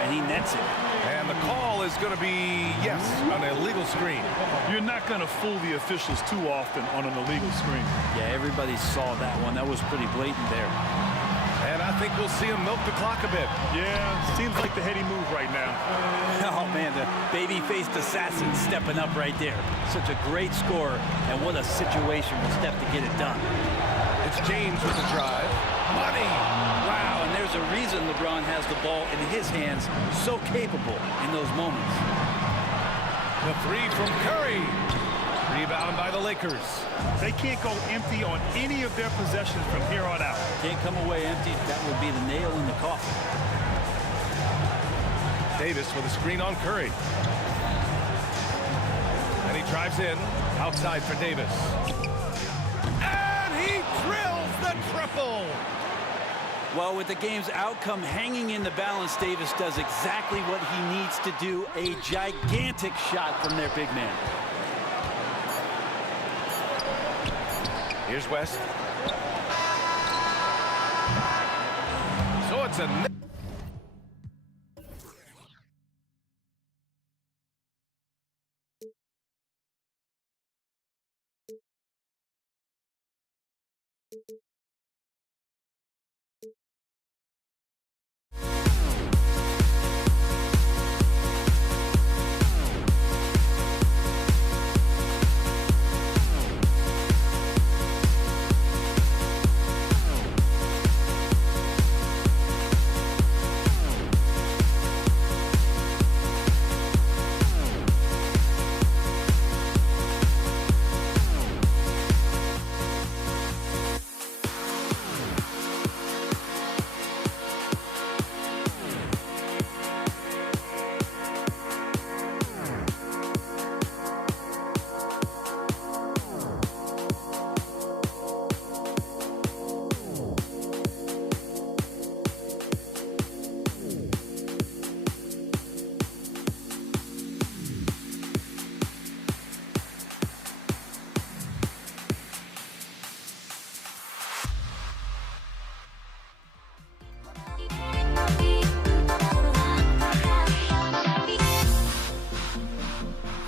and he nets it. And the call is going to be, yes, an illegal screen. You're not going to fool the officials too often on an illegal screen. Yeah, everybody saw that one. That was pretty blatant there. And I think we'll see him milk the clock a bit. Yeah, seems like the heady move right now. Oh, man, the baby-faced assassin stepping up right there. Such a great score, and what a situation for Steph to get it done. It's James with the drive. Money! Wow, and there's a reason LeBron has the ball in his hands. So capable in those moments. The three from Curry. Rebound by the Lakers. They can't go empty on any of their possessions from here on out. Can't come away empty. That would be the nail in the coffin. Davis with a screen on Curry. And he drives in. Outside for Davis. And he drills the triple. Well, with the game's outcome hanging in the balance, Davis does exactly what he needs to do. A gigantic shot from their big man. Here's West. So it's a...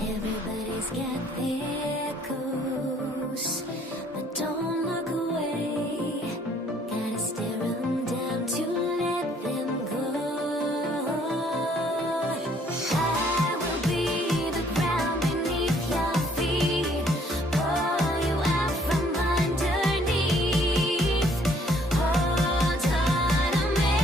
Everybody's got their goals, but don't look away. Gotta stare 'em down to let them go. I will be the ground beneath your feet, pull you out from underneath. Hold on to me.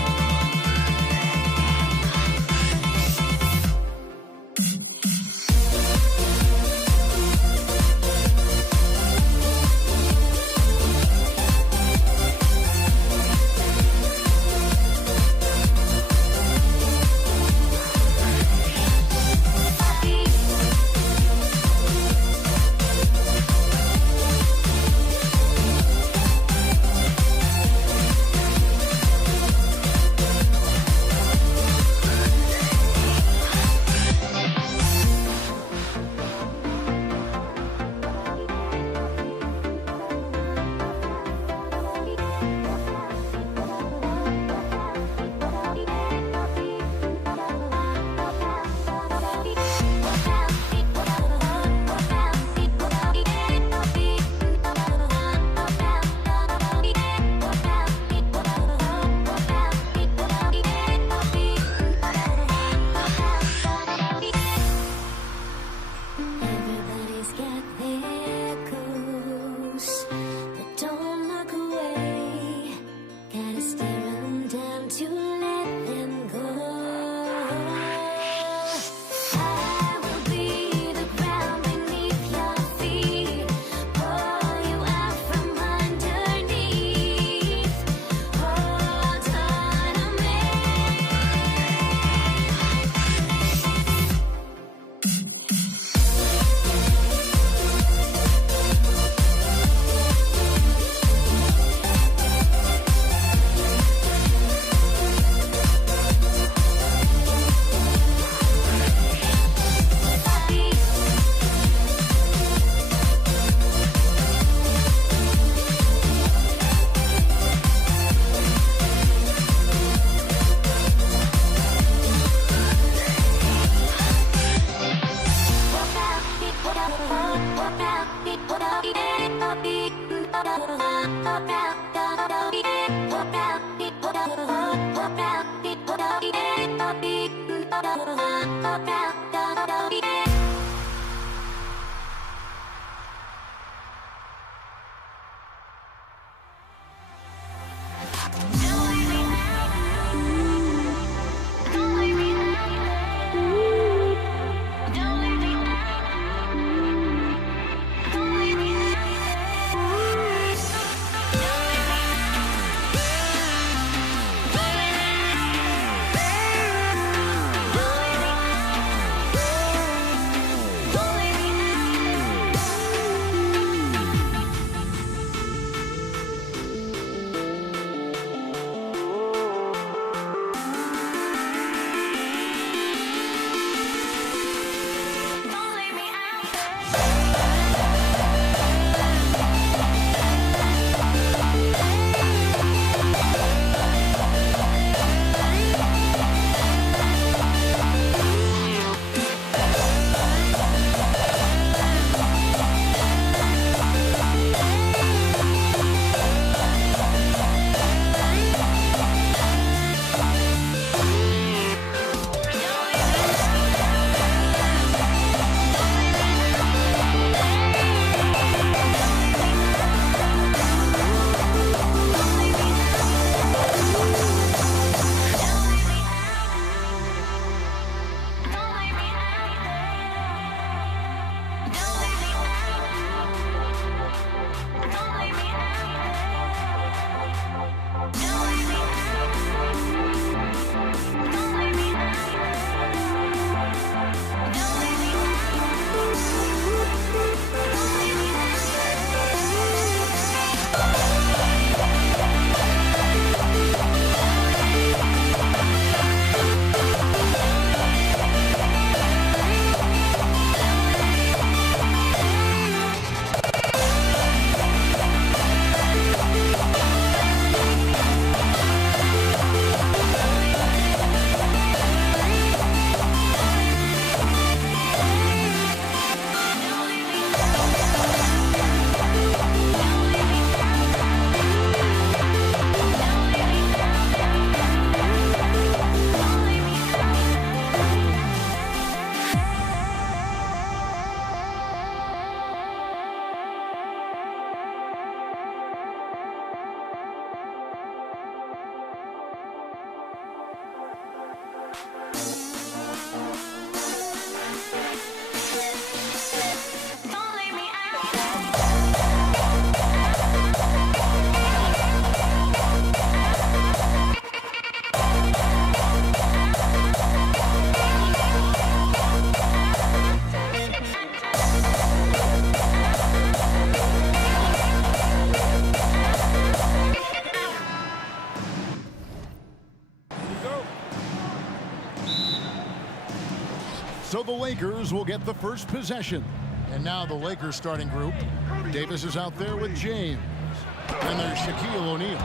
Everybody's got their goals, but don't look away. Gotta stare 'em down to let them go. I will be the ground beneath your feet, pull you out from underneath. Hold on to me. So the Lakers will get the first possession. And now the Lakers starting group. Davis is out there with James. And there's Shaquille O'Neal.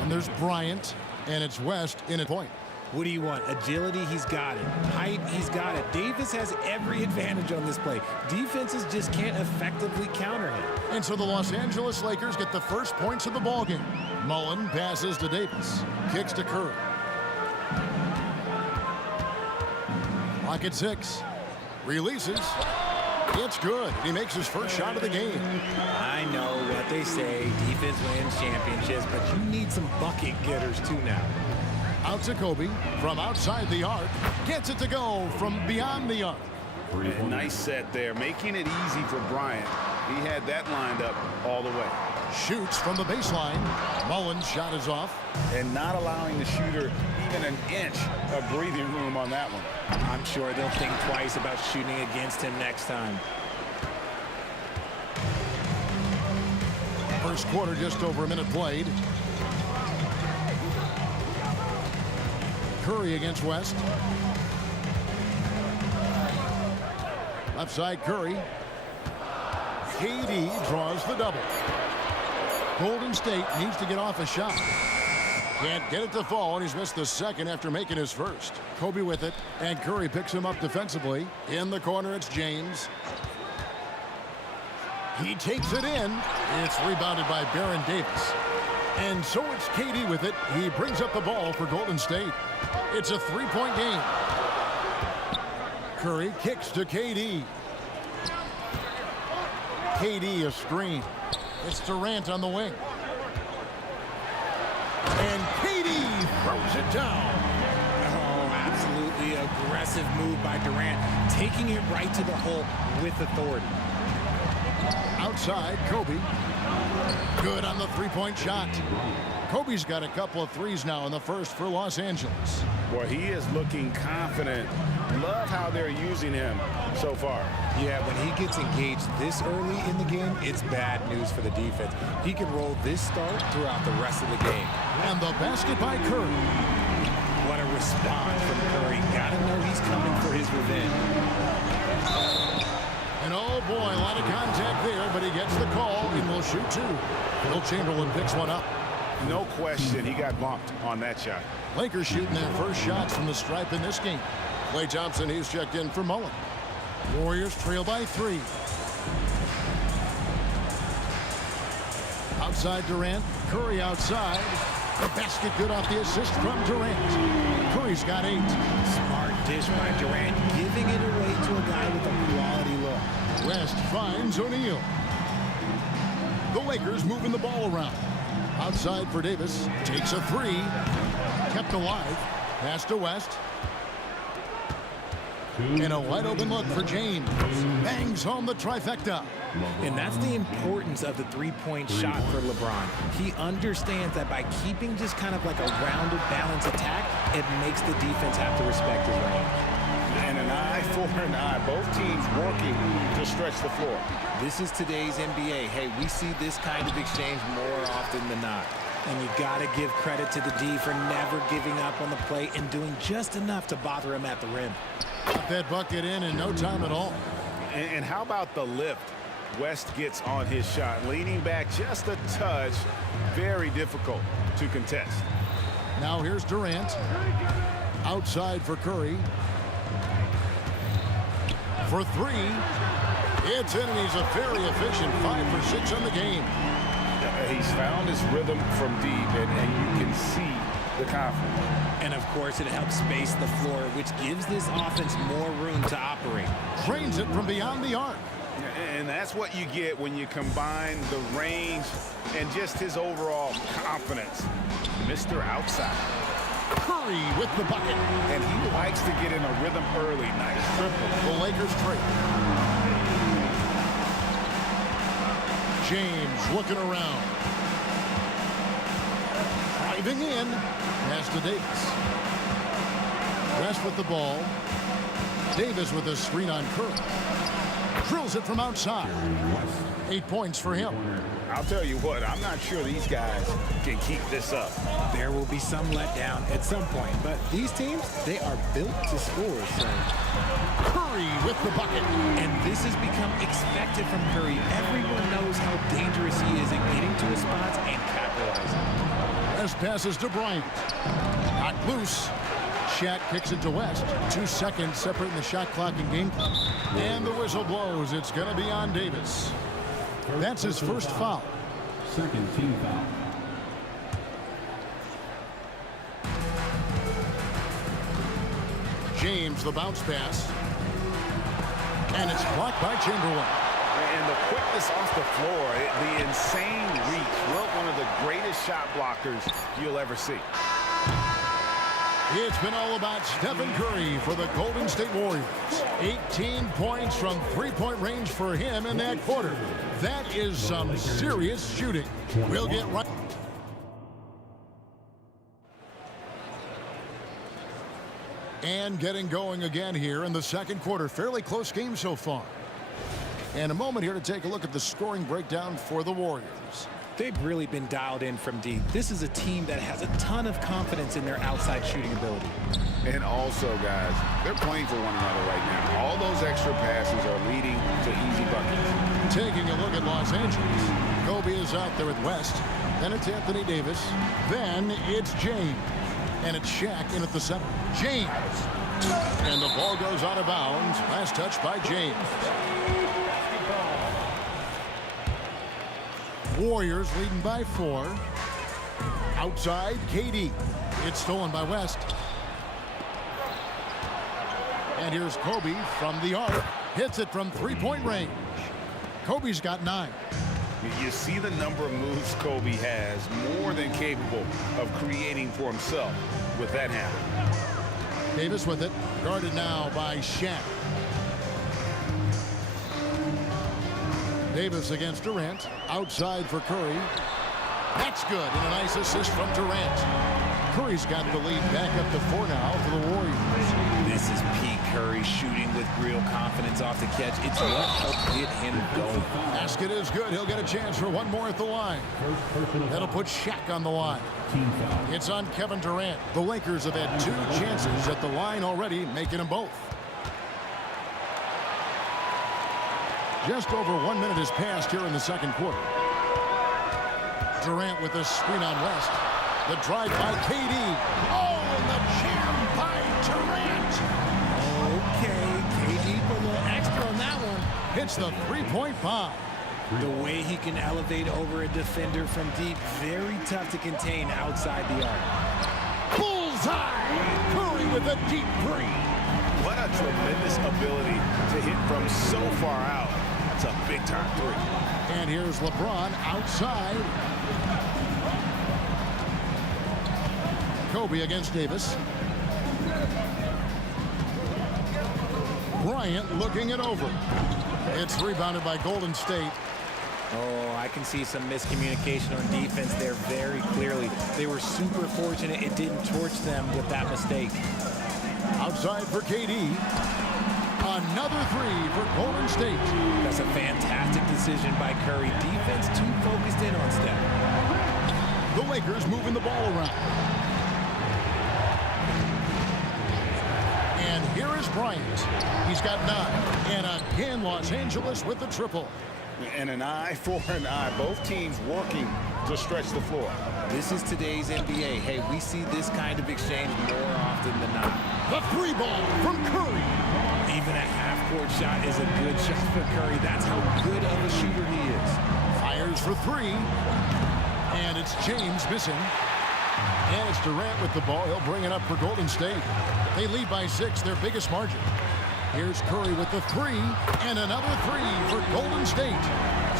And there's Bryant. And it's West in a point. What do you want? Agility, he's got it. Height, he's got it. Davis has every advantage on this play. Defenses just can't effectively counter him. And so the Los Angeles Lakers get the first points of the ballgame. Mullen passes to Davis. Kicks to Curry. Clock at 6. Releases. It's good. He makes his first shot of the game. I know what they say. Defense wins championships, but you need some bucket getters too now. Out to Kobe from outside the arc. Gets it to go from beyond the arc. And nice set there, making it easy for Bryant. He had that lined up all the way. Shoots from the baseline. Mullen's shot is off. And not allowing the shooter even an inch of breathing room on that one. I'm sure they'll think twice about shooting against him next time. First quarter, just over a minute played. Curry against West. Left side Curry. KD draws the double. Golden State needs to get off a shot. Can't get it to fall, and he's missed the second after making his first. Kobe with it, and Curry picks him up defensively. In the corner, it's James. He takes it in. It's rebounded by Baron Davis. And so it's KD with it. He brings up the ball for Golden State. It's a three-point game. Curry kicks to KD. KD a screen. It's Durant on the wing. And KD throws it down. Oh, absolutely aggressive move by Durant, taking it right to the hole with authority. Outside, Kobe. Good on the three-point shot. Kobe's got a couple of threes now in the first for Los Angeles. Boy, he is looking confident. Love how they're using him so far. Yeah, when he gets engaged this early in the game, it's bad news for the defense. He can roll this start throughout the rest of the game. And the basket by Curry. What a response from Curry. Gotta know he's coming for his revenge. And oh boy, a lot of contact there, but he gets the call and will shoot two. Will Chamberlain picks one up. No question, he got bumped on that shot. Lakers shooting their first shots from the stripe in this game. Klay Thompson, he's checked in for Mullen. Warriors trail by 3. Outside Durant, Curry outside. The basket good off the assist from Durant. Curry's got 8. Smart dish by Durant, giving it away to a guy with a quality look. West finds O'Neal. The Lakers moving the ball around. Outside for Davis. Takes a 3. Kept alive. Pass to West. And a wide open look for James. Bangs home the trifecta. And that's the importance of the three-point shot for LeBron. He understands that by keeping just kind of like a rounded, balanced attack, it makes the defense have to respect his range. And an eye for an eye. Both teams working to stretch the floor. This is today's NBA. Hey, we see this kind of exchange more often than not. And you got to give credit to the D for never giving up on the play and doing just enough to bother him at the rim. Got that bucket in no time at all. And how about the lift West gets on his shot? Leaning back just a touch. Very difficult to contest. Now here's Durant. Outside for Curry. For 3. It's in, and he's a very efficient 5 for 6 on the game. He's found his rhythm from deep, and you can see the confidence. And of course, it helps space the floor, which gives this offense more room to operate. Trains it from beyond the arc. And that's what you get when you combine the range and just his overall confidence. Mr. Outside. Curry with the bucket. And he likes to get in a rhythm early. Nice triple. The Lakers trade. James looking around. Driving in. Pass to Davis. West with the ball. Davis with a screen on Curry. Drills it from outside. 8 points for him. I'll tell you what, I'm not sure these guys can keep this up. There will be some letdown at some point, but these teams, they are built to score. So Curry with the bucket. And this has become expected from Curry. Everyone knows how dangerous he is at getting to his spots and capitalizing. As passes to Bryant. Not loose. Shaq kicks it to West. 2 seconds separating the shot clock and game clock. And the whistle blows. It's going to be on Davis. That's his first foul. Second team foul. James, the bounce pass. And it's blocked by Chamberlain. And the quickness off the floor, the insane reach. Well, one of the greatest shot blockers you'll ever see. It's been all about Stephen Curry for the Golden State Warriors. 18 points from three-point range for him in that quarter. That is some serious shooting. We'll get right. And getting going again here in the second quarter. Fairly close game so far. And a moment here to take a look at the scoring breakdown for the Warriors. They've really been dialed in from deep. This is a team that has a ton of confidence in their outside shooting ability. And also, guys, they're playing for one another right now. All those extra passes are leading to easy buckets. Taking a look at Los Angeles. Kobe is out there with West. Then it's Anthony Davis. Then it's James. And it's Shaq in at the center. James. And the ball goes out of bounds. Last touch by James. Warriors leading by 4. Outside, KD. It's stolen by West. And here's Kobe from the arc. Hits it from three-point range. Kobe's got 9. You see the number of moves Kobe has, more than capable of creating for himself with that handle. Davis with it, guarded now by Shaq. Davis against Durant, outside for Curry. That's good, and a nice assist from Durant. Curry's got the lead back up to 4 now for the Warriors. This is Pete Curry shooting with real confidence off the catch. It's what helped get him going. Basket is good. He'll get a chance for one more at the line. That'll put Shaq on the line. It's on Kevin Durant. The Lakers have had 2 chances at the line already, making them both. Just over 1 minute has passed here in the second quarter. Durant with a screen on West. The drive by KD. Oh, and the jam by Durant. Okay, KD put a little extra on that one. Hits the three-point bomb. The way he can elevate over a defender from deep, very tough to contain outside the arc. Bullseye! Curry with a deep 3. What a tremendous ability to hit from so far out. It's a big-time 3. And here's LeBron outside. Kobe against Davis. Bryant looking it over. It's rebounded by Golden State. Oh, I can see some miscommunication on defense there very clearly. They were super fortunate it didn't torch them with that mistake. Outside for KD. Another 3 for Golden State. That's a fantastic decision by Curry. Defense too focused in on Steph. The Lakers moving the ball around. And here is Bryant. He's got 9. And again, Los Angeles with the triple. And an eye for an eye. Both teams working to stretch the floor. This is today's NBA. Hey, we see this kind of exchange more often than not. The 3 ball from Curry. Even a half-court shot is a good shot for Curry. That's how good of a shooter he is. Fires for 3. And it's James missing. And it's Durant with the ball. He'll bring it up for Golden State. They lead by 6, their biggest margin. Here's Curry with the 3. And another 3 for Golden State.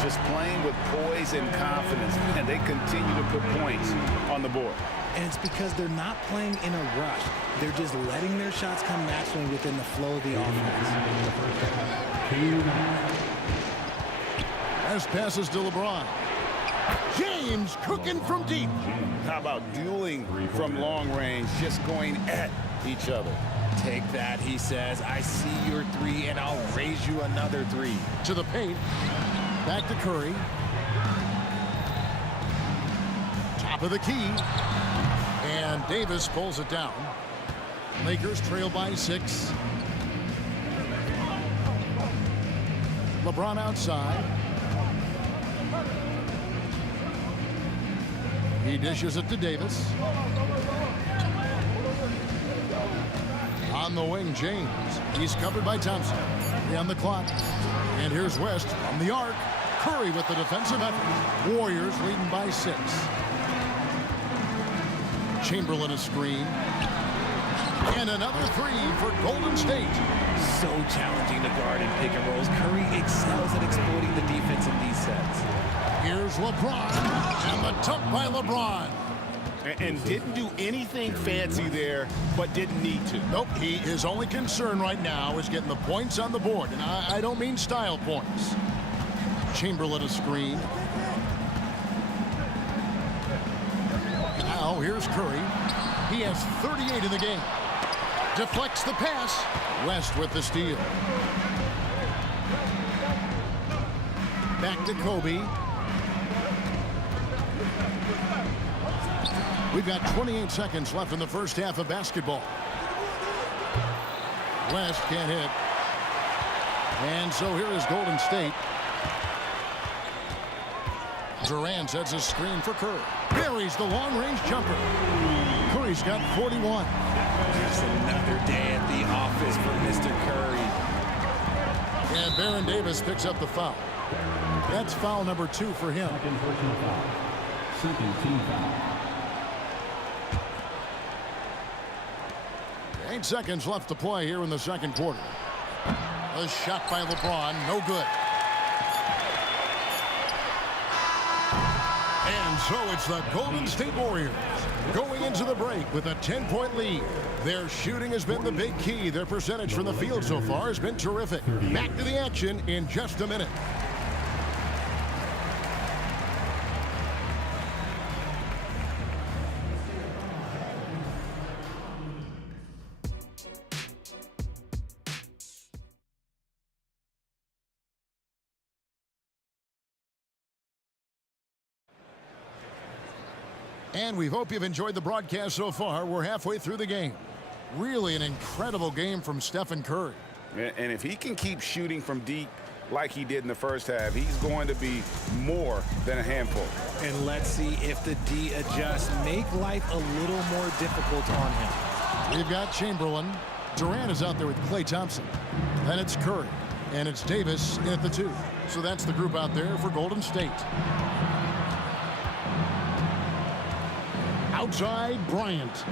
Just playing with poise and confidence. And they continue to put points on the board. And it's because they're not playing in a rush. They're just letting their shots come naturally within the flow of the offense. As passes to LeBron. James cooking from deep. How about dueling from long range, just going at each other? Take that, he says. I see your 3, and I'll raise you another 3. To the paint. Back to Curry. Top of the key. And Davis pulls it down. Lakers trail by 6. LeBron outside. He dishes it to Davis. On the wing, James. He's covered by Thompson. 3 on the clock. And here's West from the arc. Curry with the defensive effort. Warriors leading by 6. Chamberlain a screen. And another 3 for Golden State. So challenging to guard in pick and rolls. Curry excels at exploiting the defense in these sets. Here's LeBron. And the dunk by LeBron. And didn't do anything fancy there, but didn't need to. Nope, his only concern right now is getting the points on the board. And I don't mean style points. Chamberlain a screen. Now here's Curry. He has 38 in the game. Deflects the pass. West with the steal. Back to Kobe. We've got 28 seconds left in the first half of basketball. West can't hit. And so here is Golden State. Durant sets a screen for Curry. Buries the long-range jumper. Curry's got 41. Just another day at the office for Mr. Curry. And Baron Davis picks up the foul. That's foul number 2 for him. Second personal foul. Second team foul. 8 seconds left to play here in the second quarter. A shot by LeBron, no good. And so it's the Golden State Warriors going into the break with a 10-point lead. Their shooting has been the big key. Their percentage from the field so far has been terrific. Back to the action in just a minute. And we hope you've enjoyed the broadcast so far. We're halfway through the game. Really an incredible game from Stephen Curry. And if he can keep shooting from deep like he did in the first half, he's going to be more than a handful. And let's see if the D adjusts. Make life a little more difficult on him. We've got Chamberlain. Durant is out there with Klay Thompson. Then it's Curry. And it's Davis in at the 2. So that's the group out there for Golden State. Outside, Bryant.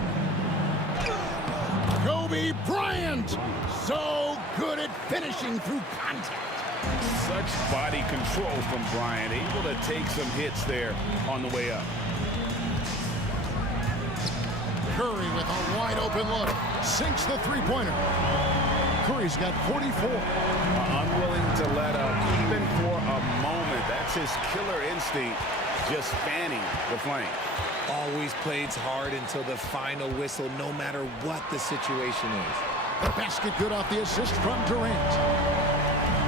Kobe Bryant! So good at finishing through contact. Such body control from Bryant. Able to take some hits there on the way up. Curry with a wide open look. Sinks the three-pointer. Curry's got 44. Unwilling to let up even for a moment. That's his killer instinct, just fanning the flame. Always plays hard until the final whistle, no matter what the situation is. The basket good off the assist from Durant.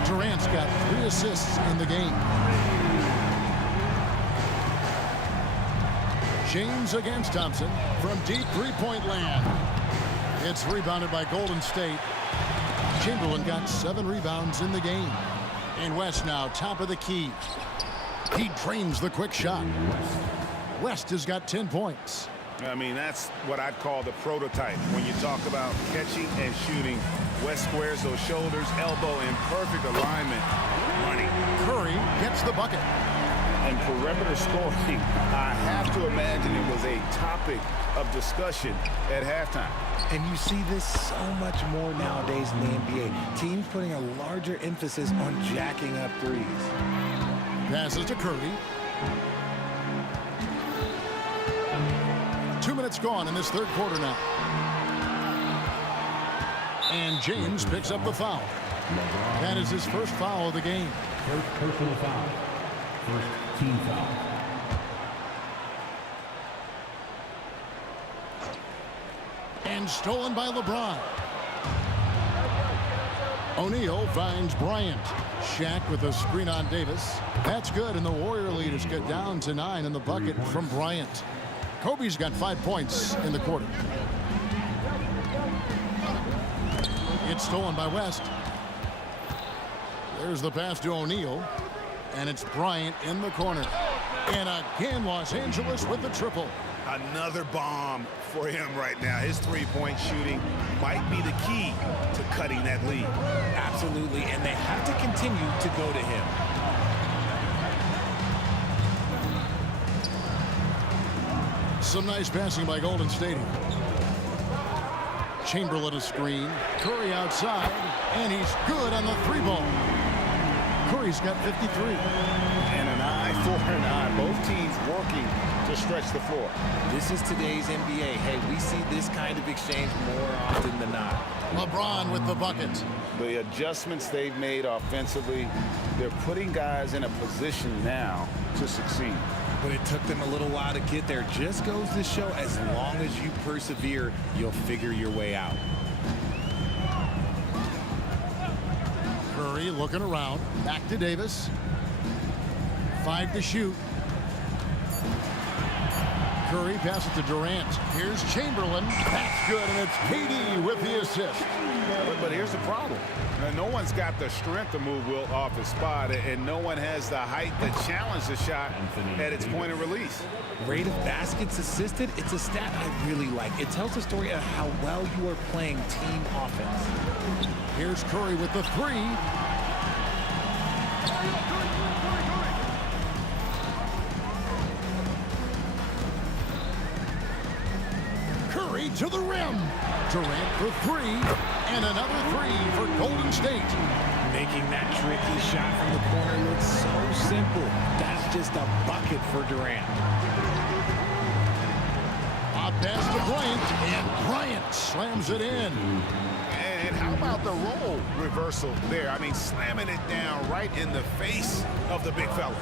Durant's got 3 assists in the game. James against Thompson from deep three-point land. It's rebounded by Golden State. Chamberlain got 7 rebounds in the game. And West now top of the key. He drains the quick shot. West has got 10 points. I mean, that's what I'd call the prototype. When you talk about catching and shooting, West squares those shoulders, elbow in perfect alignment. Money. Curry gets the bucket. And perimeter scoring, I have to imagine it was a topic of discussion at halftime. And you see this so much more nowadays in the NBA. Teams putting a larger emphasis on jacking up threes. Passes to Curry. 2 minutes gone in this third quarter now. And James picks up the foul. That is his first foul of the game. First personal foul. First team foul. And stolen by LeBron. O'Neal finds Bryant. Shaq with a screen on Davis. That's good, and the Warrior lead is cut down to 9 in the bucket from Bryant. Kobe's got 5 points in the quarter. It's stolen by West. There's the pass to O'Neal. And it's Bryant in the corner. And again, Los Angeles with the triple. Another bomb for him right now. His three-point shooting might be the key to cutting that lead. Absolutely, and they have to continue to go to him. Some nice passing by Golden State. Chamberlain a screen. Curry outside, and he's good on the 3-ball. Curry's got 53. And an eye for an eye. Both teams working to stretch the floor. This is today's NBA. Hey, we see this kind of exchange more often than not. LeBron with the bucket. The adjustments they've made offensively, they're putting guys in a position now to succeed. But it took them a little while to get there. Just goes to show, as long as you persevere, you'll figure your way out. Curry looking around. Back to Davis. 5 to shoot. Curry passes to Durant. Here's Chamberlain. That's good, and it's KD with the assist. But here's the problem. No one's got the strength to move Wilt off his spot, and no one has the height to challenge the shot at its point of release. Rate of baskets assisted, it's a stat I really like. It tells the story of how well you are playing team offense. Here's Curry with the 3. Curry to the rim. Durant for 3, and another 3 for Golden State. Making that tricky shot from the corner looks so simple. That's just a bucket for Durant. A pass to Bryant, and Bryant slams it in. And how about the role reversal there? I mean, slamming it down right in the face of the big fella.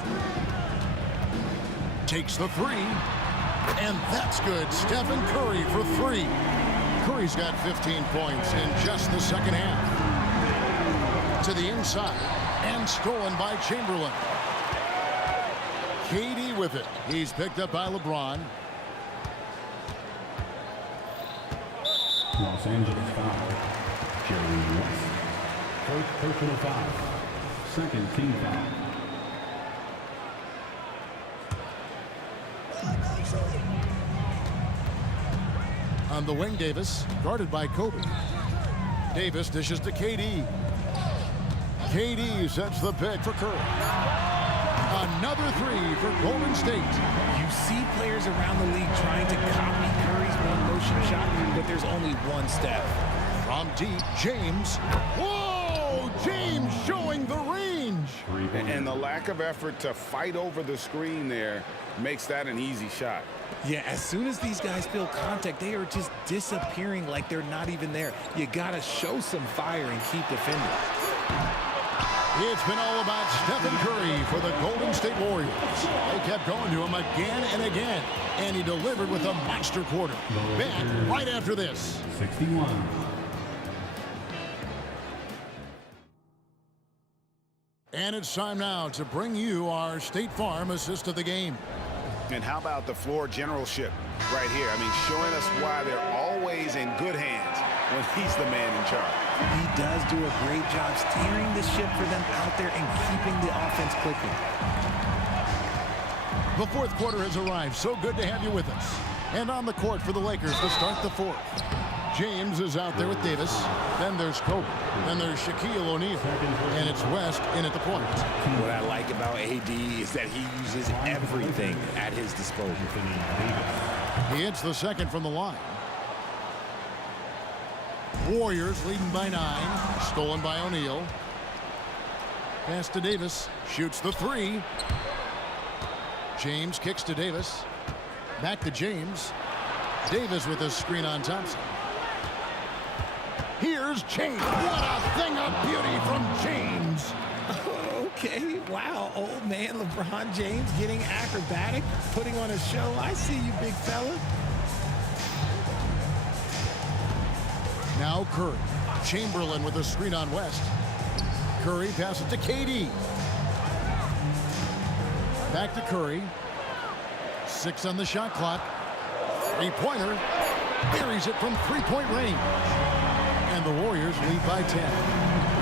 Takes the 3, and that's good. Stephen Curry for 3. Curry's got 15 points in just the second half. To the inside, and stolen by Chamberlain. KD with it. He's picked up by LeBron. Los Angeles foul. Jerry West. First personal foul. Second team foul. On the wing, Davis, guarded by Kobe. Davis dishes to KD. KD sets the pick for Curry. Another 3 for Golden State. You see players around the league trying to copy Curry's one-motion shot, but there's only one step. From deep, James. Whoa! James showing the range. And the lack of effort to fight over the screen there makes that an easy shot. Yeah, as soon as these guys feel contact, they are just disappearing like they're not even there. You got to show some fire and keep defending. It's been all about Stephen Curry for the Golden State Warriors. They kept going to him again and again, and he delivered with a monster quarter. Back right after this. 61. And it's time now to bring you our State Farm assist of the game. And how about the floor generalship right here? I mean, showing us why they're always in good hands when he's the man in charge. He does do a great job steering the ship for them out there and keeping the offense clicking. The fourth quarter has arrived. So good to have you with us. And on the court for the Lakers to start the fourth. James is out there with Davis. Then there's Kobe. Then there's Shaquille O'Neal. And it's West in at the point. What I like about AD is that he uses everything at his disposal. He hits the second from the line. Warriors leading by 9. Stolen by O'Neal. Pass to Davis. Shoots the 3. James kicks to Davis. Back to James. Davis with a screen on Thompson. Here's James. What a thing of beauty from James. Okay, wow, old man LeBron James getting acrobatic, putting on a show. I see you, big fella. Now Curry. Chamberlain with a screen on West. Curry passes to KD. Back to Curry. 6 on the shot clock. Three-pointer. Buries it from three-point range. And the Warriors lead by 10.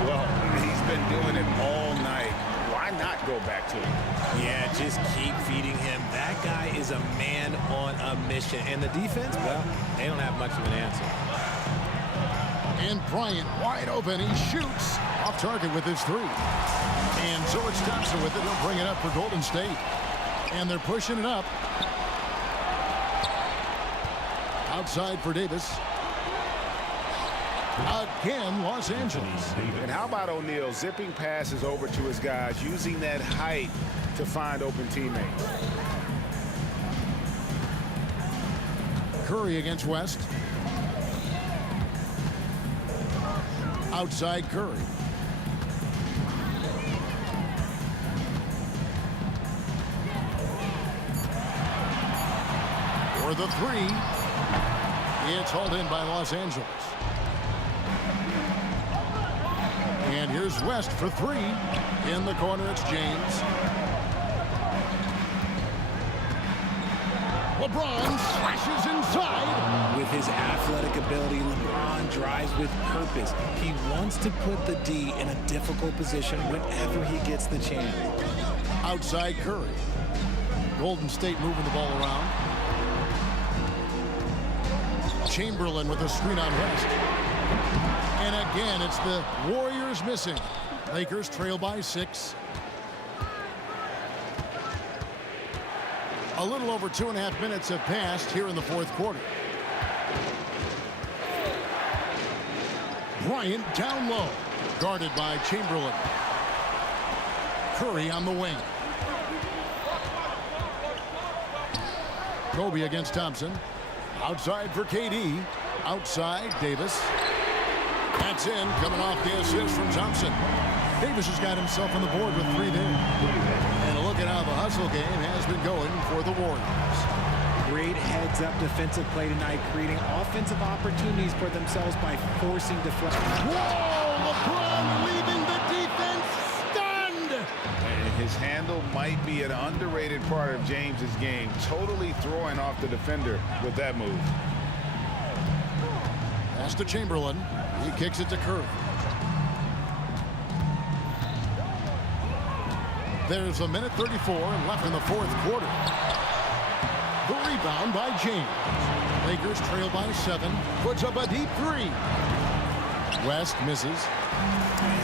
Well, he's been doing it all night. Why not go back to him? Yeah, just keep feeding him. That guy is a man on a mission. And the defense, well, they don't have much of an answer. And Bryant wide open. He shoots off target with his three. And so it's Thompson with it. He'll bring it up for Golden State. And they're pushing it up. Outside for Davis. Again, Los Angeles. And how about O'Neal zipping passes over to his guys, using that height to find open teammates. Curry against West. Outside Curry. For the three. It's hauled in by Los Angeles. And here's West for three. In the corner, it's James. LeBron slashes inside. With his athletic ability, LeBron drives with purpose. He wants to put the D in a difficult position whenever he gets the chance. Outside Curry. Golden State moving the ball around. Chamberlain with a screen on West. And again, it's the Warriors missing. Lakers trail by 6. A little over 2.5 minutes have passed here in the fourth quarter. Bryant down low. Guarded by Chamberlain. Curry on the wing. Kobe against Thompson. Outside for KD. Outside Davis. That's in, coming off the assist from Thompson. Davis has got himself on the board with 3 there. And look at how the hustle game has been going for the Warriors. Great heads-up defensive play tonight, creating offensive opportunities for themselves by forcing deflection. Whoa! LeBron leaving the defense stunned! And his handle might be an underrated part of James's game. Totally throwing off the defender with that move. Pass to Chamberlain. He kicks it to Curry. There's a minute 34 left in the fourth quarter. The rebound by James. Lakers trail by 7. Puts up a deep 3. West misses.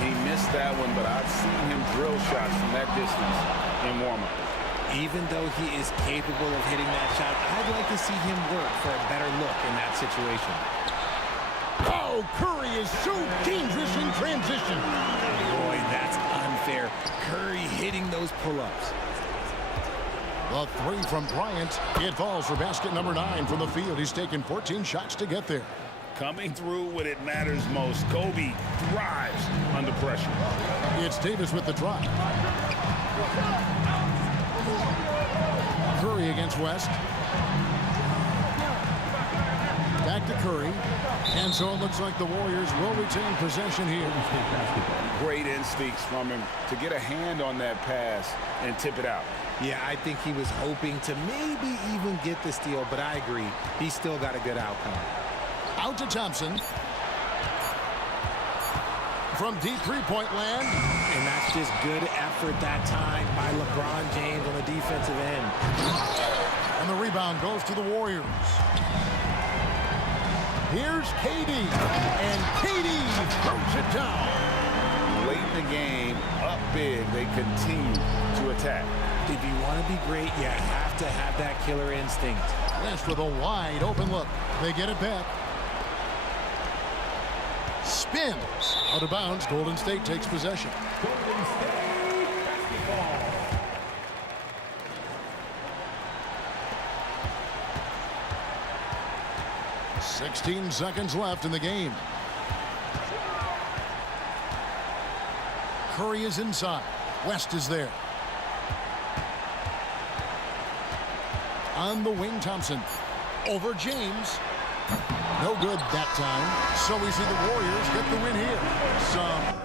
He missed that one, but I've seen him drill shots from that distance in warm-up. Even though he is capable of hitting that shot, I'd like to see him work for a better look in that situation. Oh, Curry is so dangerous in transition. Boy, that's unfair. Curry hitting those pull-ups. The 3 from Bryant. It falls for basket number 9 from the field. He's taken 14 shots to get there. Coming through when it matters most. Kobe thrives under pressure. It's Davis with the drive. Curry against West. Back to Curry. And so it looks like the Warriors will retain possession here. Great instincts from him to get a hand on that pass and tip it out. Yeah, I think he was hoping to maybe even get the steal, but I agree. He still got a good outcome. Out to Thompson. From deep three-point land. And that's just good effort that time by LeBron James on the defensive end. And the rebound goes to the Warriors. Here's KD. And KD throws it down. Late in the game, up big, they continue to attack. If you want to be great, you have to have that killer instinct. West with a wide open look. They get it back. Spins. Out of bounds. Golden State takes possession. 16 seconds left in the game. Curry is inside. West is there. On the wing, Thompson. Over James. No good that time. So we see the Warriors get the win here. Some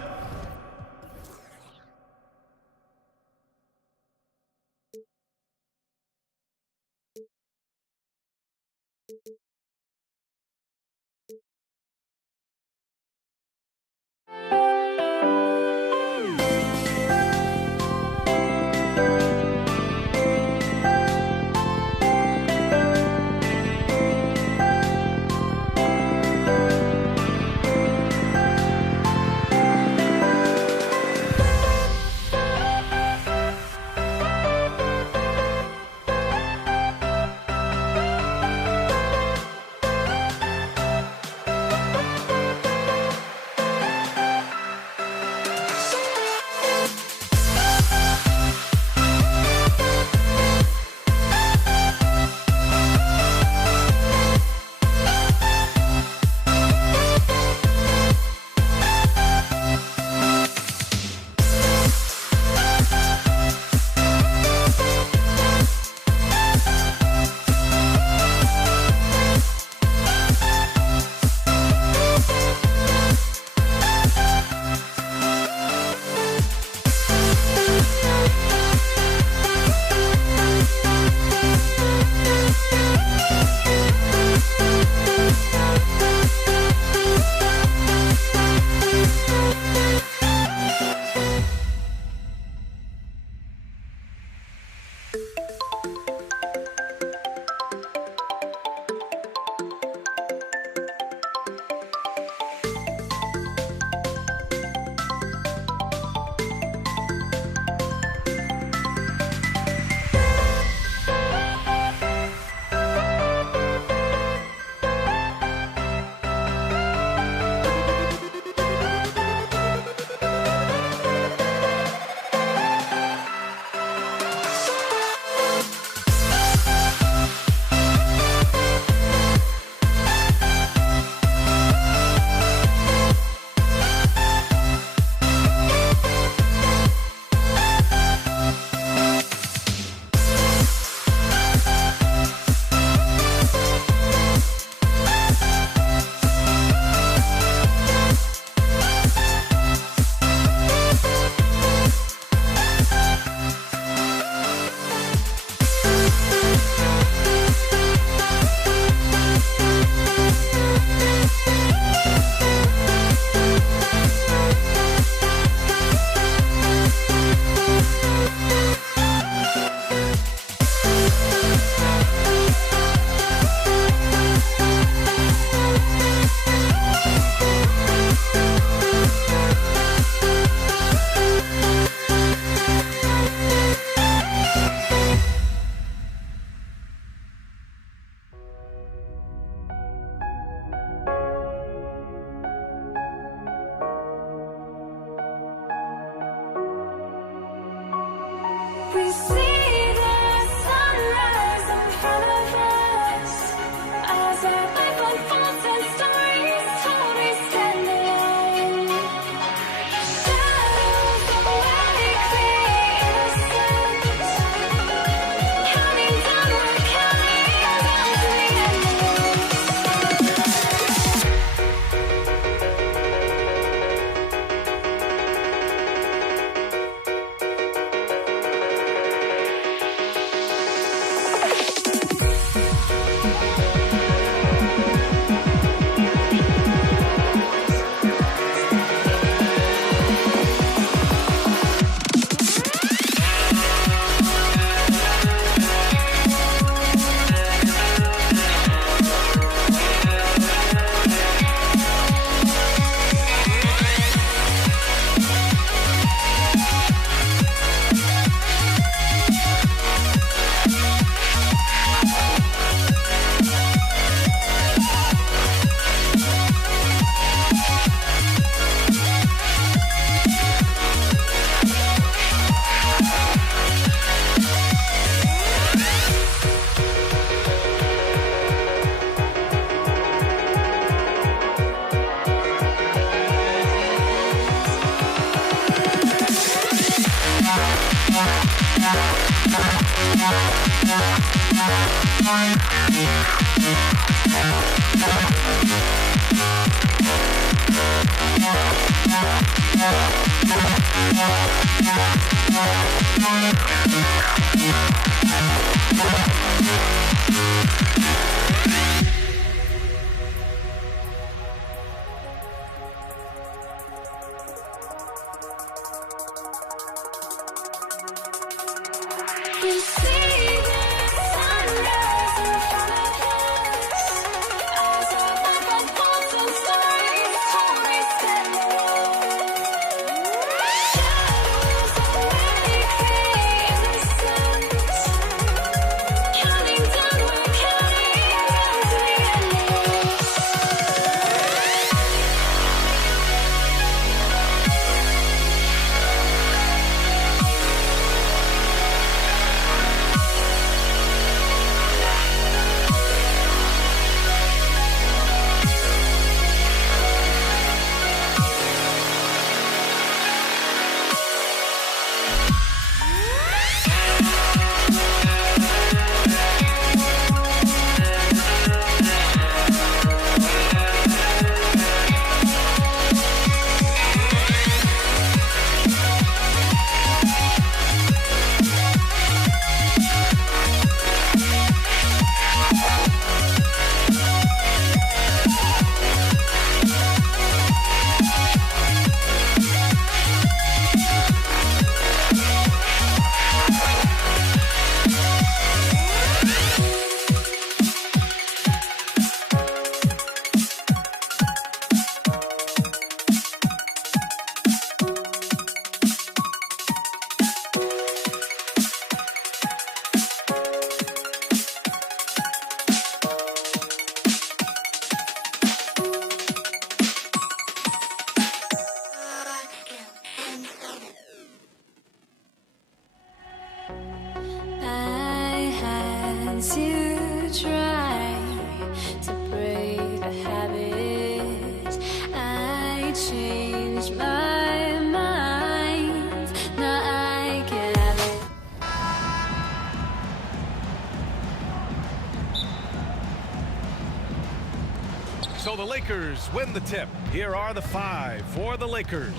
So the Lakers win the tip. Here are the 5 for the Lakers.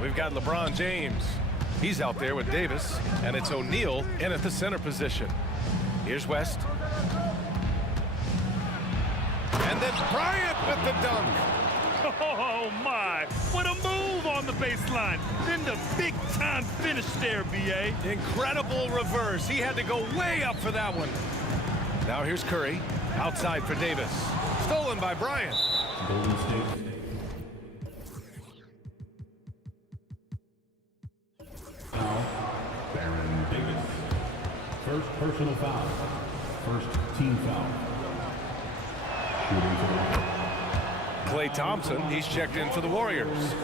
We've got LeBron James. He's out there with Davis, and it's O'Neal in at the center position. Here's West. And then Bryant with the dunk. Oh, my. What a move on the baseline. Then the big-time finish there, B.A. Incredible reverse. He had to go way up for that one. Now here's Curry. Outside for Davis. Stolen by Bryant. Golden State. Foul. Baron Davis. First personal foul. First team foul. Shooting for the Klay Thompson, he's checked in for the Warriors.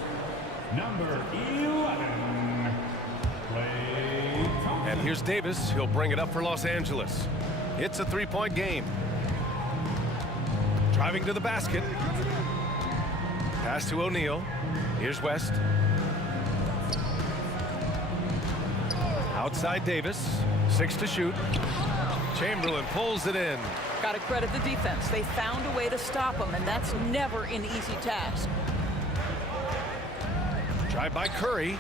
Number 11. Klay Thompson. And here's Davis. He'll bring it up for Los Angeles. It's a three-point game. Driving to the basket. Pass to O'Neal. Here's West. Outside Davis. 6 to shoot. Chamberlain pulls it in. Got to credit the defense. They found a way to stop him, and that's never an easy task. Drive by Curry.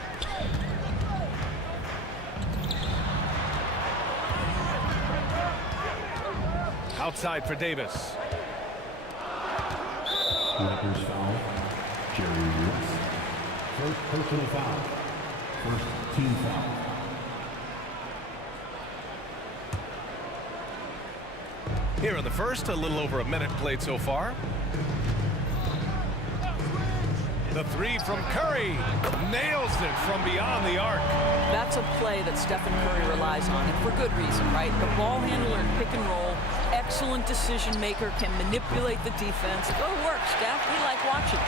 Outside for Davis. Lakers foul. Jerry Woods. First personal foul. First team foul. Here in the first, a little over a minute played so far. The three from Curry. Nails it from beyond the arc. That's a play that Stephen Curry relies on, and for good reason, right? The ball handler in pick and roll, excellent decision maker, can manipulate the defense. Go to work, Steph. We like watching.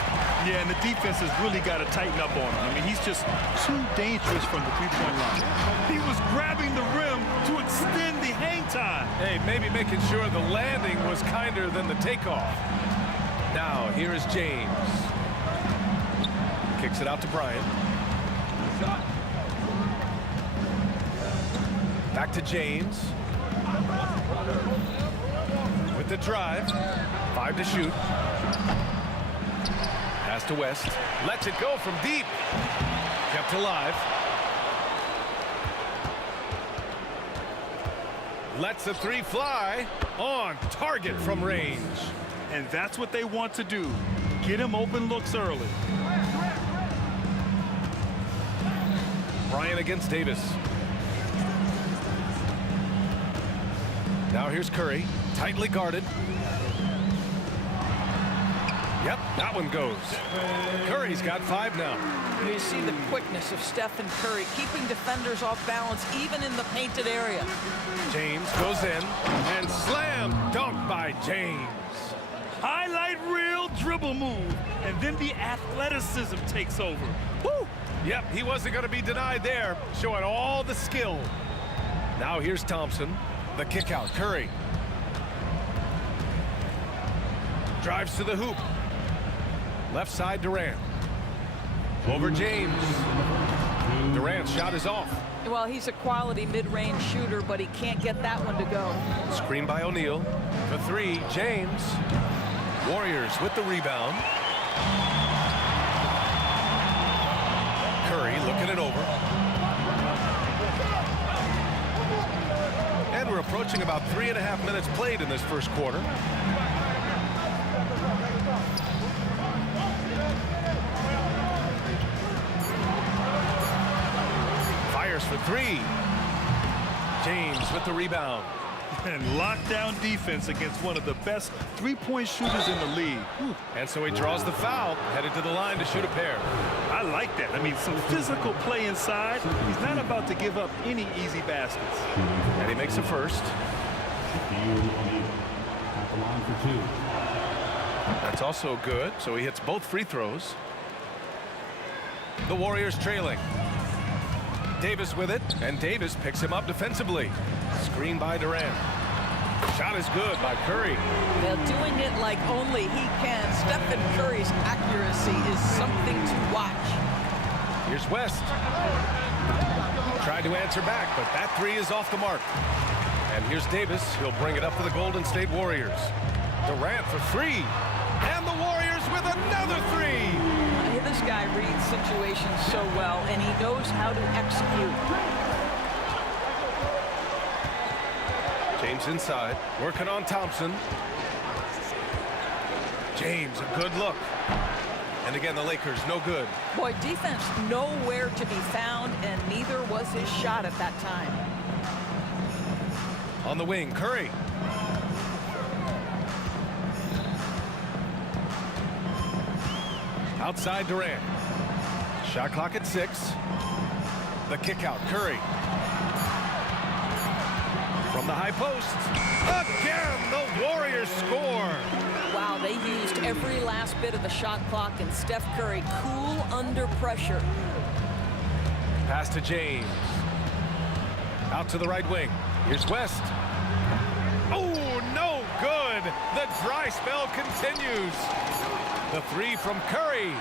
Yeah, and the defense has really got to tighten up on him. I mean, he's just too dangerous from the three-point line. He was grabbing the rim to extend the hang time. Hey, maybe making sure the landing was kinder than the takeoff. Now, here is James. Kicks it out to Bryant. Back to James. With the drive. 5 to shoot. Pass to West. Lets it go from deep. Kept alive. Lets the three fly. On target from range. And that's what they want to do. Get him open looks early. Bryant against Davis. Now here's Curry. Tightly guarded. Yep, that one goes. Curry's got 5 now. You see the quickness of Stephen Curry, keeping defenders off balance even in the painted area. James goes in and slam dunk by James. Highlight reel dribble move, and then the athleticism takes over. Woo! Yep, he wasn't going to be denied there, showing all the skill. Now here's Thompson. The kick out. Curry drives to the hoop. Left side, Durant. Over James. Durant's shot is off. Well, he's a quality mid-range shooter, but he can't get that one to go. Screen by O'Neal. For 3, James. Warriors with the rebound. Curry looking it over. And we're approaching about 3.5 minutes played in this first quarter. Fires for 3. James with the rebound. And lockdown defense against one of the best three-point shooters in the league. Whew. And so he draws the foul, headed to the line to shoot a pair. I like that. I mean, some physical play inside. He's not about to give up any easy baskets. And he makes a first. That's also good. So he hits both free throws. The Warriors trailing. Davis with it, and Davis picks him up defensively. Screen by Durant. Shot is good by Curry. They're doing it like only he can. Stephen Curry's accuracy is something to watch. Here's West. Tried to answer back, but that 3 is off the mark. And here's Davis. He'll bring it up for the Golden State Warriors. Durant for 3. And the Warriors with another 3. This guy reads situations so well, and he knows how to execute. James inside, working on Thompson. James, a good look. And again, the Lakers, no good. Boy, defense nowhere to be found, and neither was his shot at that time. On the wing, Curry. Outside Durant. Shot clock at 6. The kick out, Curry. From the high post. Again, the Warriors score. Wow, they used every last bit of the shot clock, and Steph Curry cool under pressure. Pass to James. Out to the right wing. Here's West. Oh, no good. The dry spell continues. The 3 from Curry.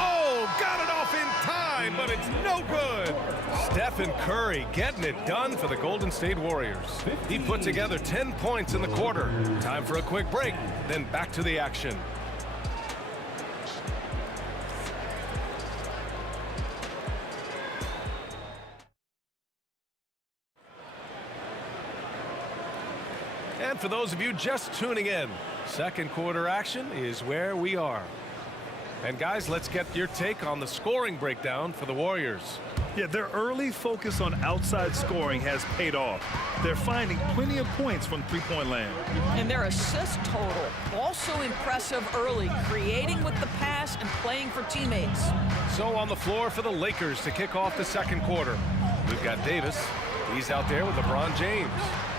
Oh, got it off in time, but it's no good. Stephen Curry getting it done for the Golden State Warriors. He put together 10 points in the quarter. Time for a quick break, then back to the action. And for those of you just tuning in, second quarter action is where we are. And guys, let's get your take on the scoring breakdown for the Warriors. Yeah, their early focus on outside scoring has paid off. They're finding plenty of points from three-point land. And their assist total, also impressive early, creating with the pass and playing for teammates. So on the floor for the Lakers to kick off the second quarter, we've got Davis. He's out there with LeBron James.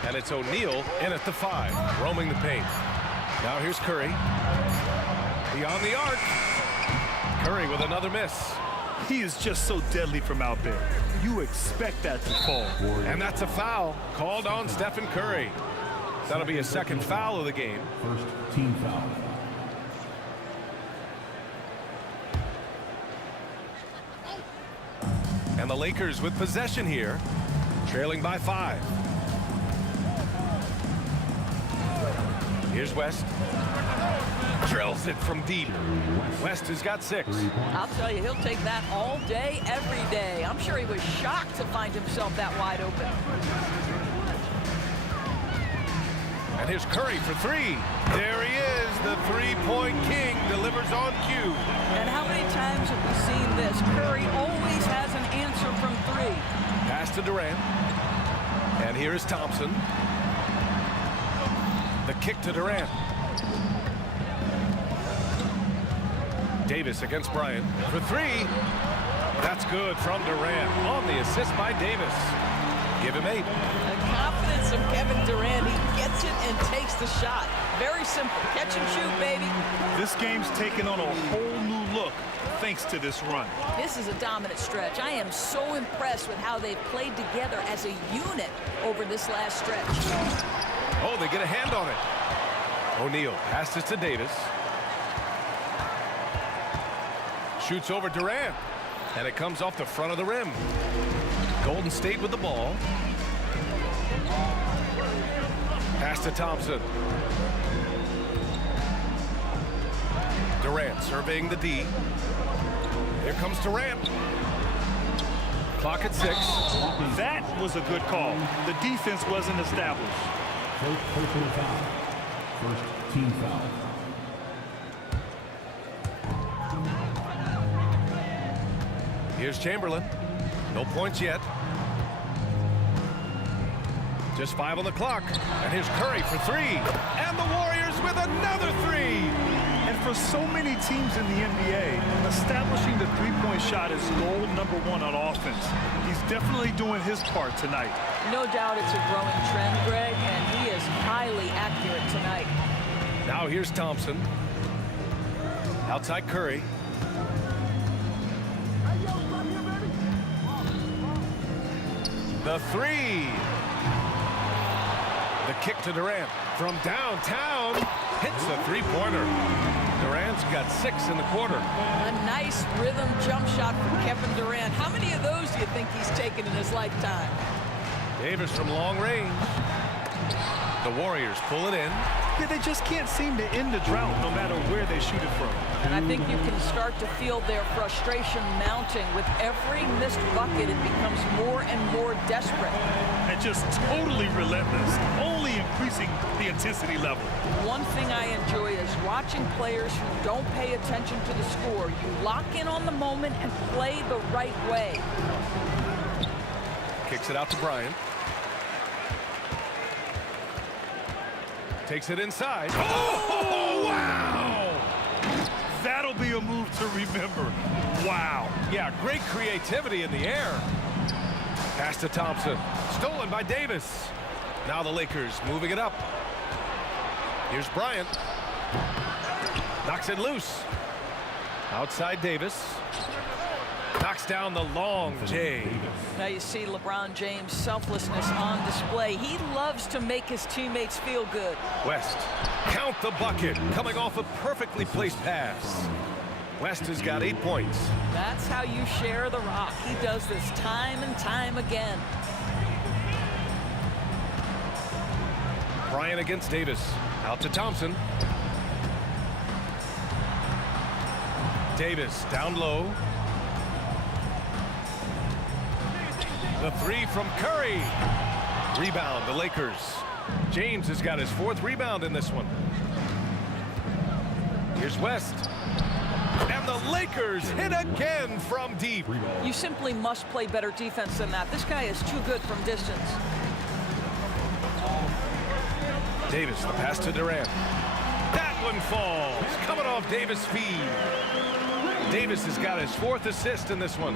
And it's O'Neal in at the 5, roaming the paint. Now here's Curry. Beyond the arc. Curry with another miss. He is just so deadly from out there. You expect that to fall. And that's a foul called on Stephen Curry. That'll be a second foul of the game. First team foul. And the Lakers with possession here. Trailing by 5. Here's West. Drills it from deep. West has got 6. I'll tell you, he'll take that all day, every day. I'm sure he was shocked to find himself that wide open. And here's Curry for 3. There he is, the three-point king, delivers on cue. And how many times have we seen this? Curry always has an answer from 3. Pass to Durant. And here is Thompson. The kick to Durant. Davis against Bryant for 3. That's good from Durant on the assist by Davis. Give him 8. The confidence of Kevin Durant. He gets it and takes the shot. Very simple. Catch and shoot, baby. This game's taken on a whole new look thanks to this run. This is a dominant stretch. I am so impressed with how they've played together as a unit over this last stretch. Oh, they get a hand on it. O'Neal passes to Davis. Shoots over Durant. And it comes off the front of the rim. Golden State with the ball. Pass to Thompson. Durant surveying the D. Here comes Durant. Clock at 6. That was a good call. The defense wasn't established. First personal foul. First team foul. Here's Chamberlain. No points yet. Just 5 on the clock. And here's Curry for 3. And the Warriors with another 3. And for so many teams in the NBA, establishing the three-point shot is goal number 1 on offense. He's definitely doing his part tonight. No doubt it's a growing trend, Greg, and he is highly accurate tonight. Now here's Thompson. Outside Curry. The 3. The kick to Durant from downtown. Hits the three-pointer. Durant's got 6 in the quarter. A nice rhythm jump shot from Kevin Durant. How many of those do you think he's taken in his lifetime? Davis from long range. The Warriors pull it in. Yeah, they just can't seem to end the drought no matter where they shoot it from. And I think you can start to feel their frustration mounting. With every missed bucket, it becomes more and more desperate. And just totally relentless, only increasing the intensity level. One thing I enjoy is watching players who don't pay attention to the score. You lock in on the moment and play the right way. Kicks it out to Bryant. Takes it inside. Oh, wow! That'll be a move to remember. Wow. Yeah, great creativity in the air. Pass to Thompson. Stolen by Davis. Now the Lakers moving it up. Here's Bryant. Knocks it loose. Outside Davis. Knocks down the long J. Now you see LeBron James' selflessness on display. He loves to make his teammates feel good. West, count the bucket, coming off a perfectly placed pass. West has got 8 points. That's how you share the rock. He does this time and time again. Bryant against Davis. Out to Thompson. Davis down low. The 3 from Curry. Rebound, the Lakers. James has got his 4th rebound in this one. Here's West. And the Lakers hit again from deep. You simply must play better defense than that. This guy is too good from distance. Davis, the pass to Durant. That one falls. Coming off Davis' feed. Davis has got his 4th assist in this one.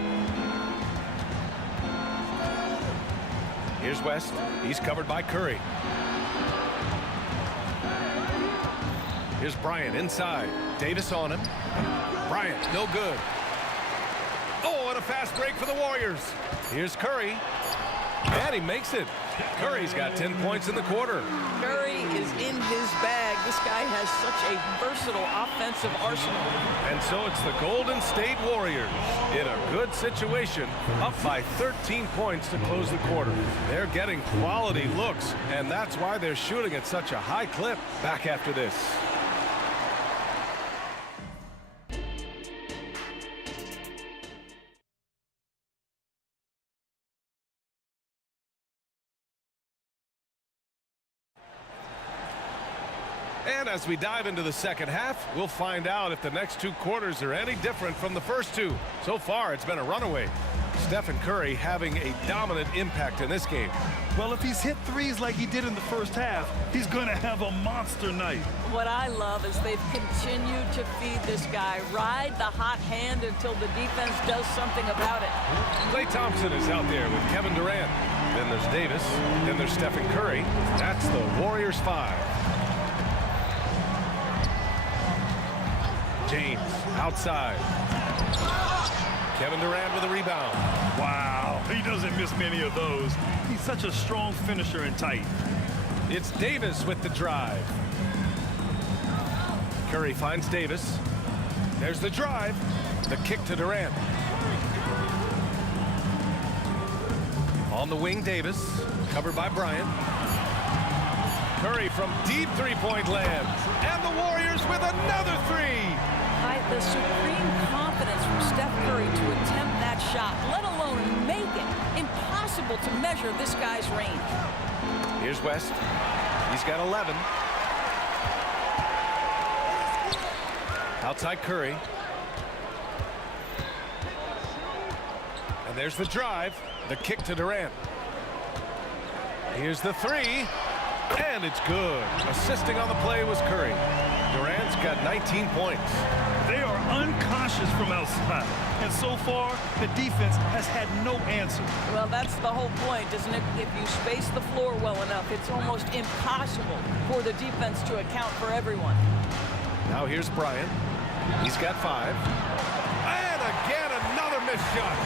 Here's West. He's covered by Curry. Here's Bryant inside. Davis on him. Bryant, no good. Oh, and a fast break for the Warriors. Here's Curry. And he makes it. Curry's got 10 points in the quarter. Curry is in his bag. This guy has such a versatile offensive arsenal. And so it's the Golden State Warriors in a good situation, up by 13 points to close the quarter. They're getting quality looks, and that's why they're shooting at such a high clip. Back after this. And as we dive into the second half, we'll find out if the next two quarters are any different from the first two. So far, it's been a runaway. Stephen Curry having a dominant impact in this game. Well, if he's hit threes like he did in the first half, he's going to have a monster night. What I love is they've continued to feed this guy. Ride the hot hand until the defense does something about it. Klay Thompson is out there with Kevin Durant. Then there's Davis. Then there's Stephen Curry. That's the Warriors 5. James outside. Kevin Durant with a rebound. Wow, he doesn't miss many of those. He's such a strong finisher and tight. It's Davis with the drive. Curry finds Davis. There's the drive. The kick to Durant. On the wing, Davis. Covered by Bryant. Curry from deep three-point land. And the Warriors with another three. The supreme confidence from Steph Curry to attempt that shot, let alone make it. Impossible to measure this guy's range. Here's West. He's got 11. Outside Curry. And there's the drive. The kick to Durant. Here's the three. And it's good. Assisting on the play was Curry. Durant's got 19 points. They are unconscious from outside. And so far, the defense has had no answer. Well, that's the whole point, isn't it? If you space the floor well enough, it's almost impossible for the defense to account for everyone. Now here's Bryant. He's got 5. And again, another missed shot.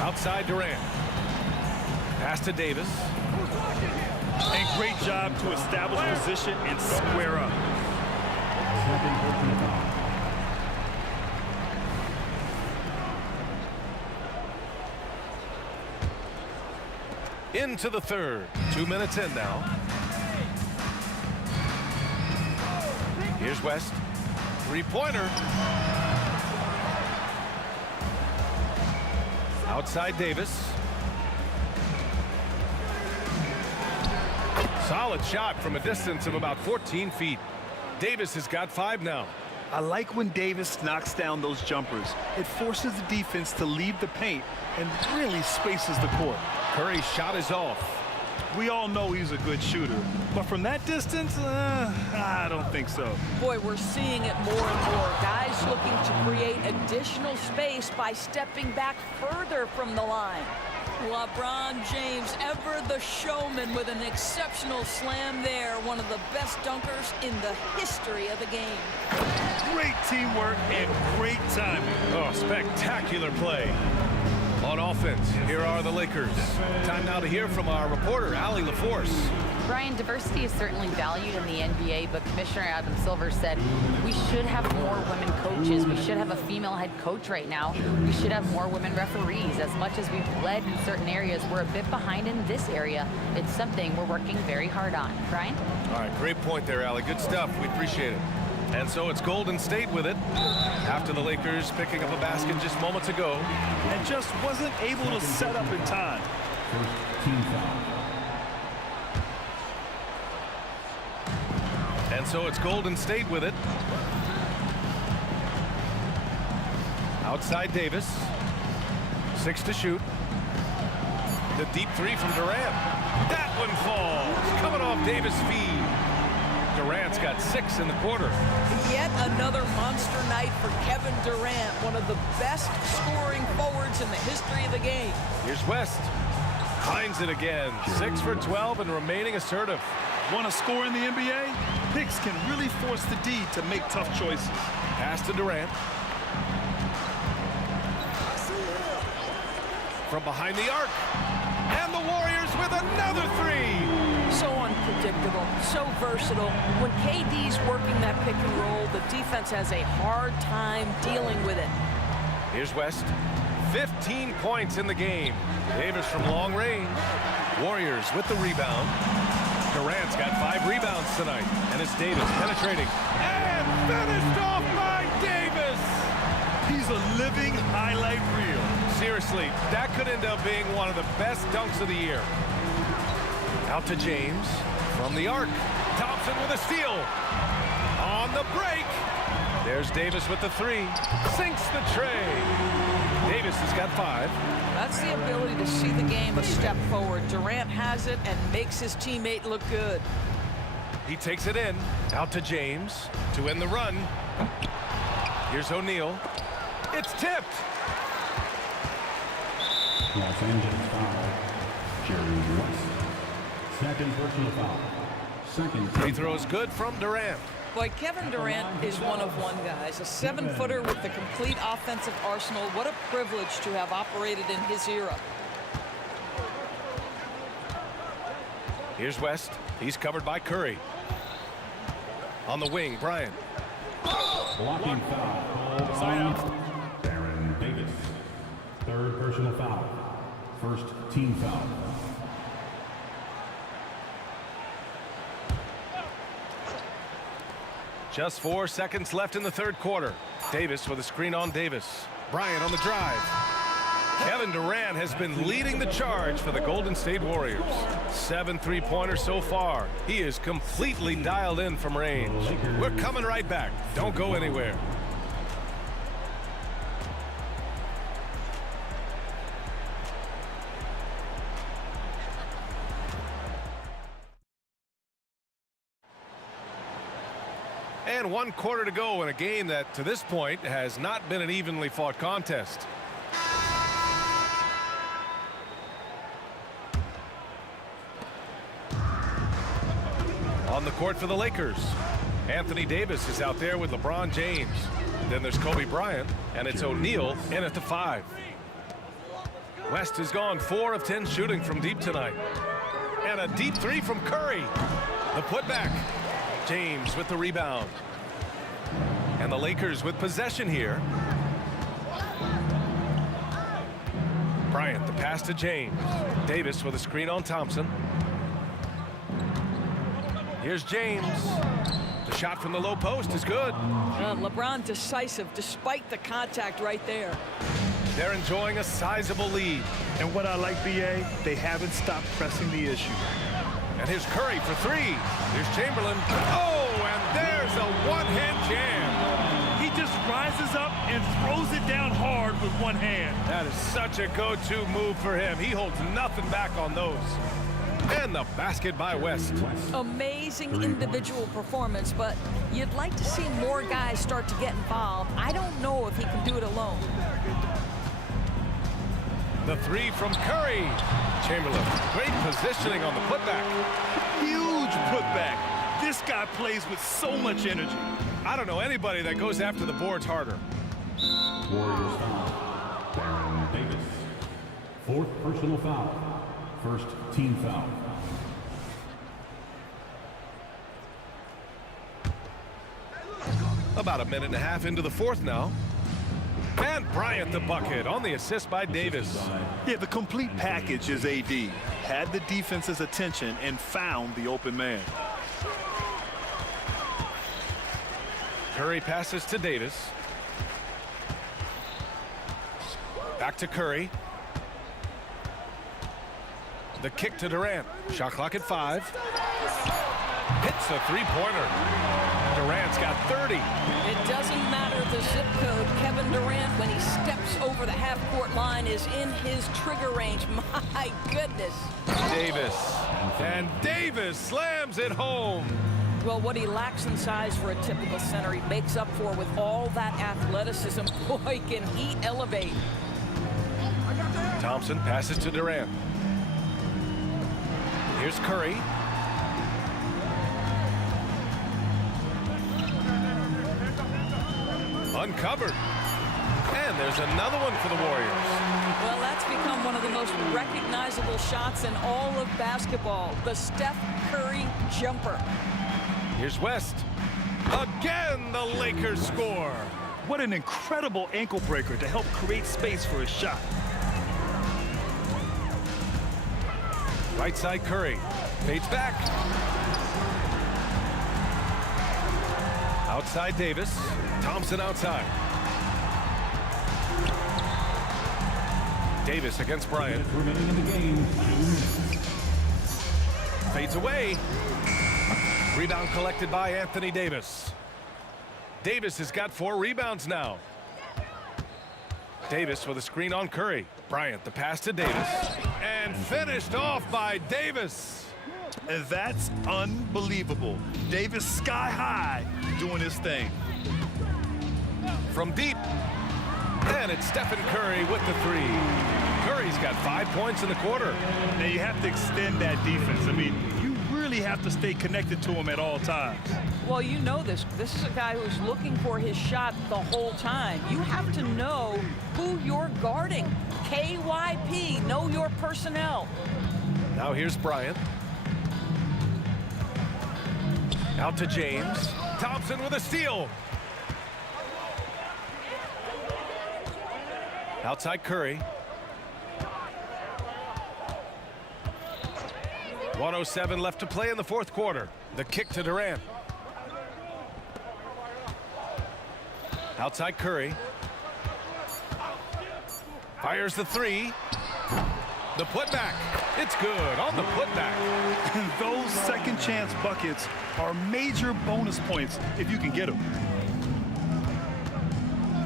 Outside Durant. Pass to Davis. And great job to establish position and square up. Into the third. 2 minutes in now. Here's West. Three-pointer. Outside Davis. Solid shot from a distance of about 14 feet. Davis has got 5 now. I like when Davis knocks down those jumpers. It forces the defense to leave the paint and really spaces the court. Curry's shot is off. We all know he's a good shooter, but from that distance, I don't think so. Boy, we're seeing it more and more. Guys looking to create additional space by stepping back further from the line. LeBron James, ever the showman, with an exceptional slam there. One of the best dunkers in the history of the game. Great teamwork and great timing. Oh, spectacular play. On offense, here are the Lakers. Time now to hear from our reporter, Allie LaForce. Brian, diversity is certainly valued in the NBA, but Commissioner Adam Silver said we should have more women coaches. We should have a female head coach right now. We should have more women referees. As much as we've led in certain areas, we're a bit behind in this area. It's something we're working very hard on. Brian? All right, great point there, Allie. Good stuff. We appreciate it. And so it's Golden State with it. After the Lakers picking up a basket just moments ago. And just wasn't able to set up in time. First team foul. And so it's Golden State with it. Outside Davis. 6 to shoot. The deep three from Durant. That one falls. Coming off Davis' feed. Durant's got 6 in the quarter. Yet another monster night for Kevin Durant, one of the best scoring forwards in the history of the game. Here's West. Finds it again. 6 for 12 and remaining assertive. Want to score in the NBA? Picks can really force the D to make tough choices. Pass to Durant. From behind the arc. And the Warriors with another three. So unpredictable, so versatile. When KD's working that pick and roll, the defense has a hard time dealing with it. Here's West. 15 points in the game. Davis from long range. Warriors with the rebound. Durant's got 5 rebounds tonight. And it's Davis penetrating. And finished off by Davis! He's a living highlight reel. Seriously, that could end up being one of the best dunks of the year. Out to James from the arc. Thompson with a steal. On the break. There's Davis with the 3. Sinks the tray. Davis has got 5. That's the ability to see the game a step forward. Durant has it and makes his teammate look good. He takes it in. Out to James to end the run. Here's O'Neal. It's tipped. Los Angeles foul. Jerry West. Second personal foul. Second. Free throw is good from Durant. Boy, Kevin Durant is one of one, guys. A 7-footer with the complete offensive arsenal. What a privilege to have operated in his era. Here's West. He's covered by Curry. On the wing, Bryant. Blocking foul. Called Baron Davis. Third personal foul. First team foul. Just 4 seconds left in the third quarter. Davis with a screen on Davis. Bryant on the drive. Kevin Durant has been leading the charge for the Golden State Warriors. 7 3-pointers so far. He is completely dialed in from range. We're coming right back. Don't go anywhere. And 1 quarter to go in a game that, to this point, has not been an evenly fought contest. On the court for the Lakers, Anthony Davis is out there with LeBron James. Then there's Kobe Bryant, and it's O'Neal in at the 5. West has gone 4 of 10 shooting from deep tonight. And a deep 3 from Curry. The putback. James with the rebound. And the Lakers with possession here. Bryant, the pass to James. Davis with a screen on Thompson. Here's James. The shot from the low post is good. LeBron decisive despite the contact right there. They're enjoying a sizable lead. And what I like, BA, they haven't stopped pressing the issue. And here's Curry for 3. Here's Chamberlain. Oh, and there's a one-hand jam. He just rises up and throws it down hard with one hand. That is such a go-to move for him. He holds nothing back on those. And the basket by West. Amazing individual performance, but you'd like to see more guys start to get involved. I don't know if he can do it alone. The 3 from Curry. Chamberlain, great positioning on the putback. Huge putback. This guy plays with so much energy. I don't know anybody that goes after the boards harder. Warriors foul. Baron Davis. 4th personal foul. First team foul. About a minute and a half into the 4th now. And Bryant the bucket on the assist by Davis. Yeah, the complete package is AD. Had the defense's attention and found the open man. Curry passes to Davis. Back to Curry. The kick to Durant. Shot clock at 5. Hits a 3-pointer. Durant's got 30. It doesn't matter the zip code. Kevin Durant, when he steps over the half-court line, is in his trigger range. My goodness. Davis. And Davis slams it home. Well, what he lacks in size for a typical center, he makes up for with all that athleticism. Boy, can he elevate. Thompson passes to Durant. Here's Curry. Uncovered. And there's another one for the Warriors. Well, that's become one of the most recognizable shots in all of basketball, the Steph Curry jumper. Here's West. Again, the Lakers score. What an incredible ankle breaker to help create space for his shot. Right side Curry. Fades back. Outside Davis. Thompson outside. Davis against Bryant. Remaining in the game. Fades away. Rebound collected by Anthony Davis. Davis has got 4 rebounds now. Davis with a screen on Curry. Bryant, the pass to Davis. And finished off by Davis. And that's unbelievable. Davis sky high doing his thing. From deep. And it's Stephen Curry with the 3. Curry's got 5 points in the quarter. Now you have to extend that defense. I mean, you really have to stay connected to him at all times. Well, you know this. This is a guy who's looking for his shot the whole time. You have to know who you're guarding. KYP, know your personnel. Now here's Bryant. Out to James. Thompson with a steal. Outside Curry. 1:07 left to play in the 4th quarter. The kick to Durant. Outside Curry. Fires the 3. The putback. It's good on the putback. Those second chance buckets are major bonus points if you can get them.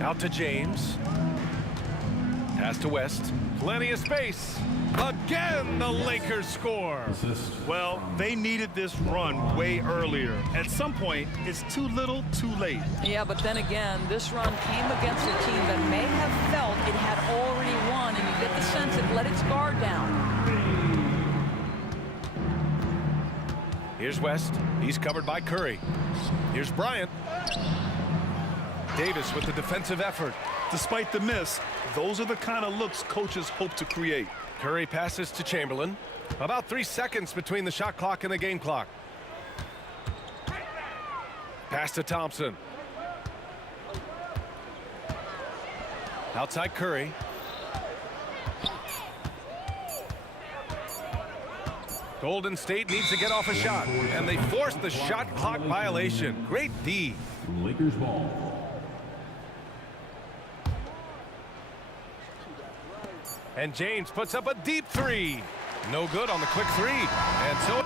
Out to James. Pass to West. Plenty of space. Again, the Lakers score. Well, they needed this run way earlier. At some point, it's too little, too late. Yeah, but then again, this run came against a team that may have felt it had already won, and you get the sense it let its guard down. Here's West. He's covered by Curry. Here's Bryant. Davis with the defensive effort. Despite the miss, those are the kind of looks coaches hope to create. Curry passes to Chamberlain. About 3 seconds between the shot clock and the game clock. Pass to Thompson. Outside Curry. Golden State needs to get off a shot, and they force the shot clock violation. Great D. Lakers ball. And James puts up a deep 3. No good on the quick 3. And so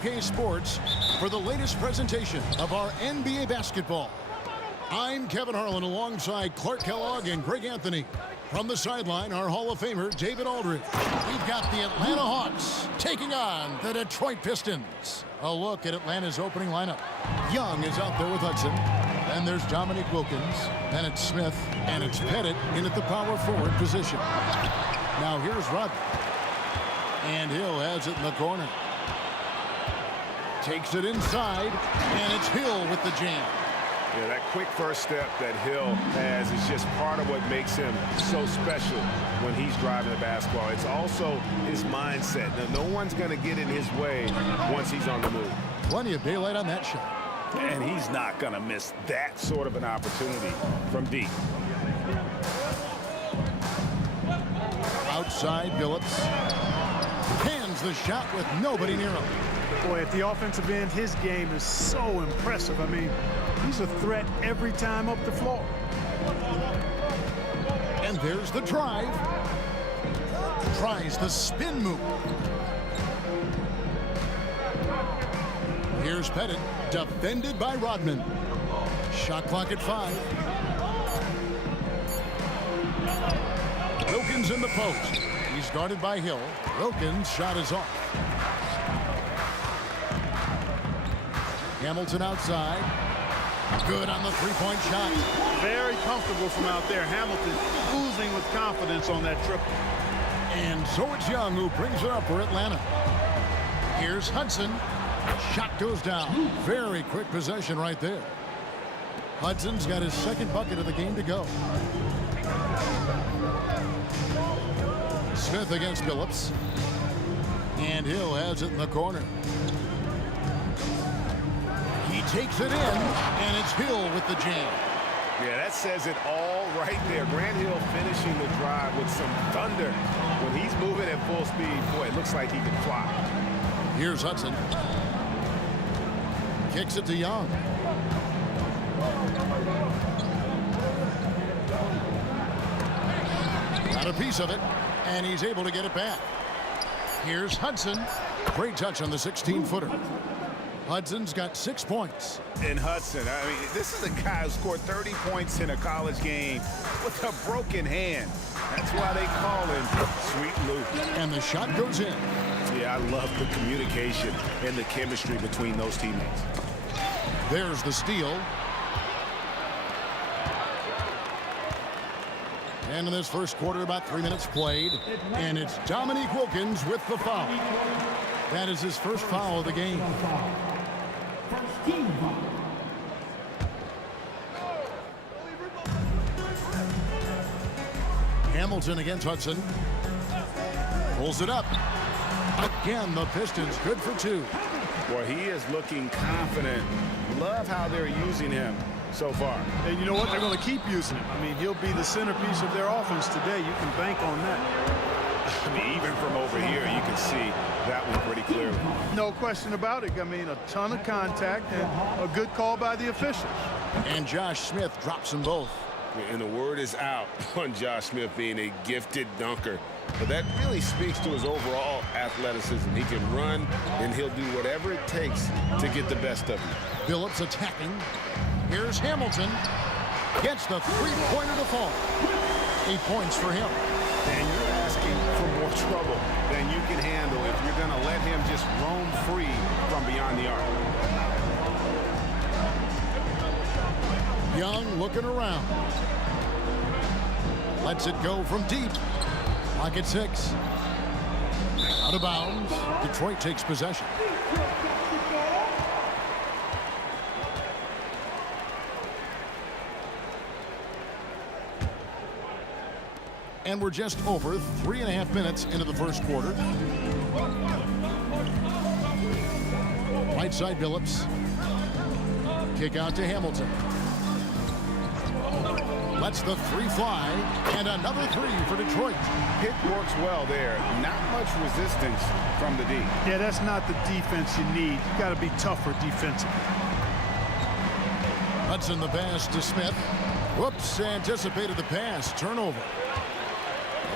2K Sports for the latest presentation of our NBA basketball. I'm Kevin Harlan alongside Clark Kellogg and Greg Anthony. From the sideline, our Hall of Famer, David Aldridge. We've got the Atlanta Hawks taking on the Detroit Pistons. A look at Atlanta's opening lineup. Young is out there with Hudson. Then there's Dominique Wilkins. Then it's Smith. And it's Pettit in at the power forward position. Now here's Rodney. And Hill has it in the corner. Takes it inside. And it's Hill with the jam. Yeah, that quick first step that Hill has is just part of what makes him so special when he's driving the basketball. It's also his mindset. Now, no one's going to get in his way once he's on the move. Plenty of daylight on that shot. And he's not going to miss that sort of an opportunity from deep. Left side, Billups. Hands the shot with nobody near him. Boy, at the offensive end, his game is so impressive. I mean, he's a threat every time up the floor. And there's the drive. Tries the spin move. Here's Pettit, defended by Rodman. Shot clock at 5. Wilkins in the post. He's guarded by Hill. Wilkins' shot is off. Hamilton outside. Good on the three-point shot. Very comfortable from out there. Hamilton oozing with confidence on that triple. And so it's Young who brings it up for Atlanta. Here's Hudson. Shot goes down. Very quick possession right there. Hudson's got his second bucket of the game to go. Smith against Billups. And Hill has it in the corner. He takes it in, and it's Hill with the jam. Yeah, that says it all right there. Grant Hill finishing the drive with some thunder. When he's moving at full speed, boy, it looks like he can fly. Here's Hudson. Kicks it to Young. Got a piece of it, and he's able to get it back. Here's Hudson. Great touch on the 16-footer. Hudson's got 6 points. And Hudson, I mean, this is a guy who scored 30 points in a college game with a broken hand. That's why they call him Sweet Luke. And the shot goes in. Yeah, I love the communication and the chemistry between those teammates. There's the steal. And in this first quarter, about 3 minutes played. And it's Dominique Wilkins with the foul. That is his first foul of the game. Hamilton against Hudson. Pulls it up. Again, the Pistons good for 2. Boy, he is looking confident. Love how they're using him so far. And you know what? They're going to keep using him. I mean, he'll be the centerpiece of their offense today. You can bank on that. I mean, even from over here, you can see that one pretty clearly. No question about it. I mean, a ton of contact and a good call by the officials. And Josh Smith drops them both. And the word is out on Josh Smith being a gifted dunker. But that really speaks to his overall athleticism. He can run, and he'll do whatever it takes to get the best of you. Billups attacking. Here's Hamilton. Gets the three-pointer to fall. 8 points for him. And you're asking for more trouble than you can handle if you're going to let him just roam free from beyond the arc. Young looking around. Lets it go from deep. Clock at 6. Out of bounds. Detroit takes possession. And we're just over 3.5 minutes into the first quarter. Right side Billups. Kick out to Hamilton. Lets the three fly, and another three for Detroit. Pitt works well there. Not much resistance from the D. Yeah, that's not the defense you need. You got to be tougher defensively. Hudson the pass to Smith. Whoops, anticipated the pass. Turnover.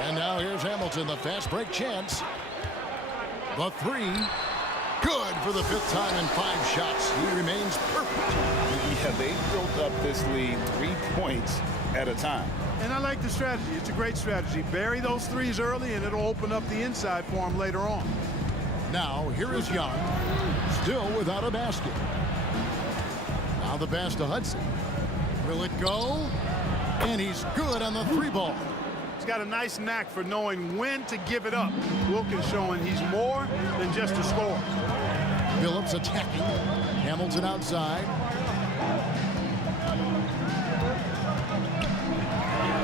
And now here's Hamilton, the fast break chance. The three. Good for the 5th time in 5 shots. He remains perfect. Yeah, they built up this lead 3 points at a time. And I like the strategy. It's a great strategy. Bury those threes early, and it'll open up the inside for him later on. Now, here is Young, still without a basket. Now the pass to Hudson. Will it go? And he's good on the 3 ball. He's got a nice knack for knowing when to give it up. Wilkins showing he's more than just a scorer. Billups attacking. Hamilton outside.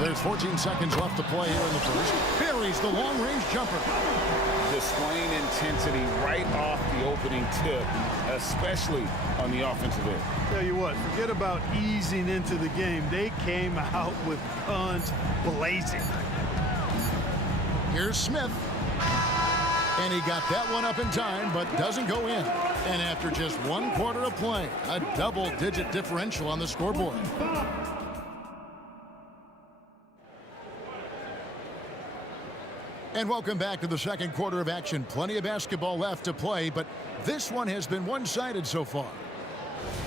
There's 14 seconds left to play here in the first. Buries the long-range jumper. Displaying intensity right off the opening tip, especially on the offensive end. Tell you what, forget about easing into the game. They came out with guns blazing. Here's Smith. And he got that one up in time, but doesn't go in. And after just 1 quarter of play, a double-digit differential on the scoreboard. And welcome back to the second quarter of action. Plenty of basketball left to play, but this one has been one-sided so far.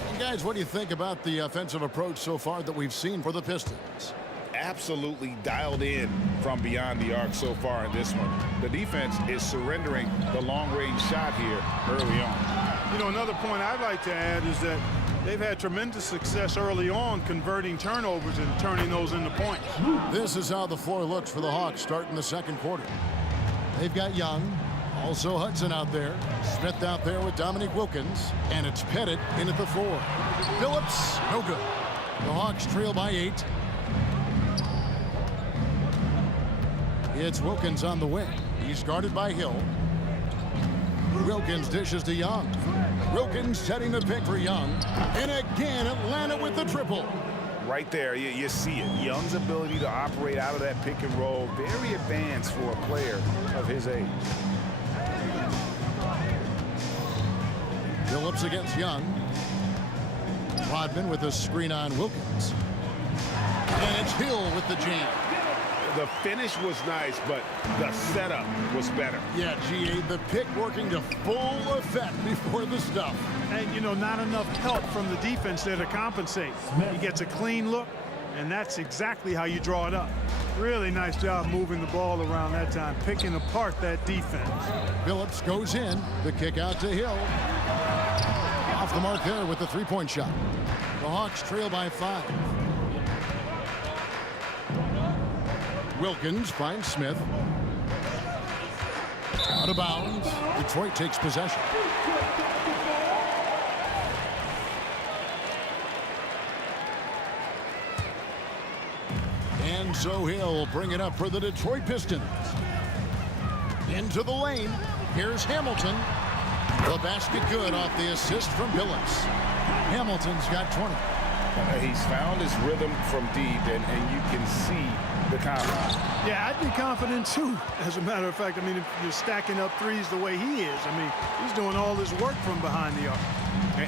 And guys, what do you think about the offensive approach so far that we've seen for the Pistons? Absolutely dialed in from beyond the arc so far in this one. The defense is surrendering the long-range shot here early on. You know, another point I'd like to add is that they've had tremendous success early on converting turnovers and turning those into points. This is how the floor looks for the Hawks starting the second quarter. They've got Young, also Hudson out there, Smith out there with Dominique Wilkins, and it's Pettit in at the 4. Phillips, no good. The Hawks trail by 8. It's Wilkins on the wing. He's guarded by Hill. Wilkins dishes to Young. Wilkins setting the pick for Young. And again, Atlanta with the triple. Right there, you see it. Young's ability to operate out of that pick and roll, very advanced for a player of his age. Phillips against Young. Rodman with a screen on Wilkins. And it's Hill with the jam. The finish was nice, but the setup was better. Yeah, GA, the pick working to full effect before the stuff. And, you know, not enough help from the defense there to compensate. He gets a clean look, and that's exactly how you draw it up. Really nice job moving the ball around that time, picking apart that defense. Phillips goes in. The kick out to Hill. Off the mark there with the three-point shot. The Hawks trail by 5. Wilkins finds Smith. Out of bounds. Detroit takes possession. And so Hill bring it up for the Detroit Pistons. Into the lane. Here's Hamilton. The basket good off the assist from Phillips. Hamilton's got 20. He's found his rhythm from deep, and you can see the confidence. Yeah, I'd be confident too. As a matter of fact, I mean, if you're stacking up threes the way he is, I mean, he's doing all this work from behind the arc.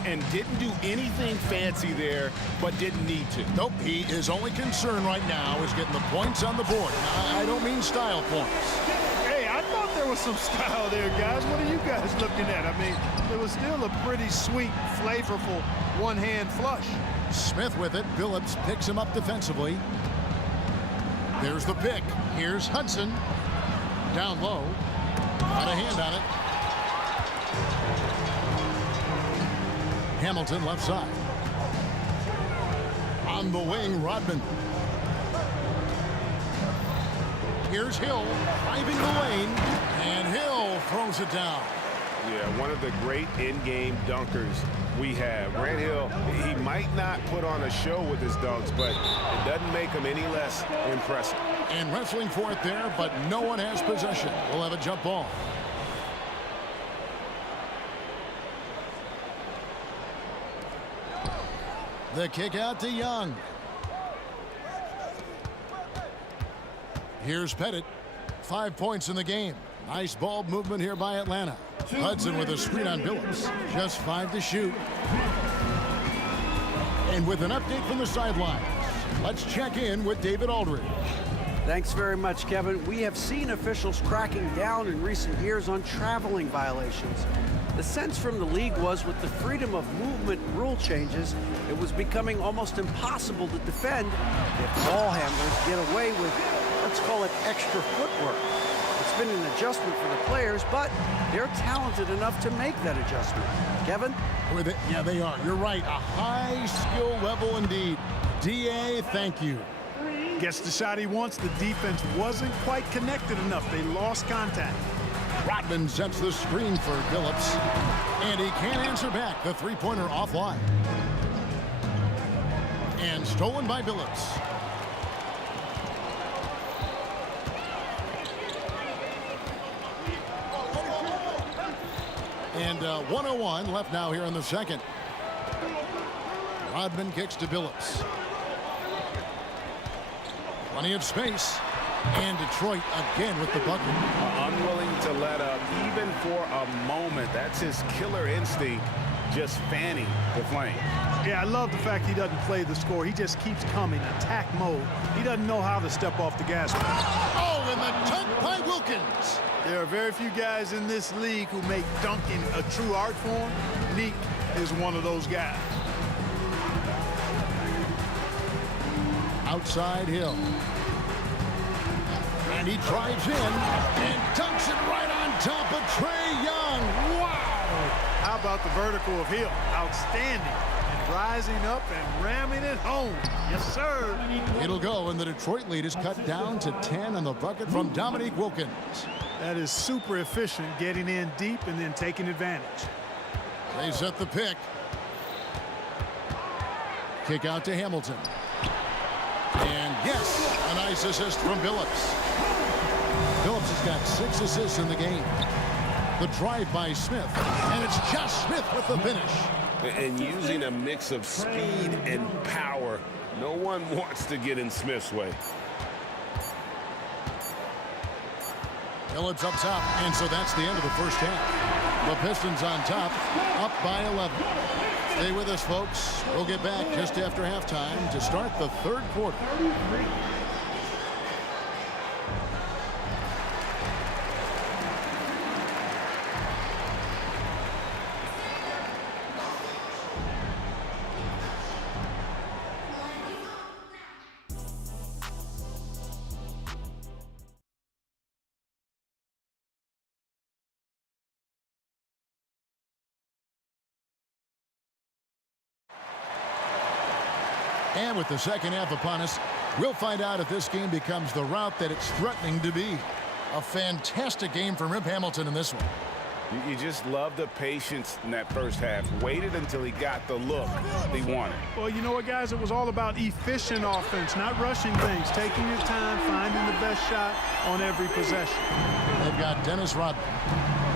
And didn't do anything fancy there, but didn't need to. Nope, his only concern right now is getting the points on the board. Now, I don't mean style points. Hey, I thought there was some style there, guys. What are you guys looking at? I mean, it was still a pretty sweet, flavorful one-hand flush. Smith with it. Phillips picks him up defensively. There's the pick. Here's Hudson. Down low. Got a hand on it. Hamilton left side. On the wing, Rodman. Here's Hill driving the lane, and Hill throws it down. Yeah, one of the great in-game dunkers we have. Grant Hill, he might not put on a show with his dunks, but it doesn't make him any less impressive. And wrestling for it there, but no one has possession. We'll have a jump ball. The kick out to Young. Here's Pettit. 5 points in the game. Nice ball movement here by Atlanta. Hudson with a screen on Phillips. Just 5 to shoot. And with an update from the sidelines, let's check in with David Aldridge. Thanks very much, Kevin. We have seen officials cracking down in recent years on traveling violations. The sense from the league was with the freedom of movement rule changes, it was becoming almost impossible to defend if ball handlers get away with, let's call it, extra footwork. It's been an adjustment for the players, but they're talented enough to make that adjustment. Kevin? Yeah, they are. You're right. A high skill level indeed. DA, thank you. Gets the shot he wants. The defense wasn't quite connected enough. They lost contact. Rodman sets the screen for Phillips, and he can't answer back. The three-pointer offline. And stolen by Phillips. And 1:01 left now here in the second. Rodman kicks to Phillips. Plenty of space. And Detroit again with the bucket. Unwilling to let up even for a moment. That's his killer instinct, just fanning the flame. Yeah, I love the fact he doesn't play the score. He just keeps coming, attack mode. He doesn't know how to step off the gas pedal. Oh, and the dunk by Wilkins. There are very few guys in this league who make dunking a true art form. Neek is one of those guys. Outside Hill. And he drives in and dunks it right on top of Trae Young. Wow! How about the vertical of Hill? Outstanding. And rising up and ramming it home. Yes, sir. It'll go, and the Detroit lead is cut down to 10 on the bucket from Dominique Wilkins. That is super efficient, getting in deep and then taking advantage. They set the pick. Kick out to Hamilton. And yes, a nice assist from Billups. Billups has got 6 assists in the game. The drive by Smith, and it's Josh Smith with the finish. And using a mix of speed and power. No one wants to get in Smith's way. Billups up top, and so that's the end of the first half. The Pistons on top, up by 11. Stay with us, folks. We'll get back just after halftime to start the third quarter. And with the second half upon us, we'll find out if this game becomes the route that it's threatening to be. A fantastic game from Rip Hamilton in this one. You just love the patience in that first half. Waited until he got the look he wanted. Well, you know what, guys? It was all about efficient offense, not rushing things, taking your time, finding the best shot on every possession. They've got Dennis Rodman,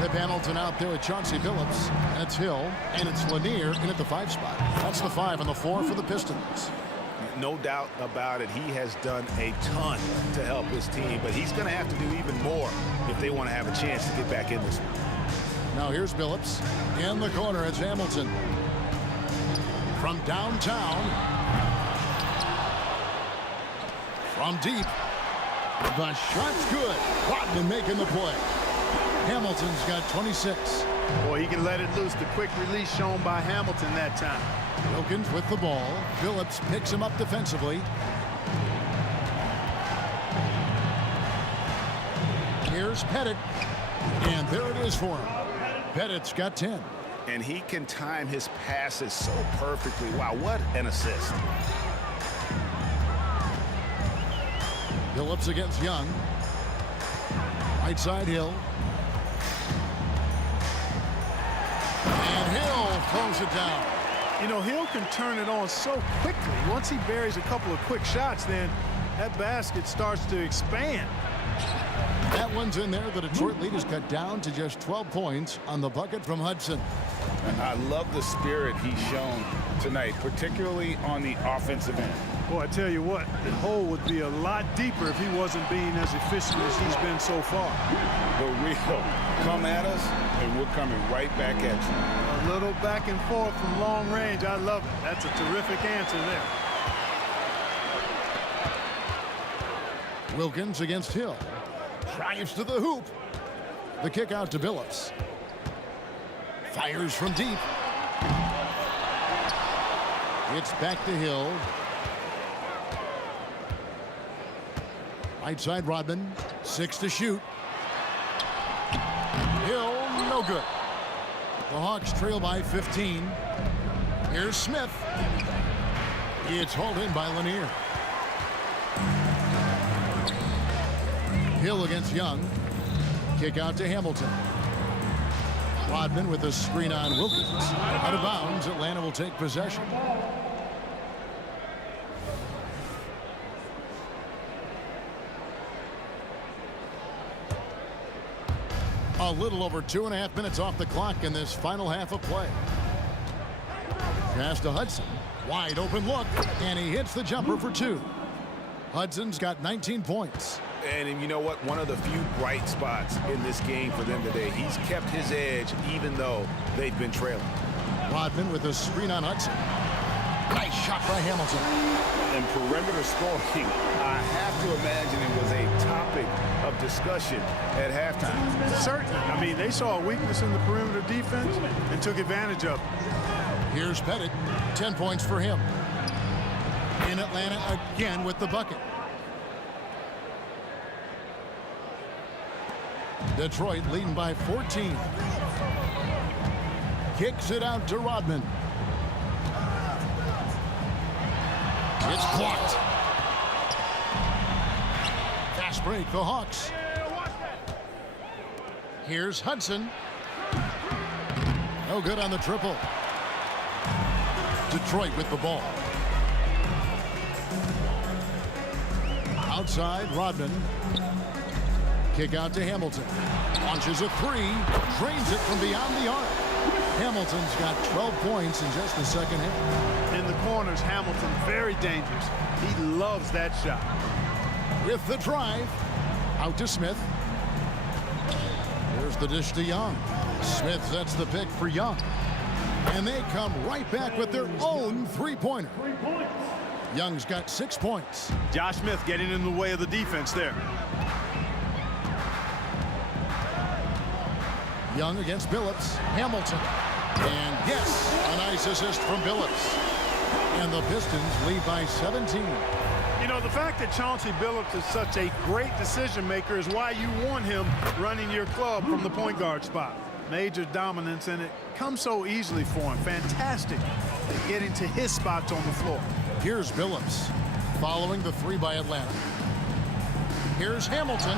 Rip Hamilton out there with Chauncey Billups. And it's Hill, and it's Lanier in at the 5 spot. That's the 5 and the 4 for the Pistons. No doubt about it, he has done a ton to help his team, but he's going to have to do even more if they want to have a chance to get back in this one. Now here's Billups. In the corner, it's Hamilton. From downtown. From deep. The shot's good. Rodman making the play. Hamilton's got 26. Boy, he can let it loose. The quick release shown by Hamilton that time. Wilkins with the ball. Billups picks him up defensively. Here's Pettit. And there it is for him. Pettit's got 10. And he can time his passes so perfectly. Wow, what an assist. Billups against Young. Right side Hill. And Hill throws it down. You know, Hill can turn it on so quickly. Once he buries a couple of quick shots, then that basket starts to expand. That one's in there. The Detroit lead is cut down to just 12 points on the bucket from Hudson. And I love the spirit he's shown tonight, particularly on the offensive end. Boy, I tell you what, the hole would be a lot deeper if he wasn't being as efficient as he's been so far. The real come at us, and we're coming right back at you. A little back and forth from long range. I love it. That's a terrific answer there. Wilkins against Hill. Drives to the hoop. The kick out to Billups. Fires from deep. It's back to Hill. Right side Rodman. 6 to shoot. Hill, no good. The Hawks trail by 15. Here's Smith. It's hauled in by Lanier. Hill against Young. Kick out to Hamilton. Rodman with a screen on Wilkins. Out of bounds, Atlanta will take possession. A little over 2.5 minutes off the clock in this final half of play. Pass to Hudson. Wide open look, and he hits the jumper for 2. Hudson's got 19 points. And you know what? One of the few bright spots in this game for them today. He's kept his edge even though they've been trailing. Rodman with a screen on Hudson. Nice shot by Hamilton. And perimeter scoring, I have to imagine it was a topic of discussion at halftime. Certainly. I mean, they saw a weakness in the perimeter defense and took advantage of it. Here's Pettit. 10 points for him. In Atlanta again with the bucket. Detroit leading by 14. Kicks it out to Rodman. It's blocked. Fast break, the Hawks. Here's Hudson. No good on the triple. Detroit with the ball. Outside, Rodman. Kick out to Hamilton. Launches a three. Drains it from beyond the arc. Hamilton's got 12 points in just the second half. In the corners, Hamilton very dangerous. He loves that shot. With the drive. Out to Smith. Here's the dish to Young. Smith sets the pick for Young. And they come right back with their own three-pointer. Young's got 6 points. Josh Smith getting in the way of the defense there. Young against Billups. Hamilton. And yes, a nice assist from Billups. And the Pistons lead by 17. You know, the fact that Chauncey Billups is such a great decision maker is why you want him running your club from the point guard spot. Major dominance, and it comes so easily for him. Fantastic at getting to his spots on the floor. Here's Billups following the three by Atlanta. Here's Hamilton.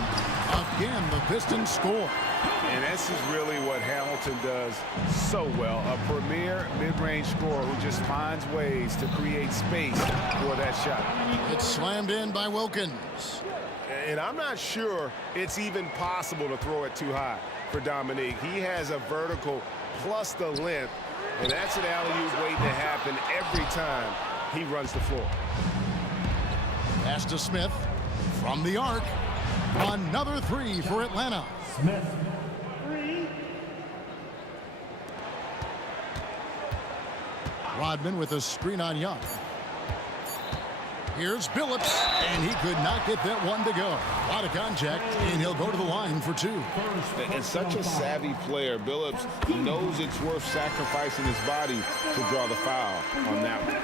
Again, the Pistons score. And this is really what Hamilton does so well. A premier mid-range scorer who just finds ways to create space for that shot. It's slammed in by Wilkins. And I'm not sure it's even possible to throw it too high for Dominique. He has a vertical plus the length, and that's an alley-oop waiting to happen every time he runs the floor. Pass to Smith from the arc. Another three for Atlanta. Smith. Rodman with a screen on Young. Here's Billups, and he could not get that one to go. A lot of contact, and he'll go to the line for two. And such a savvy player. Billups knows it's worth sacrificing his body to draw the foul on that one.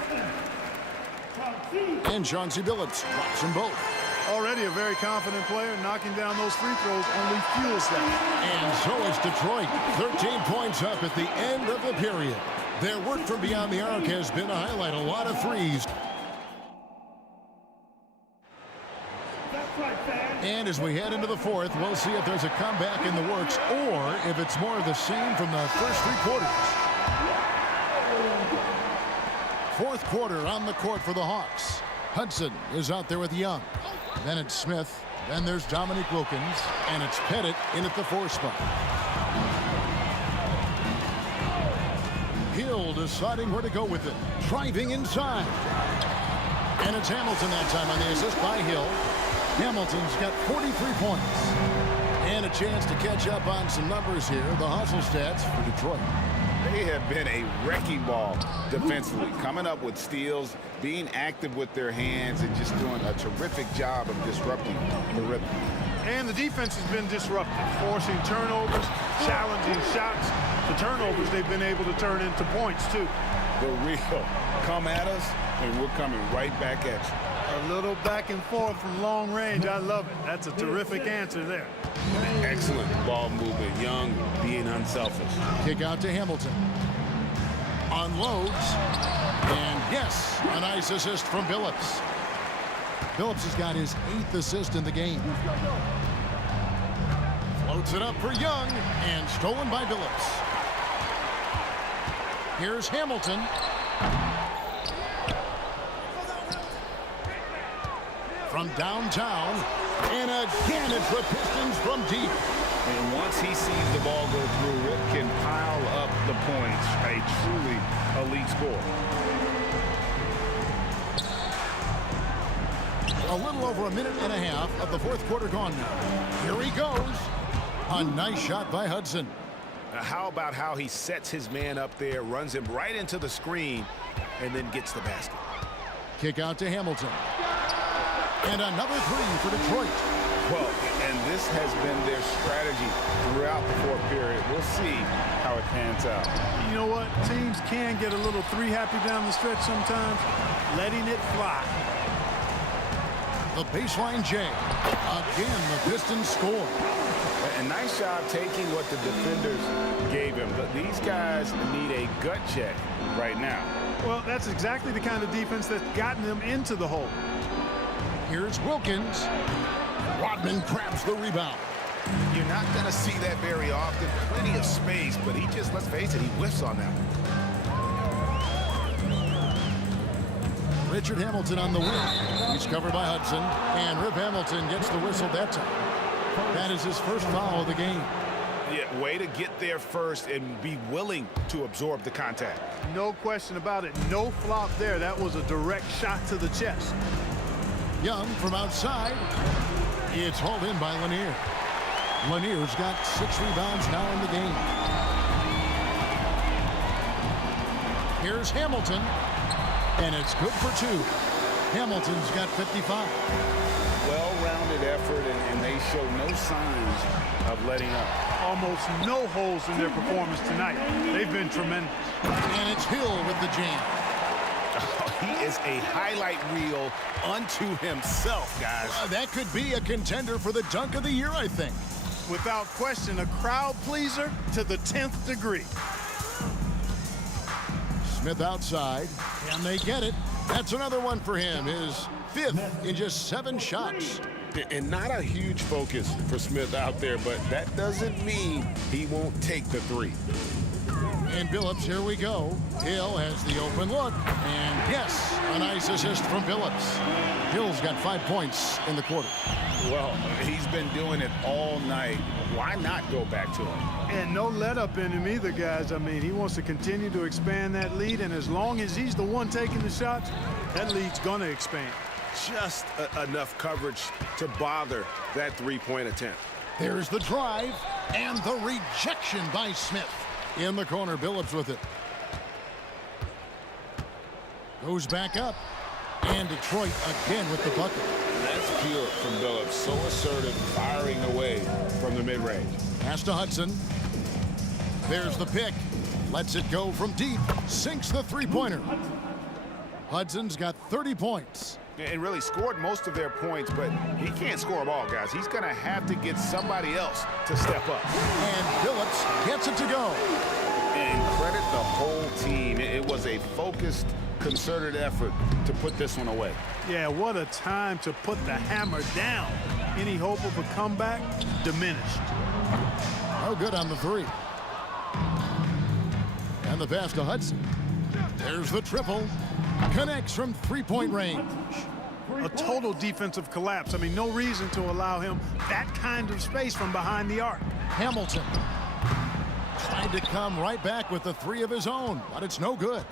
And Chauncey Billups drops them both. Already a very confident player. Knocking down those free throws only fuels that. And so is Detroit. 13 points up at the end of the period. Their work from beyond the arc has been a highlight. A lot of threes. And as we head into the fourth, we'll see if there's a comeback in the works or if it's more of the same from the first three quarters. Fourth quarter on the court for the Hawks. Hudson is out there with Young. Then it's Smith. Then there's Dominique Wilkins. And it's Pettit in at the 4 spot. Hill deciding where to go with it. Driving inside. And it's Hamilton that time on the assist by Hill. Hamilton's got 43 points. And a chance to catch up on some numbers here. The hustle stats for Detroit. They have been a wrecking ball defensively, coming up with steals, being active with their hands, and just doing a terrific job of disrupting the rhythm. And the defense has been disruptive, forcing turnovers, challenging shots. The turnovers they've been able to turn into points, too. The real come at us, and we're coming right back at you. A little back and forth from long range. I love it. That's a terrific answer there. Excellent ball movement. Young being unselfish. Kick out to Hamilton. Unloads. And yes, a nice assist from Billups. Billups has got his 8th assist in the game. Floats it up for Young and stolen by Billups. Here's Hamilton. From downtown, and again it's the Pistons from deep. And once he sees the ball go through, it can pile up the points. A truly elite score. A little over a minute and a half of the fourth quarter gone now. Here he goes. A nice shot by Hudson. Now, how about how he sets his man up there, runs him right into the screen, and then gets the basket. Kick out to Hamilton. And another three for Detroit. Well, and this has been their strategy throughout the fourth period. We'll see how it pans out. You know what? Teams can get a little three-happy down the stretch sometimes, letting it fly. The baseline J. Again, the Pistons score. A nice job taking what the defenders gave him. But these guys need a gut check right now. Well, that's exactly the kind of defense that's gotten them into the hole. Here's Wilkins. Rodman grabs the rebound. You're not going to see that very often. Plenty of space, but he just, let's face it, he whiffs on that one. Richard Hamilton on the wing. He's covered by Hudson. And Rip Hamilton gets the whistle that time. That is his first foul of the game. Yeah, way to get there first and be willing to absorb the contact. No question about it. No flop there. That was a direct shot to the chest. Young from outside. It's hauled in by Lanier. Lanier's got 6 rebounds now in the game. Here's Hamilton. And it's good for 2. Hamilton's got 55. Well-rounded effort, and they show no signs of letting up. Almost no holes in their performance tonight. They've been tremendous. And it's Hill with the jam. He is a highlight reel unto himself, guys. That could be a contender for the dunk of the year, I think. Without question, a crowd pleaser to the 10th degree. Smith outside, and they get it. That's another one for him, his 5th in just 7 shots. And not a huge focus for Smith out there, but that doesn't mean he won't take the 3. And Billups, here we go. Hill has the open look, and yes, a nice assist from Billups. Hill's got 5 points in the quarter. Well, he's been doing it all night. Why not go back to him? And no let up in him either, guys. I mean, he wants to continue to expand that lead, and as long as he's the one taking the shots, that lead's going to expand. Just enough coverage to bother that 3-point attempt. There's the drive and the rejection by Smith. In the corner, Billups with it. Goes back up. And Detroit again with the bucket. That's pure from Billups. So assertive, firing away from the mid-range. Pass to Hudson. There's the pick. Lets it go from deep. Sinks the three-pointer. Hudson's got 30 points. And really scored most of their points, but he can't score them all, guys. He's going to have to get somebody else to step up. And Billups gets it to go. And credit the whole team. It was a focused, concerted effort to put this one away. Yeah, what a time to put the hammer down. Any hope of a comeback diminished. No good on the 3. And the pass to Hudson. There's the triple. Connects from 3-point range. A total defensive collapse. I mean, no reason to allow him that kind of space from behind the arc. Hamilton tried to come right back with the 3 of his own, but it's no good.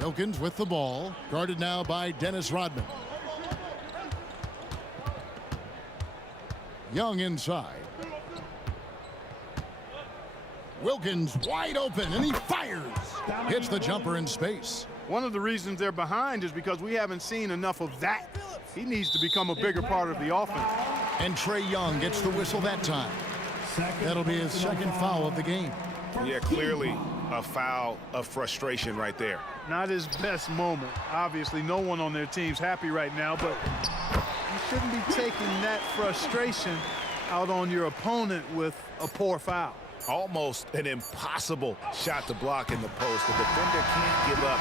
Wilkins with the ball, guarded now by Dennis Rodman. Young inside. Wilkins wide open, and he fires. Hits the jumper in space. One of the reasons they're behind is because we haven't seen enough of that. He needs to become a bigger part of the offense. And Trae Young gets the whistle that time. That'll be his 2nd foul of the game. Yeah, clearly a foul of frustration right there. Not his best moment. Obviously, no one on their team's happy right now, but you shouldn't be taking that frustration out on your opponent with a poor foul. Almost an impossible shot to block in the post. The defender can't give up.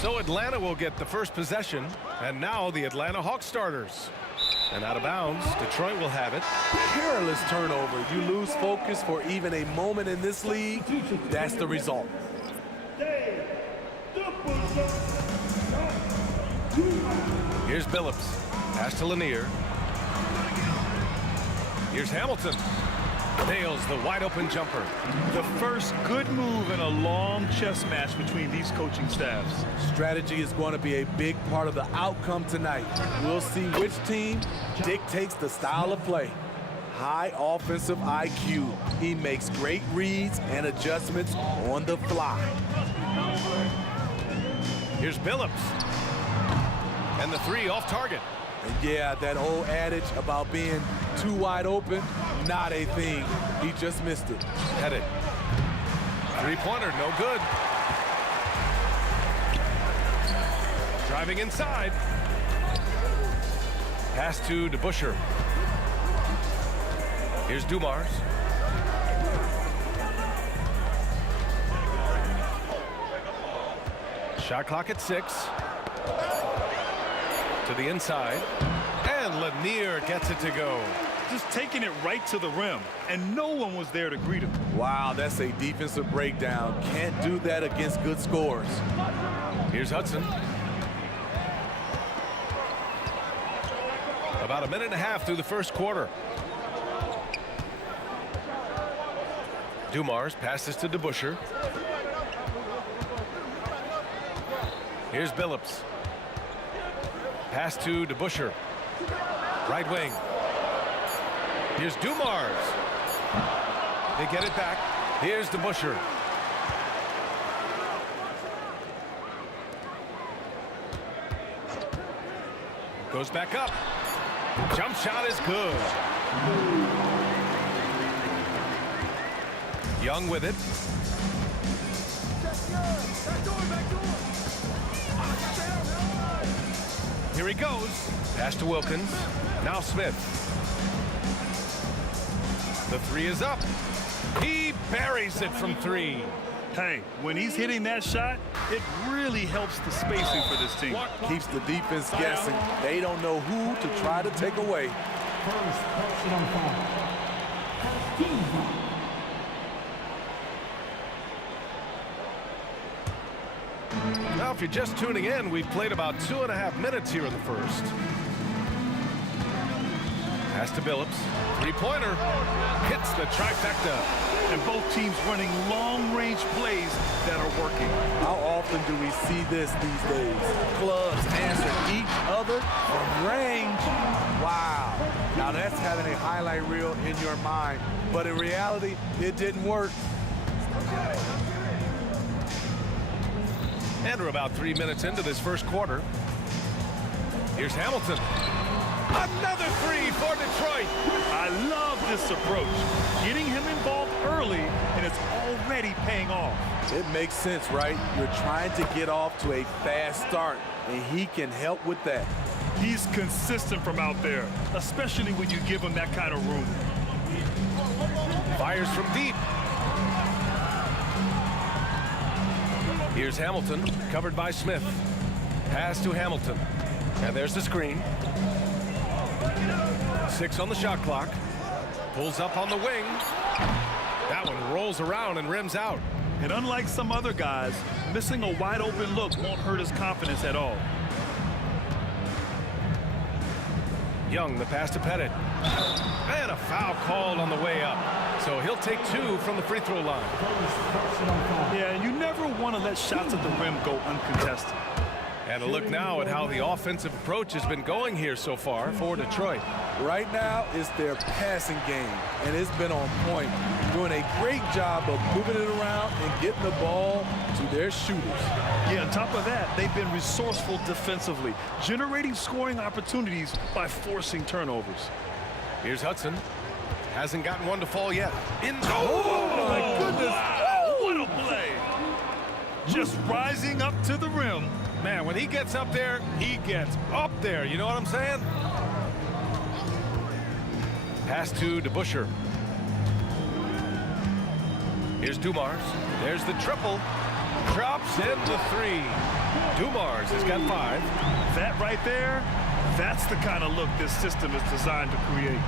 So Atlanta will get the first possession, and now the Atlanta Hawks starters. And out of bounds, Detroit will have it. Perilous turnover. You lose focus for even a moment in this league. That's the result. Here's Billups. Pass to Lanier. Here's Hamilton. Nails the wide-open jumper. The first good move in a long chess match between these coaching staffs. Strategy is going to be a big part of the outcome tonight. We'll see which team dictates the style of play. High offensive IQ. He makes great reads and adjustments on the fly. Here's Billups. And the three off target. And yeah, that old adage about being too wide open, not a thing. He just missed it. Headed. Three-pointer, no good. Driving inside. Pass to DeBusschere. Here's Dumars. Shot clock at 6. To the inside. And Lanier gets it to go. Just taking it right to the rim, and no one was there to greet him. Wow, that's a defensive breakdown. Can't do that against good scores. Here's Hudson. About a minute and a half through the first quarter. Dumars passes to DeBusschere. Here's Billups. Pass to DeBusschere. Right wing. Here's Dumars. They get it back. Here's DeBusschere. Goes back up. Jump shot is good. Young with it. Here he goes. Pass to Wilkins. Now Smith. The three is up. He buries it from 3. Hey, when he's hitting that shot, it really helps the spacing for this team. Keeps the defense guessing. They don't know who to try to take away. First personal foul. Now, if you're just tuning in, we've played about 2.5 minutes here in the first. Pass to Billups. Three-pointer. Hits the trifecta. And both teams running long-range plays that are working. How often do we see this these days? Clubs answer each other from range. Wow. Now that's having a highlight reel in your mind. But in reality, it didn't work. And we're about 3 minutes into this first quarter. Here's Hamilton. Another three for Detroit. I love this approach. Getting him involved early, and it's already paying off. It makes sense, right? You're trying to get off to a fast start, and he can help with that. He's consistent from out there, especially when you give him that kind of room. Fires from deep. Here's Hamilton, covered by Smith. Pass to Hamilton. And there's the screen. 6 on the shot clock. Pulls up on the wing. That one rolls around and rims out. And unlike some other guys, missing a wide open look won't hurt his confidence at all. Young, the pass to Pettit. And a foul called on the way up. So he'll take 2 from the free throw line. Yeah, and you never want to let shots at the rim go uncontested. And a look now at how the offensive approach has been going here so far for Detroit. Right now, it's their passing game, and it's been on point. Doing a great job of moving it around and getting the ball to their shooters. Yeah, on top of that, they've been resourceful defensively, generating scoring opportunities by forcing turnovers. Here's Hudson. Hasn't gotten one to fall yet. Oh, my goodness. Oh, what a play. Just rising up to the rim. Man, when he gets up there, he gets up there. You know what I'm saying? Pass to DeBusschere. Here's Dumars. There's the triple. drops in the three. Dumars has got 5. That right there, that's the kind of look this system is designed to create.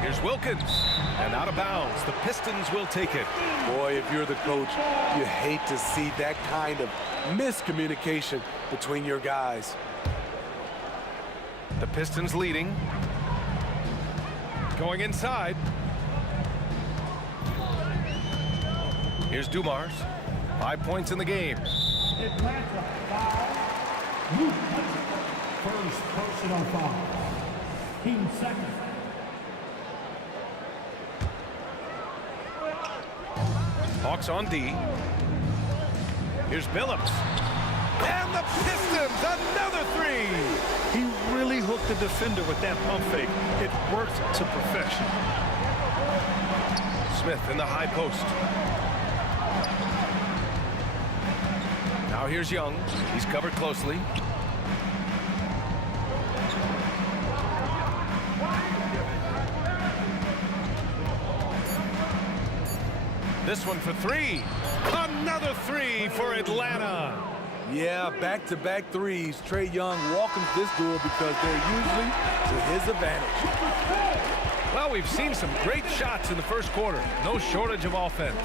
Here's Wilkins, and out of bounds. The Pistons will take it. Boy, if you're the coach, you hate to see that kind of miscommunication between your guys. The Pistons leading. Going inside. Here's Dumars. 5 points in the game. Atlanta foul. First personal foul. Team second. Hawks on D. Here's Billups. And the Pistons, another 3. He really hooked the defender with that pump fake. It worked to perfection. Smith in the high post. Now here's Young. He's covered closely. This one for 3. Another 3 for Atlanta. Yeah, back-to-back threes. Trae Young welcomes this duel because they're usually to his advantage. Well, we've seen some great shots in the first quarter. No shortage of offense.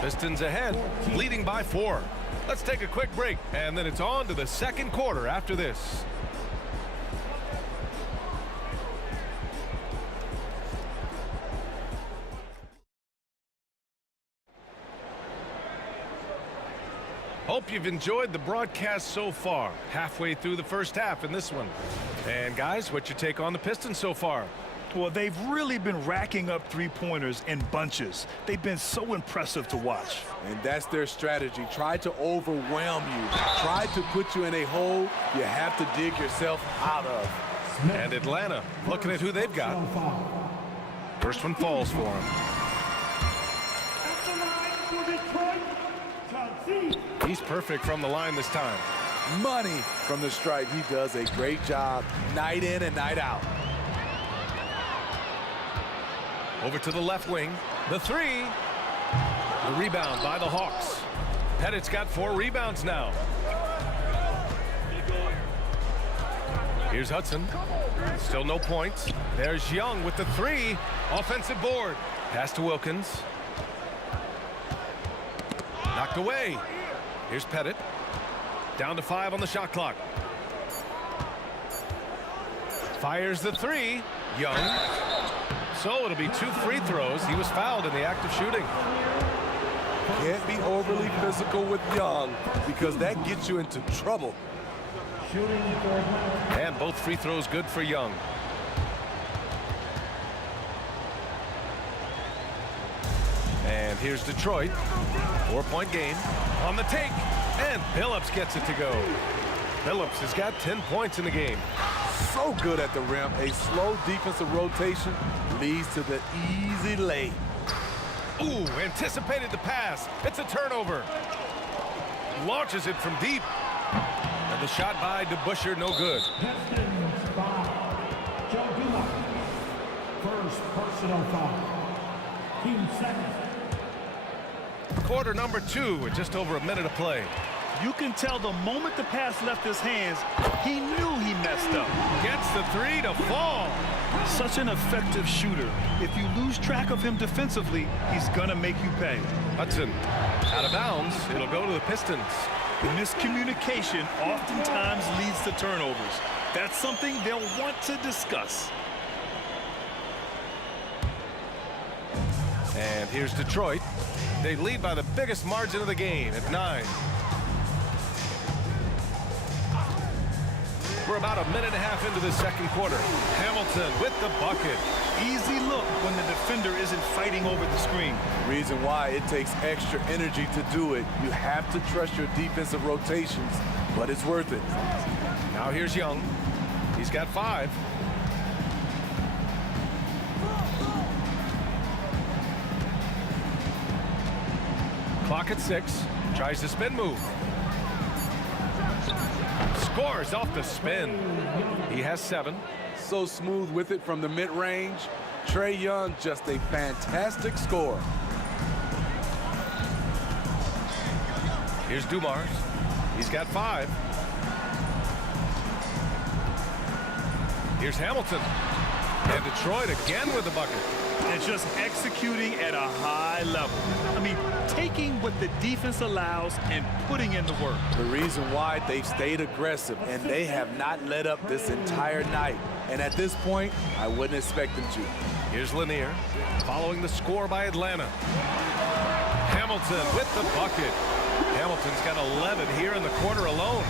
Pistons ahead, leading by 4. Let's take a quick break, and then it's on to the second quarter after this. Hope you've enjoyed the broadcast so far. Halfway through the first half in this one. And guys, what's your take on the Pistons so far? Well, they've really been racking up three-pointers in bunches. They've been so impressive to watch. And that's their strategy. Try to overwhelm you. Try to put you in a hole you have to dig yourself out of. And Atlanta, looking at who they've got. First one falls for them. He's perfect from the line this time. Money from the stripe. He does a great job night in and night out. Over to the left wing. The 3. The rebound by the Hawks. Pettit's got 4 rebounds now. Here's Hudson. Still no points. There's Young with the 3. Offensive board. Pass to Wilkins. Knocked away. Here's Pettit. Down to 5 on the shot clock. Fires the 3. Young. So it'll be 2 free throws. He was fouled in the act of shooting. Can't be overly physical with Young because that gets you into trouble. And both free throws good for Young. And here's Detroit. 4-point game. On the take. And Billups gets it to go. Billups has got 10 points in the game. So good at the rim. A slow defensive rotation leads to the easy lay. Ooh, anticipated the pass. It's a turnover. Launches it from deep. And the shot by DeBusschere, no good. Pistons by Joe Dumars. First personal foul. Team second. Quarter number 2 with just over a minute of play. You can tell the moment the pass left his hands, he knew he messed up. Gets the 3 to fall. Such an effective shooter. If you lose track of him defensively, he's gonna make you pay. Hudson out of bounds. It'll go to the Pistons. The miscommunication oftentimes leads to turnovers. That's something they'll want to discuss. And here's Detroit. They lead by the biggest margin of the game at 9. We're about a minute and a half into the second quarter. Hamilton with the bucket. Easy look when the defender isn't fighting over the screen. Reason why it takes extra energy to do it. You have to trust your defensive rotations, but it's worth it. Now here's Young. He's got 5. Clock at 6. Tries the spin move. Scores off the spin. He has 7. So smooth with it from the mid-range. Trae Young, just a fantastic scorer. Here's Dumars. He's got 5. Here's Hamilton. And Detroit again with the bucket. And just executing at a high level. I mean, taking what the defense allows and putting in the work. The reason why they've stayed aggressive and they have not let up this entire night. And at this point, I wouldn't expect them to. Here's Lanier following the score by Atlanta. Hamilton with the bucket. Hamilton's got 11 here in the quarter alone.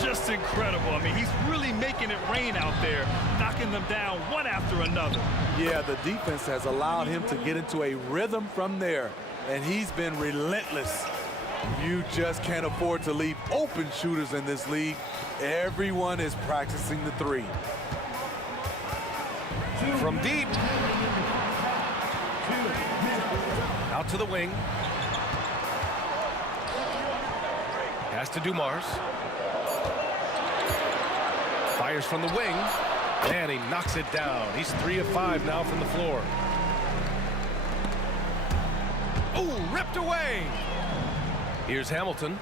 Just incredible. I mean, he's really making it rain out there, knocking them down one after another. Yeah, the defense has allowed him to get into a rhythm from there, and he's been relentless. You just can't afford to leave open shooters in this league. Everyone is practicing the 3. From deep. Out to the wing. Pass to Dumars. Fires from the wing, and he knocks it down. He's 3 of 5 now from the floor. Oh, ripped away. Here's Hamilton.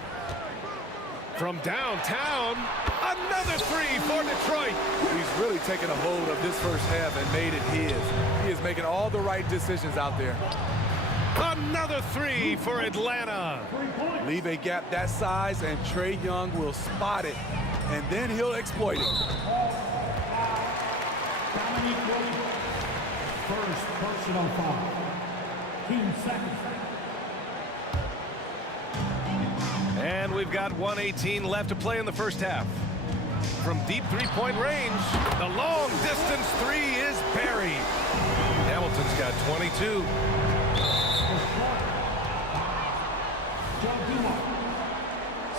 From downtown, another 3 for Detroit. He's really taken a hold of this first half and made it his. He is making all the right decisions out there. Another 3 for Atlanta. Leave a gap that size, and Trae Young will spot it, and then he'll exploit it. First personal foul. Team second. And we've got 1:18 left to play in the first half. From deep 3-point range, the long distance 3 is buried. Hamilton's got 22.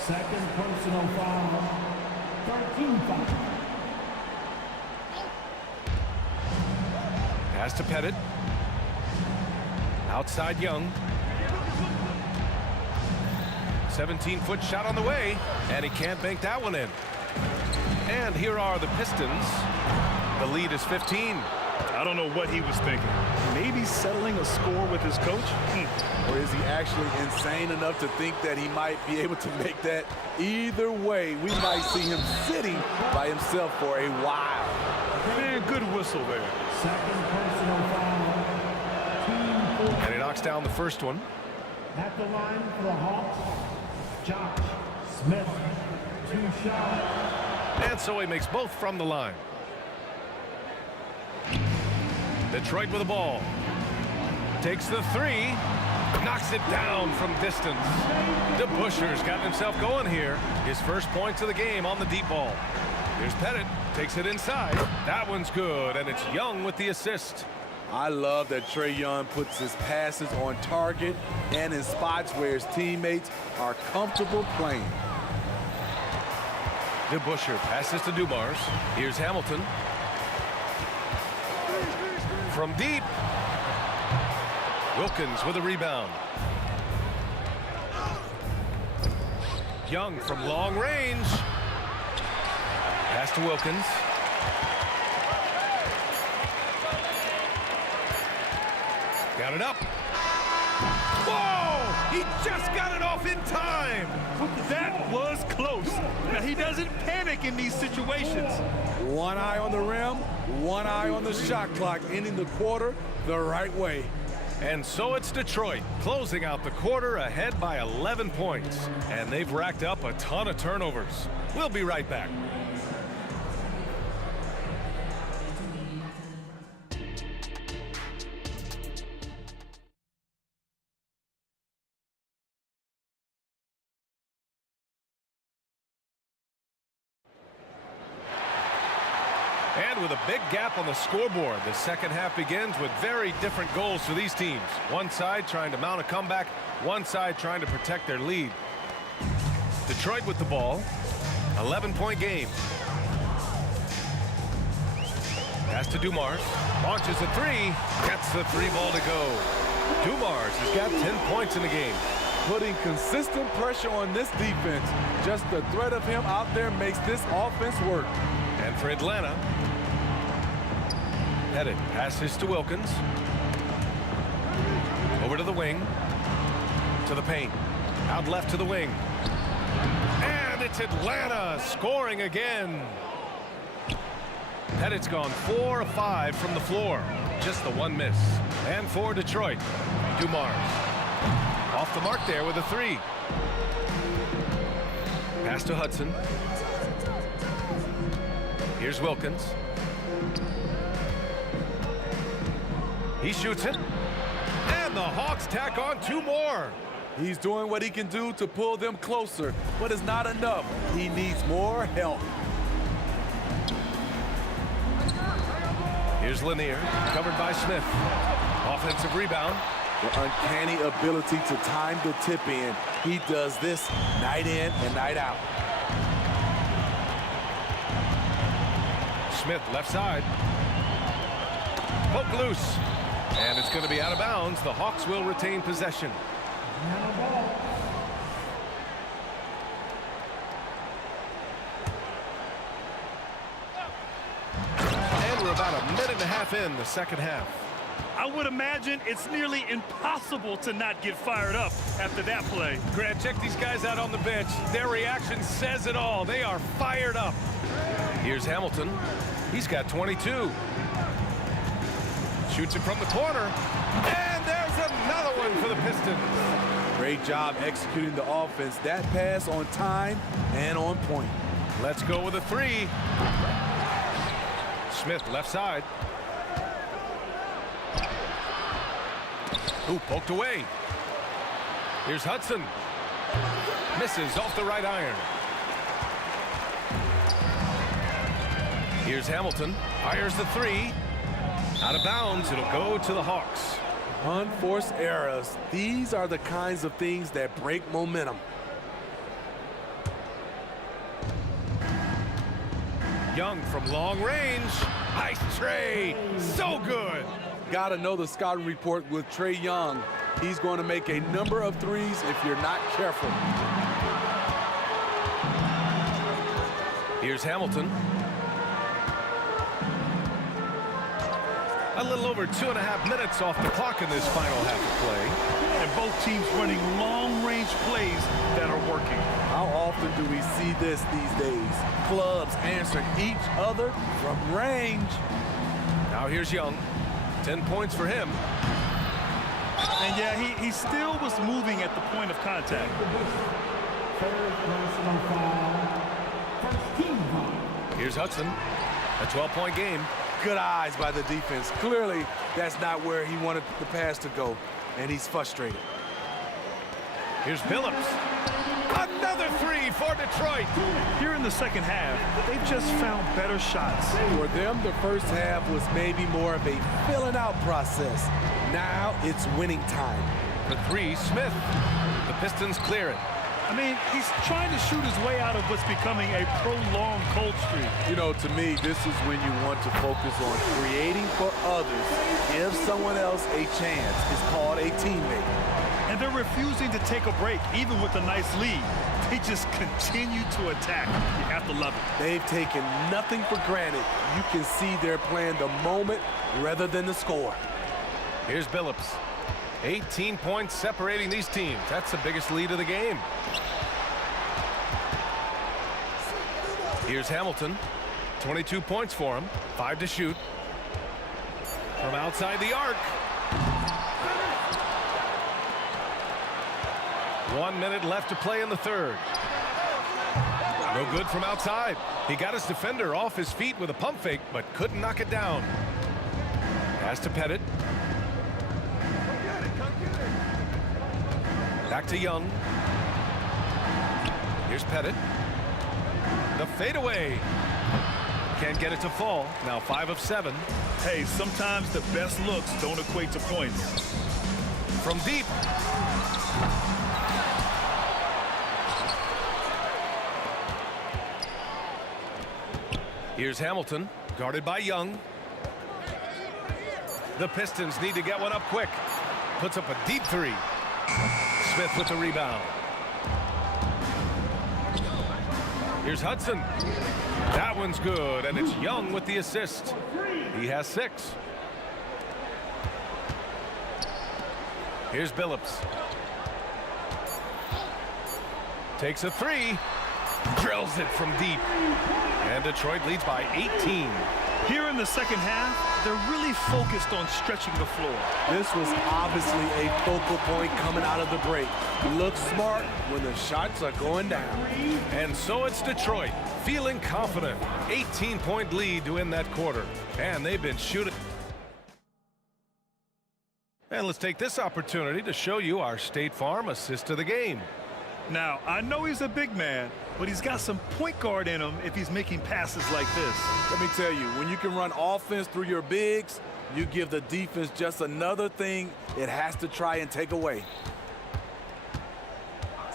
Second personal foul. 13 foul. Pass to Pettit. Outside Young. 17-foot shot on the way, and he can't bank that one in. And here are the Pistons. The lead is 15. I don't know what he was thinking. Maybe settling a score with his coach? Or is he actually insane enough to think that he might be able to make that? Either way, we might see him sitting by himself for a while. Man, good whistle there. Second personal foul. Team 4. And he knocks down the first one. At the line for the Hawks, Josh Smith. 2 shots. And so he makes both from the line. Detroit with the ball. Takes the 3. Knocks it down from distance. DeBuscher's gotten himself going here. His first points of the game on the deep ball. Here's Pettit. Takes it inside. That one's good, and it's Young with the assist. I love that Trae Young puts his passes on target and in spots where his teammates are comfortable playing. DeBuscher passes to Dumars. Here's Hamilton. From deep. Wilkins with a rebound. Young from long range. Pass to Wilkins. Got it up. Whoa! He just got it off in time. That was close. Now, he doesn't panic in these situations. One eye on the rim, one eye on the shot clock, ending the quarter the right way. And so it's Detroit closing out the quarter ahead by 11 points. And they've racked up a ton of turnovers. We'll be right back. And with a big gap on the scoreboard, the second half begins with very different goals for these teams. One side trying to mount a comeback, one side trying to protect their lead. Detroit with the ball, 11-point game. Pass to Dumars, launches a 3, gets the 3-ball to go. Dumars has got 10 points in the game. Putting consistent pressure on this defense. Just the threat of him out there makes this offense work. And for Atlanta, Pettit passes to Wilkins. Over to the wing. To the paint. Out left to the wing. And it's Atlanta scoring again. Pettit's gone 4 of 5 from the floor. Just the one miss. And for Detroit, Dumars. Off the mark there with a 3. Pass to Hudson. Here's Wilkins. He shoots it. And the Hawks tack on 2 more. He's doing what he can do to pull them closer, but it's not enough. He needs more help. Here's Lanier, covered by Smith. Offensive rebound. The uncanny ability to time the tip in. He does this night in and night out. Smith left side. Poke loose. And it's going to be out of bounds. The Hawks will retain possession. And we're about a minute and a half in the second half. I would imagine it's nearly impossible to not get fired up after that play. Grant, check these guys out on the bench. Their reaction says it all. They are fired up. Here's Hamilton. He's got 22. Shoots it from the corner. And there's another one for the Pistons. Great job executing the offense. That pass on time and on point. Let's go with a 3. Smith left side. Ooh, poked away. Here's Hudson. Misses off the right iron. Here's Hamilton. Fires the 3. Out of bounds. It'll go to the Hawks. Unforced errors. These are the kinds of things that break momentum. Young from long range. Nice tray. So good. Gotta know the scouting report with Trae Young. He's going to make a number of threes if you're not careful. Here's Hamilton. A little over 2.5 minutes off the clock in this final half of play. And both teams running long-range plays that are working. How often do we see this these days? Clubs answering each other from range. Now here's Young. 10 points for him. And yeah, he still was moving at the point of contact. Here's Hudson. A 12-point game. Good eyes by the defense. Clearly, that's not where he wanted the pass to go, and he's frustrated. Here's Billups. Another 3 for Detroit. Here in the second half, they've just found better shots. For them, the first half was maybe more of a filling out process. Now it's winning time. The 3, Smith. The Pistons clear it. I mean, he's trying to shoot his way out of what's becoming a prolonged cold streak. You know, to me, this is when you want to focus on creating for others. Give someone else a chance. It's called a teammate. And they're refusing to take a break, even with a nice lead. They just continue to attack. You have to love it. They've taken nothing for granted. You can see they're playing the moment rather than the score. Here's Billups. 18 points separating these teams. That's the biggest lead of the game. Here's Hamilton. 22 points for him. 5 to shoot. From outside the arc. 1 minute left to play in the third. No good from outside. He got his defender off his feet with a pump fake, but couldn't knock it down. Pass to Pettit. Back to Young. Here's Pettit. The fadeaway. Can't get it to fall. Now 5 of 7. Hey, sometimes the best looks don't equate to points. From deep. Here's Hamilton, guarded by Young. The Pistons need to get one up quick. Puts up a deep 3. Smith with the rebound. Here's Hudson. That one's good, and it's Young with the assist. He has 6. Here's Billups. takes a three, drills it from deep. And Detroit leads by 18. Here in the second half, they're really focused on stretching the floor. This was obviously a focal point coming out of the break. Look smart when the shots are going down. And so it's Detroit, feeling confident. 18-point lead to end that quarter. And they've been shooting. And let's take this opportunity to show you our State Farm assist of the game. Now, I know he's a big man, but he's got some point guard in him if he's making passes like this. Let me tell you, when you can run offense through your bigs, you give the defense just another thing it has to try and take away.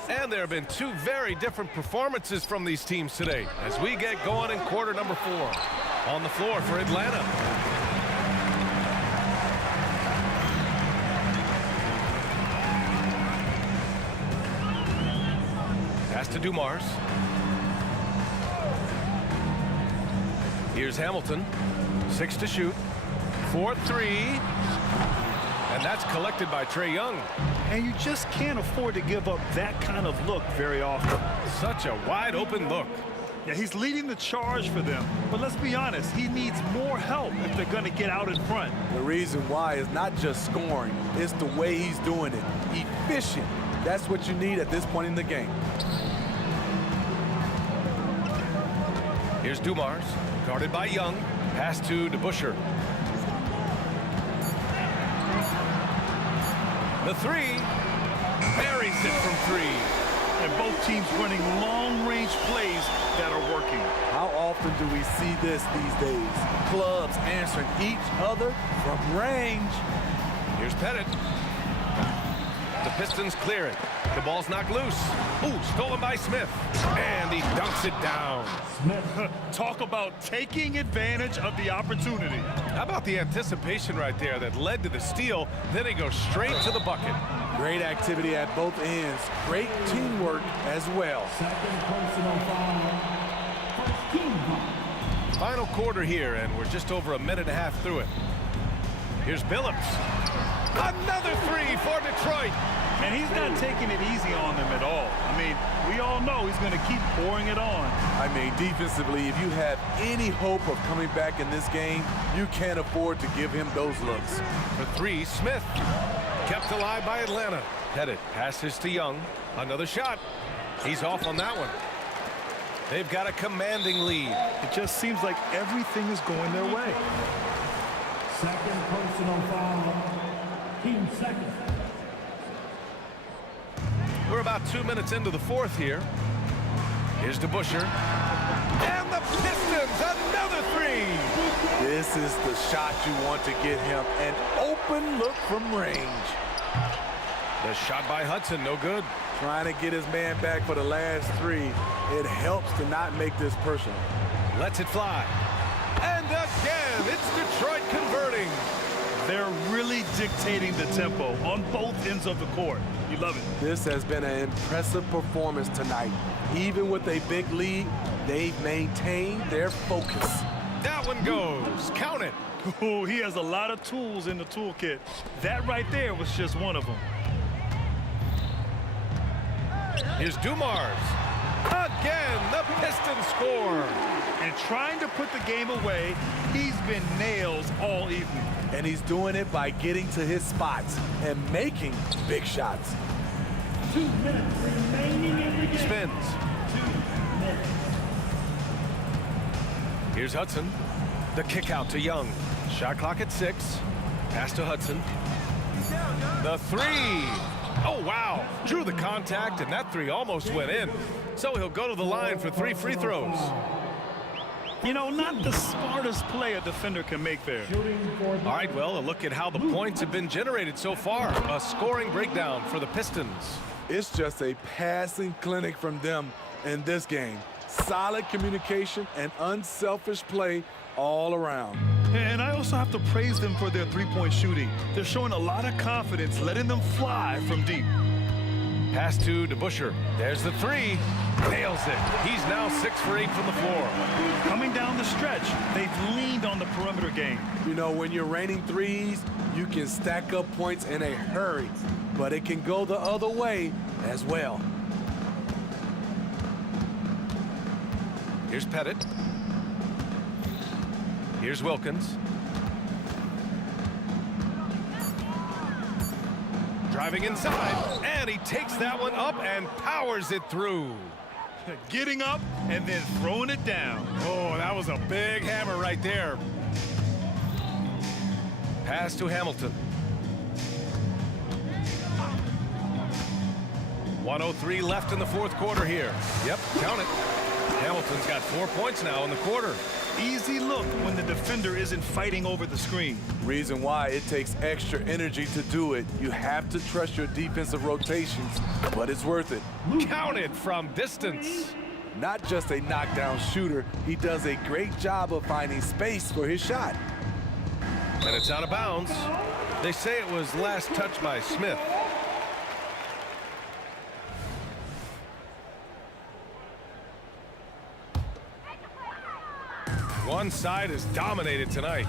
And there have been two very different performances from these teams today as we get going in quarter number 4. On the floor for Atlanta. Pass to Dumars. Here's Hamilton. 6 to shoot. 4-3. And that's collected by Trae Young. And you just can't afford to give up that kind of look very often. Such a wide open look. Yeah, he's leading the charge for them. But let's be honest, he needs more help if they're going to get out in front. The reason why is not just scoring, it's the way he's doing it. Efficient. That's what you need at this point in the game. Here's Dumars, guarded by Young. Pass to DeBusschere. The three, buries it from 3. And both teams running long-range plays that are working. How often do we see this these days? Clubs answering each other from range. Here's Pettit. The Pistons clear it. The ball's knocked loose. Ooh, stolen by Smith. And he dunks it down. Talk about taking advantage of the opportunity. How about the anticipation right there that led to the steal? Then he goes straight to the bucket. Great activity at both ends. Great teamwork as well. Second personal foul. First team foul. Final quarter here, and we're just over a minute and a half through it. Here's Billups. Another 3 for Detroit. And he's not taking it easy on them at all. I mean, we all know he's going to keep pouring it on. I mean, defensively, if you have any hope of coming back in this game, you can't afford to give him those looks. For 3, Smith. Kept alive by Atlanta. Pettit passes to Young. Another shot. He's off on that one. They've got a commanding lead. It just seems like everything is going their way. Second personal foul. Team second. We're about 2 minutes into the 4th here. Here's DeBusschere. And the Pistons, another 3. This is the shot you want to get him. An open look from range. The shot by Hudson, no good. Trying to get his man back for the last 3. It helps to not make this personal. Lets it fly. And again, it's Detroit converting. They're really dictating the tempo on both ends of the court. You love it. This has been an impressive performance tonight. Even with a big lead, they've maintained their focus. That one goes. Count it. Oh, he has a lot of tools in the toolkit. That right there was just one of them. Here's Dumars. Again, the Pistons score. And trying to put the game away, he's been nails all evening. And he's doing it by getting to his spots and making big shots. 2 minutes remaining in the game. Spins. 2 minutes. Here's Hudson. The kick out to Young. Shot clock at 6. Pass to Hudson. The 3. Oh, wow. Drew the contact, and that 3 almost went in. So he'll go to the line for 3 free throws. You know, not the smartest play a defender can make there. All right, well, a look at how the points have been generated so far. A scoring breakdown for the Pistons. It's just a passing clinic from them in this game. Solid communication and unselfish play all around. And I also have to praise them for their three-point shooting. They're showing a lot of confidence, letting them fly from deep. Pass to DeBusschere. There's the 3. Nails it. He's now 6 for 8 from the floor. Coming down the stretch, they've leaned on the perimeter game. You know, when you're raining threes, you can stack up points in a hurry, but it can go the other way as well. Here's Pettit. Here's Wilkins. Driving inside, and he takes that one up and powers it through. Getting up and then throwing it down. Oh, that was a big hammer right there. Pass to Hamilton. 1:03 left in the fourth quarter here. Yep, count it. Hamilton's got 4 points now in the quarter. Easy look when the defender isn't fighting over the screen. Reason why it takes extra energy to do it. You have to trust your defensive rotations, but it's worth it. Count it from distance. Not just a knockdown shooter, he does a great job of finding space for his shot. And it's out of bounds. They say it was last touched by Smith. One side is dominated tonight.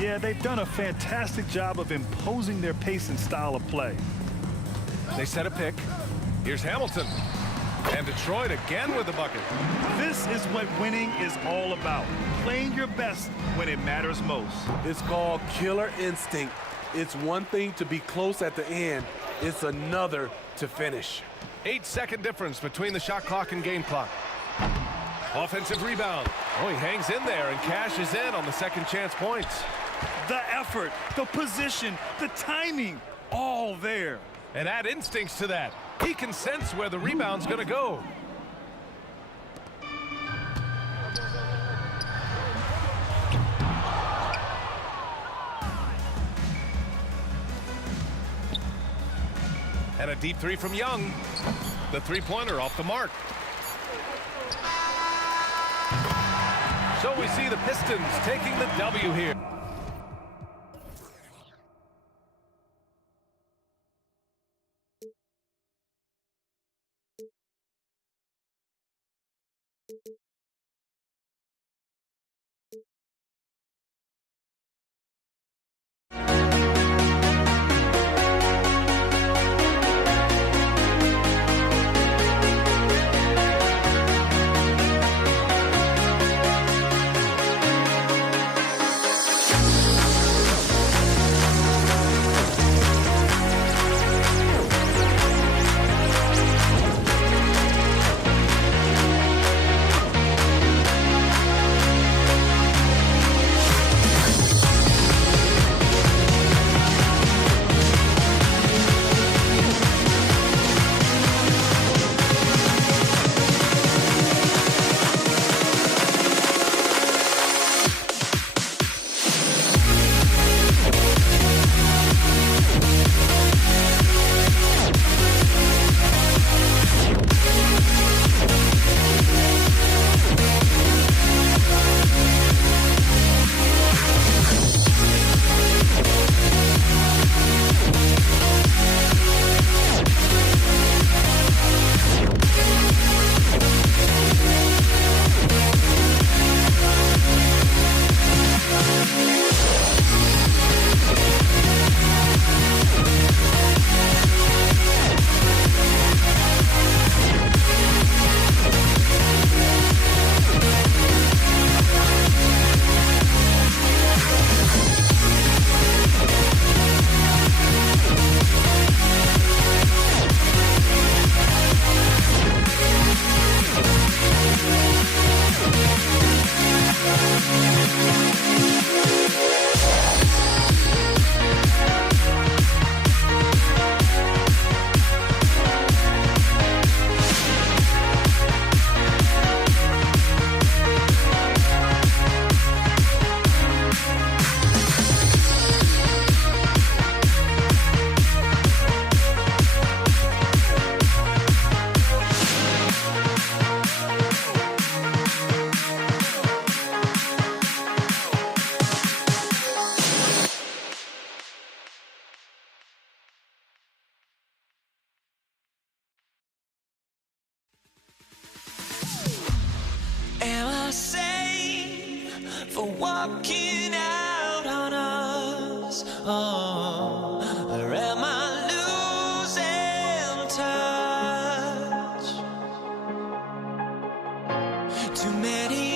Yeah, they've done a fantastic job of imposing their pace and style of play. They set a pick. Here's Hamilton. And Detroit again with the bucket. This is what winning is all about. Playing your best when it matters most. It's called killer instinct. It's one thing to be close at the end. It's another to finish. 8-second difference between the shot clock and game clock. Offensive rebound. Oh, he hangs in there and cashes in on the second chance points. The effort, the position, the timing, all there. And add instincts to that. He can sense where the rebound's going to go. And a deep three from Young. The three-pointer off the mark. So we see the Pistons taking the W here. for walking out on us? Oh, or am I losing touch? Too many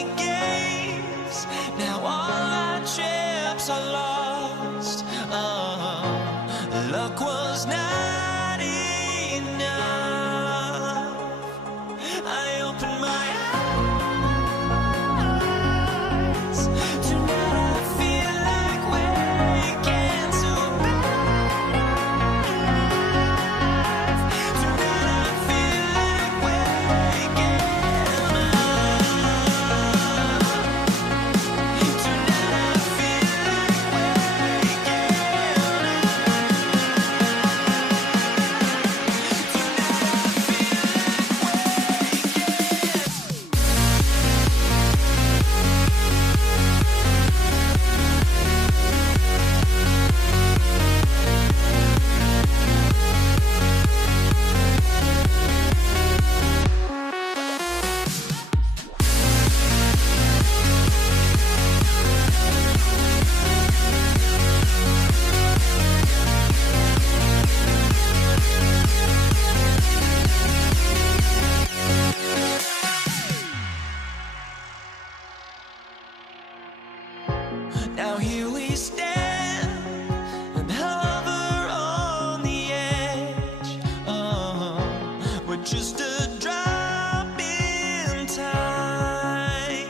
just a drop in time.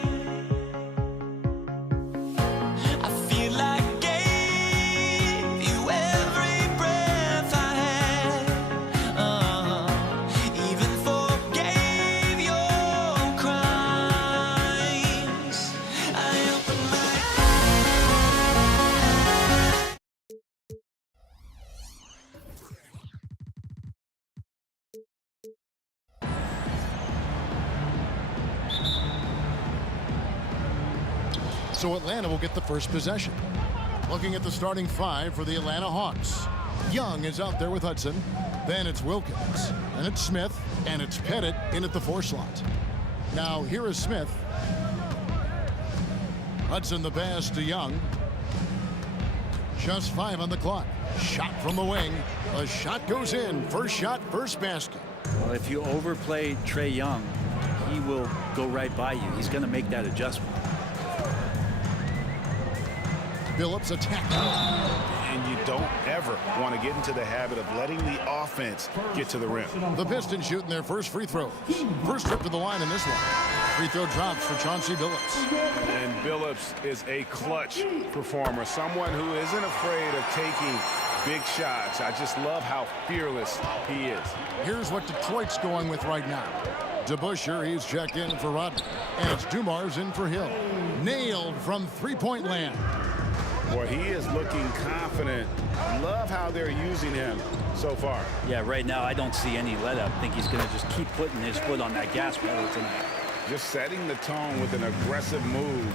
I feel like gave you every breath I had, even forgave your crimes. I opened my So Atlanta will get the first possession. Looking at the starting five for the Atlanta Hawks. Young is out there with Hudson. Then it's Wilkins. And it's Smith. And it's Pettit in at the 4 slot. Now here is Smith. Hudson the pass to Young. Just 5 on the clock. Shot from the wing. The shot goes in. First shot, first basket. Well, if you overplay Trae Young, he will go right by you. He's going to make that adjustment. Phillips attacking. And you don't ever want to get into the habit of letting the offense get to the rim. The Pistons shooting their first free throw. First trip to the line in this one. Free throw drops for Chauncey Billups. And Billups is a clutch performer, someone who isn't afraid of taking big shots. I just love how fearless he is. Here's what Detroit's going with right now. DeBusschere, he's checked in for Rodman. And it's Dumars in for Hill. Nailed from three-point land. Boy, he is looking confident. Love how they're using him so far. Yeah, right now I don't see any let up. I think he's going to just keep putting his foot on that gas pedal tonight. Just setting the tone with an aggressive move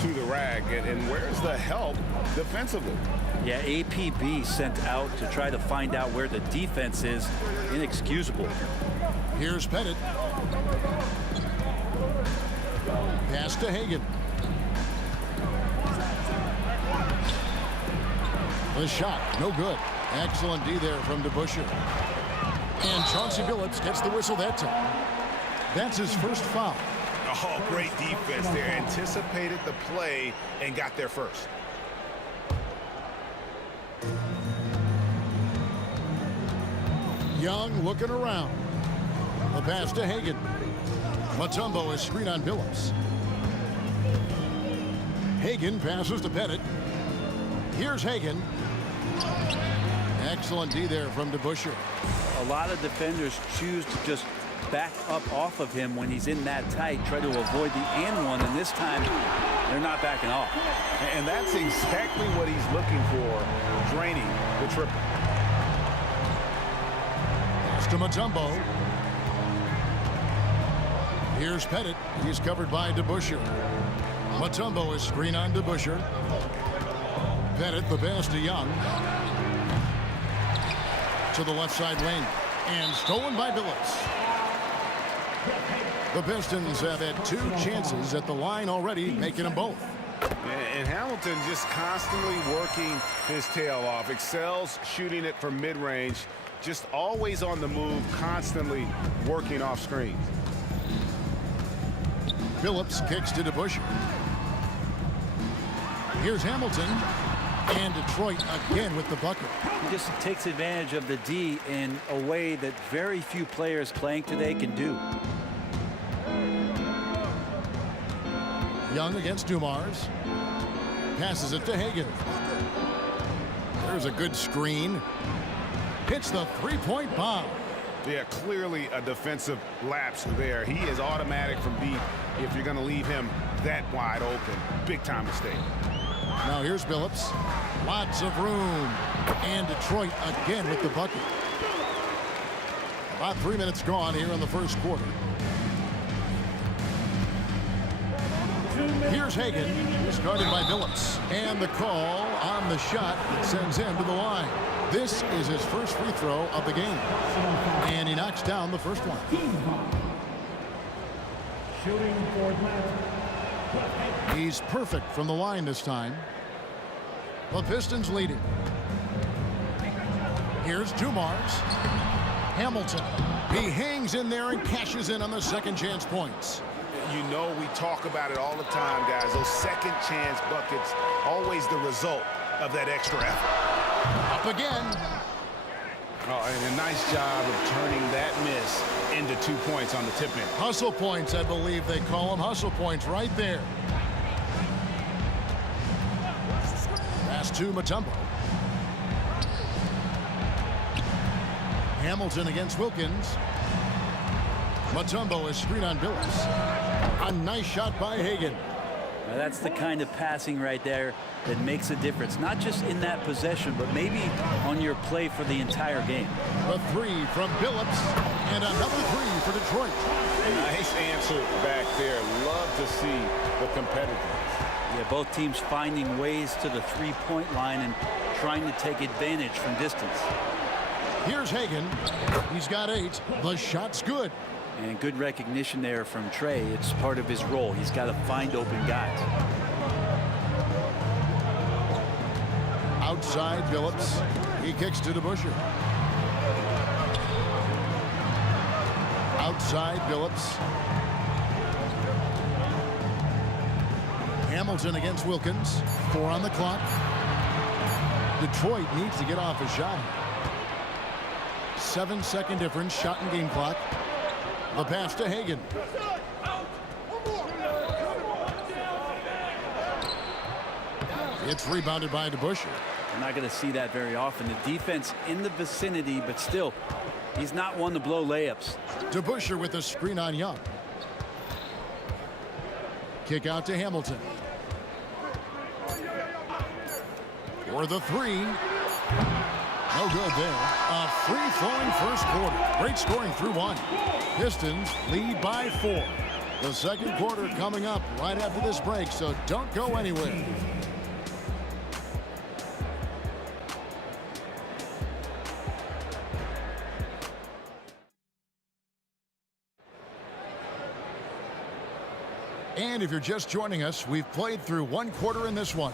to the rack. And where's the help defensively? Yeah, APB sent out to try to find out where the defense is. Inexcusable. Here's Pettit. Pass to Hagan. The shot, no good. Excellent D there from DeBusschere. And Chauncey Billups gets the whistle that time. That's his first foul. Oh, great defense there. Anticipated the play and got there first. Young looking around. The pass to Hagan. Mutombo is screen on Billups. Hagan passes to Pettit. Here's Hagan. Excellent D there from DeBusschere. A lot of defenders choose to just back up off of him when he's in that tight, try to avoid the and one, and this time they're not backing off. And that's exactly what he's looking for, draining the triple. Pass to Mutombo. Here's Pettit. He's covered by DeBusschere. Mutombo is screen on DeBusschere. Pettit, the pass to Young. To the left side lane. And stolen by Billups. The Pistons have had 2 chances at the line already, making them both. And Hamilton just constantly working his tail off. Excels shooting it from mid-range. Just always on the move, constantly working off screens. Billups kicks to DeBusschere. Here's Hamilton. And Detroit again with the bucket. He just takes advantage of the D in a way that very few players playing today can do. Young against Dumars. Passes it to Hagan. There's a good screen. Hits the three-point bomb. Yeah, clearly a defensive lapse there. He is automatic from deep if you're going to leave him that wide open. Big time mistake. Now here's Billups. Lots of room. And Detroit again with the bucket. About 3 minutes gone here in the first quarter. Here's Hagan, who's guarded by Billups. And the call on the shot that sends him to the line. This is his first free throw of the game. And he knocks down the first one. Shooting for Atlanta. He's perfect from the line this time. The Pistons leading. Here's Dumars. Hamilton. He hangs in there and cashes in on the second chance points. You know we talk about it all the time, guys. Those second chance buckets, always the result of that extra effort. Up again. Oh, and a nice job of turning that miss into to 2 points on the tip in. Hustle points, I believe they call them. Hustle points right there. Pass to Mutombo. Hamilton against Wilkins. Mutombo is screen on Billups. A nice shot by Hagan. Now that's the kind of passing right there that makes a difference, not just in that possession, but maybe on your play for the entire game. A three from Billups, and another three for Detroit. Nice answer back there. Love to see the competitiveness. Yeah, both teams finding ways to the three-point line and trying to take advantage from distance. Here's Hagan. He's got 8. The shot's good. And good recognition there from Trey. It's part of his role. He's got to find open guys. Outside Billups. He kicks to DeBusschere. Outside Billups. Hamilton against Wilkins. 4 on the clock. Detroit needs to get off a shot. 7-second difference. Shot and game clock. The pass to Hagan. It's rebounded by DeBusschere. We're not going to see that very often. The defense in the vicinity, but still, he's not one to blow layups. DeBusschere with a screen on Young. Kick out to Hamilton. For the three. No good there. A free-flowing first quarter. Great scoring through 1. Pistons lead by 4. The second quarter coming up right after this break, so don't go anywhere. And if you're just joining us, we've played through 1 quarter in this one.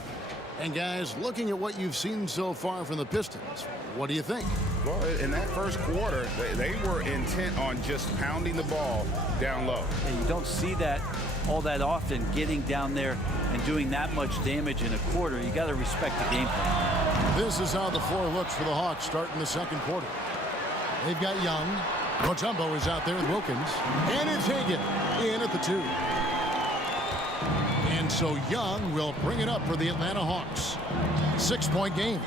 And guys, looking at what you've seen so far from the Pistons, what do you think? Well, in that first quarter, they were intent on just pounding the ball down low. And you don't see that all that often, getting down there and doing that much damage in a quarter. You got to respect the game plan. This is how the floor looks for the Hawks starting the second quarter. They've got Young. Mutombo is out there with Wilkins. And it's Hagan in at the 2. And so Young will bring it up for the Atlanta Hawks. 6-point game.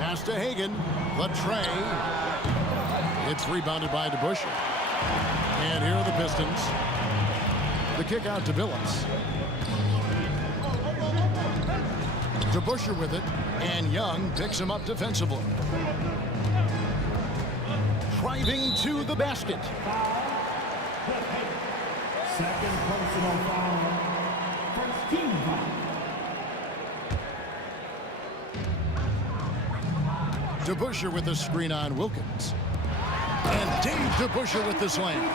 Pass to Hagan. The tray. It's rebounded by DeBusschere. And here are the Pistons. The kick out to Billups. DeBusschere with it. And Young picks him up defensively. Driving to the basket. Second personal foul. First team foul. DeBusschere with the screen on Wilkins. And Dave DeBusschere with the slam.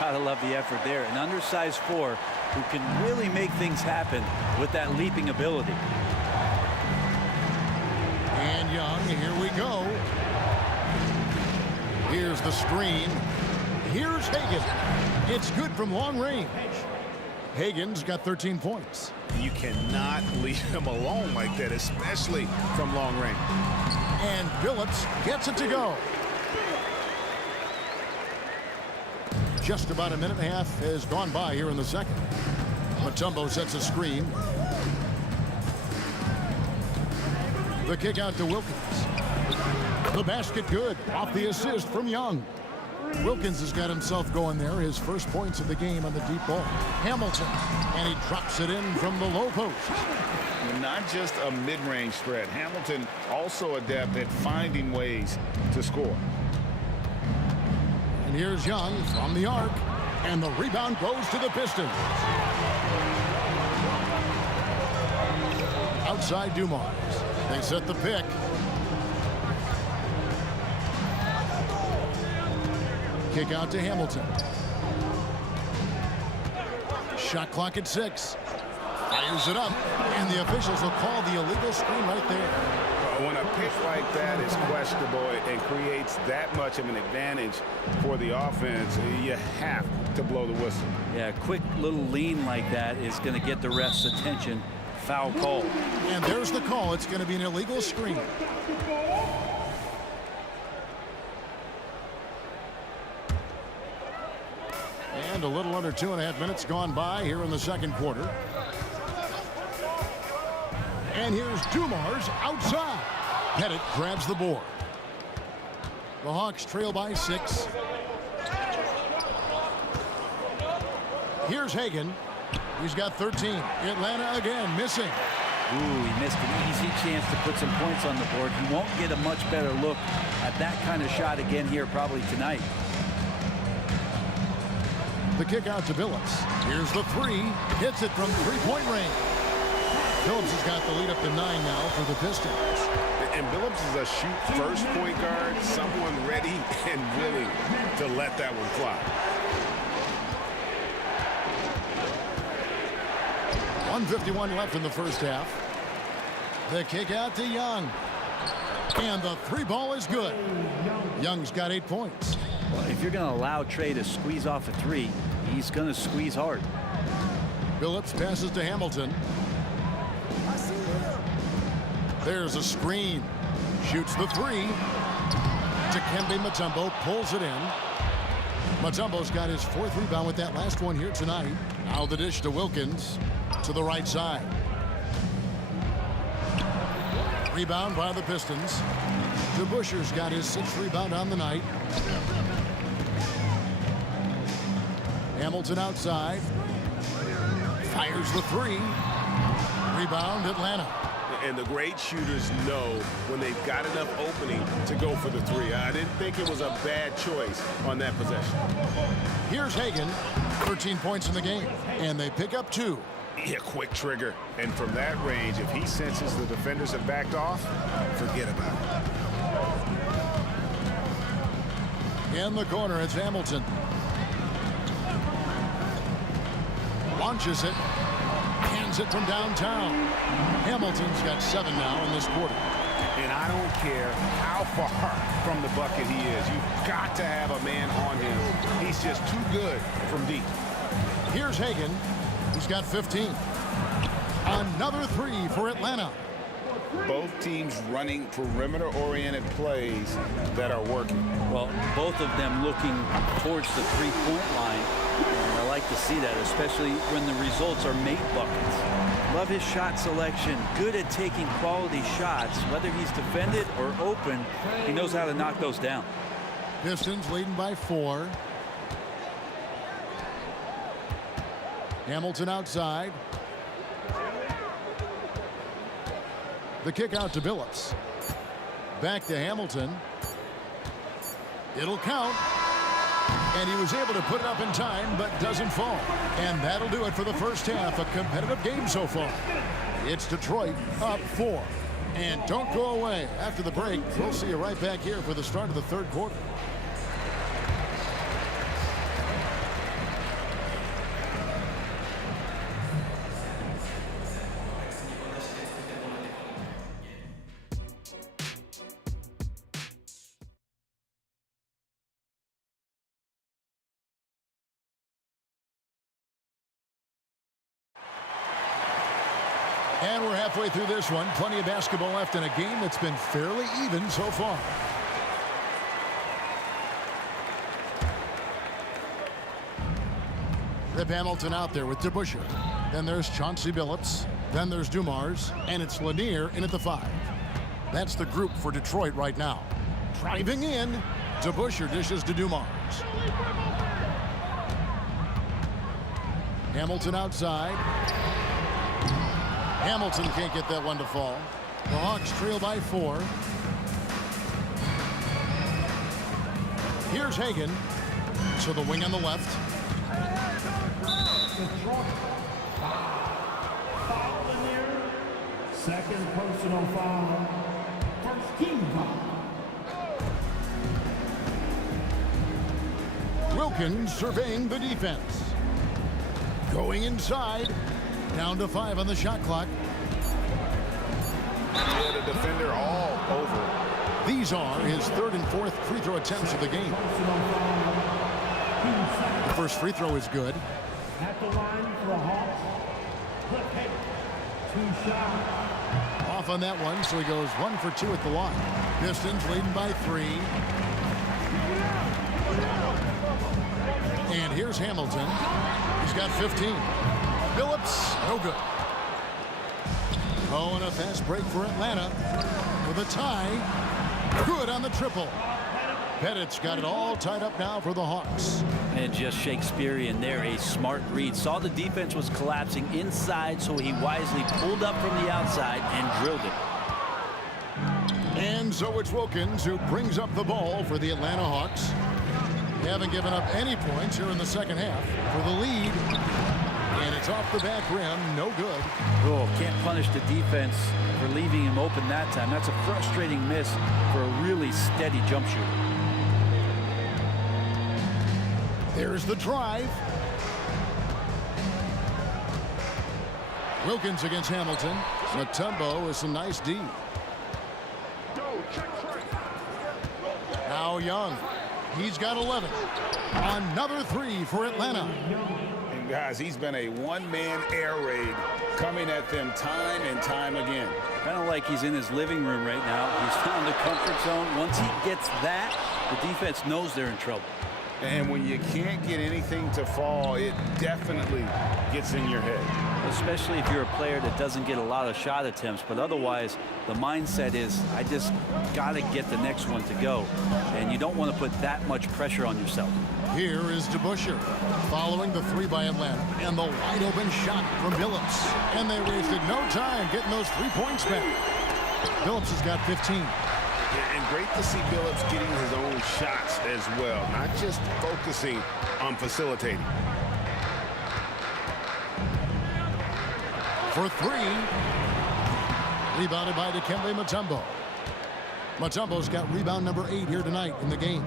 Gotta love the effort there. An undersized 4 who can really make things happen with that leaping ability. And Young, here we go. Here's the screen. Here's Hagan. It's good from long range. Hagan's got 13 points. You cannot leave him alone like that, especially from long range. And Billups gets it to go. Just about a minute and a half has gone by here in the second. Mutombo sets a screen. The kick out to Wilkins. The basket good. Off the assist from Young. Wilkins has got himself going there. His first points of the game on the deep ball. Hamilton. And he drops it in from the low post. Not just a mid-range threat. Hamilton also adept at finding ways to score. And here's Young from the arc. And the rebound goes to the Pistons. Outside Dumars. They set the pick. Kick out to Hamilton. Shot clock at 6. Fires it up. And the officials will call the illegal screen right there. When a pick like that is questionable and creates that much of an advantage for the offense, you have to blow the whistle. Yeah, a quick little lean like that is going to get the ref's attention. Foul call. And there's the call. It's going to be an illegal screen. And a little under 2.5 minutes gone by here in the second quarter. And here's Dumars outside. Pettit grabs the board. The Hawks trail by 6. Here's Hagan. He's got 13. Atlanta again missing. Ooh, he missed an easy chance to put some points on the board. He won't get a much better look at that kind of shot again here probably tonight. The kick out to Billups. Here's the 3. Hits it from 3-point range. Billups has got the lead up to 9 now for the Pistons. And Billups is a shoot-first point guard, someone ready and willing to let that one fly. 1:51 left in the first half. The kick out to Young. And the 3 ball is good. Young's got 8 points. Well, if you're going to allow Trey to squeeze off a 3, he's going to squeeze hard. Billups passes to Hamilton. There's a screen. Shoots the 3. Dikembe Mutombo pulls it in. Mutombo's got his 4th rebound with that last one here tonight. Now the dish to Wilkins to the right side. Rebound by the Pistons. DeBuscher's got his 6th rebound on the night. Hamilton outside. Fires the 3. Rebound Atlanta. And the great shooters know when they've got enough opening to go for the 3. I didn't think it was a bad choice on that possession. Here's Hagan. 13 points in the game. And they pick up 2. Yeah, quick trigger. And from that range, if he senses the defenders have backed off, forget about it. In the corner, it's Hamilton. Launches it. Hands it from downtown. Hamilton's got 7 now in this quarter. And I don't care how far from the bucket he is. You've got to have a man on him. He's just too good from deep. Here's Hagan. He's got 15. Another 3 for Atlanta. Both teams running perimeter-oriented plays that are working. Well, both of them looking towards the 3-point line. And I like to see that, especially when the results are made buckets. Love his shot selection. Good at taking quality shots. Whether he's defended or open, he knows how to knock those down. Pistons leading by 4. Hamilton outside. The kick out to Billups. Back to Hamilton. It'll count. And he was able to put it up in time, but doesn't fall. And that'll do it for the first half. A competitive game so far. It's Detroit up 4. And don't go away. After the break, we'll see you right back here for the start of the third quarter. And we're halfway through this one. Plenty of basketball left in a game that's been fairly even so far. Rip Hamilton out there with DeBuscher. Then there's Chauncey Billups. Then there's Dumars. And it's Lanier in at the 5. That's the group for Detroit right now. Driving in, DeBuscher dishes to Dumars. Hamilton outside. Hamilton can't get that one to fall. The Hawks trail by 4. Here's Hagan to the wing on the left. Second personal foul. First team foul. Wilkins surveying the defense. Going inside. Down to 5 on the shot clock. Yeah, the defender all over. These are his 3rd and 4th free throw attempts of the game. The first free throw is good. At the line for the Hawks. Click 2 shots. Off on that one, so he goes 1 for 2 at the line. Pistons leading by 3. And Here's Hamilton. He's got 15. Phillips, no good. Oh, and a fast break for Atlanta with a tie. Good on the triple. Pettit's got it all tied up now for the Hawks. And just Shakespearean there, a smart read. Saw the defense was collapsing inside, so he wisely pulled up from the outside and drilled it. And so it's Wilkins who brings up the ball for the Atlanta Hawks. They haven't given up any points here in the second half for the lead. And it's off the back rim, no good. Oh, can't punish the defense for leaving him open that time. That's a frustrating miss for a really steady jump shooter. There's the drive. Wilkins against Hamilton. Mutombo is some nice D. Now Young. He's got 11. Another three for Atlanta. And guys, he's been a one-man air raid coming at them time and time again. Kind of like he's in his living room right now. He's found the comfort zone. Once he gets that, the defense knows they're in trouble. And when you can't get anything to fall, it definitely gets in your head. Especially if you're a player that doesn't get a lot of shot attempts. But otherwise, the mindset is, I just got to get the next one to go. And you don't want to put that much pressure on yourself. Here is DeBusschere following the three by Atlanta. And the wide open shot from Billups. And they wasted no time getting those 3 points back. Billups has got 15. And great to see Billups getting his own shots as well, not just focusing on facilitating. For three. Rebounded by Dikembe Mutombo. Mutombo's got rebound number 8 here tonight in the game.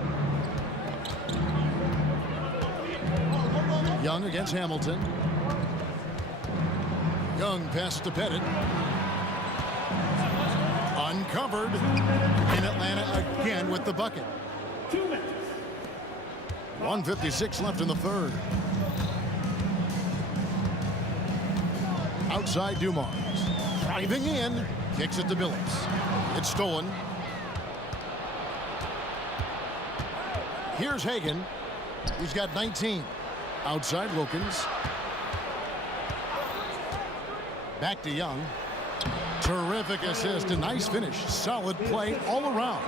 Young against Hamilton. Young pass to Pettit. Uncovered. In Atlanta again with the bucket. 1:56 left in the third. Outside Dumars. Driving in. Kicks it to Billups. It's stolen. Here's Hagan. He's got 19. Outside Wilkins. Back to Young. Terrific assist. A nice finish. Solid play all around.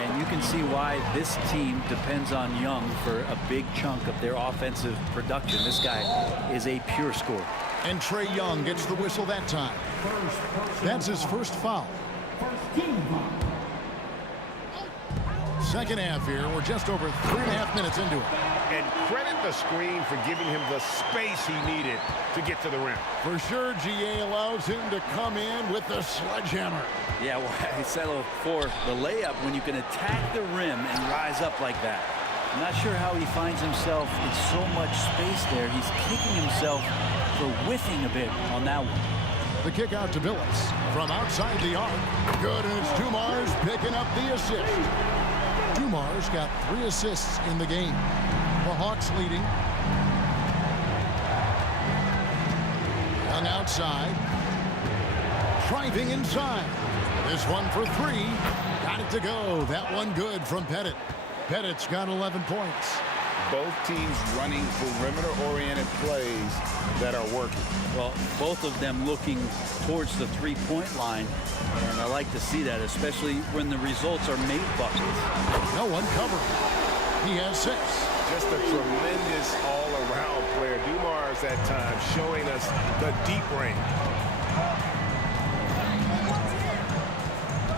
And you can see why this team depends on Young for a big chunk of their offensive production. This guy is a pure scorer. And Trae Young gets the whistle that time. That's his first foul. Second half here. We're just over 3.5 minutes into it. And credit the screen for giving him the space he needed to get to the rim. For sure, GA allows him to come in with the sledgehammer. Yeah, well, he settled for the layup when you can attack the rim and rise up like that. I'm not sure how he finds himself in so much space there. He's kicking himself for whiffing a bit on that one. The kick out to Billups from outside the arc. Good, and it's Dumars picking up the assist. Dumars got 3 assists in the game. The Hawks leading. Young outside. Driving inside. This one for 3. Got it to go. That one good from Pettit. Pettit's got 11 points. Both teams running perimeter-oriented plays that are working. Well, both of them looking towards the three-point line. And I like to see that, especially when the results are made buckets. No one covering. He has 6. Just a tremendous all-around player. Dumars at times showing us the deep range.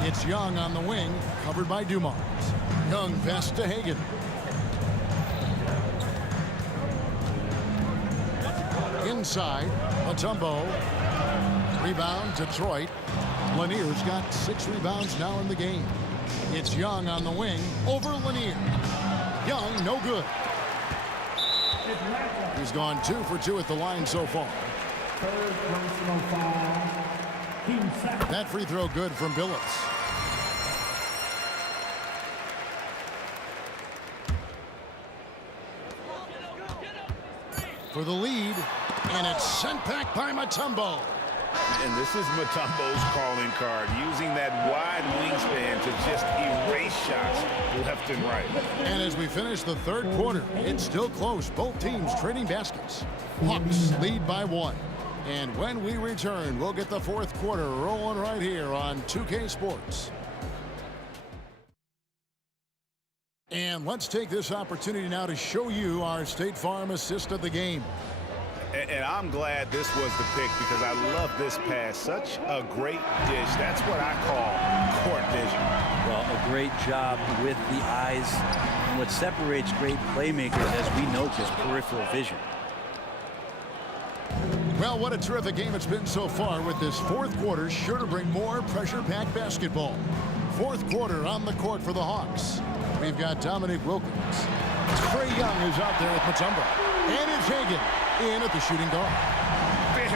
It's Young on the wing, covered by Dumars. Young pass to Hagan. Inside, Mutombo. Rebound, Detroit. Lanier's got 6 rebounds now in the game. It's Young on the wing, over Lanier. Young, no good. He's gone 2 for 2 at the line so far. That free throw good from Billups. For the lead, and it's sent back by Mutombo. And this is Mutombo's calling card, using that wide wingspan to just erase shots left and right. And as we finish the third quarter, it's still close. Both teams trading baskets. Hawks lead by 1. And when we return, we'll get the fourth quarter rolling right here on 2K Sports. And let's take this opportunity now to show you our State Farm assist of the game. And I'm glad this was the pick because I love this pass. Such a great dish. That's what I call court vision. Well, a great job with the eyes. And what separates great playmakers, as we know, is peripheral vision. Well, what a terrific game it's been so far, with this fourth quarter sure to bring more pressure-packed basketball. Fourth quarter on the court for the Hawks. We've got Dominic Wilkins. Trae Young is out there with Mutombo. And it's Hagan in at the shooting guard. Very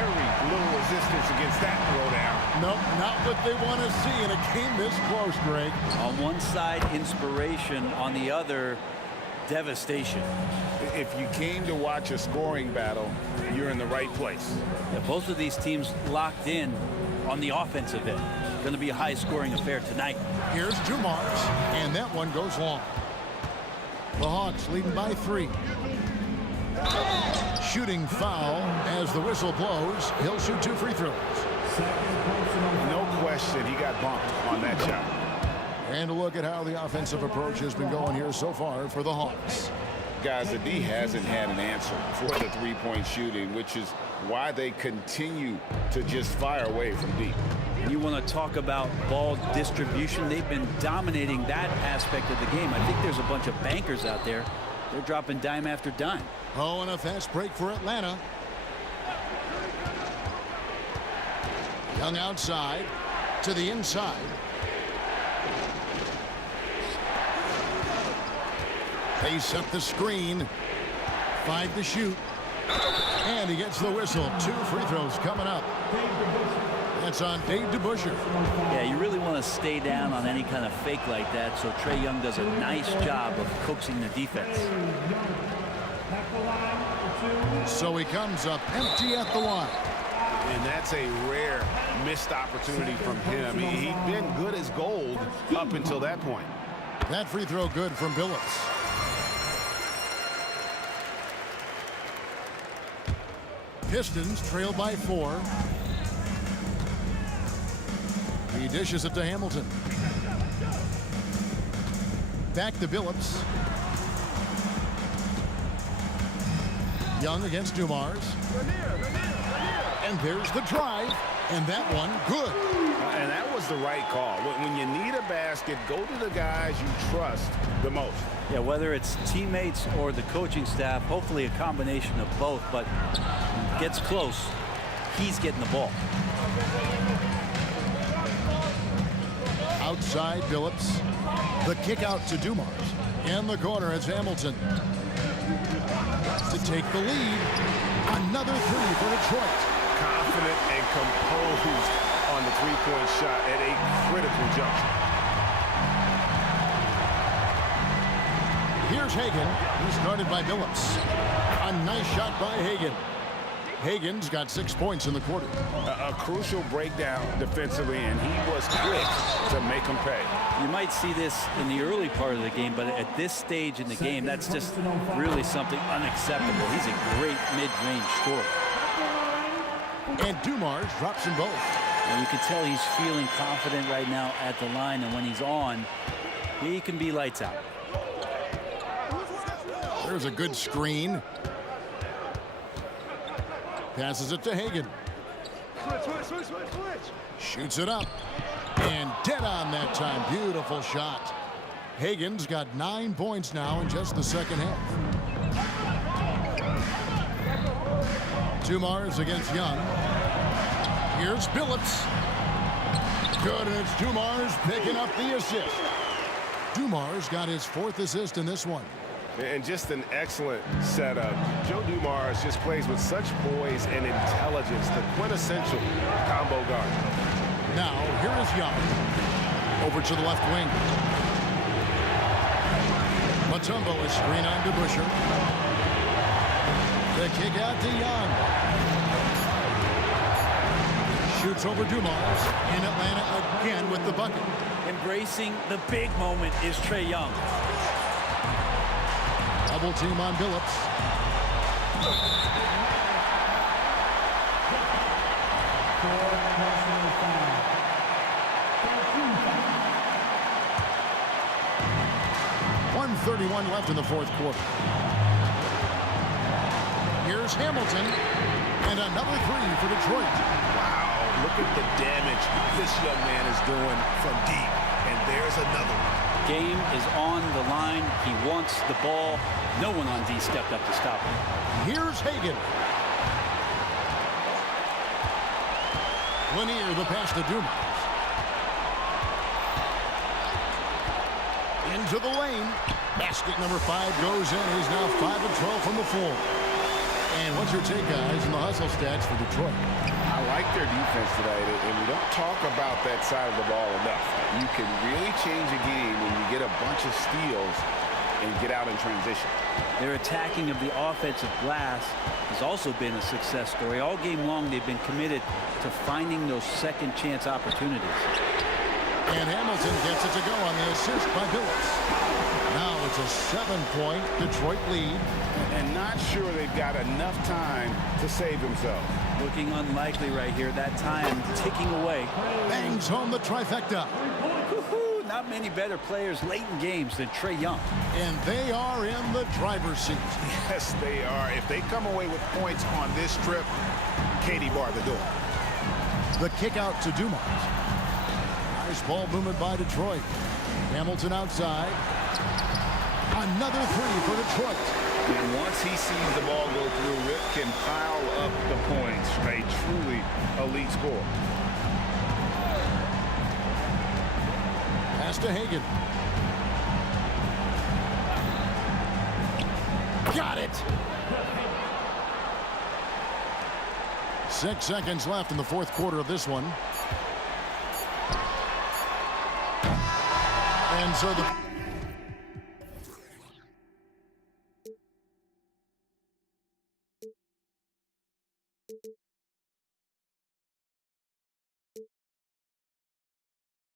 little resistance against that throwdown. Nope, not what they want to see in a game this close, Greg. On one side, inspiration. On the other, devastation. If you came to watch a scoring battle, you're in the right place. Yeah, both of these teams locked in on the offensive end. Going to be a high-scoring affair tonight. Here's Dumars, and that one goes long. The Hawks leading by 3. Shooting foul as the whistle blows. He'll shoot 2 free throws. No question, he got bumped on that shot. And a look at how the offensive approach has been going here so far for the Hawks. Guys, the D hasn't had an answer for the three-point shooting, which is why they continue to just fire away from deep. You want to talk about ball distribution. They've been dominating that aspect of the game. I think there's a bunch of bankers out there. They're dropping dime after dime. Oh, and a fast break for Atlanta. Young outside to the inside. They set the screen. 5 to shoot. And he gets the whistle. 2 free throws coming up. That's on Dave DeBusschere. Yeah, you really want to stay down on any kind of fake like that, so Trae Young does a nice job of coaxing the defense. So he comes up empty at the line. And that's a rare missed opportunity from him. He'd been good as gold up until that point. That free throw good from Billups. Pistons trail by 4. He dishes it to Hamilton. Back to Billups. Young against Dumars. And there's the drive. And that one good. And that was the right call. When you need a basket, go to the guys you trust the most. Yeah, whether it's teammates or the coaching staff, hopefully a combination of both, but gets close, he's getting the ball. Outside Billups. The kick out to Dumars. In the corner, it's Hamilton. To take the lead. Another 3 for Detroit. Confident and composed on the three-point shot at a critical juncture. Here's Hagan. He's guarded by Billups. A nice shot by Hagan. Hagan's got 6 points in the quarter. A crucial breakdown defensively, and he was quick to make him pay. You might see this in the early part of the game, but at this stage in the game, that's just really something unacceptable. He's a great mid-range scorer. And Dumars drops them both. And you can tell he's feeling confident right now at the line, and when he's on, he can be lights out. There's a good screen. Passes it to Hagan. Shoots it up. And dead on that time. Beautiful shot. Hagan's got 9 points now in just the second half. Dumars against Young. Here's Billups. Good, and it's Dumars picking up the assist. Dumars got his 4th assist in this one. And just an excellent setup. Joe Dumars just plays with such poise and intelligence, the quintessential combo guard. Now, here is Young. Over to the left wing. Mutombo is screen on DeBusschere. The kick out to Young. Shoots over Dumas, and Atlanta again with the bucket. Embracing the big moment is Trae Young. Double team on Billups. .131 left in the fourth quarter. Here's Hamilton, and another three for Detroit. Wow, look at the damage this young man is doing from deep. And there's another one. Game is on the line. He wants the ball. No one on D stepped up to stop him. Here's Hagan. Lanier, the pass to Dumas. Into the lane. Basket number 5 goes in. He's now 5 of 12 from the floor. And what's your take, guys, in the hustle stats for Detroit? I like their defense tonight, and we don't talk about that side of the ball enough. You can really change a game when you get a bunch of steals and get out in transition. Their attacking of the offensive glass has also been a success story. All game long, they've been committed to finding those second chance opportunities. And Hamilton gets it to go on the assist by Billups. Now it's a 7-point Detroit lead. And not sure they've got enough time to save themselves. Looking unlikely right here. That time ticking away. Bangs home the trifecta. Not many better players late in games than Trae Young. And they are in the driver's seat. Yes, they are. If they come away with points on this trip, Katie bar the door. The kick out to Dumas. Nice ball movement by Detroit. Hamilton outside. Another three for Detroit. And once he sees the ball go through, Rip can pile up the points. A truly elite score. Pass to Hagan. Got it. 6 seconds left in the fourth quarter of this one. And so the